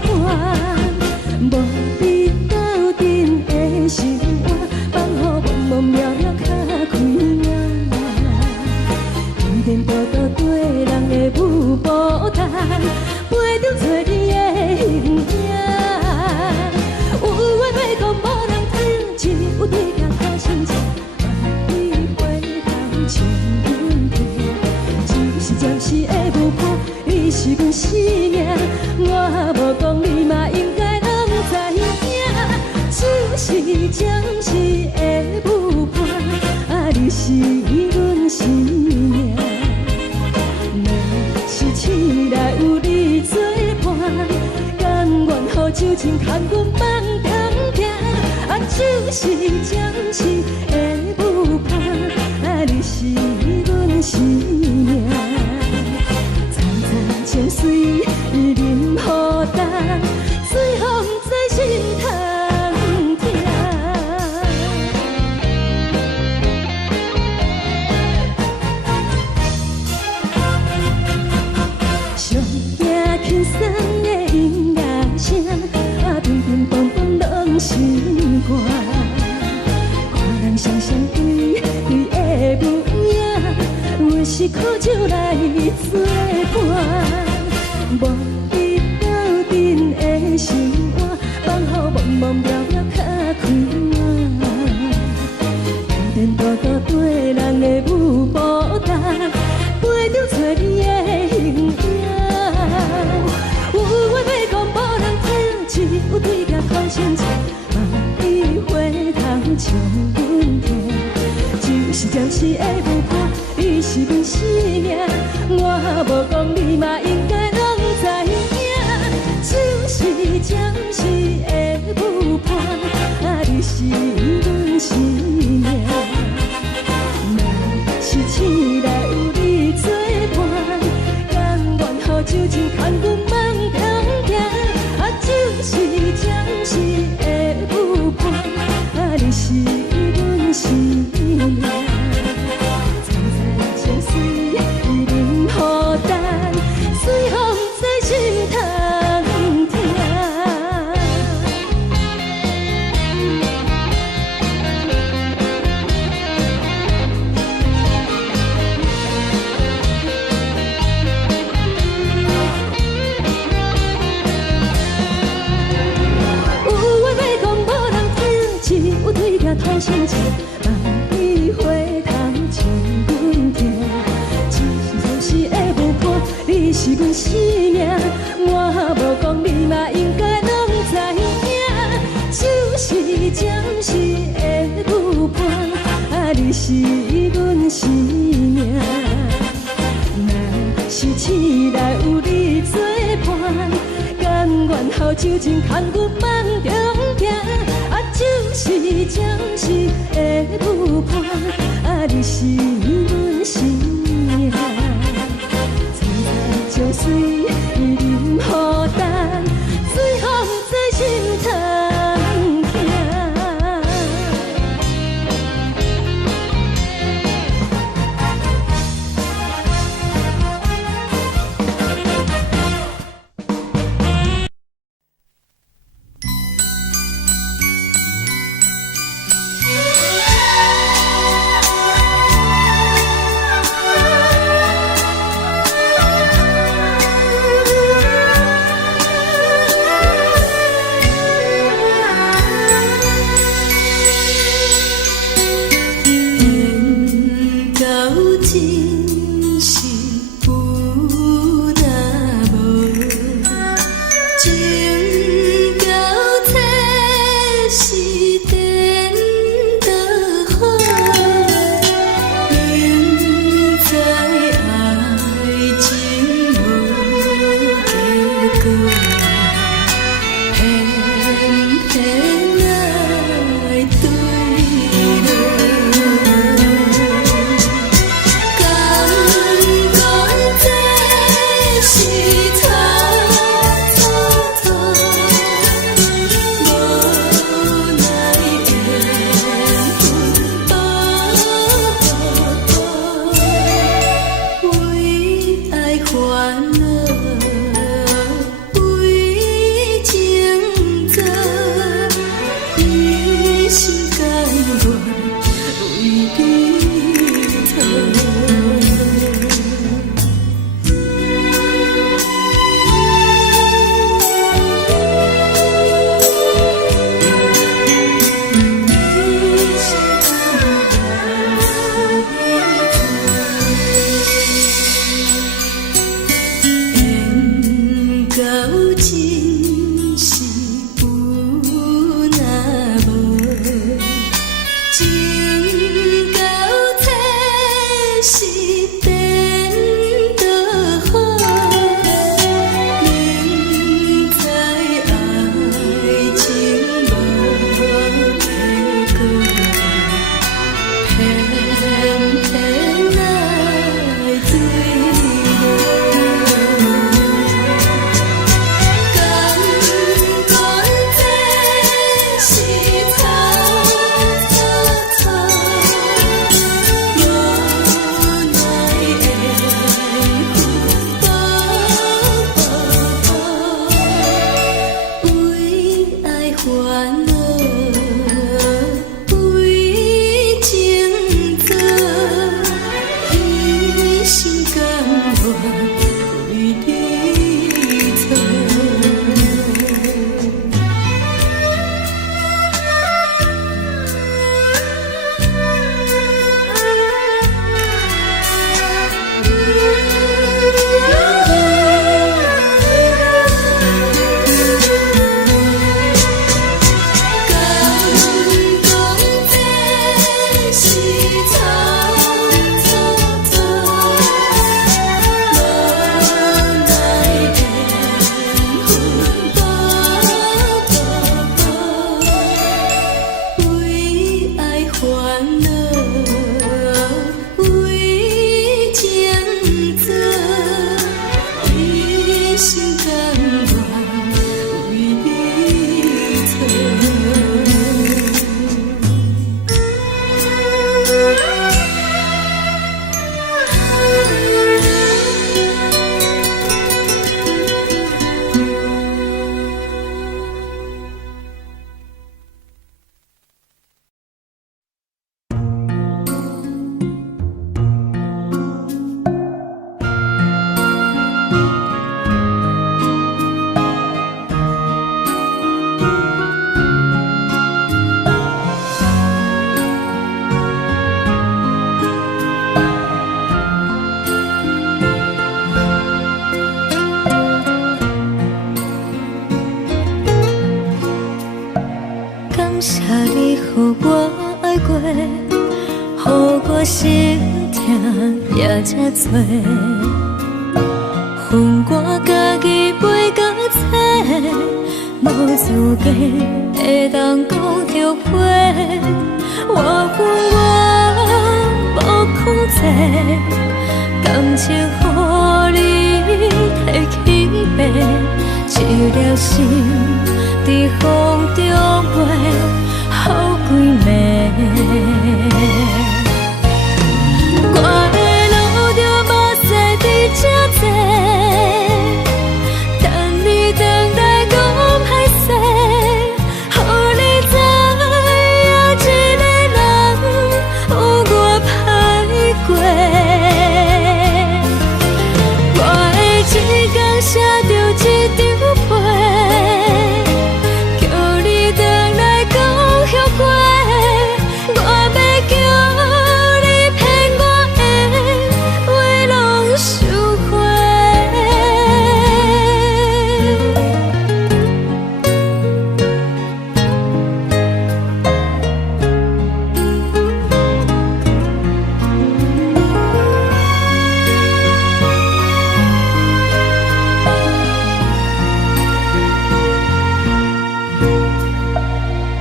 伴，无你斗阵的生活，放予茫茫渺渺较开眼。天天报道对人的舞步弹，陪着做你的形影。有话要讲无人听，只有对镜较清楚。万里回头像云飞，只是暂时的无伴，你是阮。生命，我无讲你嘛应该拢知影，就是暂时的舞伴，啊，你是阮生命。若是醒来有你作伴，甘愿予酒精牵阮放通行，啊，就是暂时的舞伴，啊，你是阮生命。情水已淋雨干，水风在心头痛。上惊轻松的音乐声，啊，乒乒乓乓拢心肝。看人双双对对的模样，有时苦酒来作伴。无伊斗阵的心肝，放予茫茫渺渺较开满。颠颠倒倒对人的舞步单，陪着找你的形影。有话要讲无人听，只有对镜头先唱，梦里回头唱阮听。就是暂时的舞伴，你是阮生命，我无讲你嘛应该。就是暂时的舞伴，啊，你是阮生命。若是醒来有你作伴，甘愿予酒精牵阮放通行，啊，就是暂时的舞伴，啊，你是阮生命。站在情水已淋雨干，水风在心头。头先唱，梦里回头唱阮听。就是暂时的舞伴，你是阮生命。我无讲你嘛应该拢知影，就是暂时的舞伴，啊，你是阮生命。若是醒来有你作伴，甘愿予酒精牵阮放中行。就是暂时的舞伴，啊，你是阮生命。站在情水已淋雨干，水风在心头痛。谢你，予我爱过，予我心痛也这多。恨我家己袂到切，无资格会当讲着话。我恨我无控制，感情予你摕去卖，一粒心在风中飞，好几暝。我的路着目屎在这多，等你回来讲歹势，予你知影一个人有我歹过。我的一天写着一张被，叫你回来讲后悔。我要叫你骗我的话拢收回。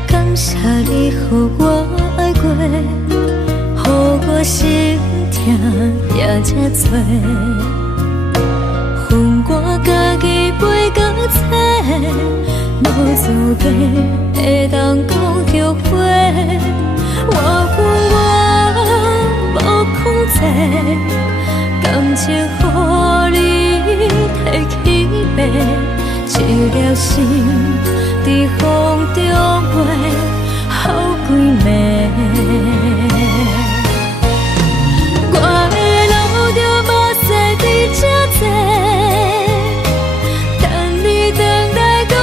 感谢你，予我爱过，予我心痛也这多。恨我家己袂到切，无资格会当讲着话。我恨我无控制，感情予你摕去卖，一粒心在风中飞，好几暝。我的路着目屎在这多，等你回来讲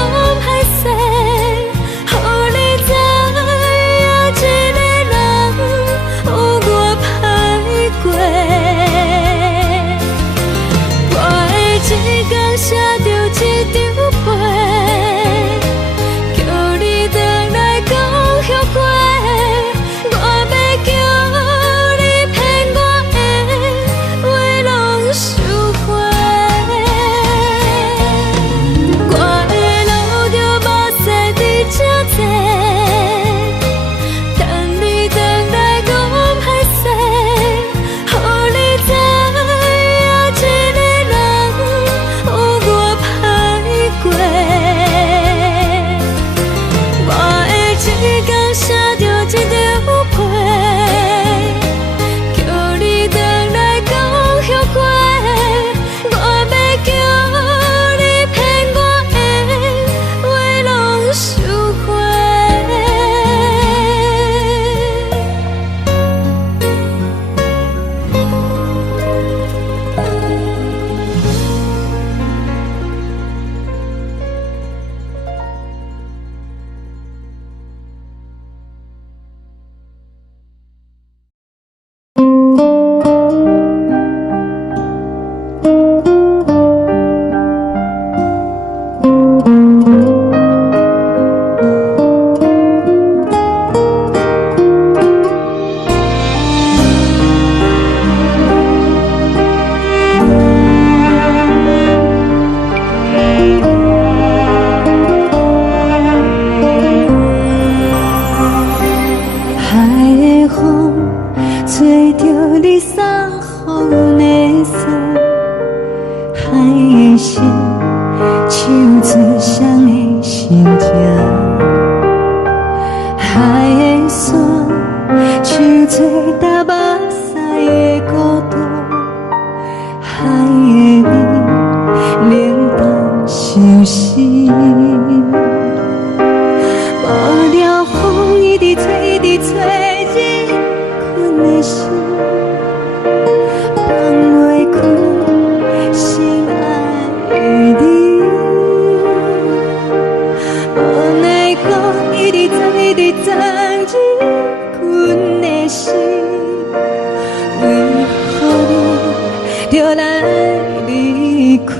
歹势，予你知影一个人有我歹过。我的一天写着一张被，叫你回来讲后悔。我要叫你骗我的话拢收回。我的路着目屎在这多，等你回来讲歹势，予你知影一个人有我歹过。我的一天写着一张被，叫你回来讲后悔。我要叫你骗我的话拢收回。海的风吹着你送予的伞，海的心唱出双的心情，海的山唱出踏目屎的孤独，海的美冷淡伤心。无聊风一直吹，一直吹，日困的心，放袂开心爱的你。无奈何一直走，一直走，日困的心，为何你就来离开？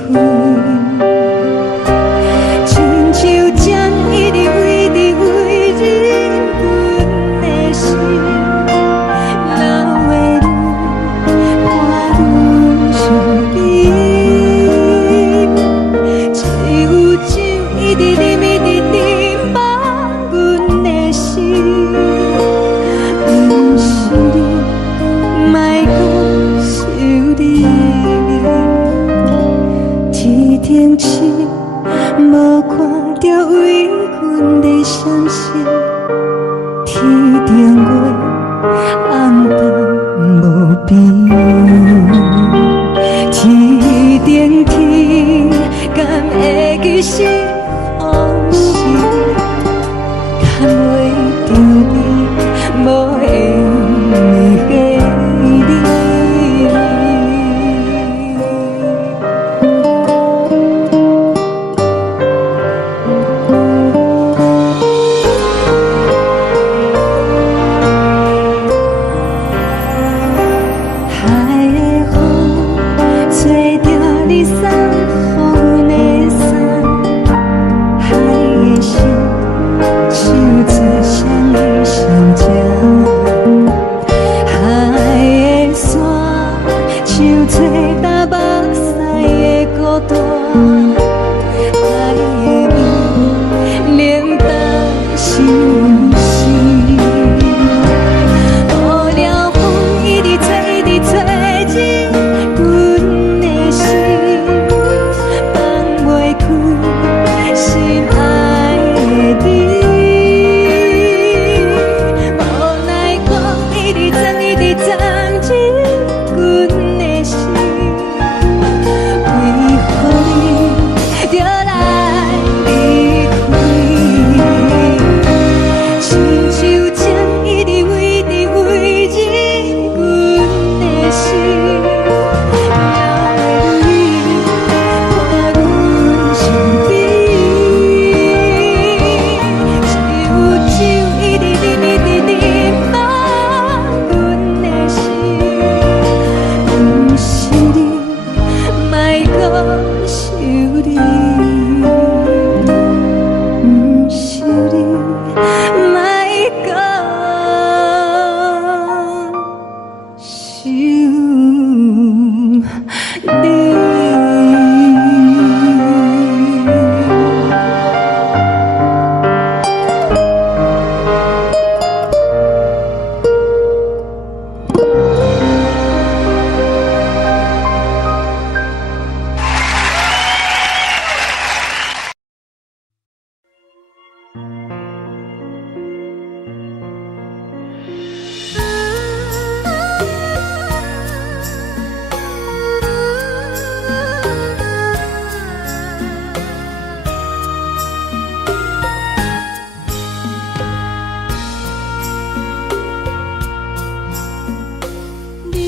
无看到为阮的相信，天顶月红淡无边，天顶天敢会记是往事，敢袂着你无缘的你。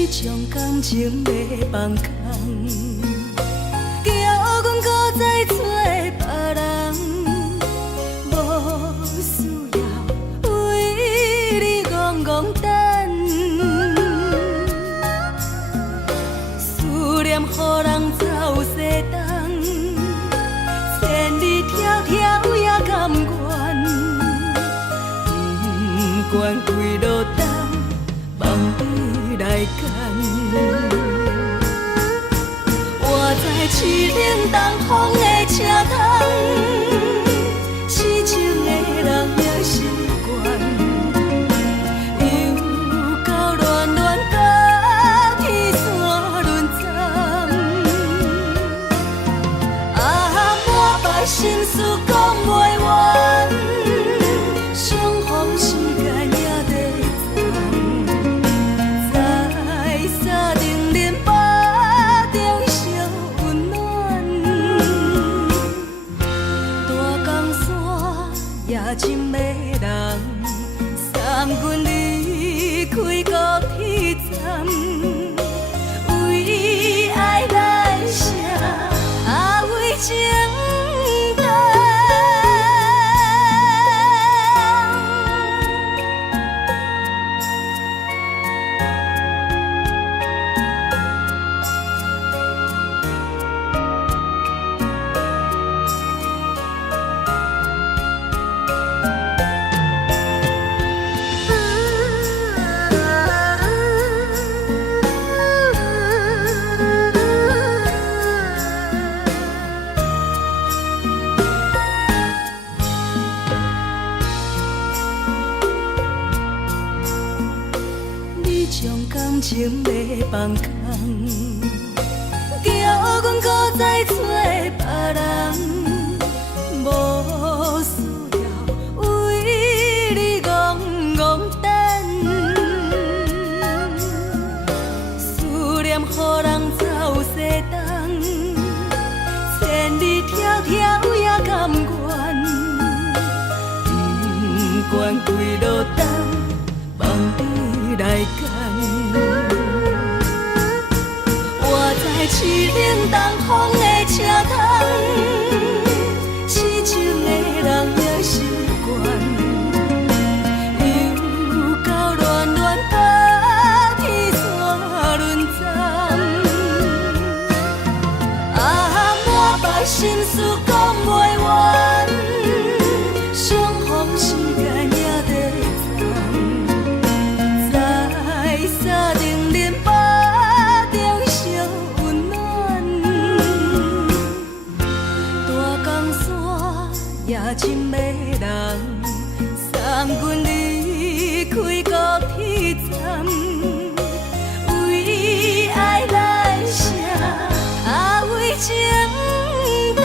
将感情要放空，叫阮搁再找别人，无需要为你戆戆等，思念予人走西东，千里迢迢也甘愿，不管几路东，望你来干。我在凄冷东风的车窗，痴情的人也习惯，又到恋恋甲天山论战。啊，满腹心事讲袂完，相逢时间也在深的人送阮离开高铁站，为爱来写为情重。将感情要放空，叫阮搁再找别人，是冷东风的车窗，痴情的人也习惯，又到乱乱把天线轮转。啊，满腹心事讲袂完，相逢时间也在站，在沙冷冷巴中烧温暖。大江山夜深的人，送阮离开高铁站，为爱来谁？啊，为情淡。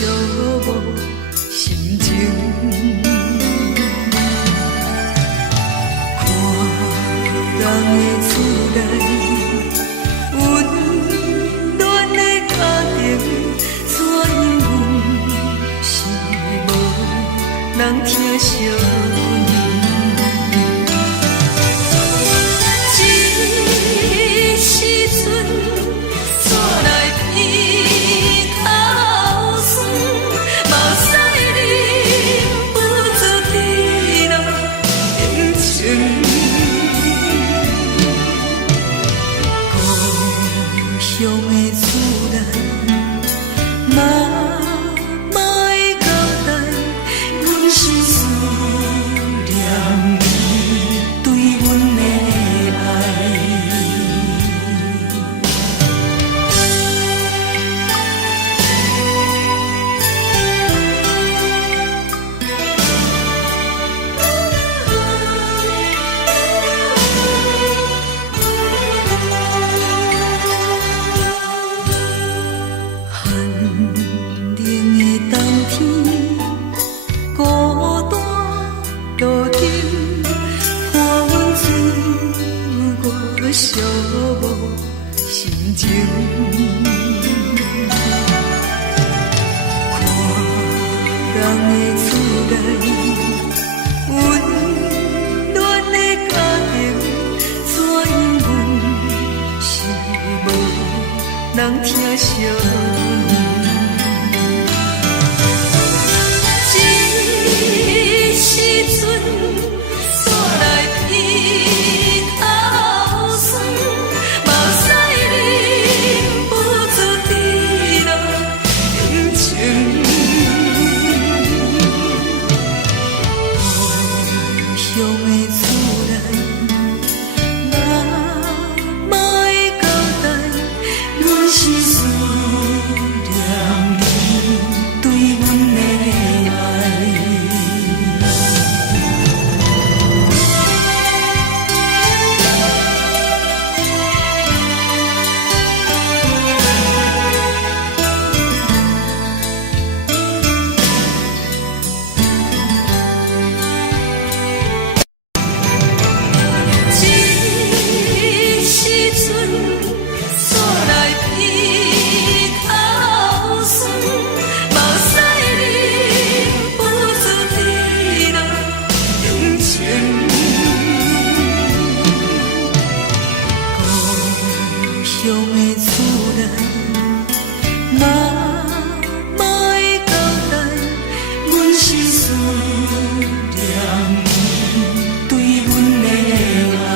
寂寞心情。看人的厝内温暖的家庭，怎样是无人疼惜。寂寞心情，看人的厝内温暖的家庭，怎样是无人疼惜。这时阵煞来鼻头酸，目屎忍不住滴落眼睛。故乡的厝内，妈会交代，阮是思念你对阮的爱。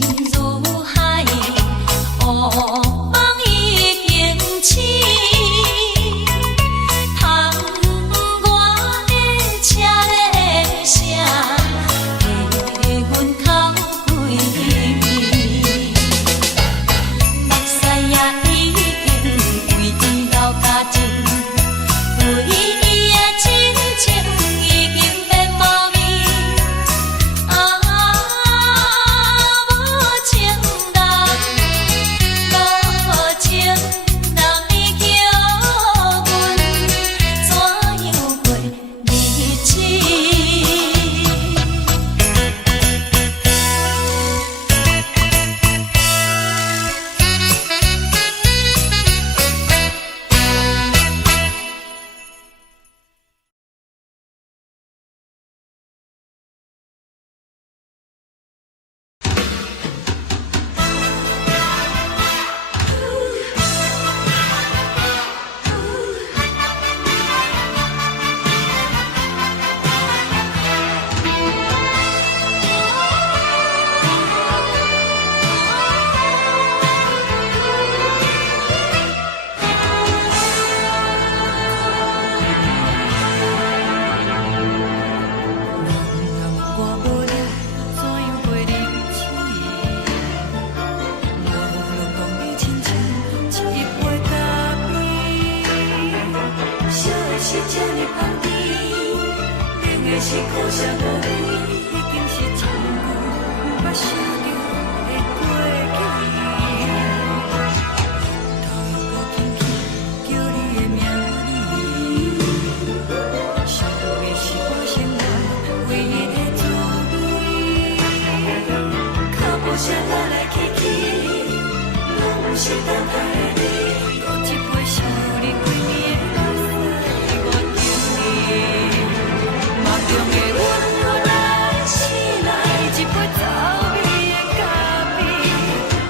如海，乌梦已经醒。窗外的车的声，气阮哭几暝。目屎也已经规天流甲尽，为伊的真情已经变无味。无情人，无情人，你叫阮怎样过日子？是苦涩无味，已经是一句毋捌想着的过去。头又轻轻叫你的名字，想的是我心内唯一的滋味。脚步声来来去去，拢是等待的你，搁一杯想你几暝的目屎，我着你。梦中的阮，我来醒来，一杯走味的咖啡，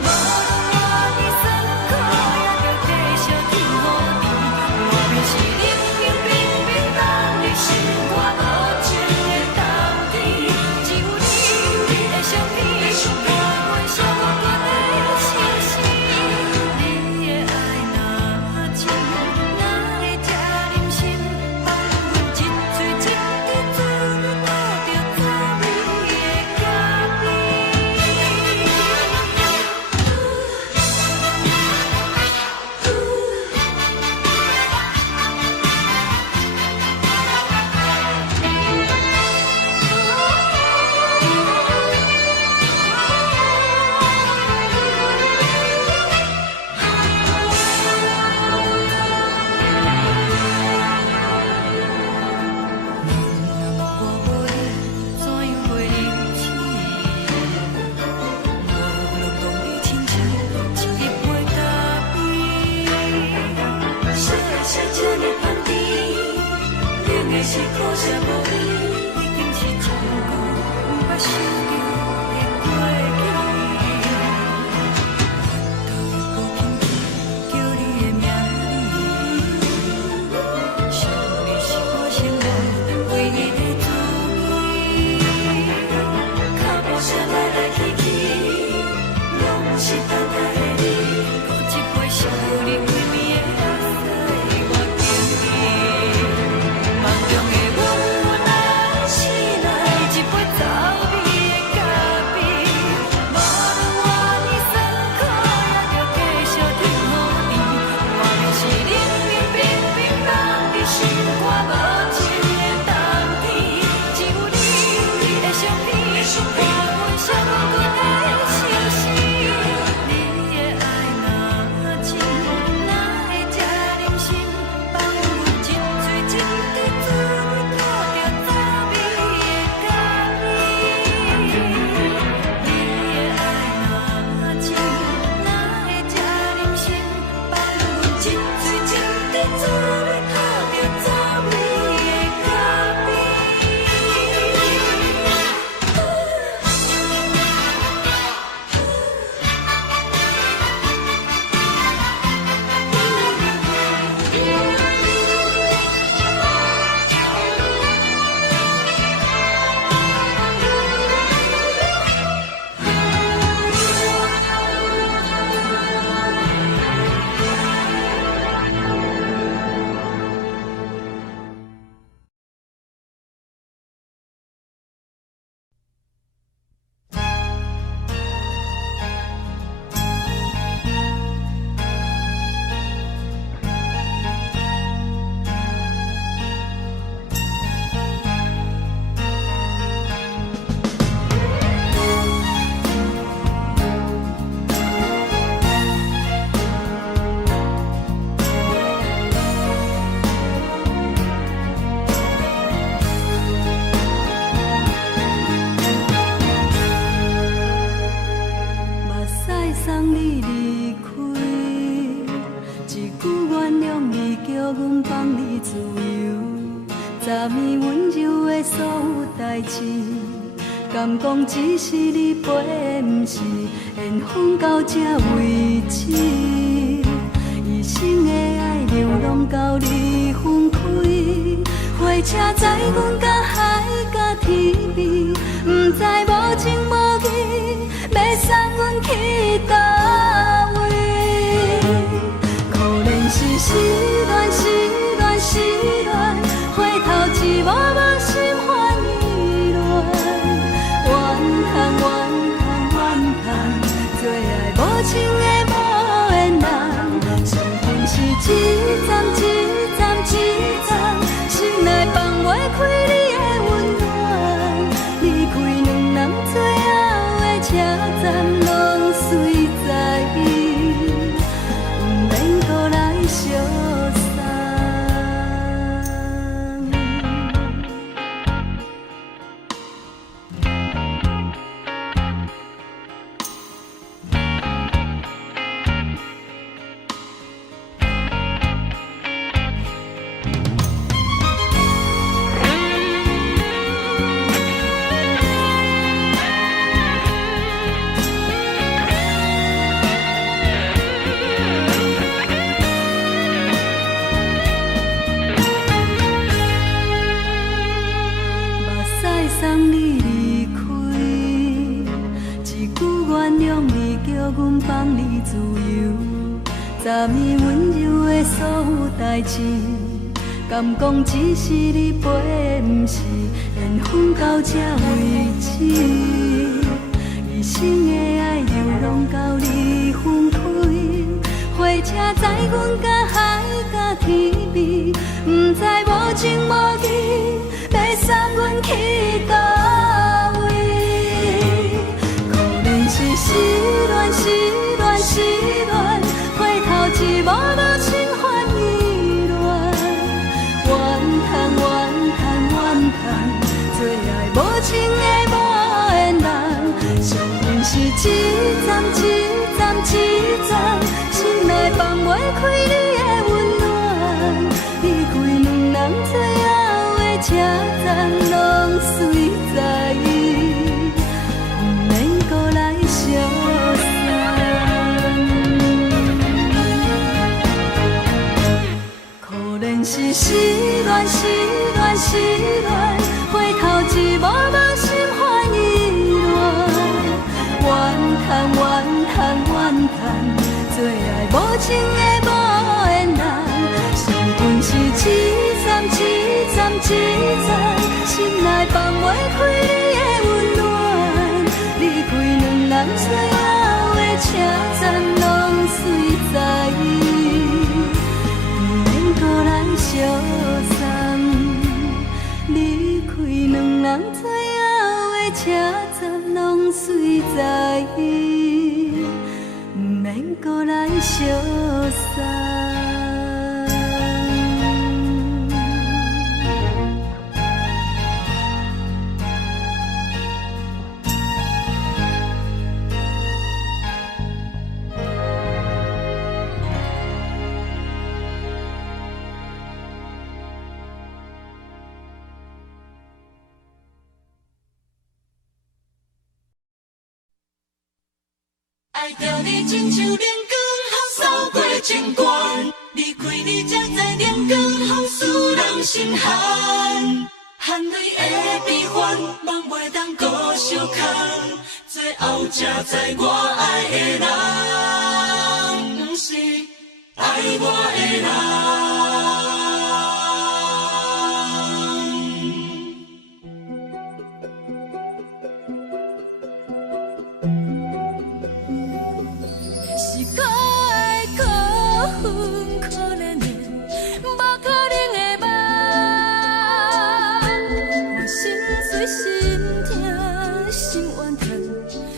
无论我的酸苦，也着继续甜予你。莫名是冷冷冰冰放入心肝无情的冬天，只有你的相片，伴阮相共的心事。你的爱若真，哪会这忍心放阮一嘴一滴水？是苦涩无味，已经是一句毋捌想着的过去。头又轻轻叫你的名字，想你是我心内唯一的滋味。脚步声来来去去，拢是等待的你，搁一杯想你几暝的目屎，我着你。梦中的阮，我来。送你离开，一句原谅你，叫阮放你自由。昨暝温柔的所有代志，敢讲只是你陪，不是缘分到这为止。一生的爱流浪到你分开，火车载阮到海甲天边，不知无情无义，要送阮去倒位？可怜是失恋，失恋，失恋，回头一幕幕心烦意乱，怨叹，怨叹，怨叹，最爱无情的无缘人，伤痕是一站一站一站，心内放袂开你的温暖，离开两人最后的车站，拢随在伊，不免搁来相送。送你离开，一句原谅你，叫阮放你自由。昨暝温柔的所有代志，敢讲只是你陪，不是缘分到这为止。一生的爱流浪到你分开，火车载阮到海甲天边，不知无情无义，要送阮去倒位？可怜是失恋，失恋，失恋，回头一幕幕心烦意乱，怨叹，怨叹，怨叹，最爱无情的无缘人，伤痕是一站一站一站，心内放袂开你的温暖，离开两人最后的车站，拢随在伊，不免搁来相送。可怜是失恋，失恋，失恋，回头一幕幕心烦意乱，怨叹，怨叹，怨叹，最爱无情的无缘人，伤痕是一站一站一站，心内放袂开你的温暖，离开两人最后的车站，拢随在伊，不免搁来相送。离开两人最后的车站，拢随在伊，不免搁来相送。爱着你亲像连光雨扫过情关，离开你才知连光雨使人心寒。含泪的悲欢，望袂当搁相牵，最后才知我爱的人，不是爱我的人。是可爱可恨可怜的，无可能的梦。我心碎心痛心怨叹，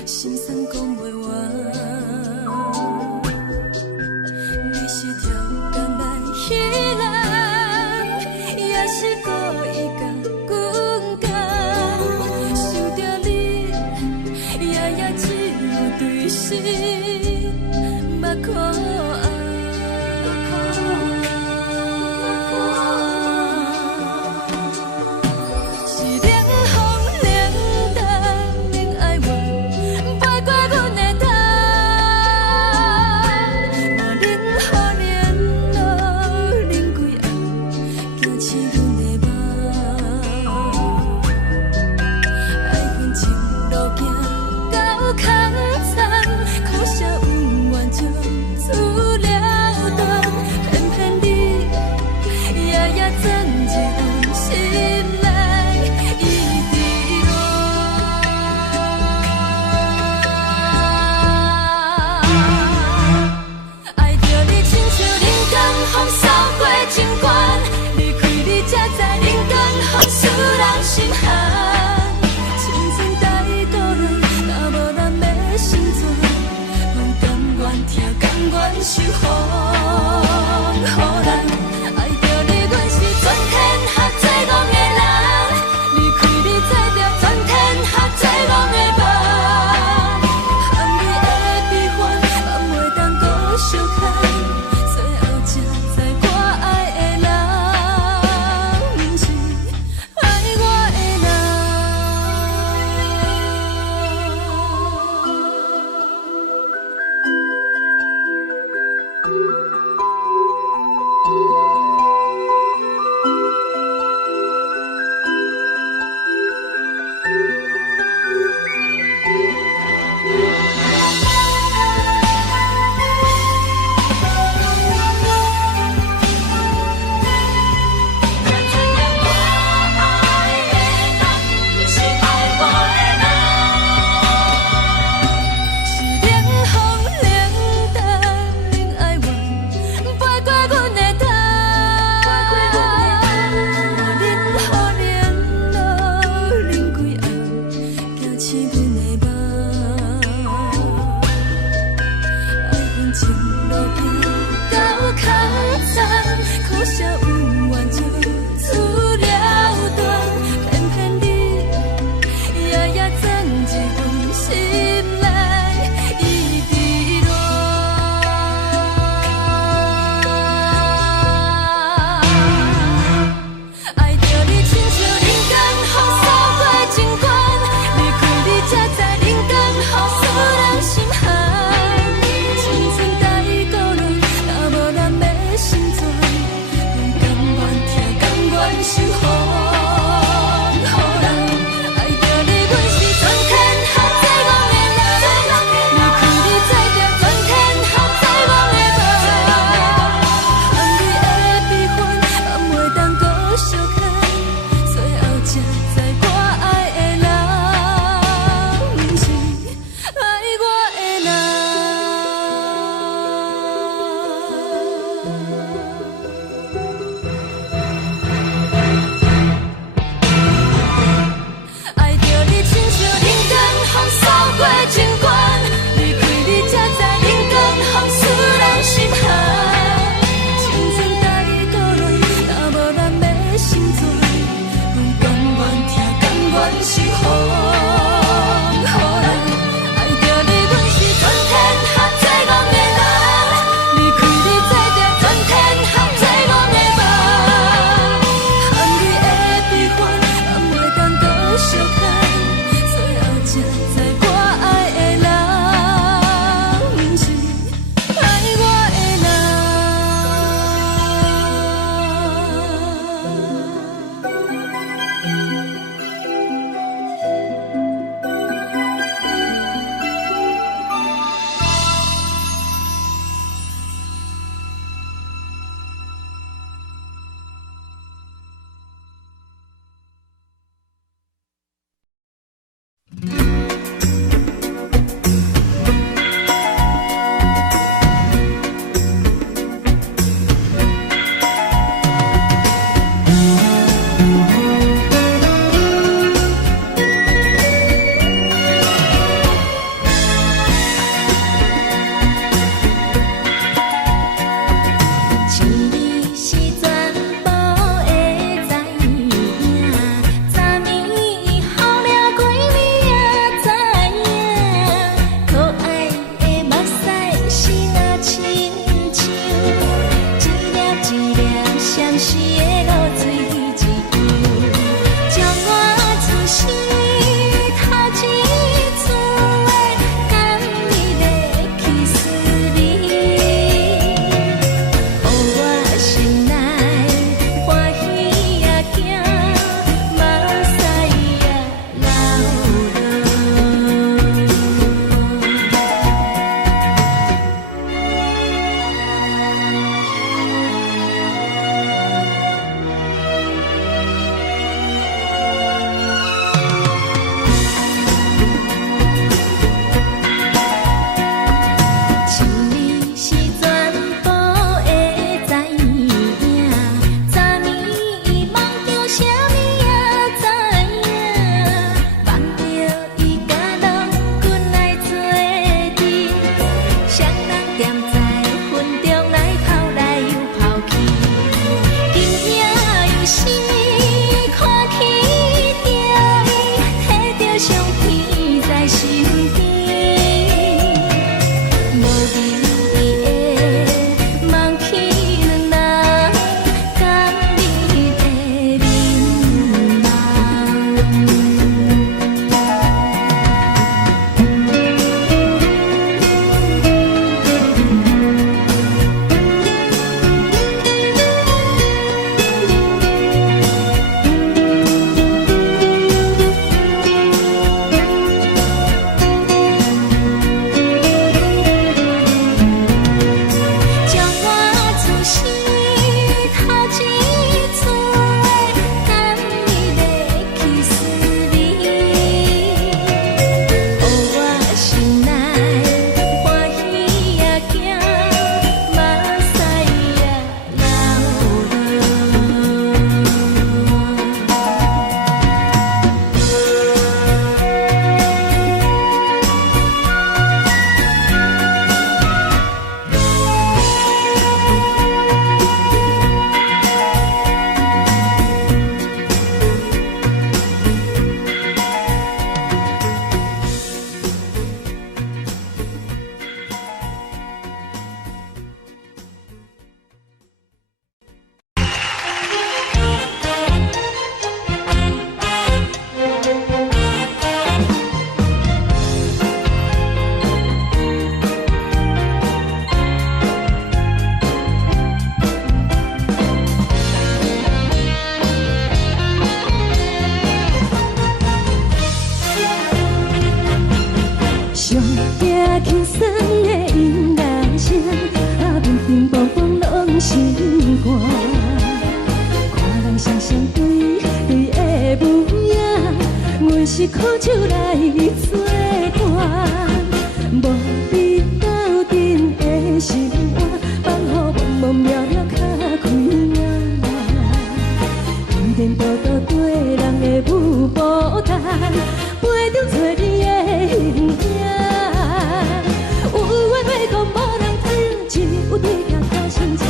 心酸讲袂完。你是条工来彼人，也是故意甲阮讲，想着你夜夜只有对视。可爱。是冷风冷淡，冷爱我，飞过阮的头，嘛冷雨连落，冷几暗，惊醒阮的梦。爱恨情路行到空残，苦涩温婉将厝了断，偏偏你夜夜钻入阮心内，一直乱。爱着你亲像人间风扫过情关，离开你才知人间风使人心寒。青春在故人，若无咱要生存，拢甘愿听，甘愿受风雨人。爱着你，阮是全天下最戆的人，离开你才着全天下最戆的梦。含泪的悲欢，放袂当搁相牵，最后才知我爱的人，毋是爱我的人。送的音乐声，面面pohpoh拢心肝。看人双双对对的模样，阮是苦酒来作伴。无你斗阵的心肝，放予茫茫渺渺较开眼。颠颠倒倒对人的舞步弹，陪着找你的形影。有话要讲无人听，只有对镜头先唱，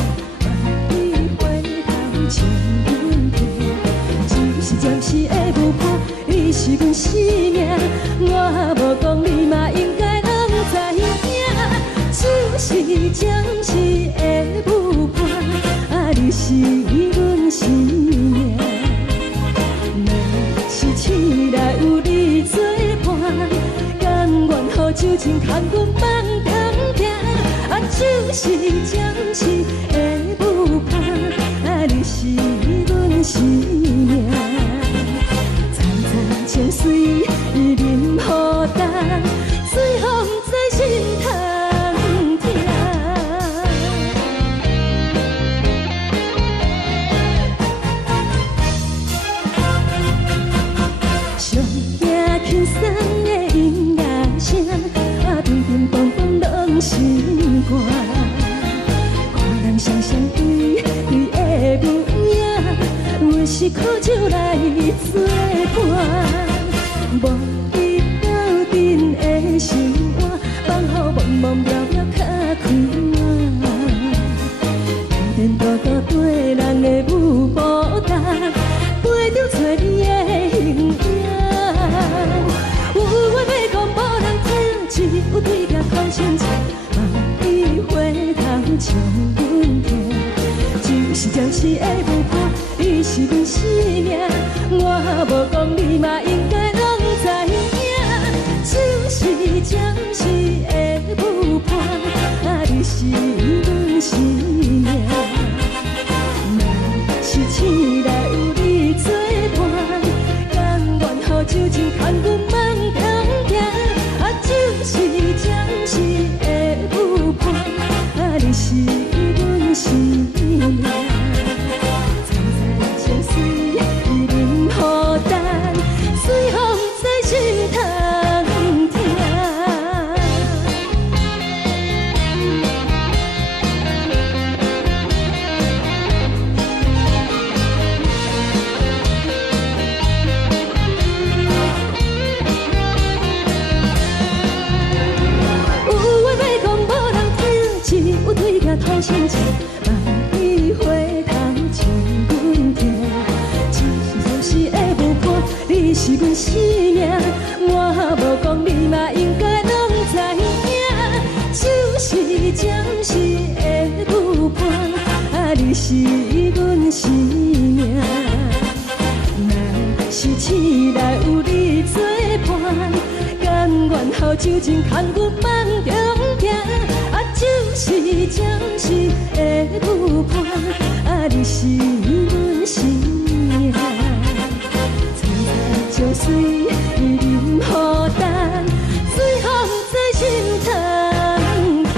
万里回头唱阮听。一时暂时的舞伴，你是阮生命，我无讲你嘛应该拢知影。就是暂时的舞伴，你是阮生命。若是醒来有你作伴，甘愿予酒精牵阮放通行。就是暂时的舞伴，你是阮生命。层层情水任何等，随风在心头。轻松的音乐声，乒乒乓乓拢心肝。看人双双对对的模样，阮是苦酒来作伴。无你斗阵的心肝，放予茫茫渺渺较开眼。颠颠倒倒对人的舞步弹，陪着找你的形影。有话要讲无人听，只有对镜头先唱，万里回头唱阮听。就是暂时的舞伴，你是阮生命，我无讲你嘛应该拢知影。就是暂时的舞伴，你是阮生命。若是醒来有你作伴，甘愿予酒精牵阮放通行。就是暂时的舞伴，你是阮生命。层层情水任何等，随风在心头听。头先唱，万里回头唱阮听。就是暂时的舞伴，你是阮生命，我无讲你嘛应该拢知影。就是暂时的舞伴，你是阮生命。若是醒来有你作伴，甘愿予酒精牵阮放中行。就是暂时的舞伴，你是阮生命。层层情水任何等，随风在心头听。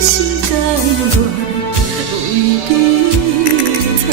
心甘愿为你错。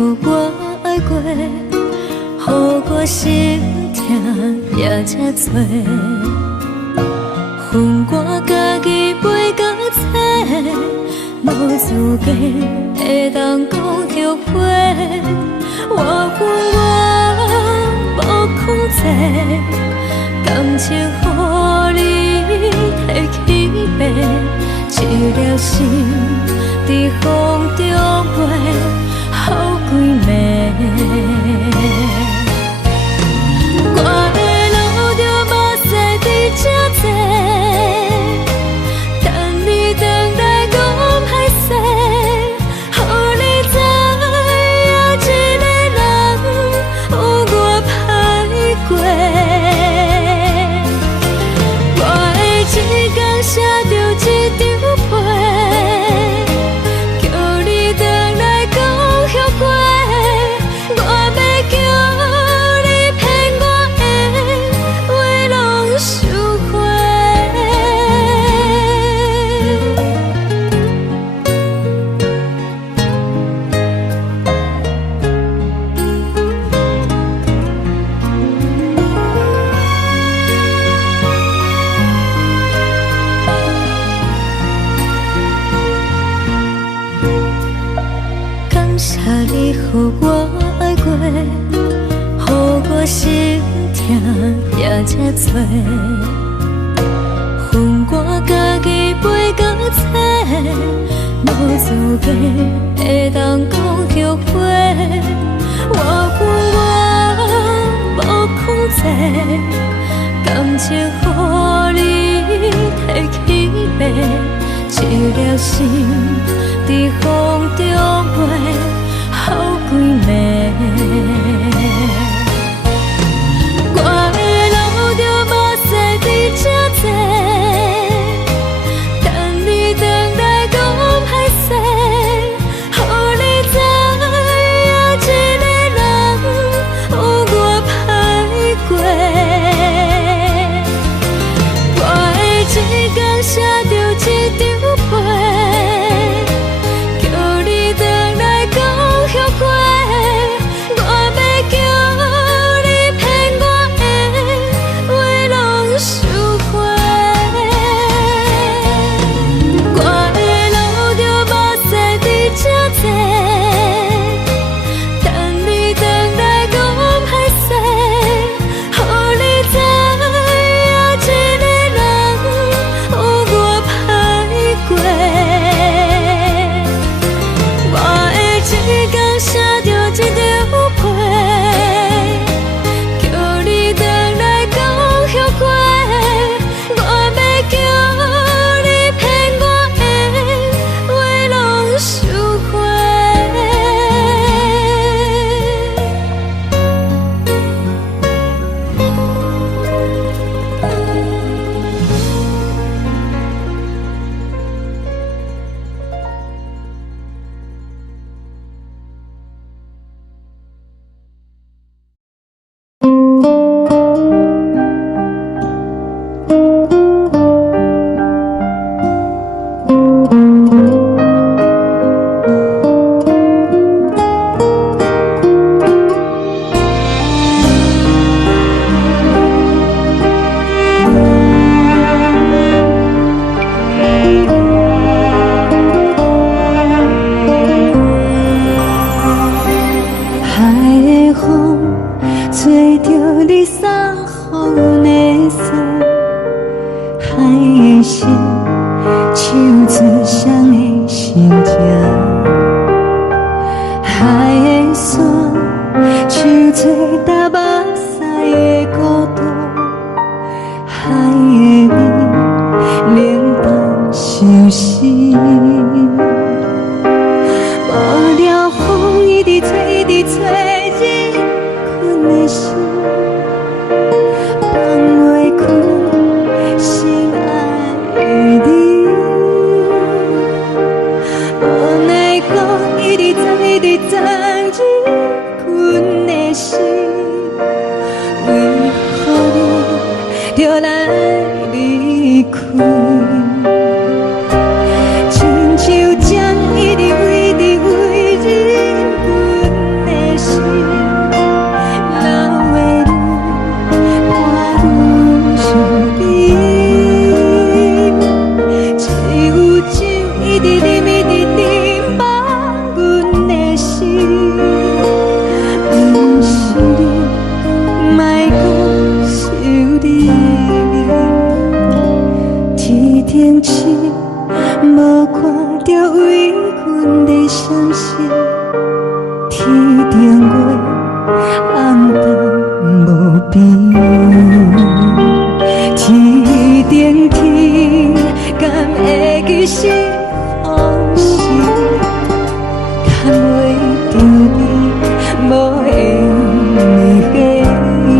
予我爱过，予我心痛也这多，恨我家己袂到切，无资格会当讲着话，我恨我无控制，感情予你摕去卖，一粒心伫风中飞。好几暝，我的路就无驶伫这多，等你回来讲歹势，予你知影一个人有我歹过。我的一天写着一张被，叫你回来讲。你予我爱过，予我心痛也这多，恨我家己袂到切，无资格会当讲着话，我恨我无控制，感情予你摕去卖，一粒心伫风中飞。好。海的山，像做搭目屎的孤独，海的味冷淡相思。无聊风一直吹，一直吹，日困的心，放袂开心爱的你。无奈我一直藏，一直藏，日困的心，为何你就来离开？亲像将一直为你为日困的心，流的泪伴阮想你，只有酒一直啉，一直啉饱阮的心，不是你，莫搁想你。天顶星，无看到为阮的闪烁；天顶月，暗淡无边。天顶天，敢会记是往事？敢袂着你，无缘的你。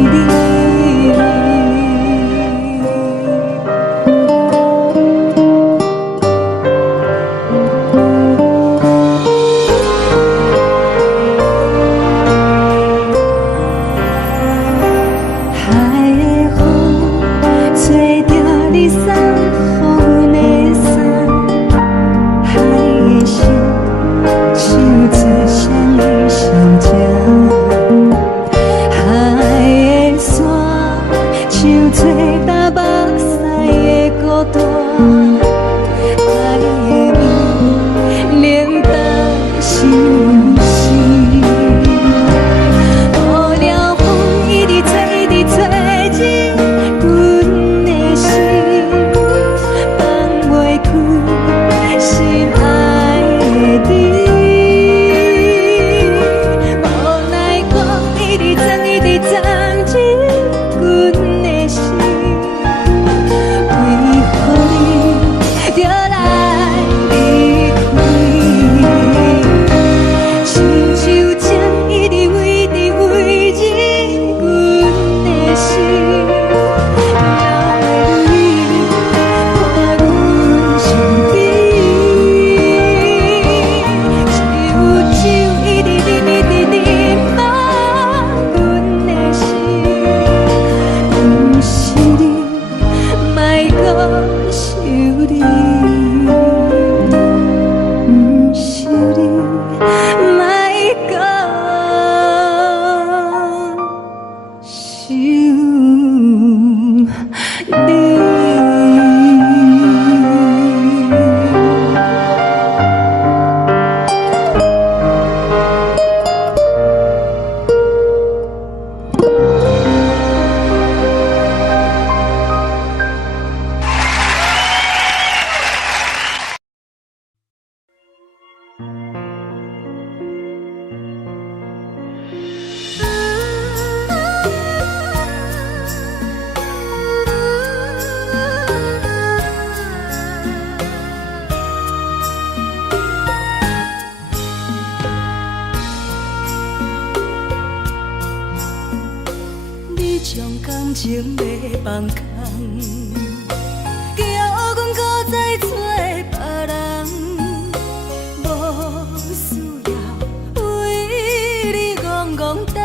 海的风，吹着你送予阮的伞；海的心，像做相依相正；海的山，像做搭目屎的孤单；海的味，冷淡相思。无聊风一直吹，一直吹，日阮的心，放袂开心爱的你。无奈我一直藏，一直藏，日阮的心，为何你就来离开？亲像将一直为你为日阮的心，流的泪伴阮想你，只有酒一直啉，一直啉饱阮的心，不是你，莫搁想你，不是你，莫搁想你。你将感情要放空，叫阮搁再找别人，无需要为你戆戆等，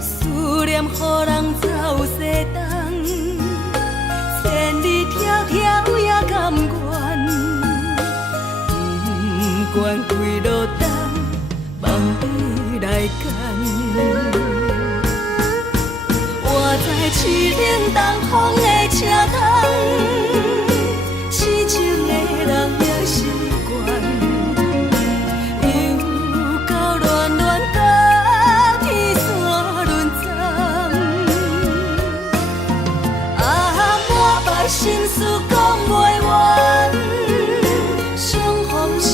思念予人走西东，千里迢迢也甘愿，不管几路灯，望你来赶。我在凄冷东风的车窗，痴情的人也习惯，又到乱乱甲天线轮站。啊，满腹心事讲袂完，相逢是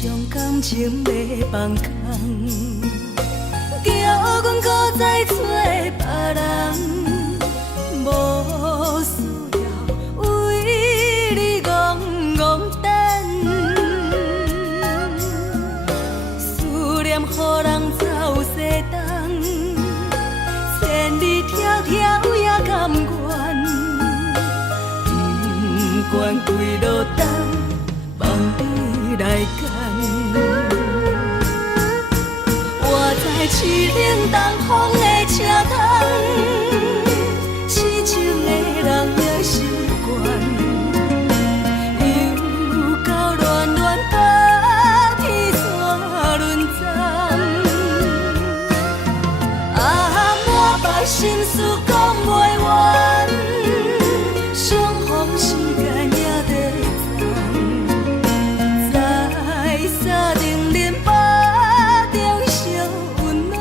伤感情要放空，叫阮搁再找别人，无需要为你戆戆等，思念予人走西东，千里迢迢也甘愿，不管几路灯，望你来牵。我在市冷东风的车窗，痴情的人也习惯，又到乱乱把天线轮转。满腹心事讲袂完，双方时间也在站，在沙定林巴中烧温暖。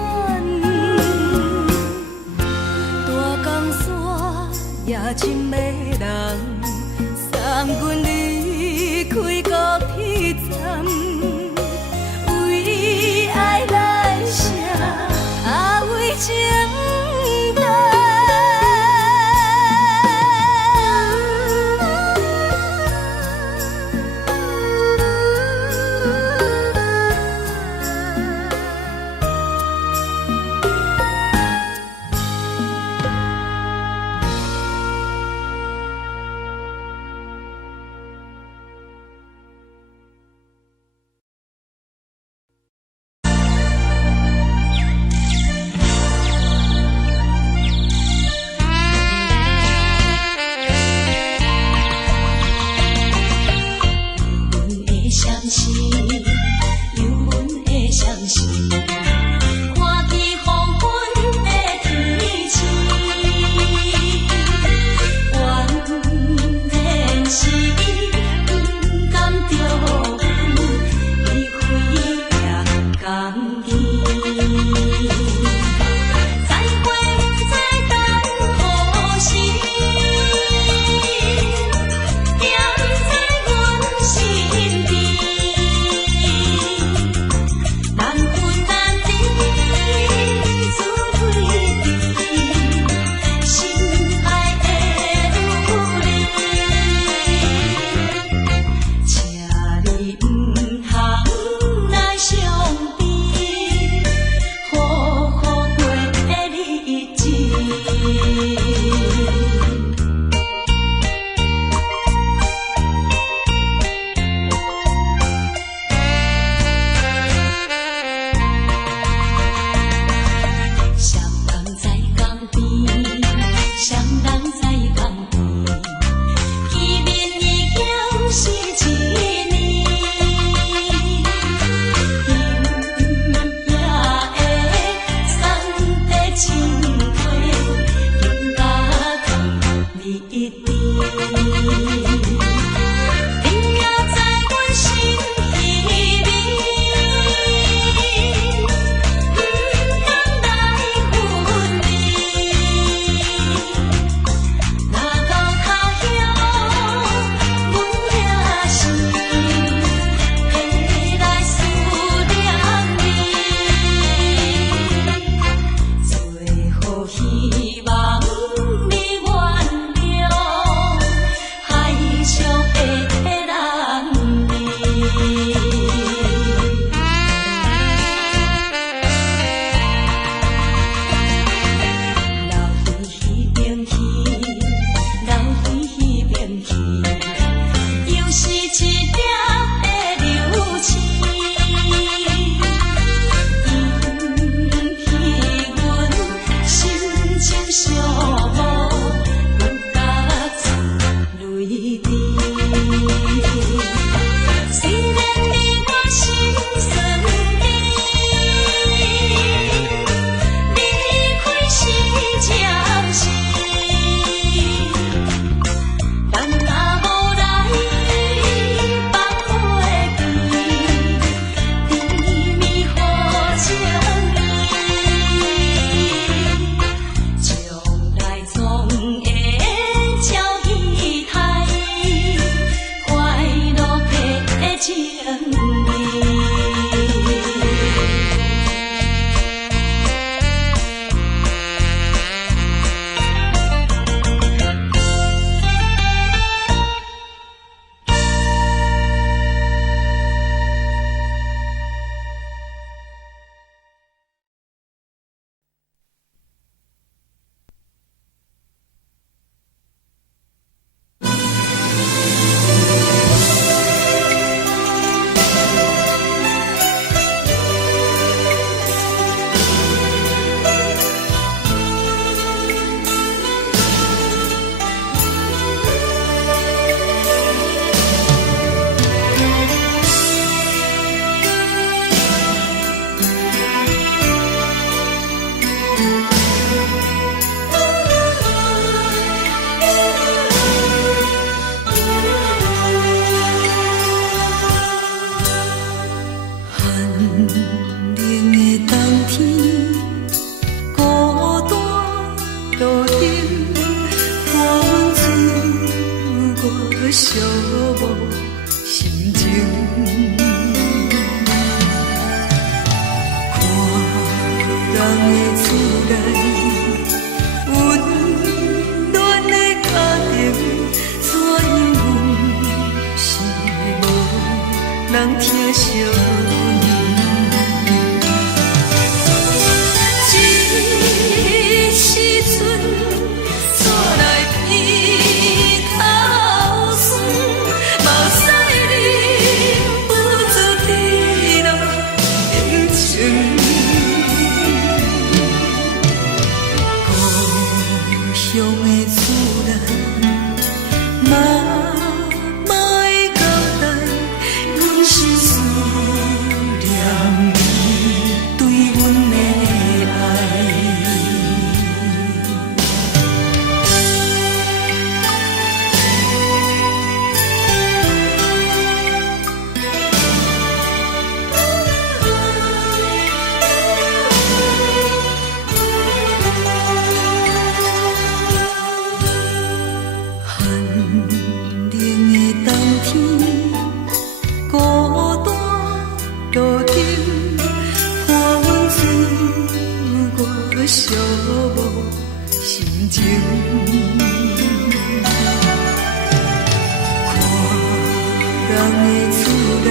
人的厝内，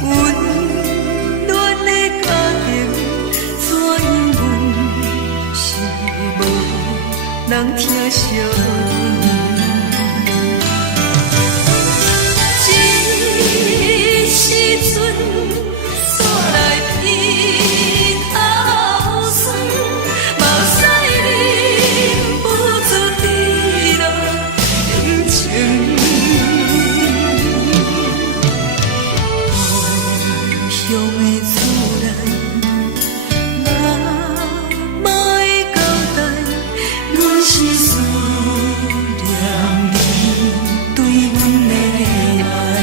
温暖的家庭，怎因阮是无人疼惜？这时阵煞来鼻口酸，嘛使忍不住滴落感情。故乡的厝内，嘛会交代，阮是思念你对阮的爱。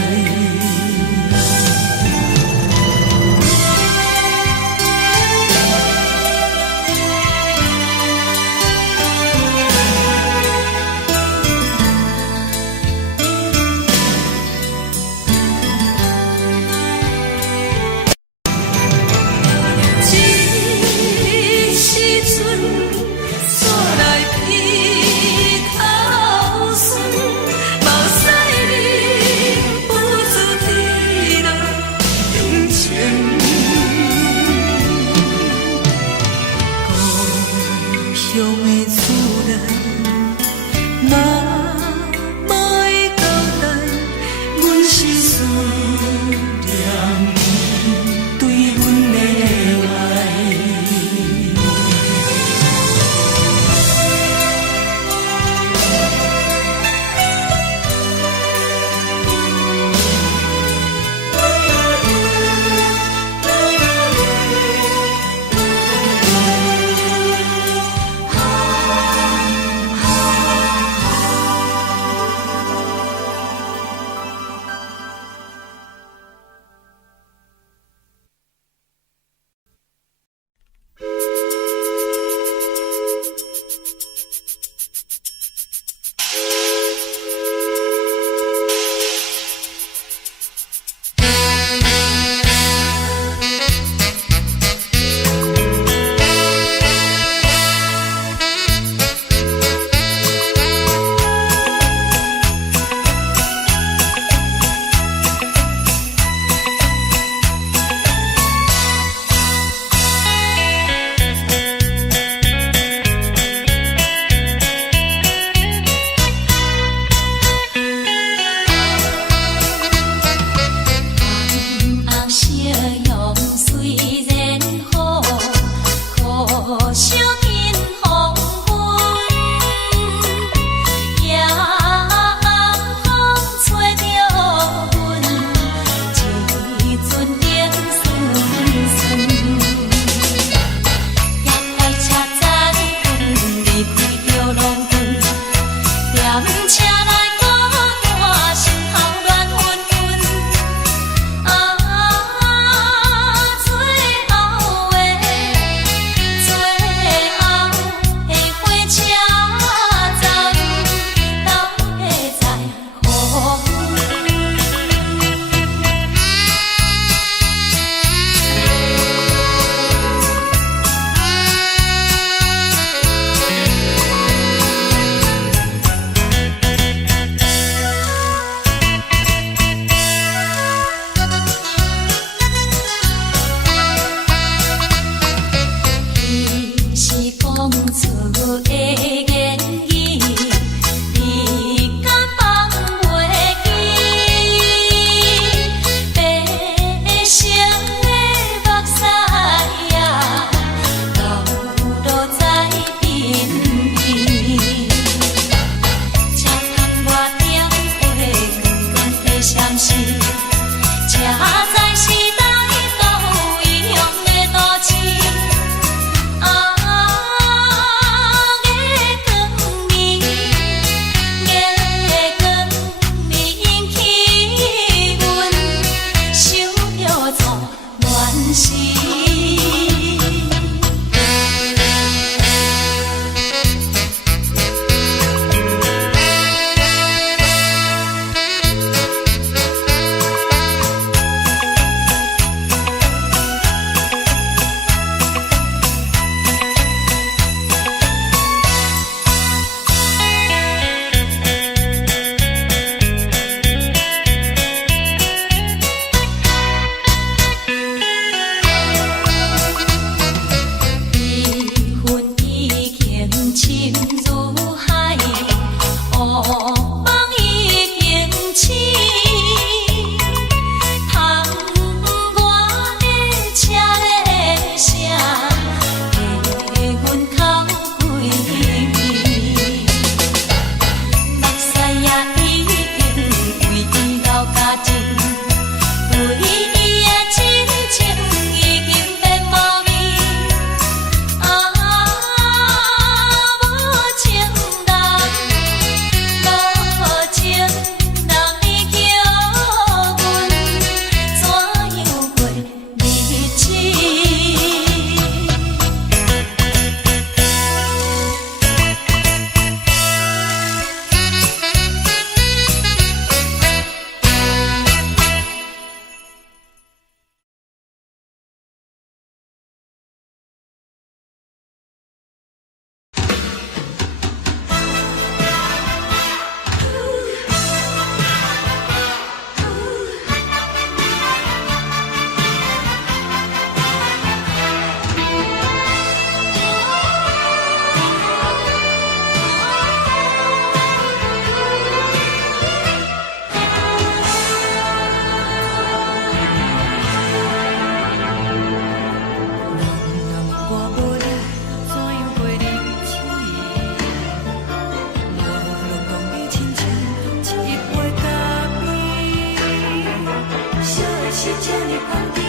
是这呢香甜，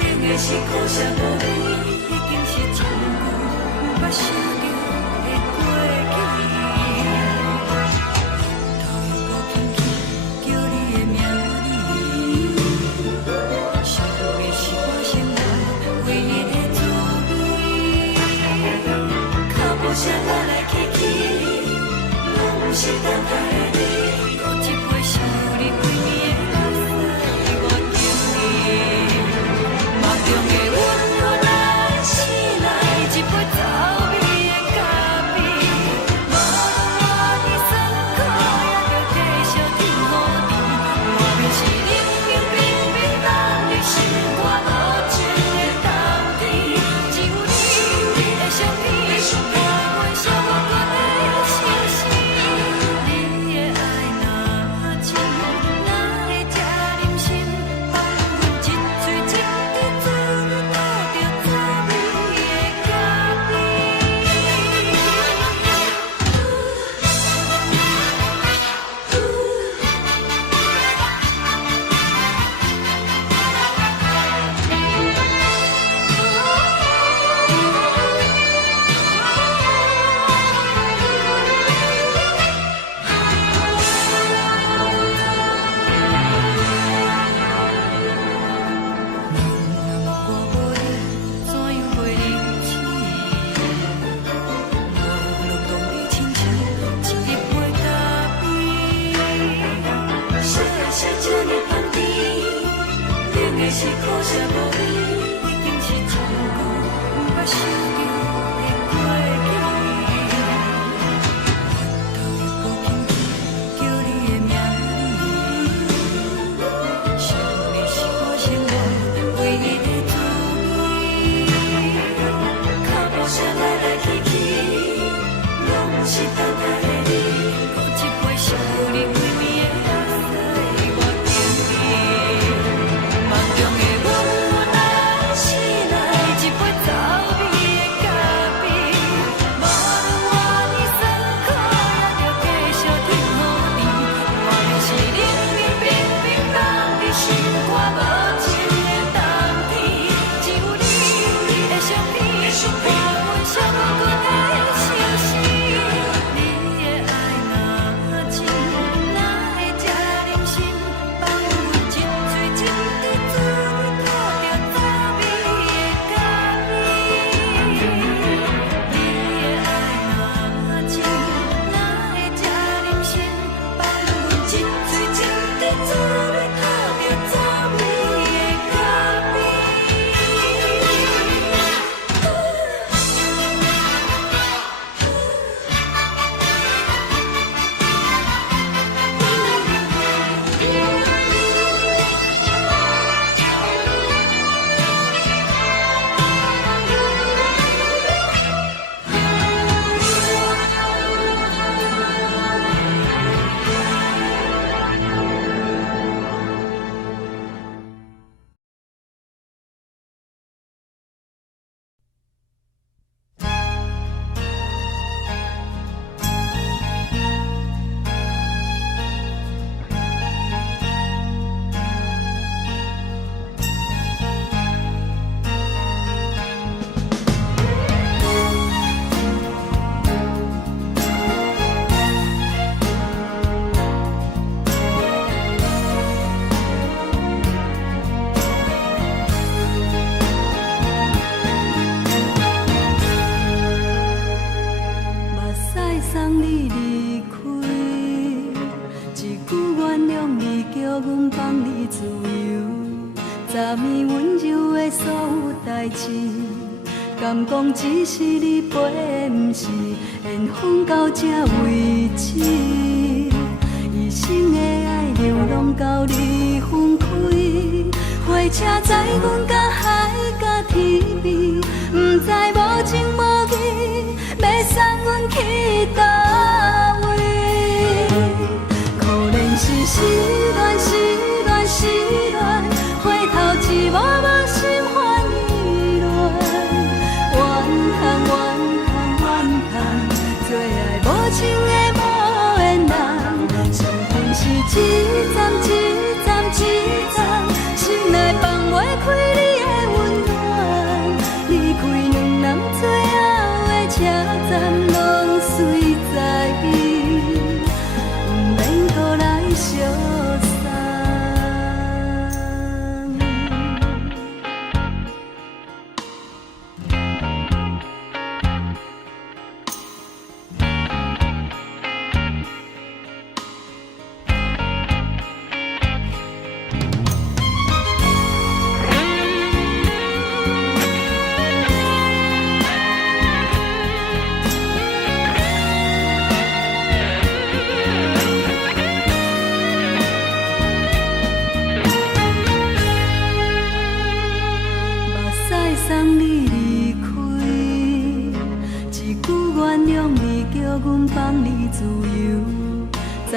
冷的是苦涩无味，已经是真久毋捌想着的过去。头又搁轻轻叫你的名字，想的是我心内唯一的滋味。脚步声来来去去，拢是等待的你。我一杯想你几年的目屎，我敬你。梦中的温柔来醒来，一杯走味的咖啡。无论我的酸苦，也着继续甜乎甜。外面是冷冰冰冰冷的心肝，无情的冬天。只有你的相片，陪阮寂寞过的心事。你的爱若真，哪会这忍心放阮一嘴一滴珠，倒着滋味的咖啡。我无你，怎样袂离去？无路当你亲像一杯咖啡，烧的是这呢香甜，冷的是苦涩无味，已经是真久毋捌想着的过去。头又搁轻轻叫你的名字，想的是我心内唯一的滋味。脚步声来来去去，拢是等待的你。我一杯想你几暝的目屎，我敬你。梦中的温柔来醒来，一杯走味的咖啡。无论我的酸苦，也着继续甜乎甜。外面是冷冰冰冰冷的心肝，无情的冬天。只有你的相片，陪阮寂寞过的心事。你的爱若真，哪会这忍心放阮一嘴一滴珠，倒着滋味的咖啡。你的爱若真，哪会这忍心放阮一嘴一滴珠，倒着滋味的咖啡。目屎送你离开，一句原谅你，叫阮放你自由。昨暝温柔的所有代志，敢讲只是你陪，毋是缘分到这为止。一生的爱流浪到你分开，火车载阮到海角天边，毋知无情无义，要送阮去倒位？可能是失恋，失恋，失恋，回头一幕幕心烦意乱，怨叹，怨叹，怨叹，最爱无情的无缘人，上天是一站一站一站。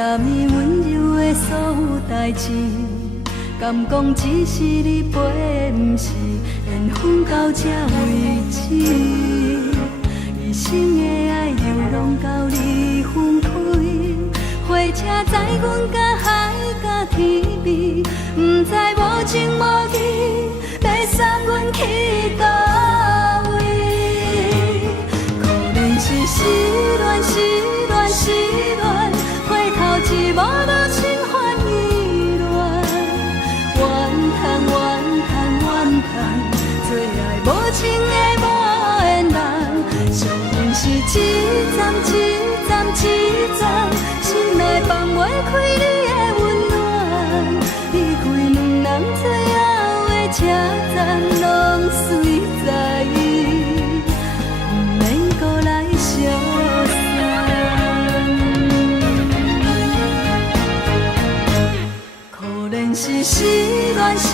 昨暝温柔的所有代志，敢讲只是你陪，不是缘分到这为止。一生的爱流浪到你分开，火车载阮甲海甲天边，不知无情无义，要送阮去倒位？可能是失恋，失恋，失恋，回头一幕幕心烦意乱，怨叹，怨叹，怨叹，最爱无情的无缘人，上恨是一站一站一站，心内放袂开你的温暖，离开两人最后的车站，拢随在意，不免搁来相送。可能是失恋，失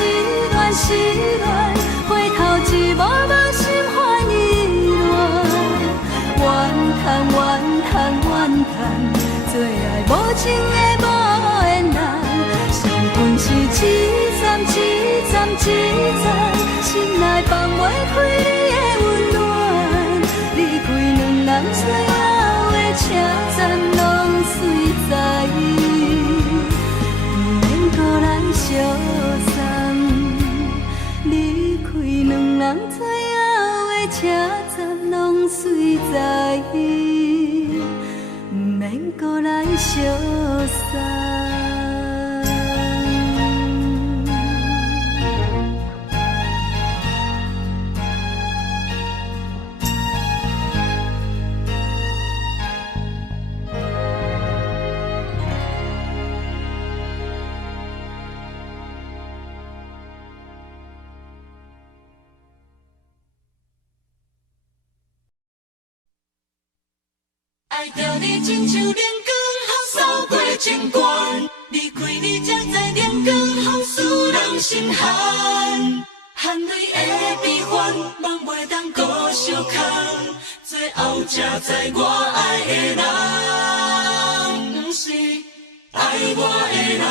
恋，失恋，回头一幕幕心烦意乱，怨叹，怨叹，怨叹，最爱无情的无缘人，上恨是一站一站一站，心内放袂开你的温暖，离开两人最后的车站，拢随在意，不免搁来相送。离开两人最后的车站，拢随在意，不免搁来相送。爱着你亲像连光风扫过情关，离开你才知连光风使人心寒。含泪的悲欢，望袂当搁相牵，最后才知我爱的人，不是爱我的人。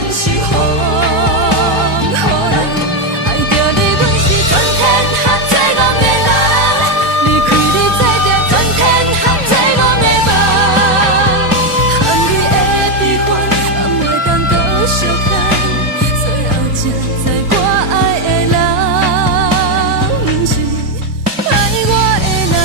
阮是风，予人爱着你，阮是全天下最戆的人。离开你做着全天下最戆的梦，含你的悲欢，也袂当搁相牵。最后才知我爱的人，毋是爱我的人。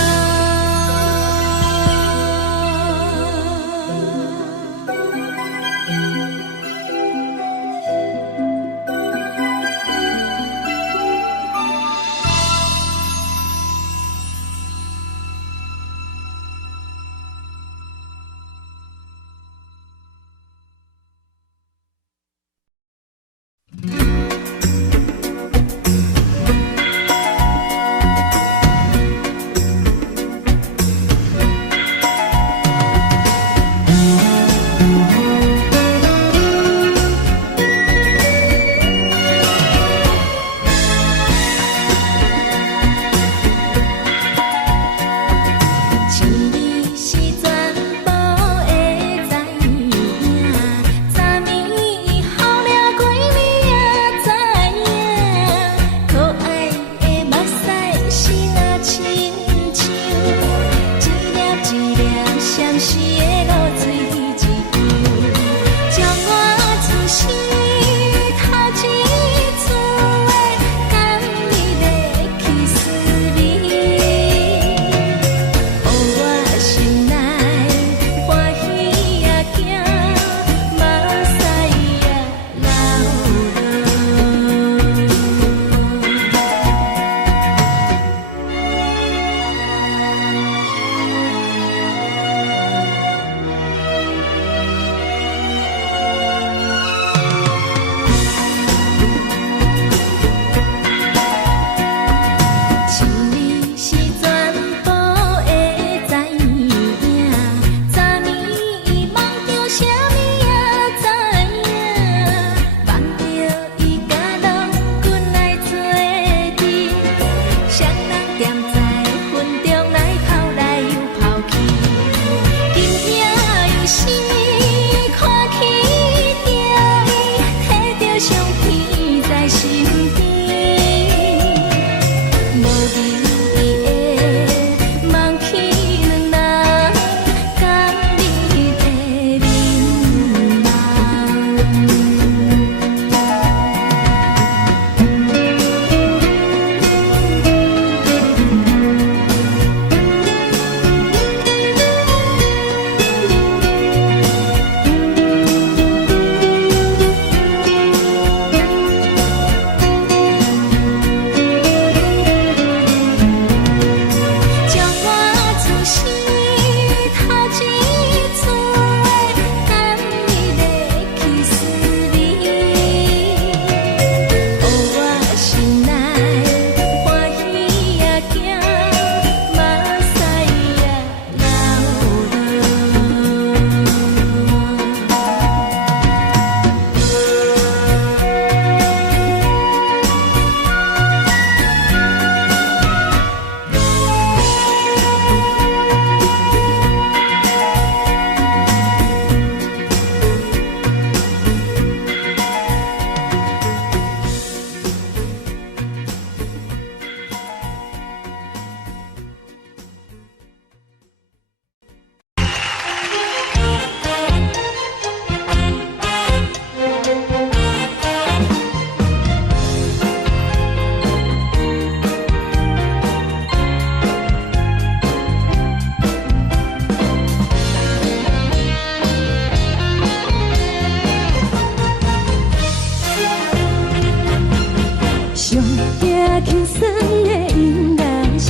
轻松的音乐声，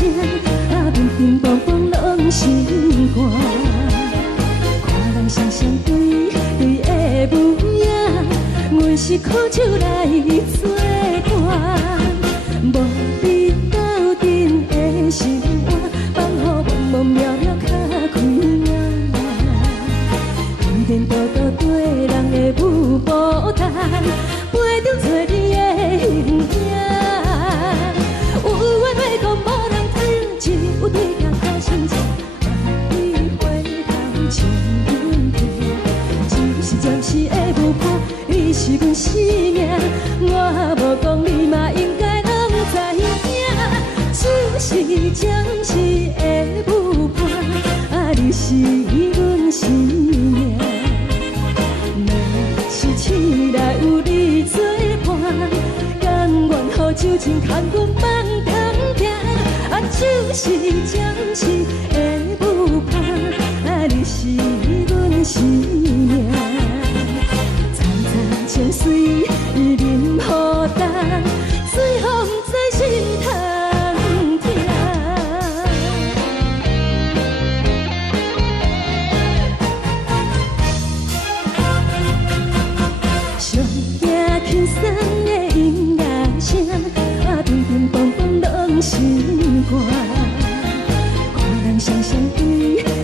啊，乒乒乓乓拢心肝。看人双双对对的模样，阮是苦酒来作伴。无你斗阵的心肝，放予茫茫渺渺较开眼。颠颠倒倒对人的舞步弹，陪着做你的形影。 有话要讲，无人听，只有对镜靠心情。你回头唱阮听，暂时的舞伴，你是。份生命，我无讲你嘛应该拢知影。就是暂时的舞伴，啊，你是阮生命。若是醒来有你作伴，甘愿予酒精牵阮梦中行。啊，就是暂时的舞伴，啊，你是阮生命。层层情水任何担，随风在心头。上惊轻松的音乐声，啊，乒乒乓乓拢心肝。看人双双对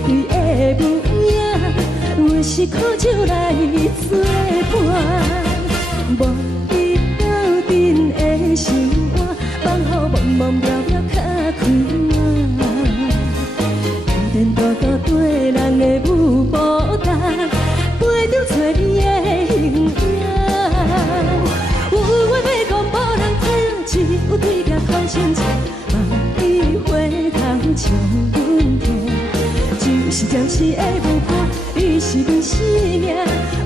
对的无影，有时苦酒来作伴。无伊斗阵的心肝，放予茫茫渺渺较开满。颠颠倒倒对人的舞步担，陪着找你的形影。有话要讲无人听，只有对镜看心情，梦里回头将阮听。就是暂时的舞伴，你是阮生命。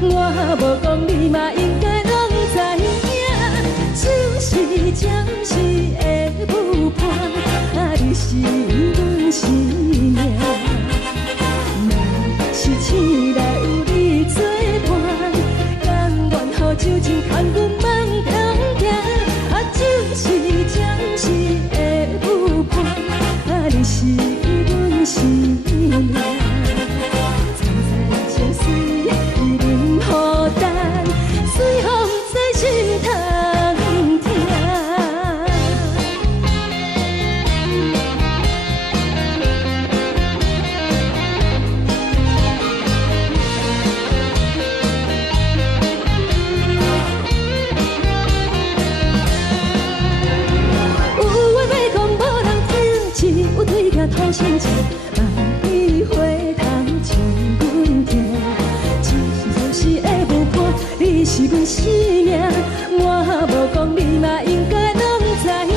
我无讲你嘛应该拢知影，就是暂时的舞伴，啊，你是阮生命。若是醒来有你作伴，甘愿予酒精牵阮梦中行。啊，就是暂时的舞伴，啊，你是阮生命。层层情水任何担，随风在心头听。讨心情，梦里回头将阮听。就是暂时的舞伴，你是阮生命。我无讲你嘛应该拢知影，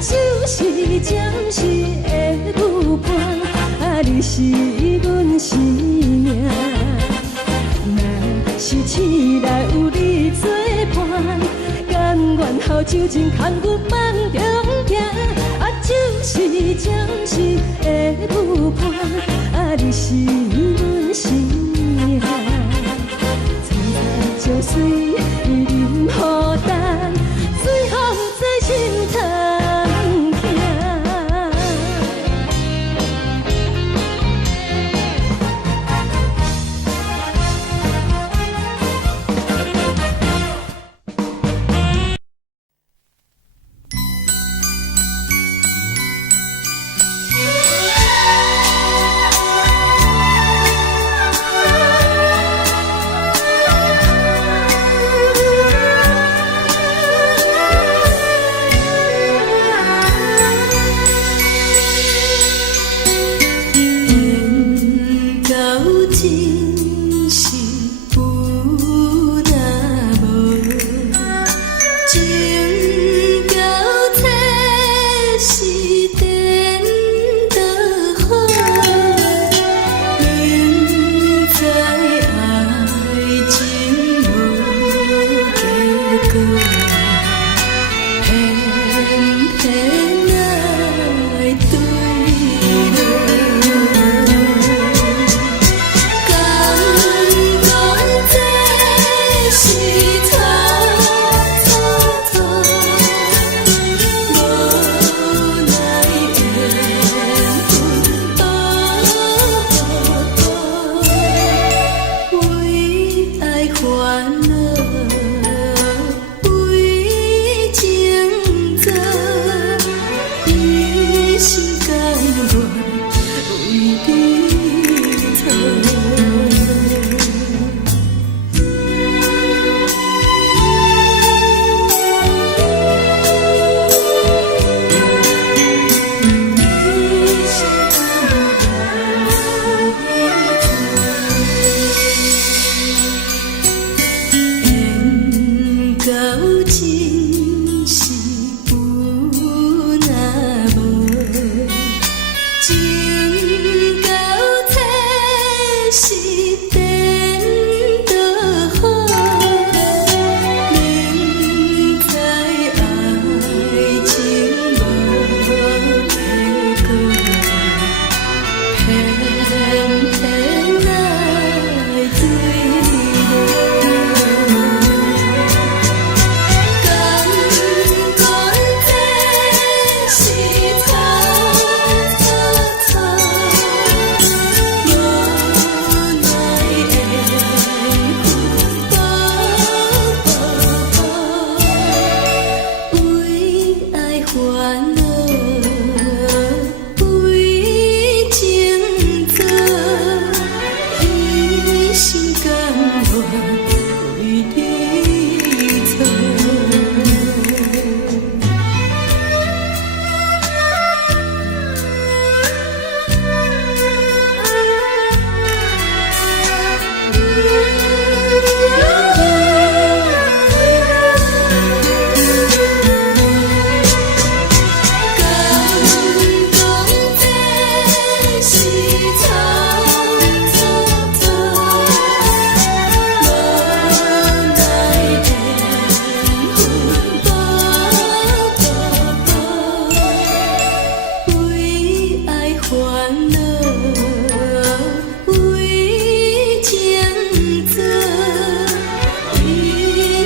就是暂时的舞伴，啊，你是阮生命。若是醒来有你作伴，甘愿予酒精牵阮梦中行。啊，就是暂时的舞伴，啊，你是阮生命。层层情水任何担，随风在心头听。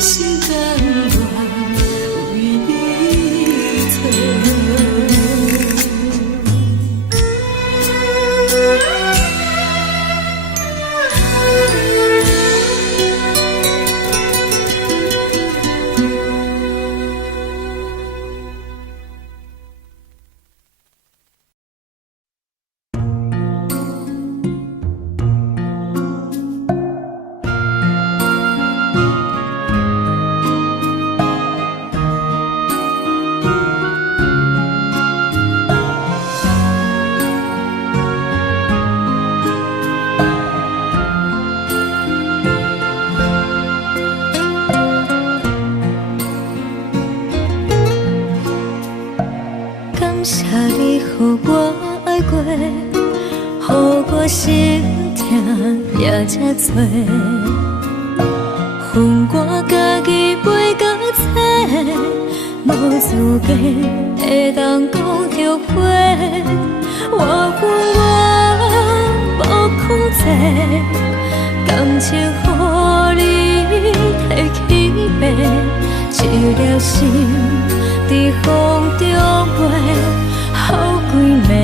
心甘愿为你做。谢你，予我爱过，予我心痛也这多，恨我家己飞到切，无资格会当讲着话，我恨我无控制，感情予你提起白，一粒心在风中飞。好几暝，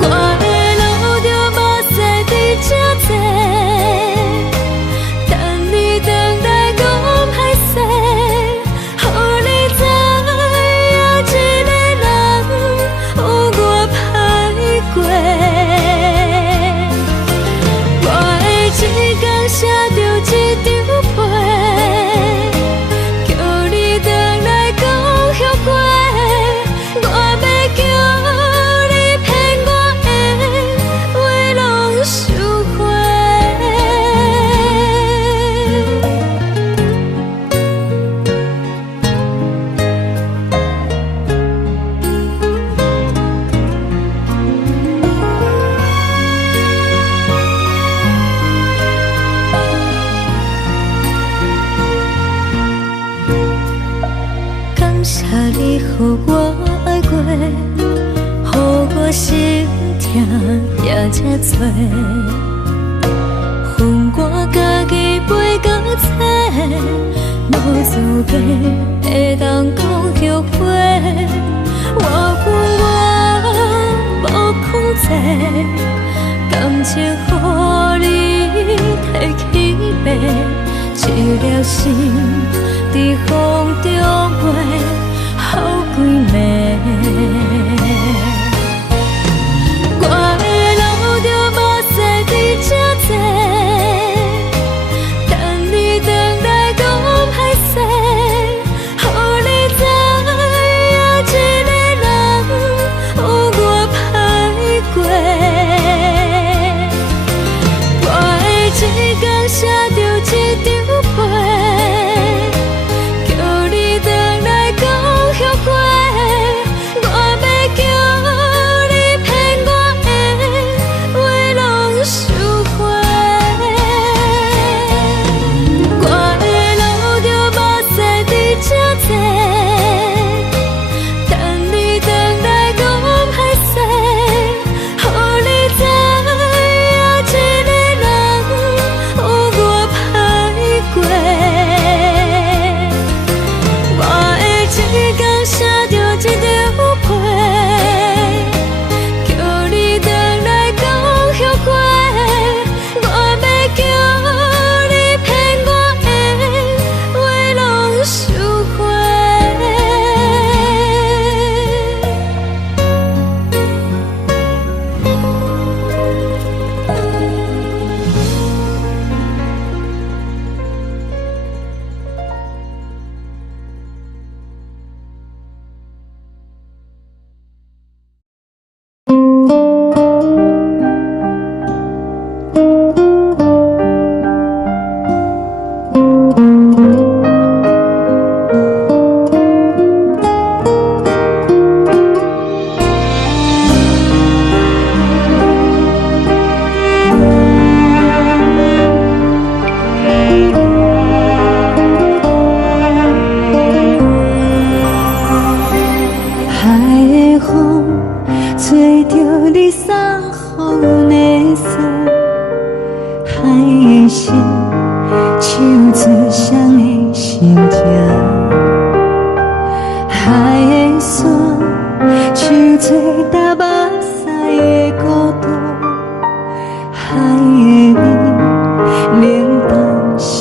我的路就无西伫这多，等你回来讲歹势，予你知影一个人有我歹过，我会一天写着一张被。谢你，予我爱过，予我心痛也这多，恨我家己飞到切，无资格会当讲着话，我恨我无控制，感情予你提起白，一粒心在风中飞。好几暝，我的路就无西伫这多，等你回来讲歹势，予你知影一个人有我歹过，我会一天写着一张被，叫你回来讲。我要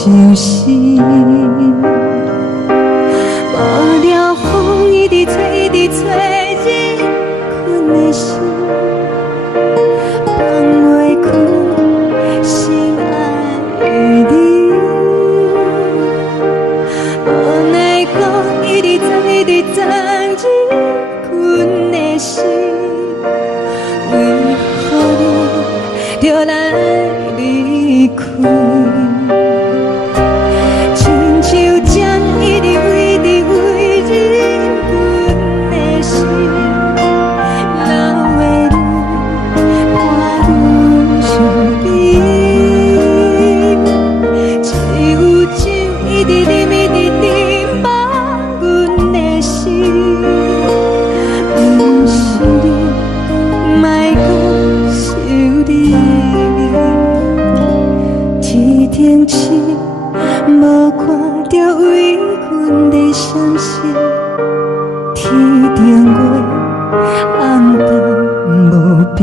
相思。无聊风一直吹，一直吹，日困的心，放袂开心爱的你。无奈讲一直藏，一直藏，日困的心，为何你就来离开？亲像针一直围，一直围忍阮的心，流的泪伴阮伤悲，只有酒一直啉，一直啉饱阮的心，不是你，莫搁想你。天顶星，无看到为阮的相思；天顶月，暗淡无边。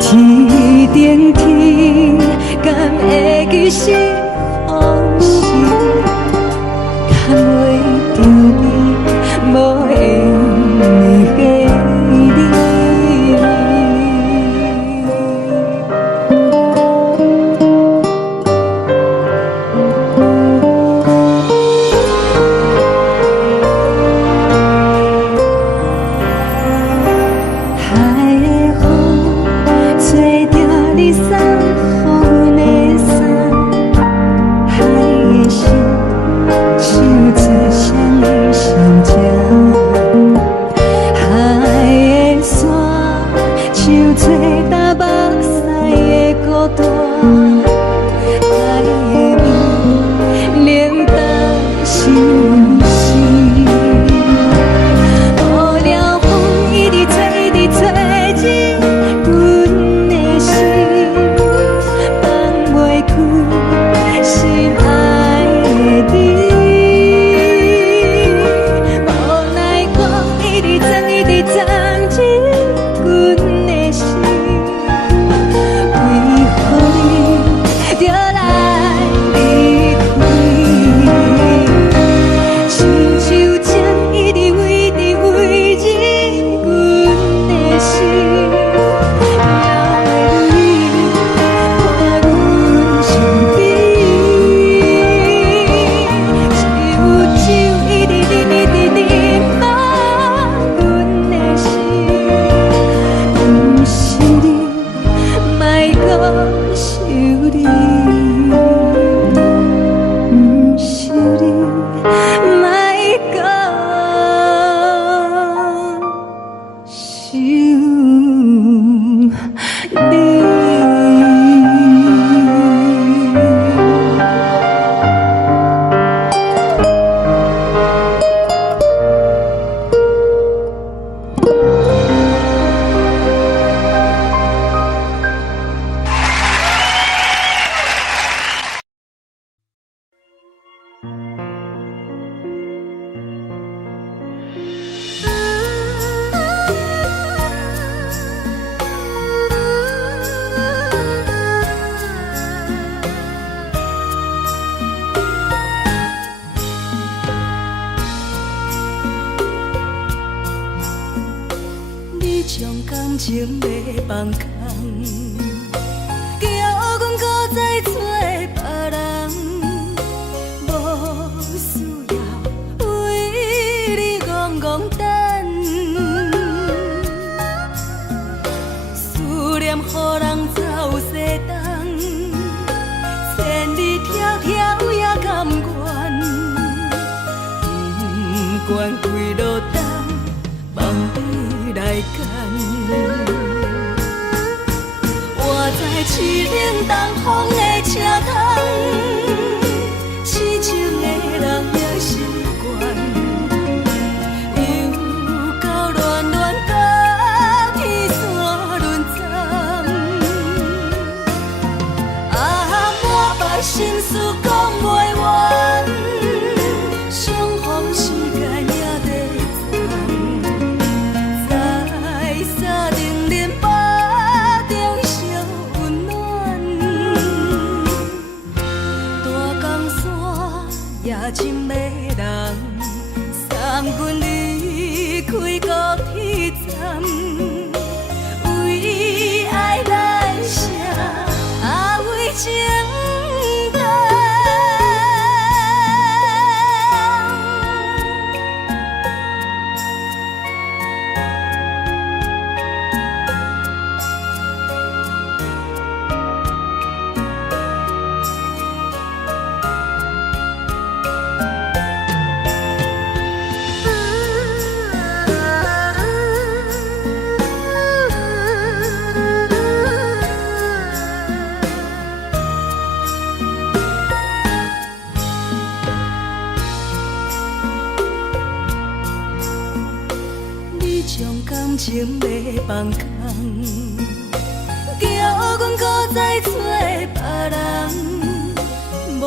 天顶天，敢会记是往事？敢袂着你，无缘的你。将感情卖放空，叫阮搁再找别人，无需要为你戆戆等。思念予人走西东，千里迢迢也甘愿，不管几路灯，望你来干。我在凄冷东风的车窗，痴情的人也习惯，又到恋恋甲天山论战。啊，满腹心事讲袂完，相逢时间也在藏，在山顶林巴中烧温暖。真迷人，送阮离开高铁站，为爱来生，为情重。感情要放空，叫阮搁再找别人，无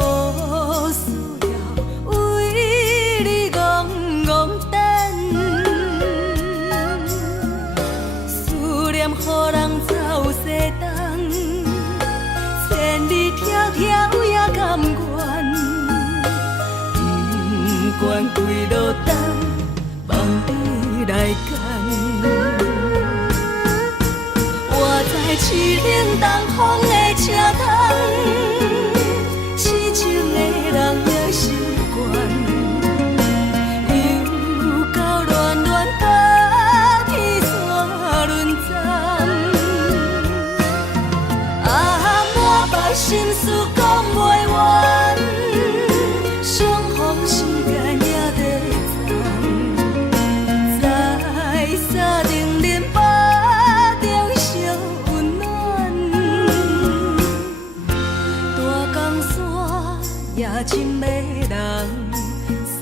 需要为你戆戆等，思念予人走西东，千里迢迢也甘愿，不管几路灯，望你来干。我在凄冷东风的车窗，痴情的人也习惯，又到恋恋甲天线轮转，满腹心事讲袂完，双方心间也在藏，在沙定连巴。也真迷人，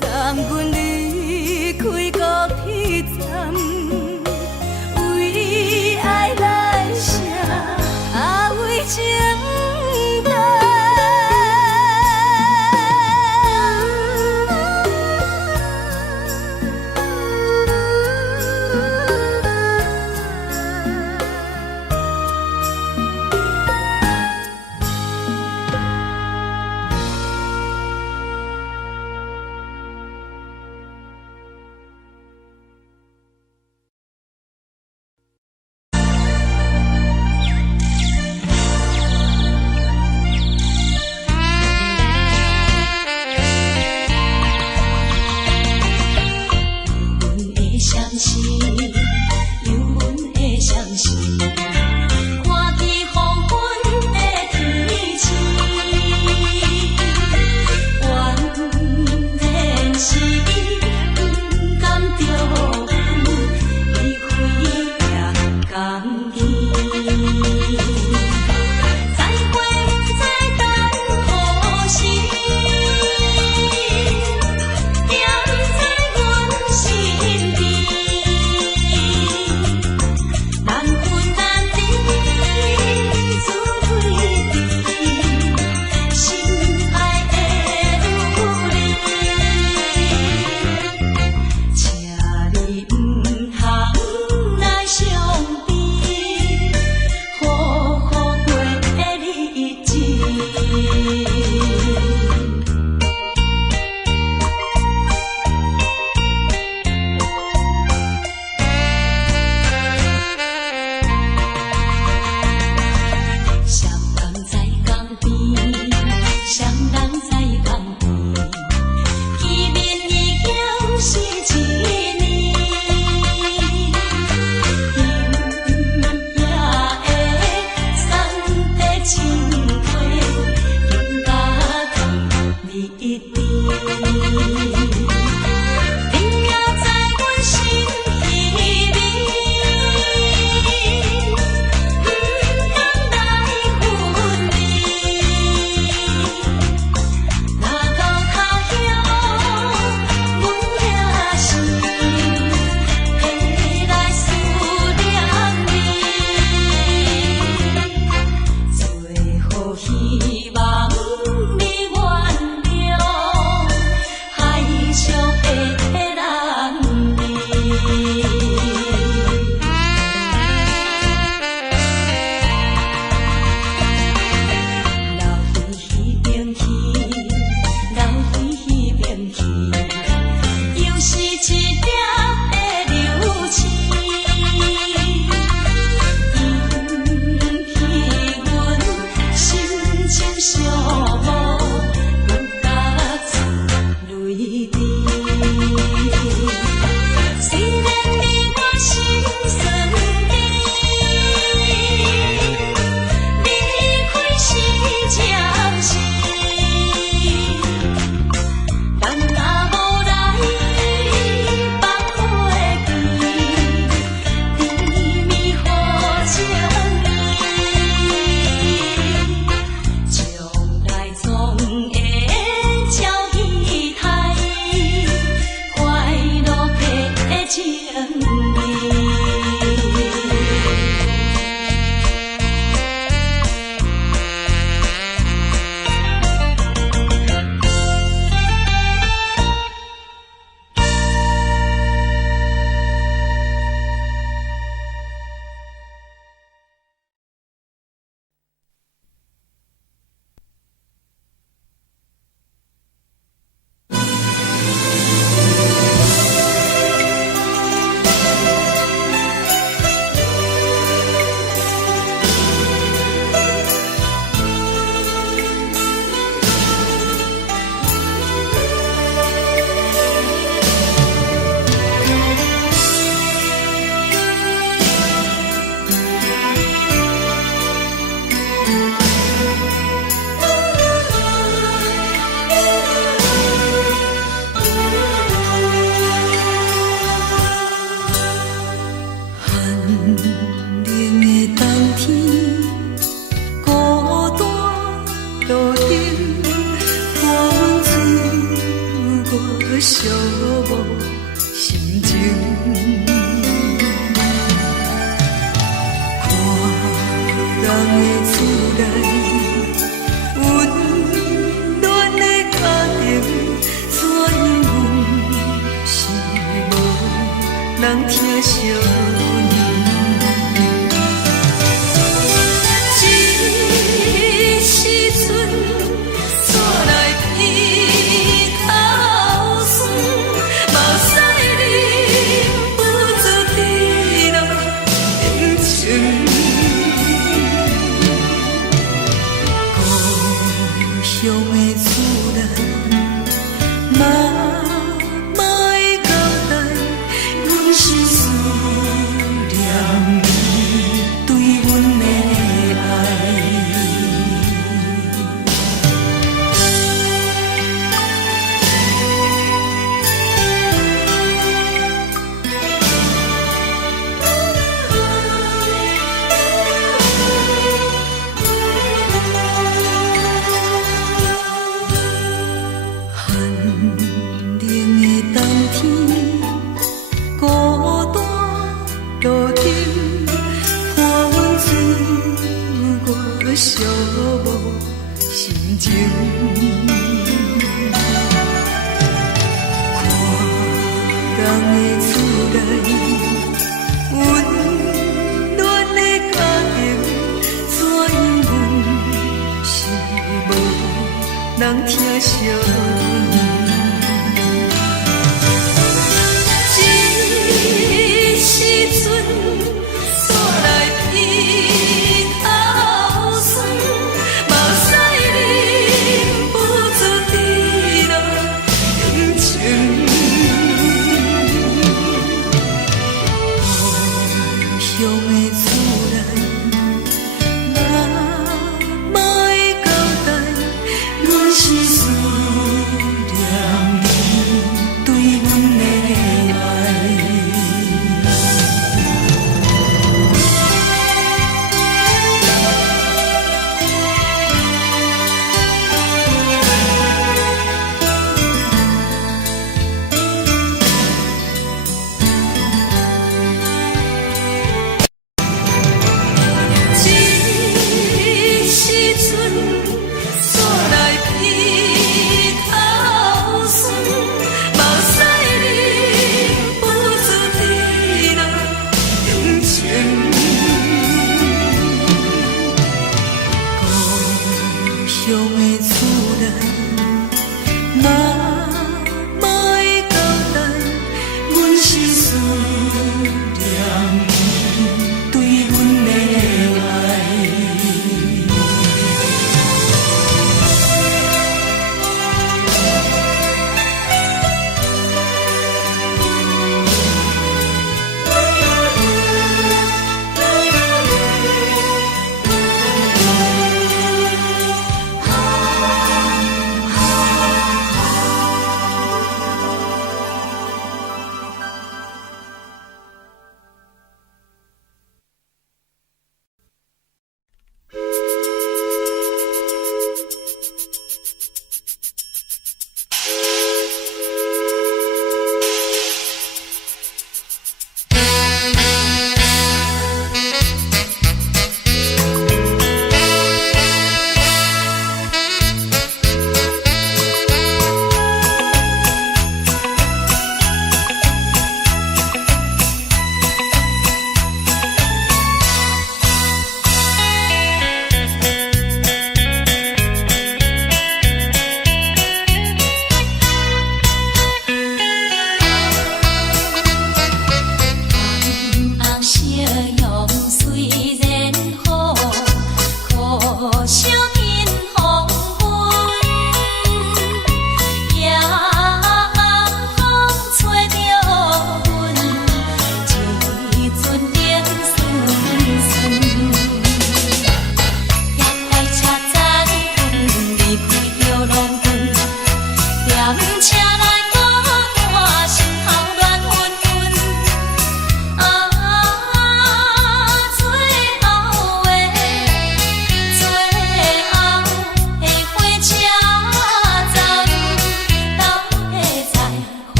送阮离开高铁站，为爱来生，为情重。寂寞，有甲泪滴。虽然你我心酸离，离开是暂时，但若无来放花期，甜蜜好情意，将来总会照戏台，快乐的情意。寂寞心情，看人的厝内温暖的家庭，怎因阮是无人疼惜。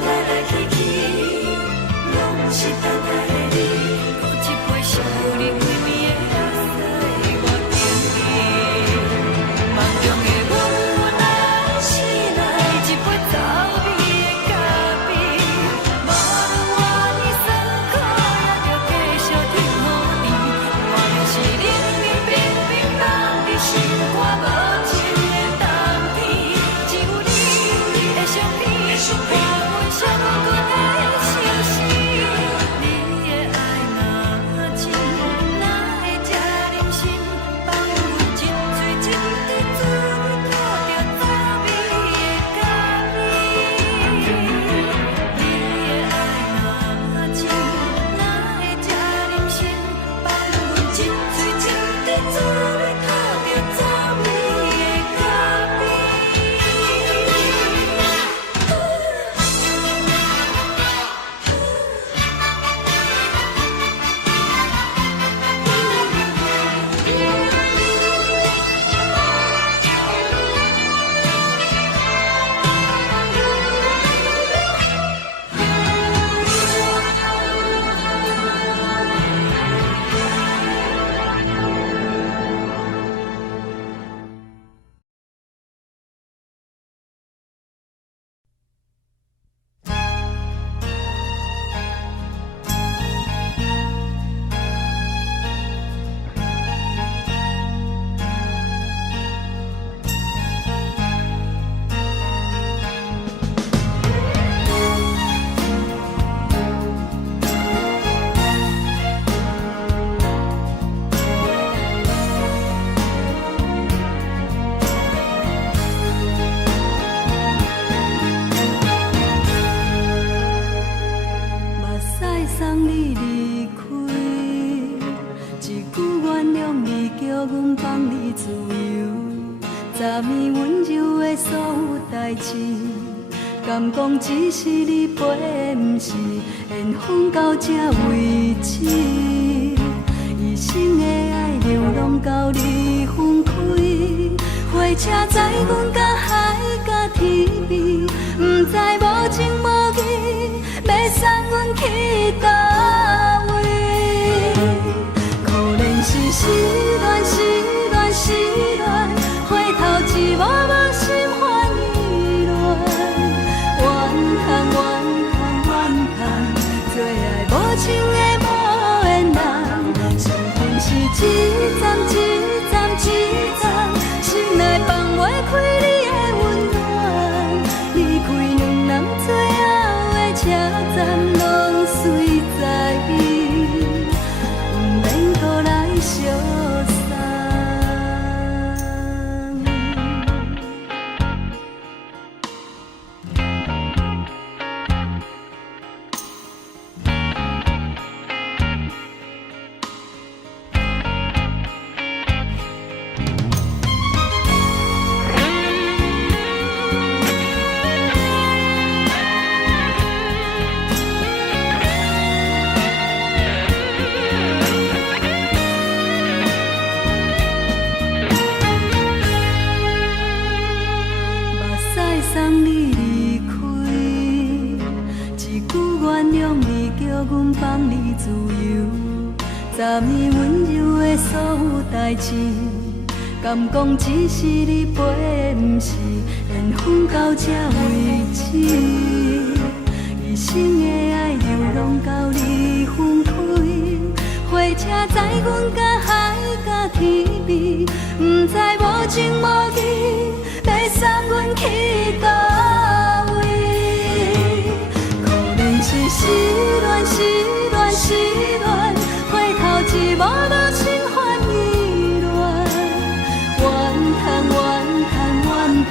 来来去去。送你离开，一句原谅你，叫阮放你自由。昨暝温柔的所有代志，敢讲只是你陪，不是缘分到这为止。一生的爱流浪到你分开，火车载阮到海角天边，不知无情无义，要送阮去倒位？可怜是失恋，失恋，失恋，回头一幕幕心烦意乱，怨叹，怨叹，怨叹，最爱无情的无缘人，伤痕是一站一站一站，心内放袂开你的温暖，离开两人最后的车站，拢随在伊，不免搁来相送。送你离开，一句原谅你，叫阮放你自由。昨暝温柔的所有代志，敢讲只是你陪，不是缘分到这为止。一生的爱流浪到你分开，火车载阮到海角天边，不知无情无义，要送阮去倒位？可怜是失恋，失恋，失恋，回头一幕幕心烦意乱，怨叹，怨叹，怨叹，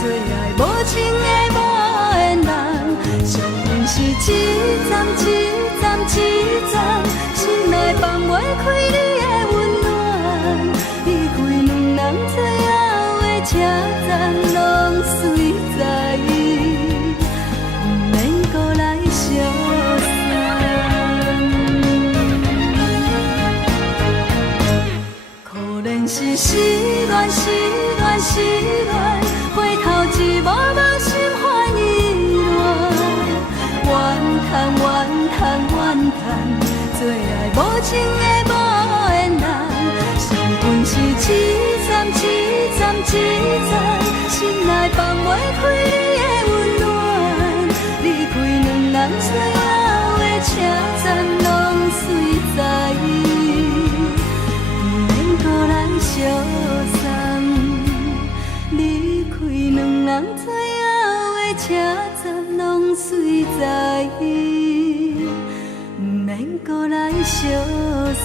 最爱无情的无缘人，伤痕是一站一站一站，心内放袂开你的温暖，离开两人最后的车站，拢随在伊，不免搁来相送。可怜是失恋，失恋，失恋，回头一幕幕心烦意乱，怨叹，怨叹，怨叹，最爱无情的无缘人，伤痕是一站一站一站，心内放袂开你的温暖，离开两人最后的车站，拢随在伊，不免搁来相送。离开两人最后的车站，拢随在伊，不免搁来相送。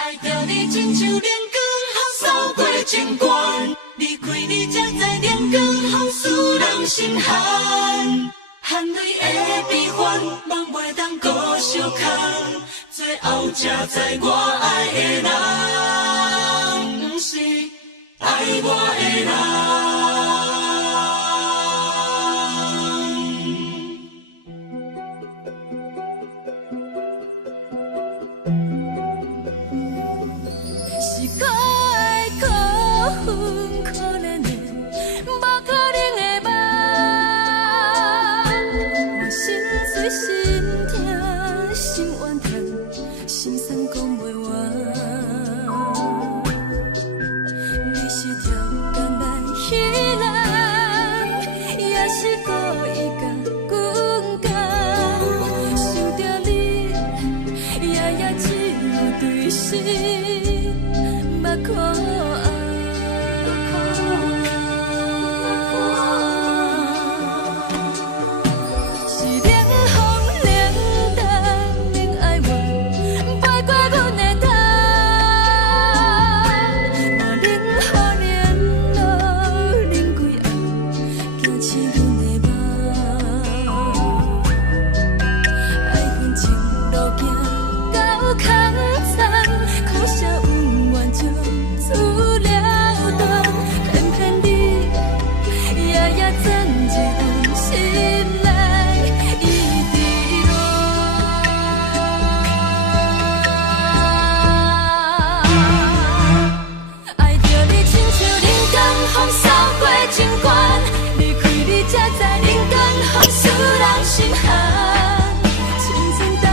爱着你亲像连光风扫过情关，离开你才知连光风使人心寒。含泪的悲欢，望袂当搁相牵，最后才知我爱的人，不是爱我的人。是可爱可恨可怜的，无可能的梦。我心碎心痛心怨叹，心酸讲袂完。你是跳工来彼人，也是故意甲阮讲，想着你夜夜只有对视。才知人间好使人心寒，深深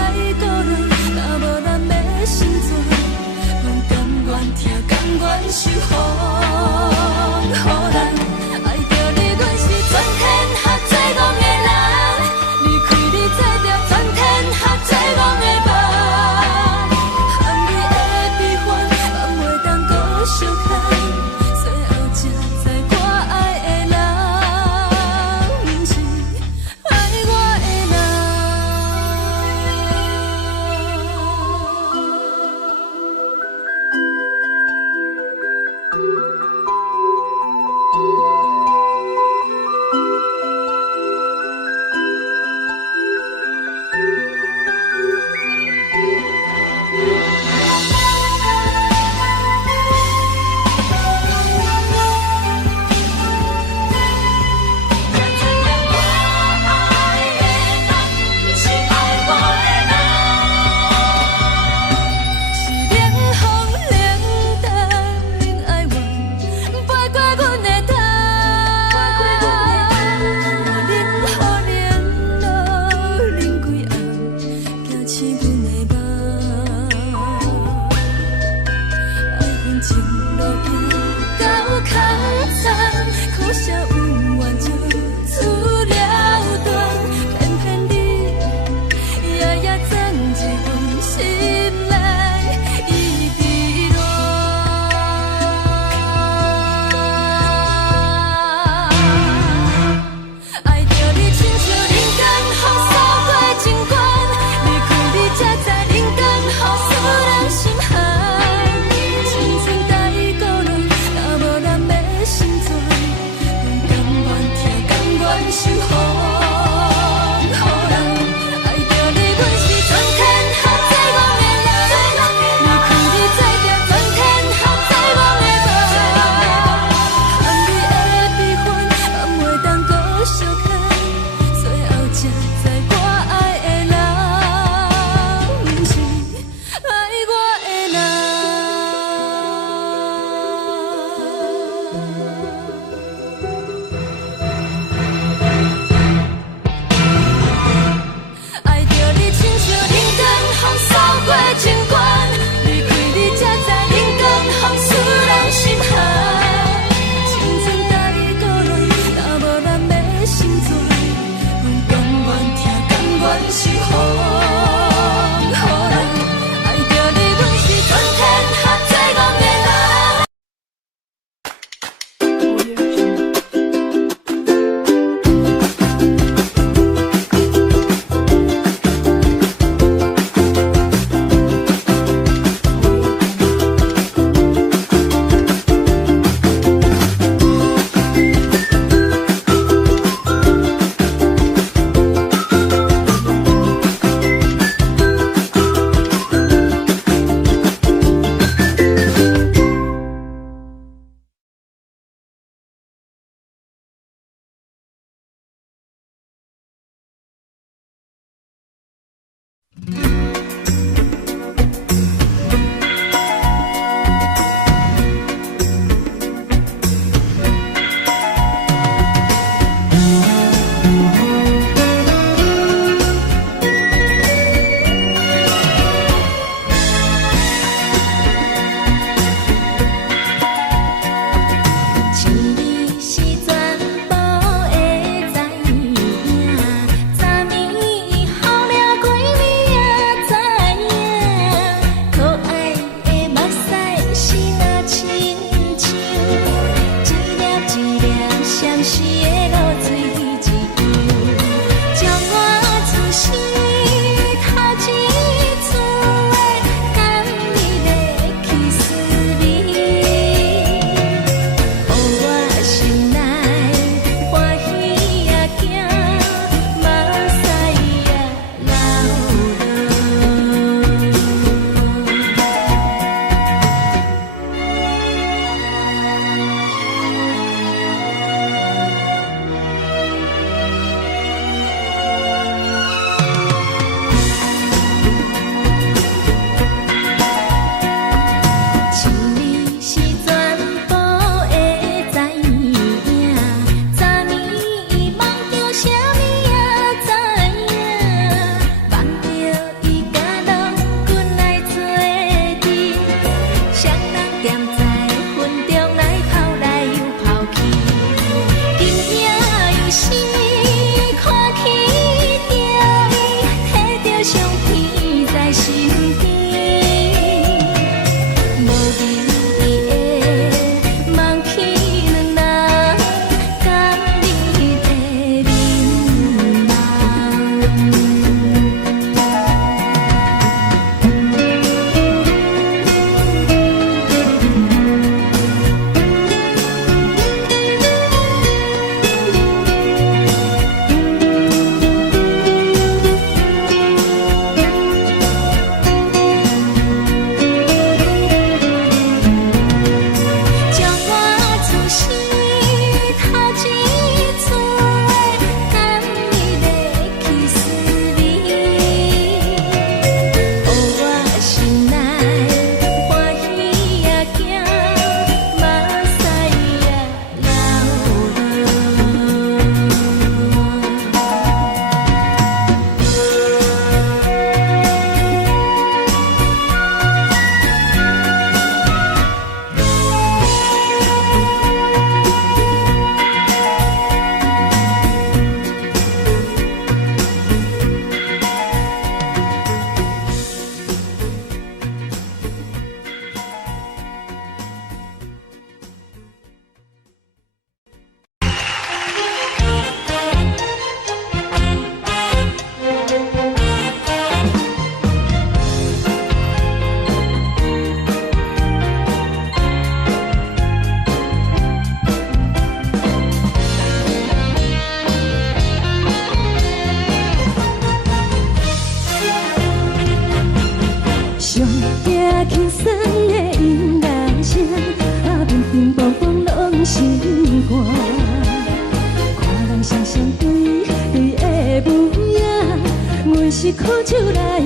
是苦酒来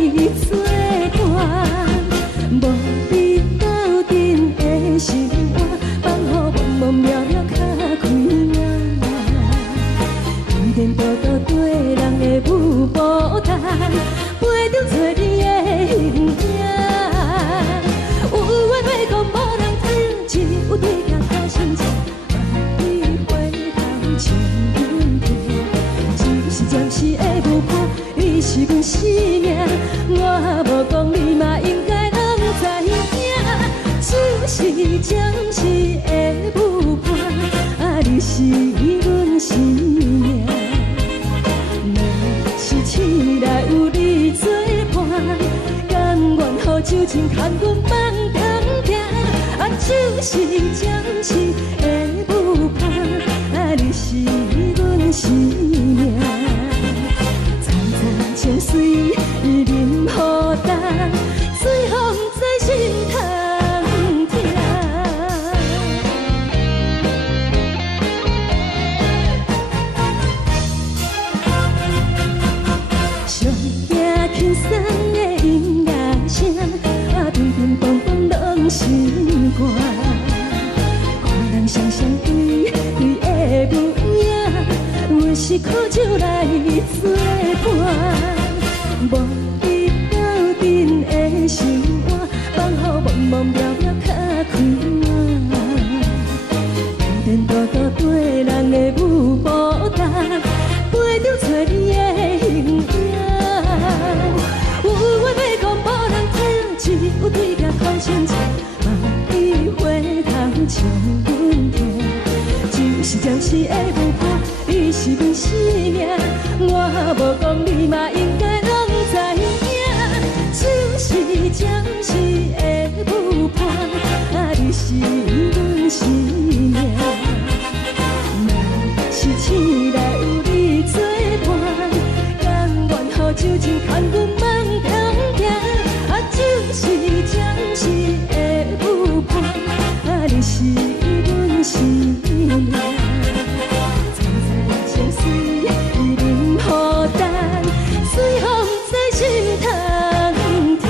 作伴，无你斗阵的生活，放乎茫茫渺渺较快乐。颠颠倒倒对人的舞步弹，陪着找你的形影。有话要讲无人听，只有对镜头心情，万里回头像阮听。只是暂时的舞伴，你是阮生命，我无讲你嘛应该拢知影。就是暂时的舞伴，啊，你是阮生命。若是醒来有你作伴，甘愿予酒精牵阮放长行。啊，就是暂时的舞伴，啊，你是阮生命。层层情水任何等，随风在心头。轻松的音乐声，啊，乒乒乓乓拢心肝。看人双双对对的模样，我是苦酒来作伴，无你斗阵的生活，放乎茫茫渺渺较快乐。颠颠倒倒对人的舞步弹，陪着找你的形影。有话要讲无人听，只有对镜头心情，万里回头像阮听。就是暂时的舞伴，你是阮生命，我无讲你嘛应该拢知影。就是暂时的舞伴，啊，你是阮生命。若是醒来有你作伴，甘愿予酒精牵阮放长行。啊，就是暂时的舞伴，啊，你是阮生命。层层情水任何等，随风在心头听。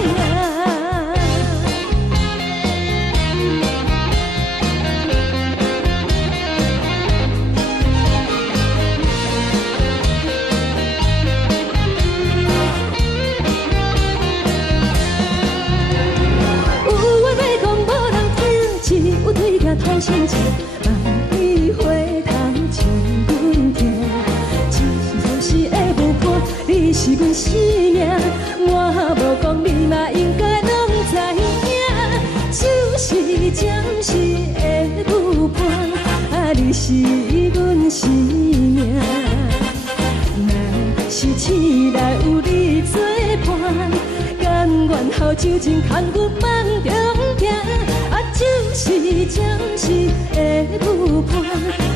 头心情，万里回头像阮听。暂时的舞伴，你是阮生命，我无讲你嘛应该拢知影。就是暂时的舞伴，啊，你是阮生命。若是醒来有你作伴，甘愿予酒精牵阮放长行。啊，就是暂时的舞伴，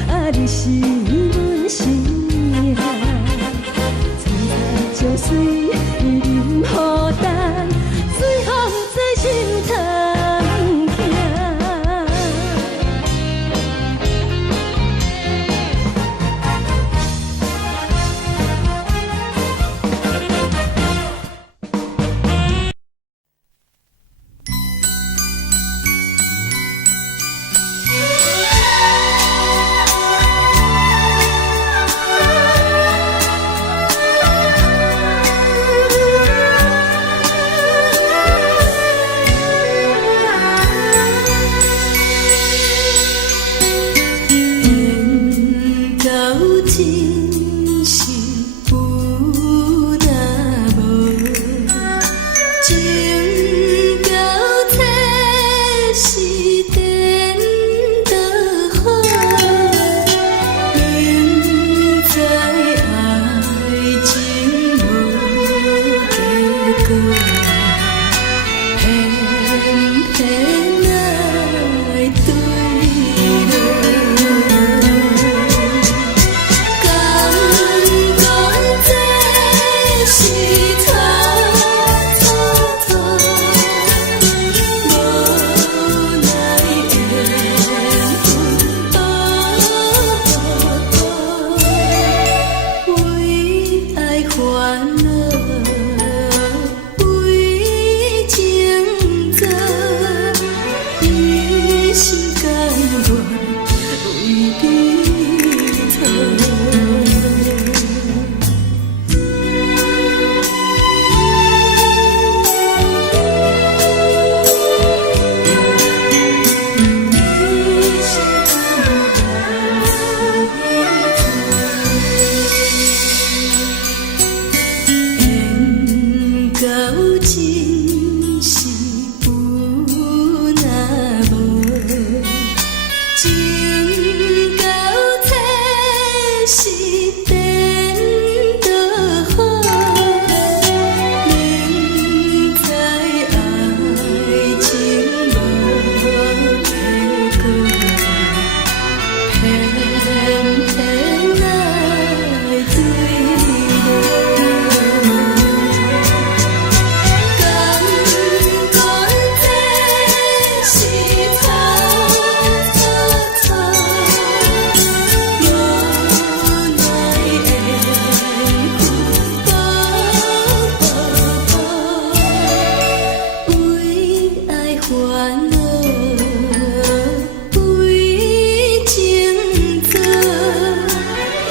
啊，你是阮生命。层层情水任何等，随风在心头听。为情做，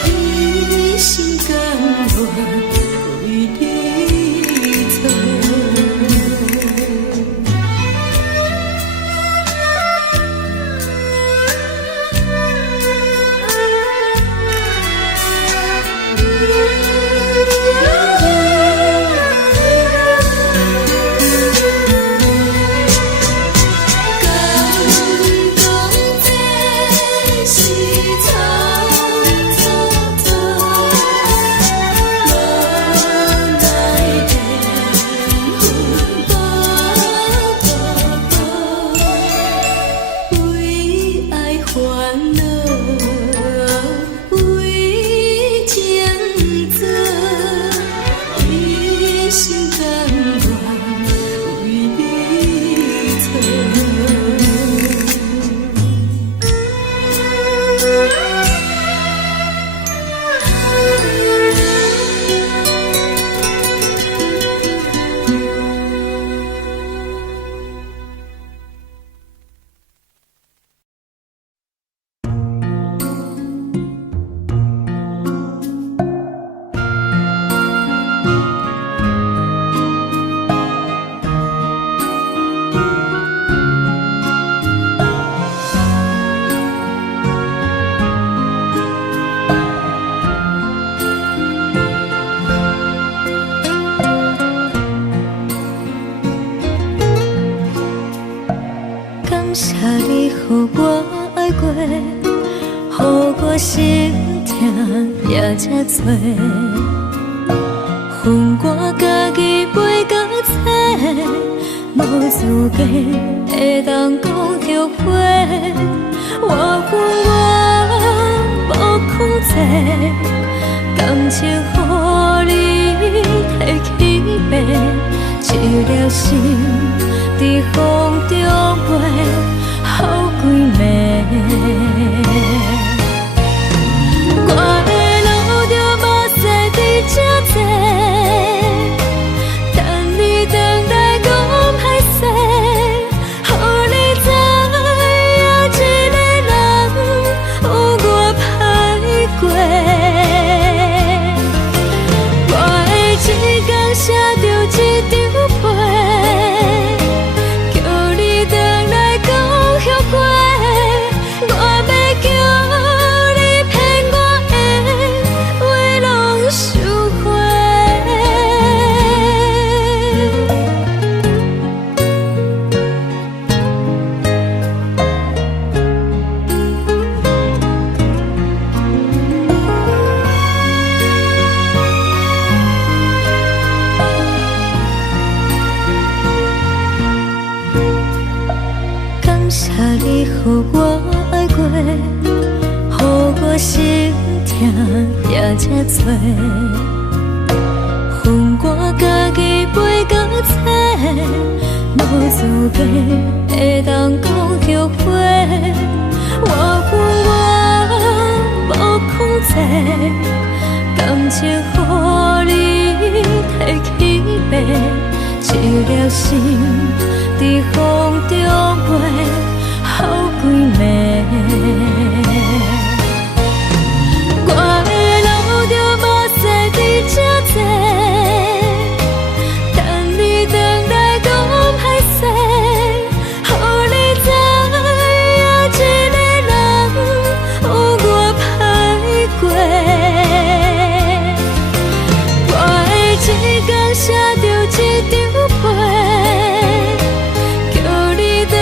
一心甘愿为你做。感谢你，予我爱过，予我心痛也这多。恨我家己袂到切，无资格会当讲后悔。我恨我无控制，感情予你提起白，一粒心在风中飞，好几暝。我的路就无西伫这多，等你回来讲歹势，予你知影一个人有我歹过。我的一天写着一张被，叫你回来讲后悔。我要叫你骗我的话拢收回。感谢你，予我爱过，予我心痛也这多。恨我家己袂到切，无资格会当讲后悔。我恨我无控制，感情予你提起白，一粒心在风中飞，好几暝。我的路就无西伫这多，等你回来讲歹势，予你知影一个人有我歹过。我的一天写着一张被，叫你回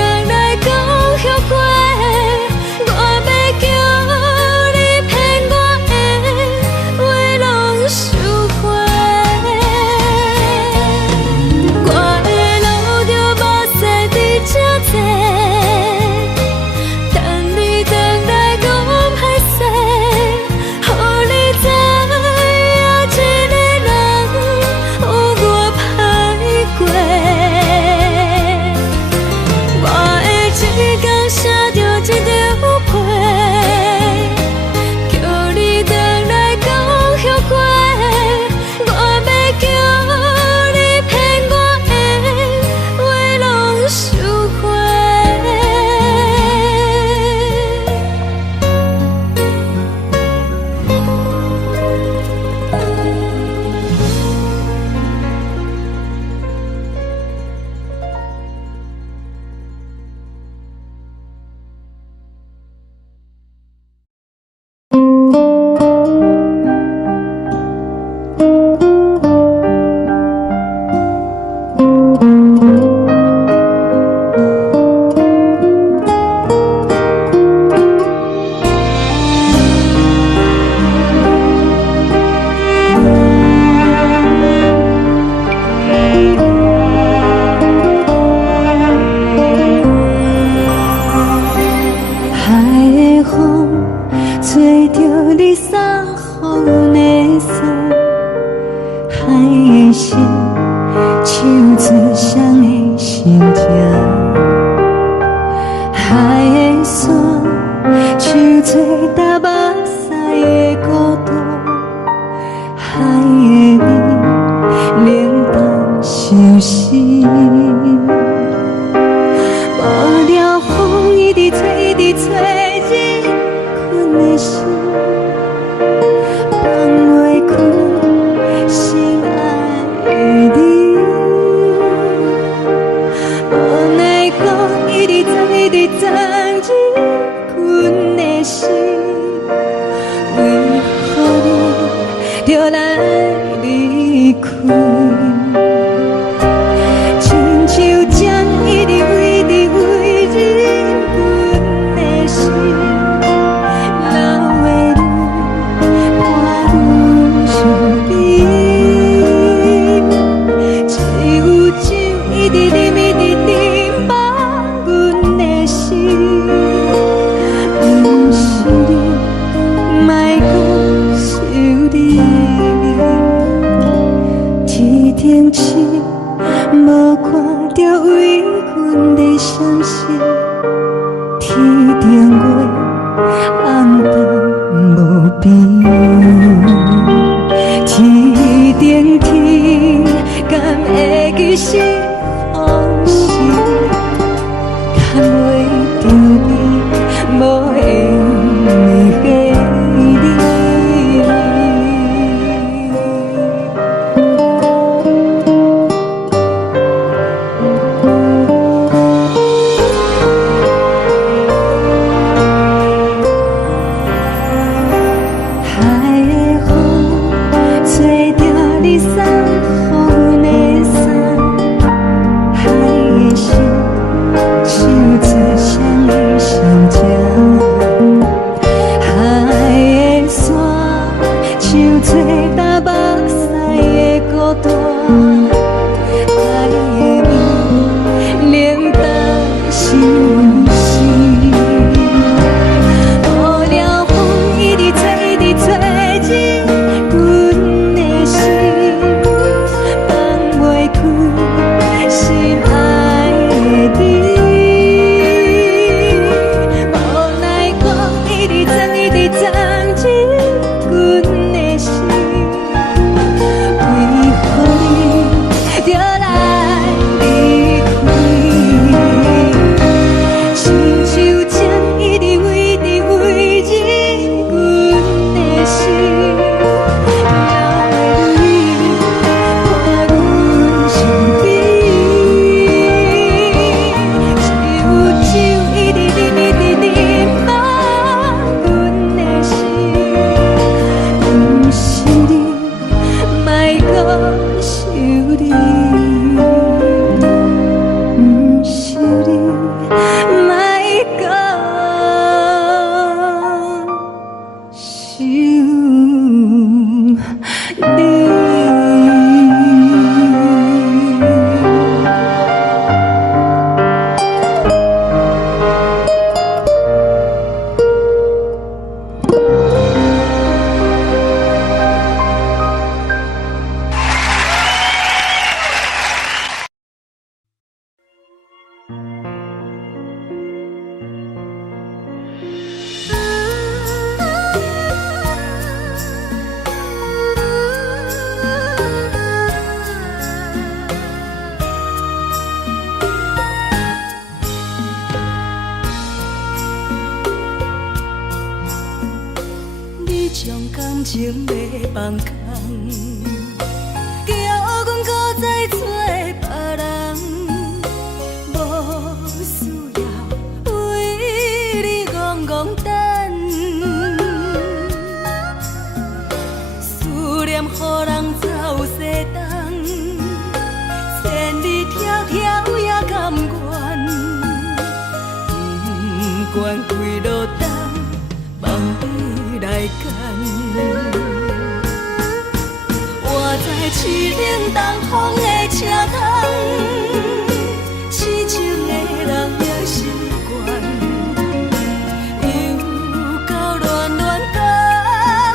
海的山，像做搭目屎的孤独，海的味冷淡相思。无聊风一直吹，一直吹，日困的心，放袂开心爱的你。无奈讲一直藏，一直藏，日困的心，为何你就来离开？亲像针一直围，一直围，日困的心，流的泪伴阮伤悲。只有酒一直啉，一直啉，放阮的心。不是你，莫讲想你。天顶星，无看到为阮的闪烁；天顶月，暗淡无边。天顶天，敢会记是往事？敢袂着你，无缘的你。海的风，吹着你送予阮的衫；海的心，像做相依相正；海的山，像做搭目屎的孤单；海的味，冷淡相思。无聊风一直吹，一直吹，日阮的心，放袂开心爱的你。无奈讲一直藏，一直藏，日阮的心，为何你就来离开？亲像针一直围，一直围，日阮的心，流的泪伴阮伤悲。只有酒一直啉，一直啉，放阮的心。不是你，莫讲想你。不是你，莫讲想你。你将感情要放空，叫阮搁再找别人，无需要为你戆戆等。思念予人走西东，千里迢迢也甘愿，不管几路灯，望你来干。我在凄冷东风的车窗，痴情的人也习惯，又到乱乱甲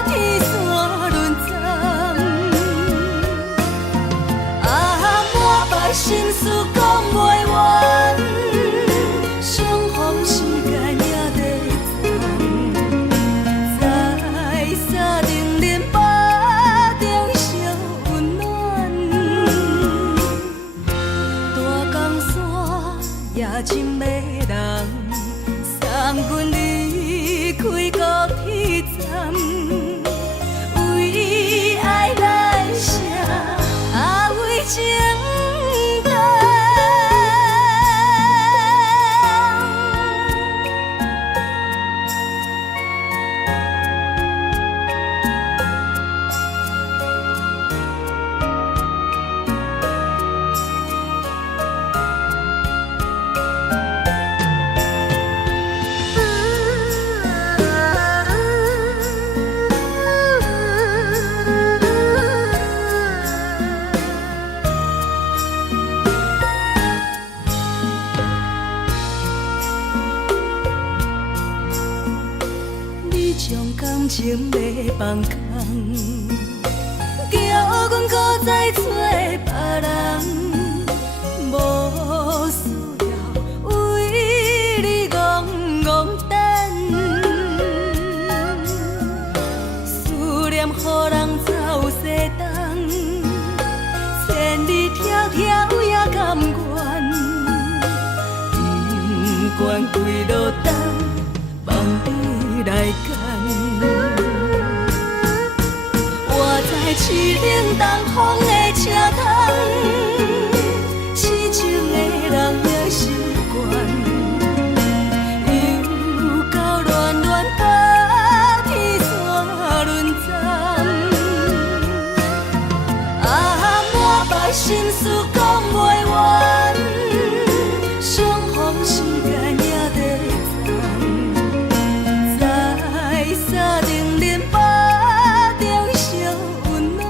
天线轮站。啊，满腹心事讲袂完，相逢时人，送阮离开高铁站，为爱来舍，为情重。感情要放空，叫阮搁再找别人，无需要为你戆戆等。思念予人走西东，千里迢迢也甘愿，不管几路灯，望你来干。我在市冷东风的车窗，痴情的人也习惯，又到恋恋把天线轮站。满腹心事讲袂完，双方时间也在站，在沙定林巴中烧温暖。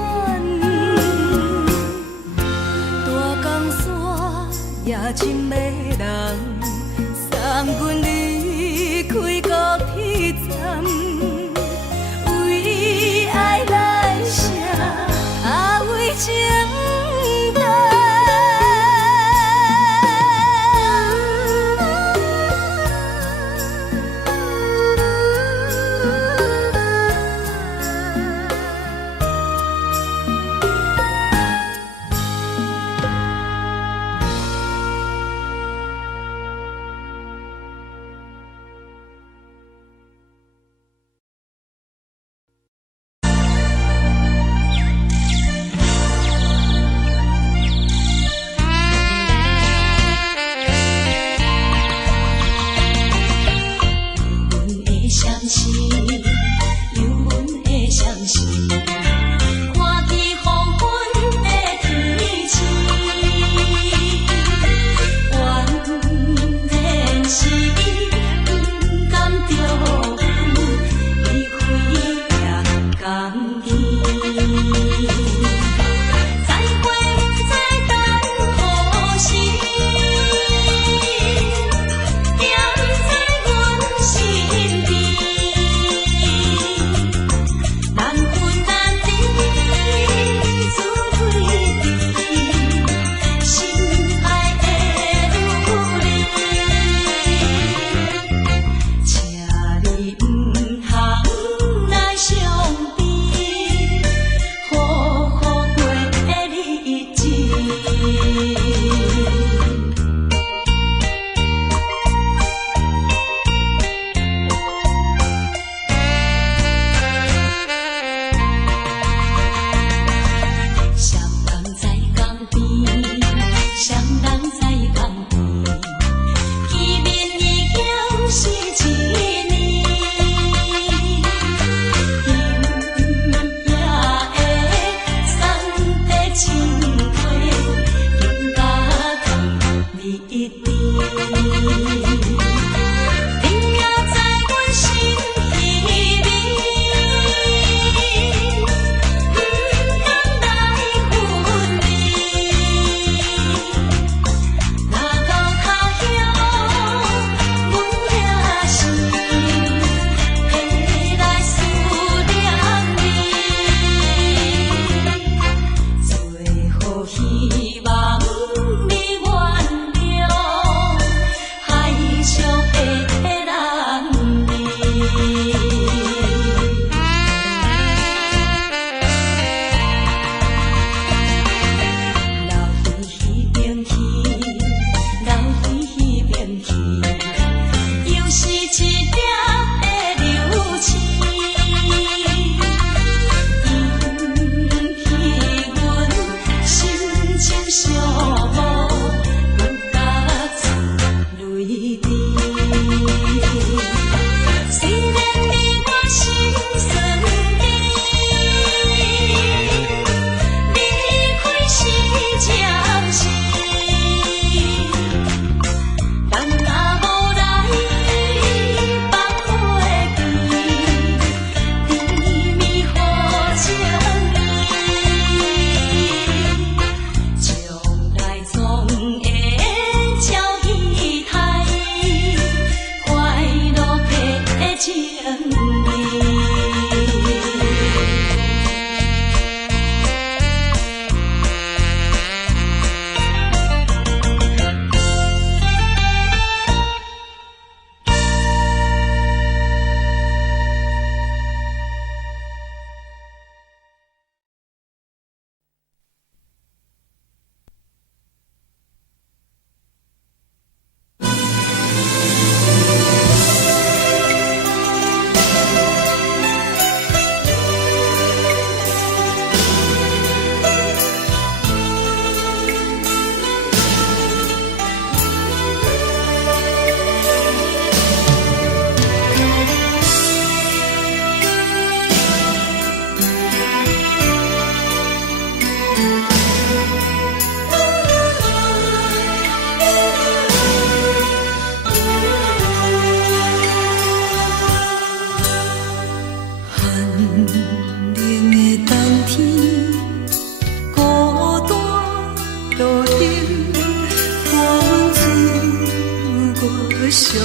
寂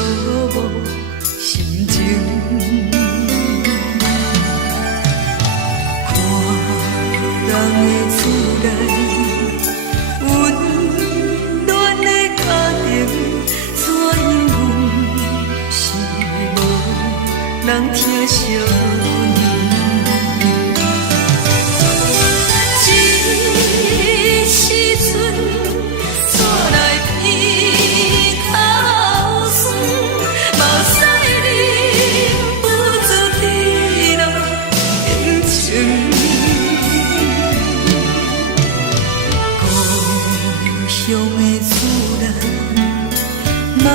寞心情。看人的厝内温暖的家庭，怎因阮是无人疼惜？这时阵厝内鼻口酸，目屎忍不住滴落眼睛。故乡的厝内，妈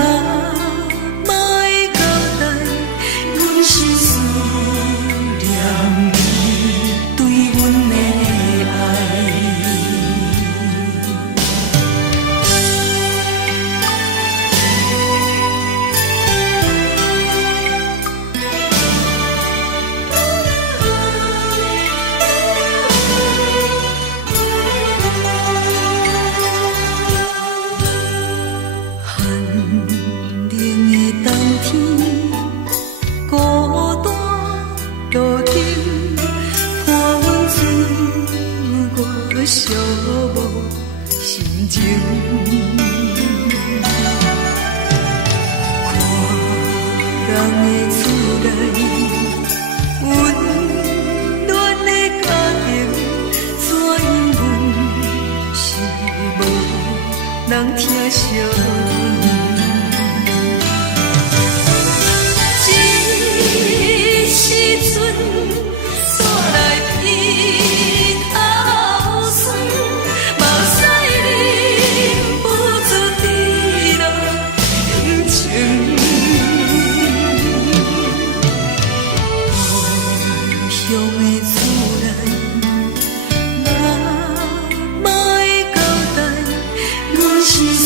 的交代，阮是思念你对阮的爱。寒冷的冬天，孤单路顶，看阮自我寂寞心情。看人的厝内温暖的家庭，怎因阮是无人疼惜？这时阵厝内鼻口酸，目屎忍不住滴落眼睛。故乡的厝内，妈的交代，阮是思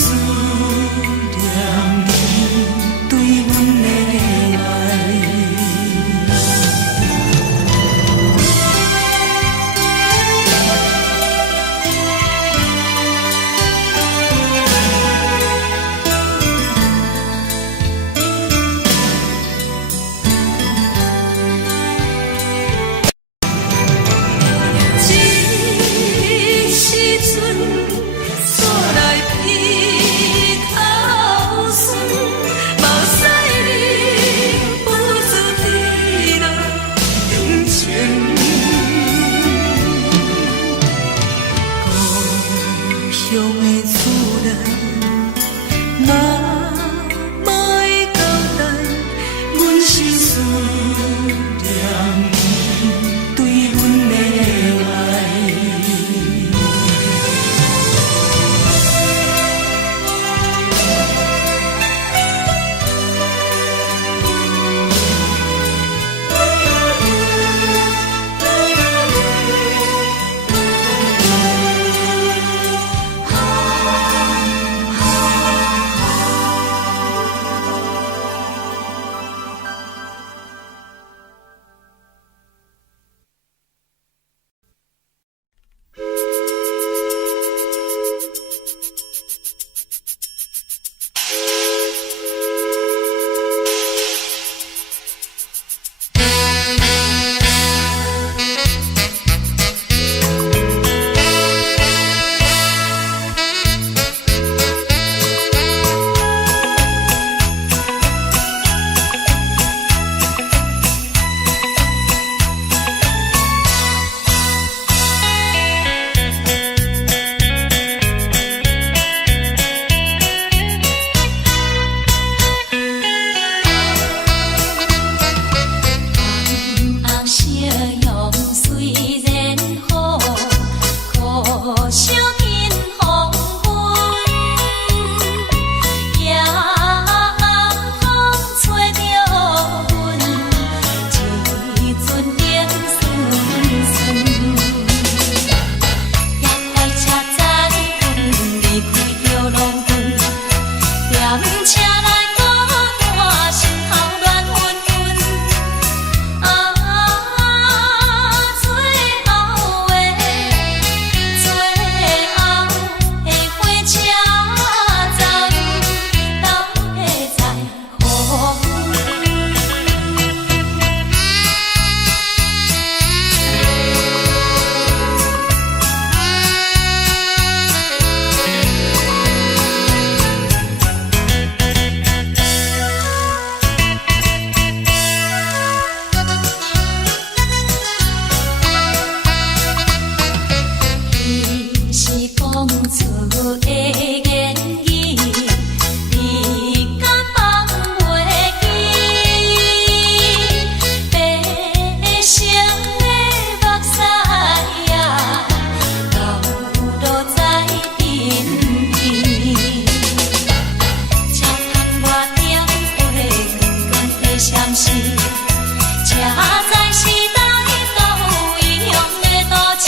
关系，车载时代都一样的都市。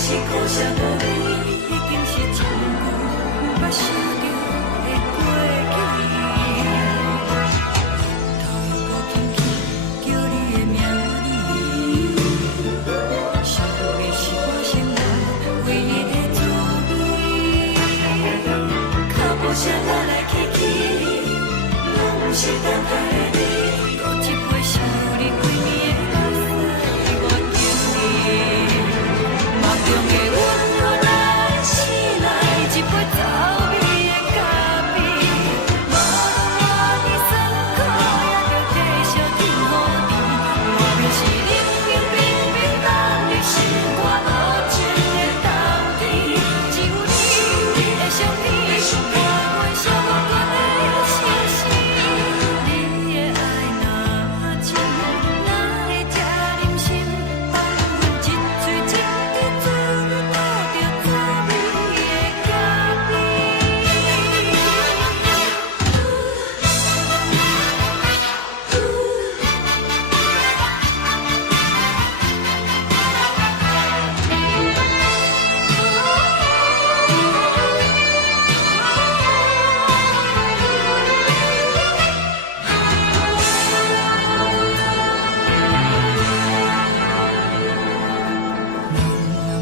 是苦涩无味，已经是一句毋捌想着的过去。头又搁轻轻叫你的名字，想的是我生活唯一的滋味。脚步声来来去去，拢是等待的你。搁一杯想你几年的目屎，我敬你。梦中的阮，我来醒来，一杯走味的咖啡。无论我的酸苦，也着继续甜予你。我就是冷冰冰冰冻的心肝，无情的斗阵。只有你会想起我阮相关的心事。你的爱若真，哪会这忍心放阮一嘴一滴水，倒着滋味的咖啡。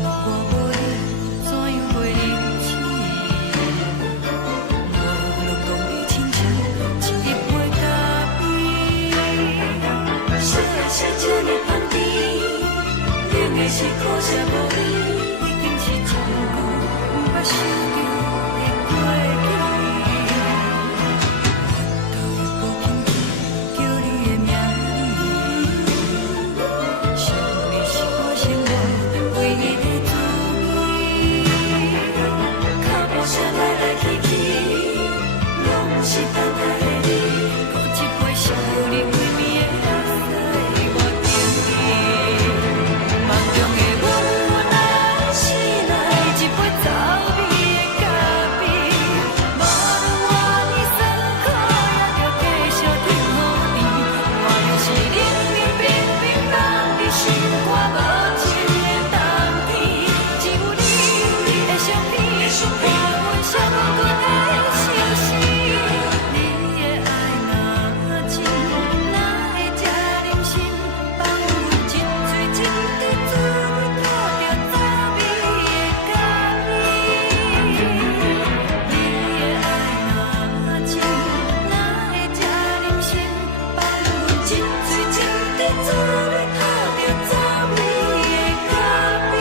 我无你，怎样袂忍起？无论讲你亲像一杯咖啡，烧的是这呢香甜，冷的是苦涩无味，已经是一句毋捌想着的过去。头又搁轻轻叫你的名字，想的是我生活唯一的滋味。脚步声来来去去，拢是等待的你。搁一杯想你几暝的目屎，我敬你。梦中的阮，我来做要靠着走你的脚边。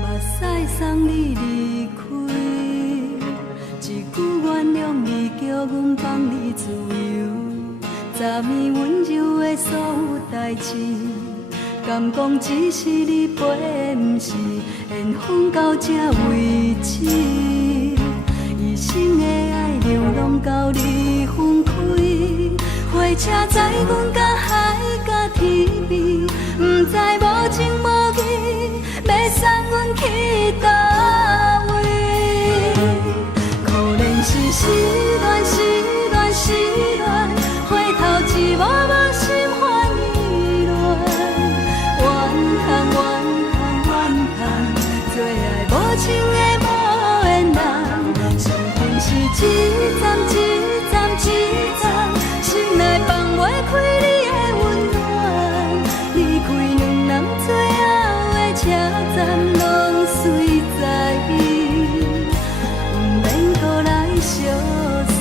目屎送你离开，一句原谅你，叫阮放你自由。昨暝温柔的所有代志，敢讲只是你陪，不是缘分到这为止。一生的爱流浪到你分开，火车载阮到海甲天边，不知无情无义。要送阮去倒位？可怜是失恋，失恋，失恋，回头一幕幕心烦意乱，怨叹，怨叹，怨叹，最爱无情的无缘人，上恨是一站一站一站，心内放袂开你的温暖，离开两人最后的车站拢随在伊，不免搁来相送。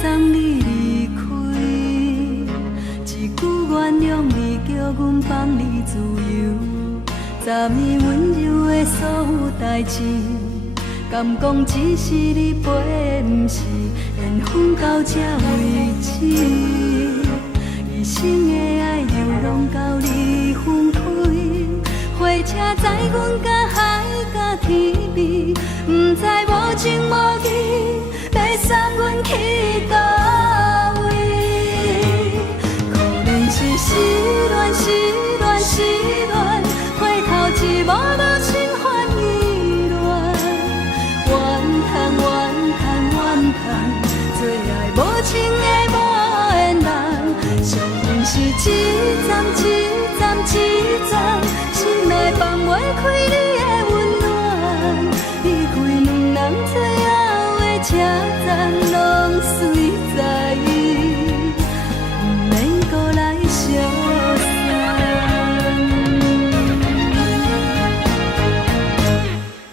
送你离开，一句原谅你，叫阮放你自由。昨暝温柔的所有代志，敢讲只是你陪，不是缘分到这为止。一生的爱流浪到你分开，火车载阮到海甲天边，不知无情无义。要送阮去倒位？可怜是失恋，失恋，失恋，回头一幕幕心烦意乱，怨叹，怨叹，怨叹，最爱无情的无缘人，上恨是一站一站一站，心内放袂开你的温暖，离开两人最后车站拢随在伊，不免搁来相送。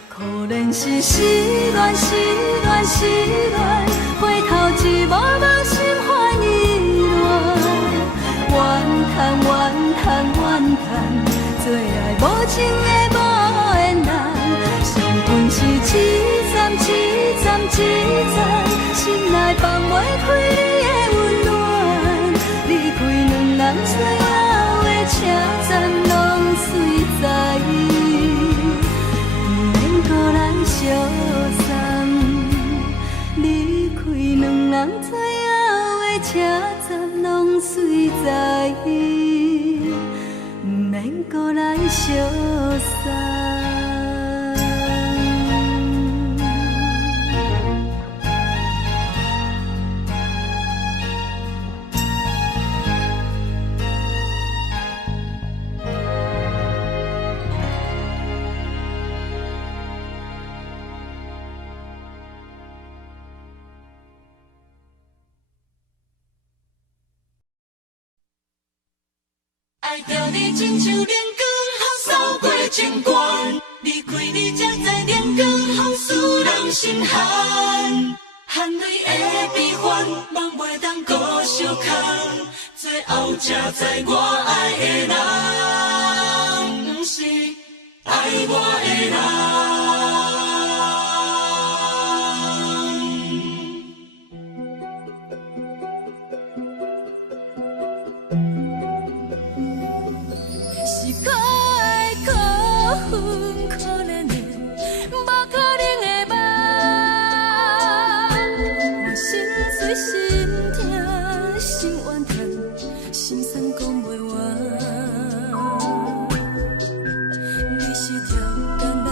可怜是失恋，失恋，失恋，回头一幕幕心烦意乱，怨叹，怨叹，怨叹，最爱无情的无缘人，上恨是一站一站一站，心内放袂开你的温暖，离开两人最后的车站拢随在伊，不免搁来相送。离开两人最后的车站拢随在伊，不免搁来相送。爱着你亲像连光雨扫过情关，离开你才知连光雨使人心寒。含泪的悲欢，望袂当搁相牵，最后才知我爱的人，不是爱我的人。是我的苦恨，可怜的，无可能的梦。我心碎心痛心怨叹，心酸讲袂完。你是条工来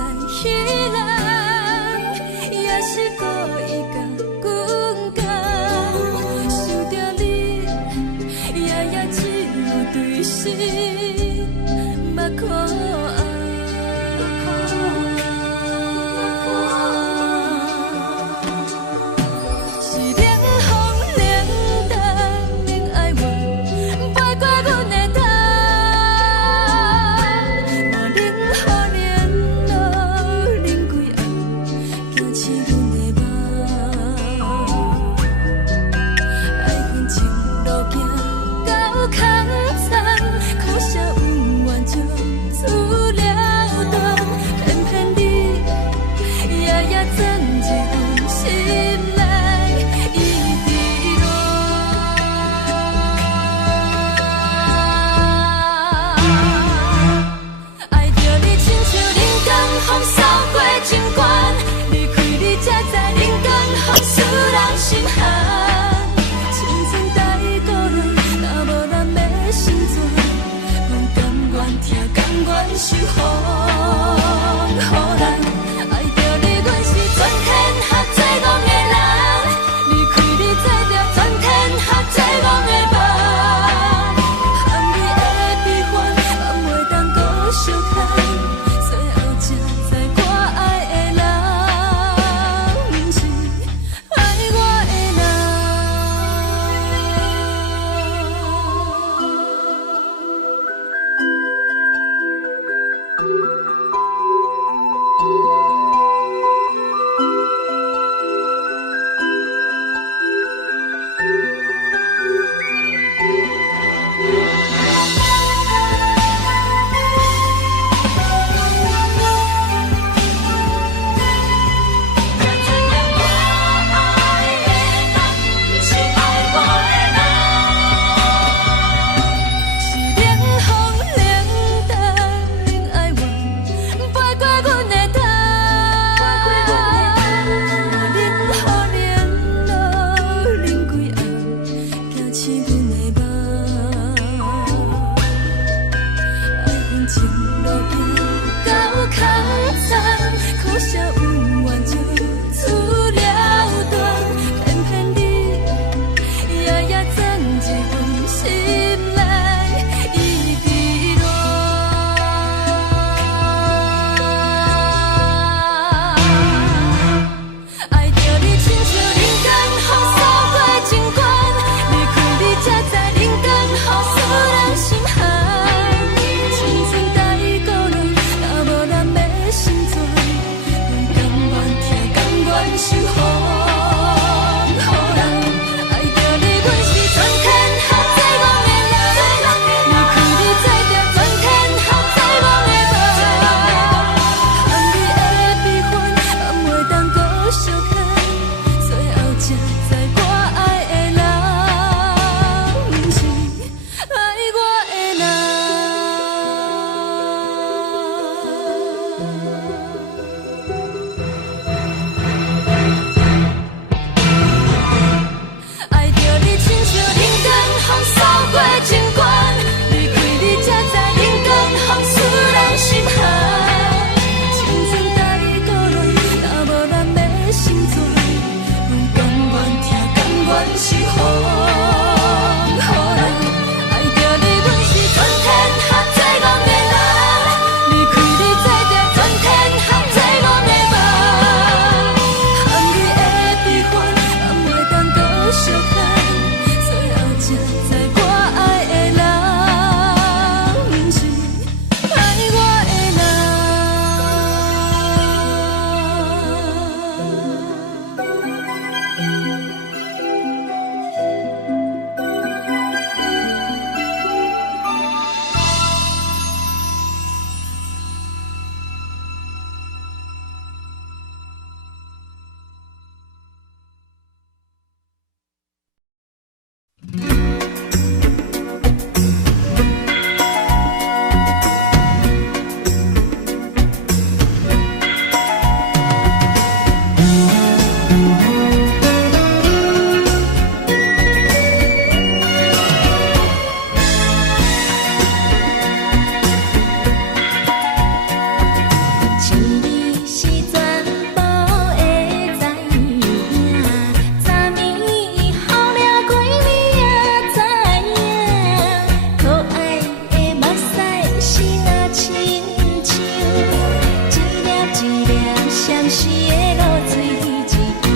时的露水一游，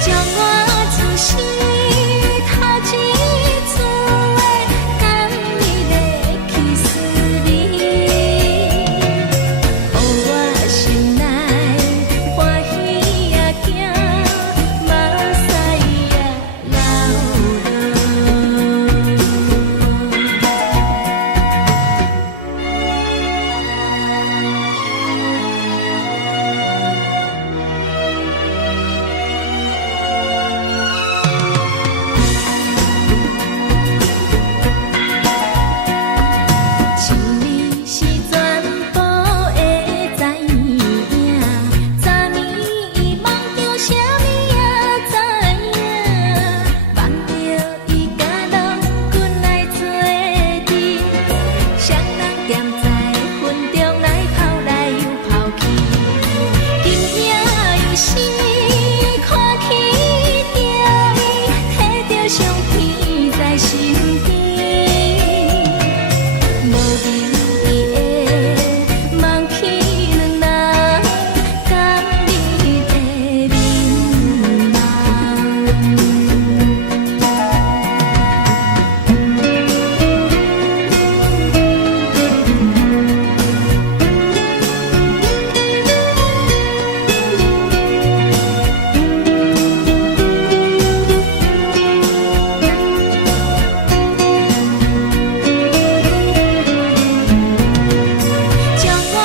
将我自私头一次的甘美的气死你，予我心内欢喜也惊，目屎也流落。心里是全部会知影，昨暝伊梦着啥物也知影，梦着伊甲人滚来做阵，双人踮在云中来跑来又跑去，今夜又是看起着伊，摕着相片在身边。无眠伊会梦起两人甘美的面将我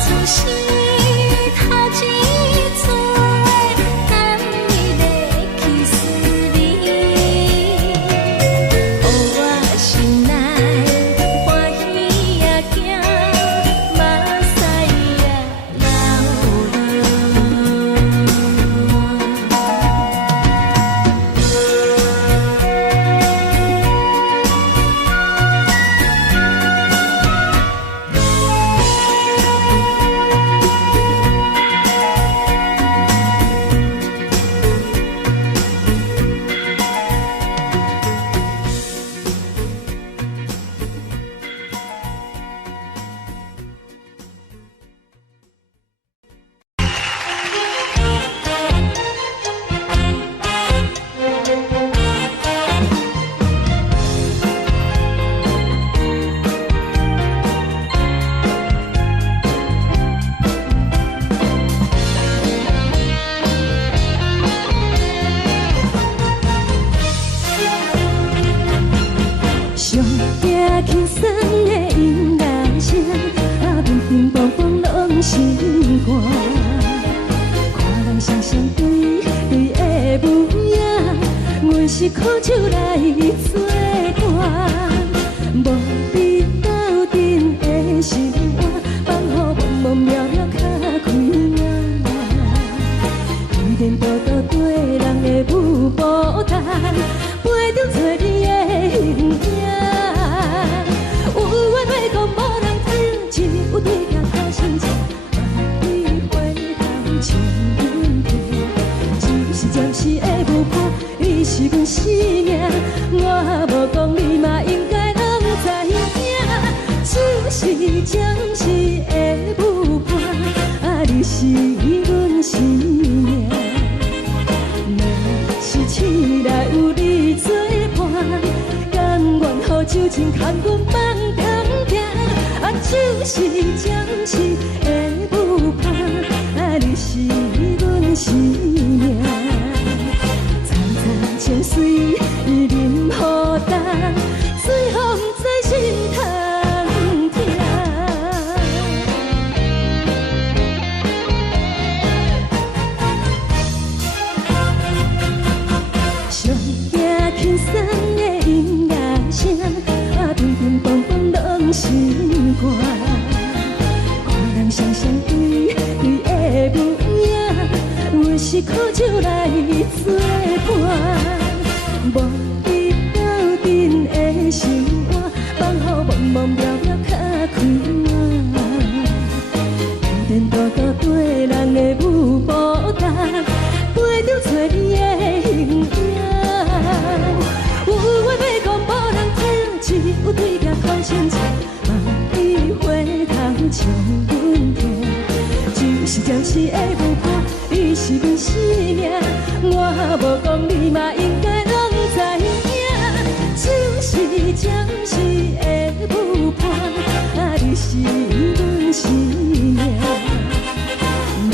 自私头一次的甘美的气死你，予我心内欢喜也惊，目屎也上惊轻松的音乐声，平平淡淡拢心肝。看人双双对对的模样，阮是苦酒来作伴。无伫斗阵的心肝，放予茫茫渺渺较开眼。依然倒倒对人的舞步弹，陪着找你的形影。有缘要讲无人知，有对镜头相照，万里回头像阮家。就是暂时的舞伴，你是阮生命，我无讲你嘛应该拢知影。就是暂时的舞伴，你是阮生命。是醒来有你作伴，甘愿予酒精牵阮放通行，就是暂时的舞伴，你是阮生命。层层清水任雨打，水风在心通听。上惊轻松的音乐声，平平淡淡拢心肝。看人双双对对的模样，阮是苦酒来作伴。无伫斗阵的心肝，放予茫茫渺渺较开眼。依然倒倒对人的舞步弹，陪着找你的形影。有缘要讲无人知，只有对镜头相照，万里回头像阮家。是暂时的无伴，你是阮生命，我无讲你嘛应该拢知影，就是暂时的无伴，你是阮生命。若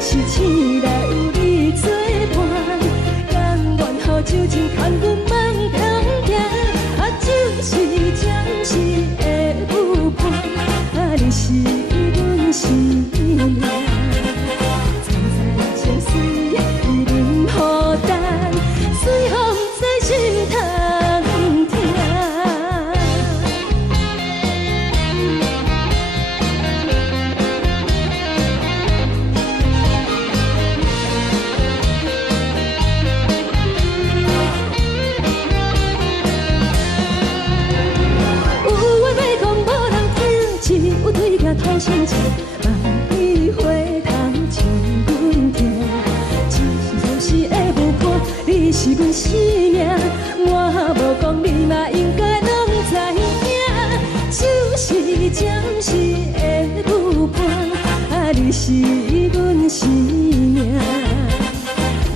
是醒来有你作伴，甘愿予酒精牵阮梦中行，就是暂时的有伴，你是阮生命。藏在情水，伊忍孤单，随风在心通听。有对镜土生情，万里花香像阮听。一若是会无伴，你是阮生命，我无讲你嘛应该拢知影，就是暂时的有伴，你是阮生命。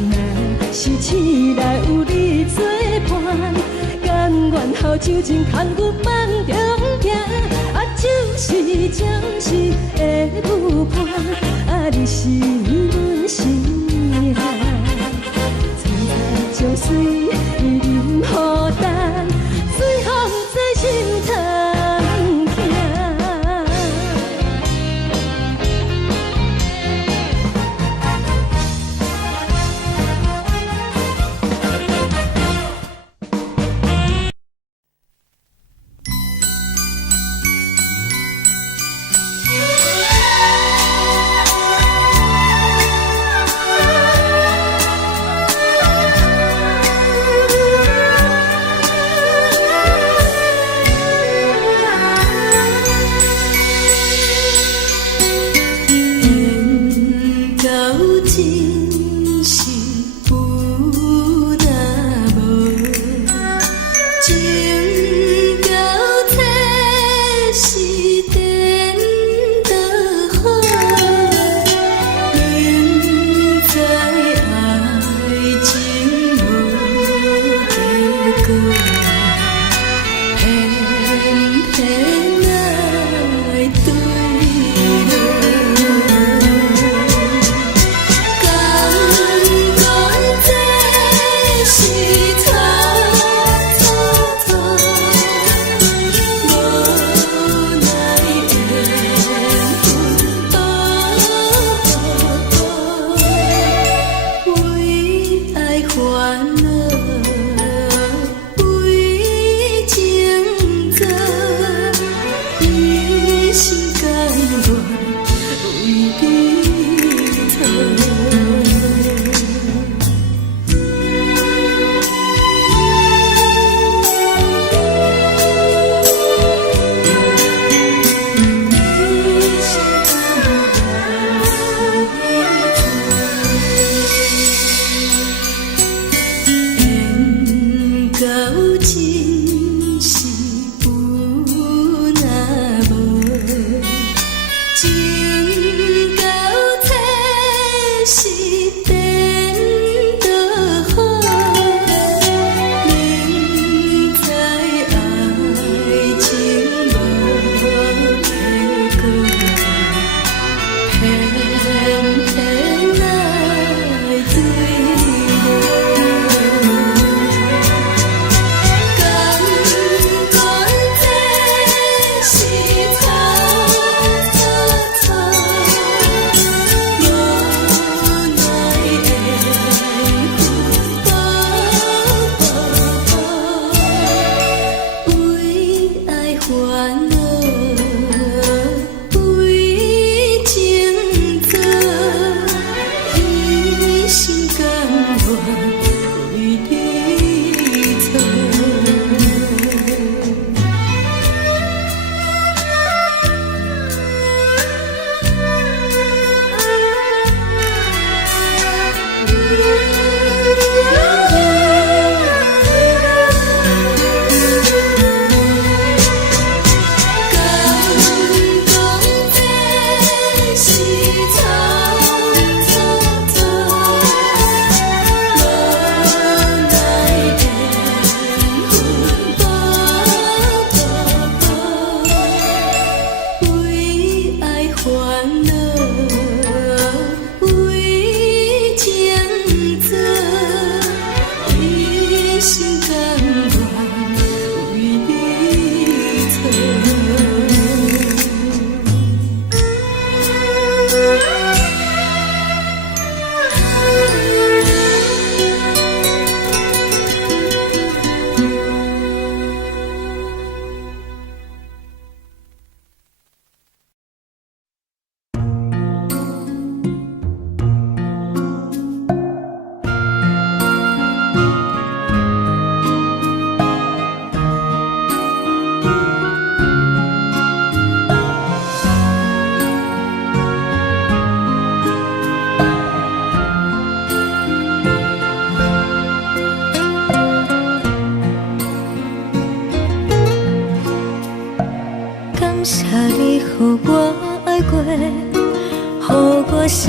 若是醒来有你作伴，甘愿予酒精牵阮梦中行。就是暂时的有伴，你是阮生命。藏在情水，伊忍孤单，随风在心通听。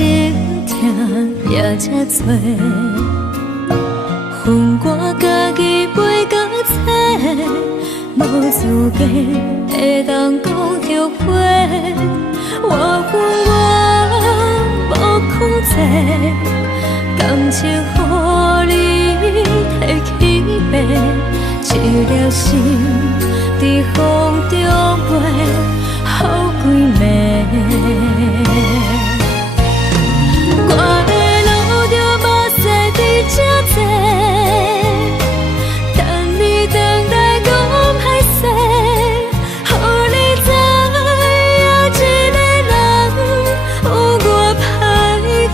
心痛也这多，恨我家己袂到切，无资格会当讲后悔。我恨我无控制，感情予你摕去卖，一粒心伫风中飞，好几暝。我的路着目屎伫这多，等你回来讲歹势，予你知影一个人有我歹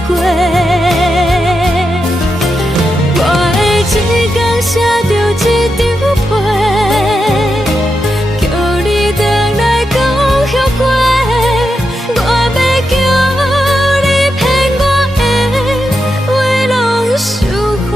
过。我的一天写着一张被，叫你回来讲后悔。我要叫你骗我的话拢收回。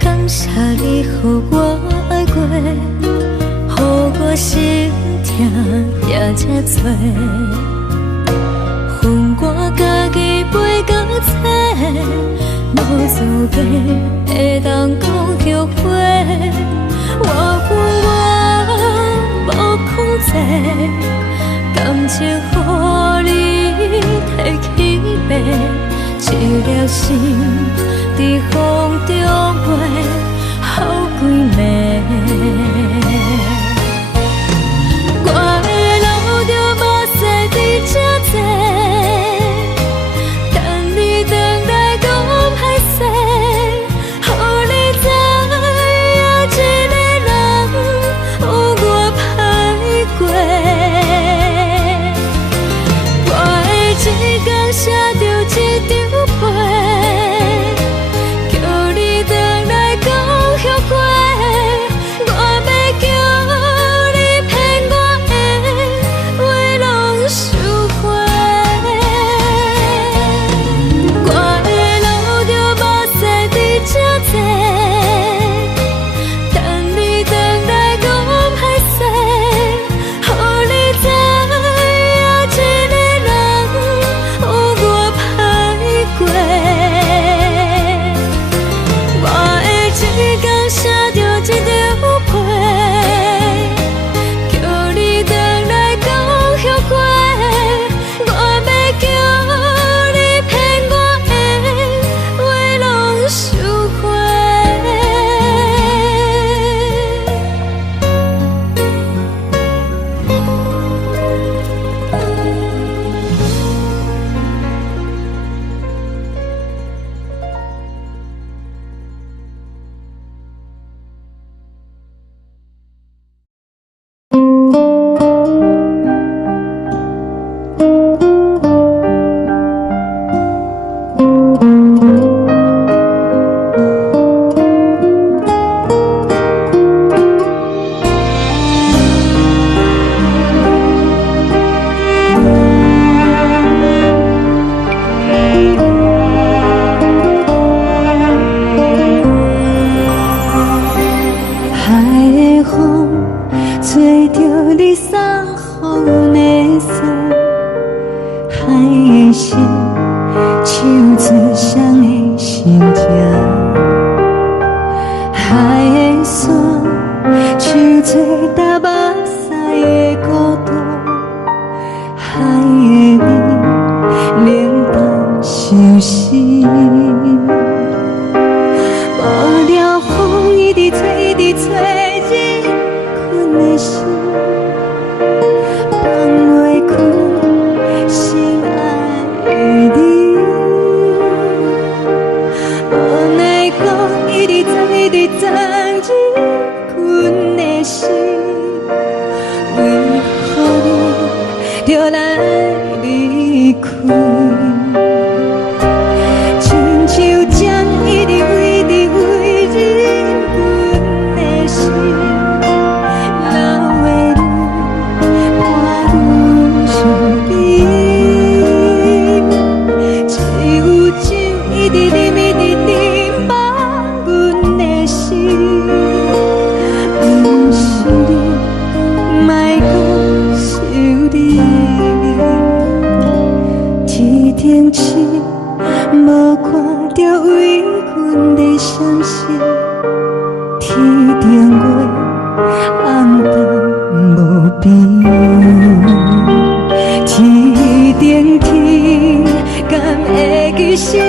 感谢你予我爱过，予我心痛也这多，恨我家己袂到切，无资格会当讲后悔。我恨我无控制，感情予你摕去卖，一粒心伫风中飞，好几暝。我的路着目屎伫这多，等你回来讲歹势，予你知影一个人有我歹过。我的一天写着一张被，叫你回来讲后悔。我要叫你骗我的话拢收回。我的路着目屎伫这多，等你回来讲歹势，予你知影一个人有我歹过。我的一天写着一张被，叫你回来讲后悔。我要叫你骗我的话拢收回。海的风吹着你送予的伞，海的心唱出双的心情，海的山唱出搭目屎的孤独，海的味冷淡伤心。无聊风一直吹，一直吹，日困的心，放袂开心爱的你。无奈我一直藏，一直藏日困的心，为何你就来离开？亲像针一直为你为日困的心，流的泪。你，一定天敢会记心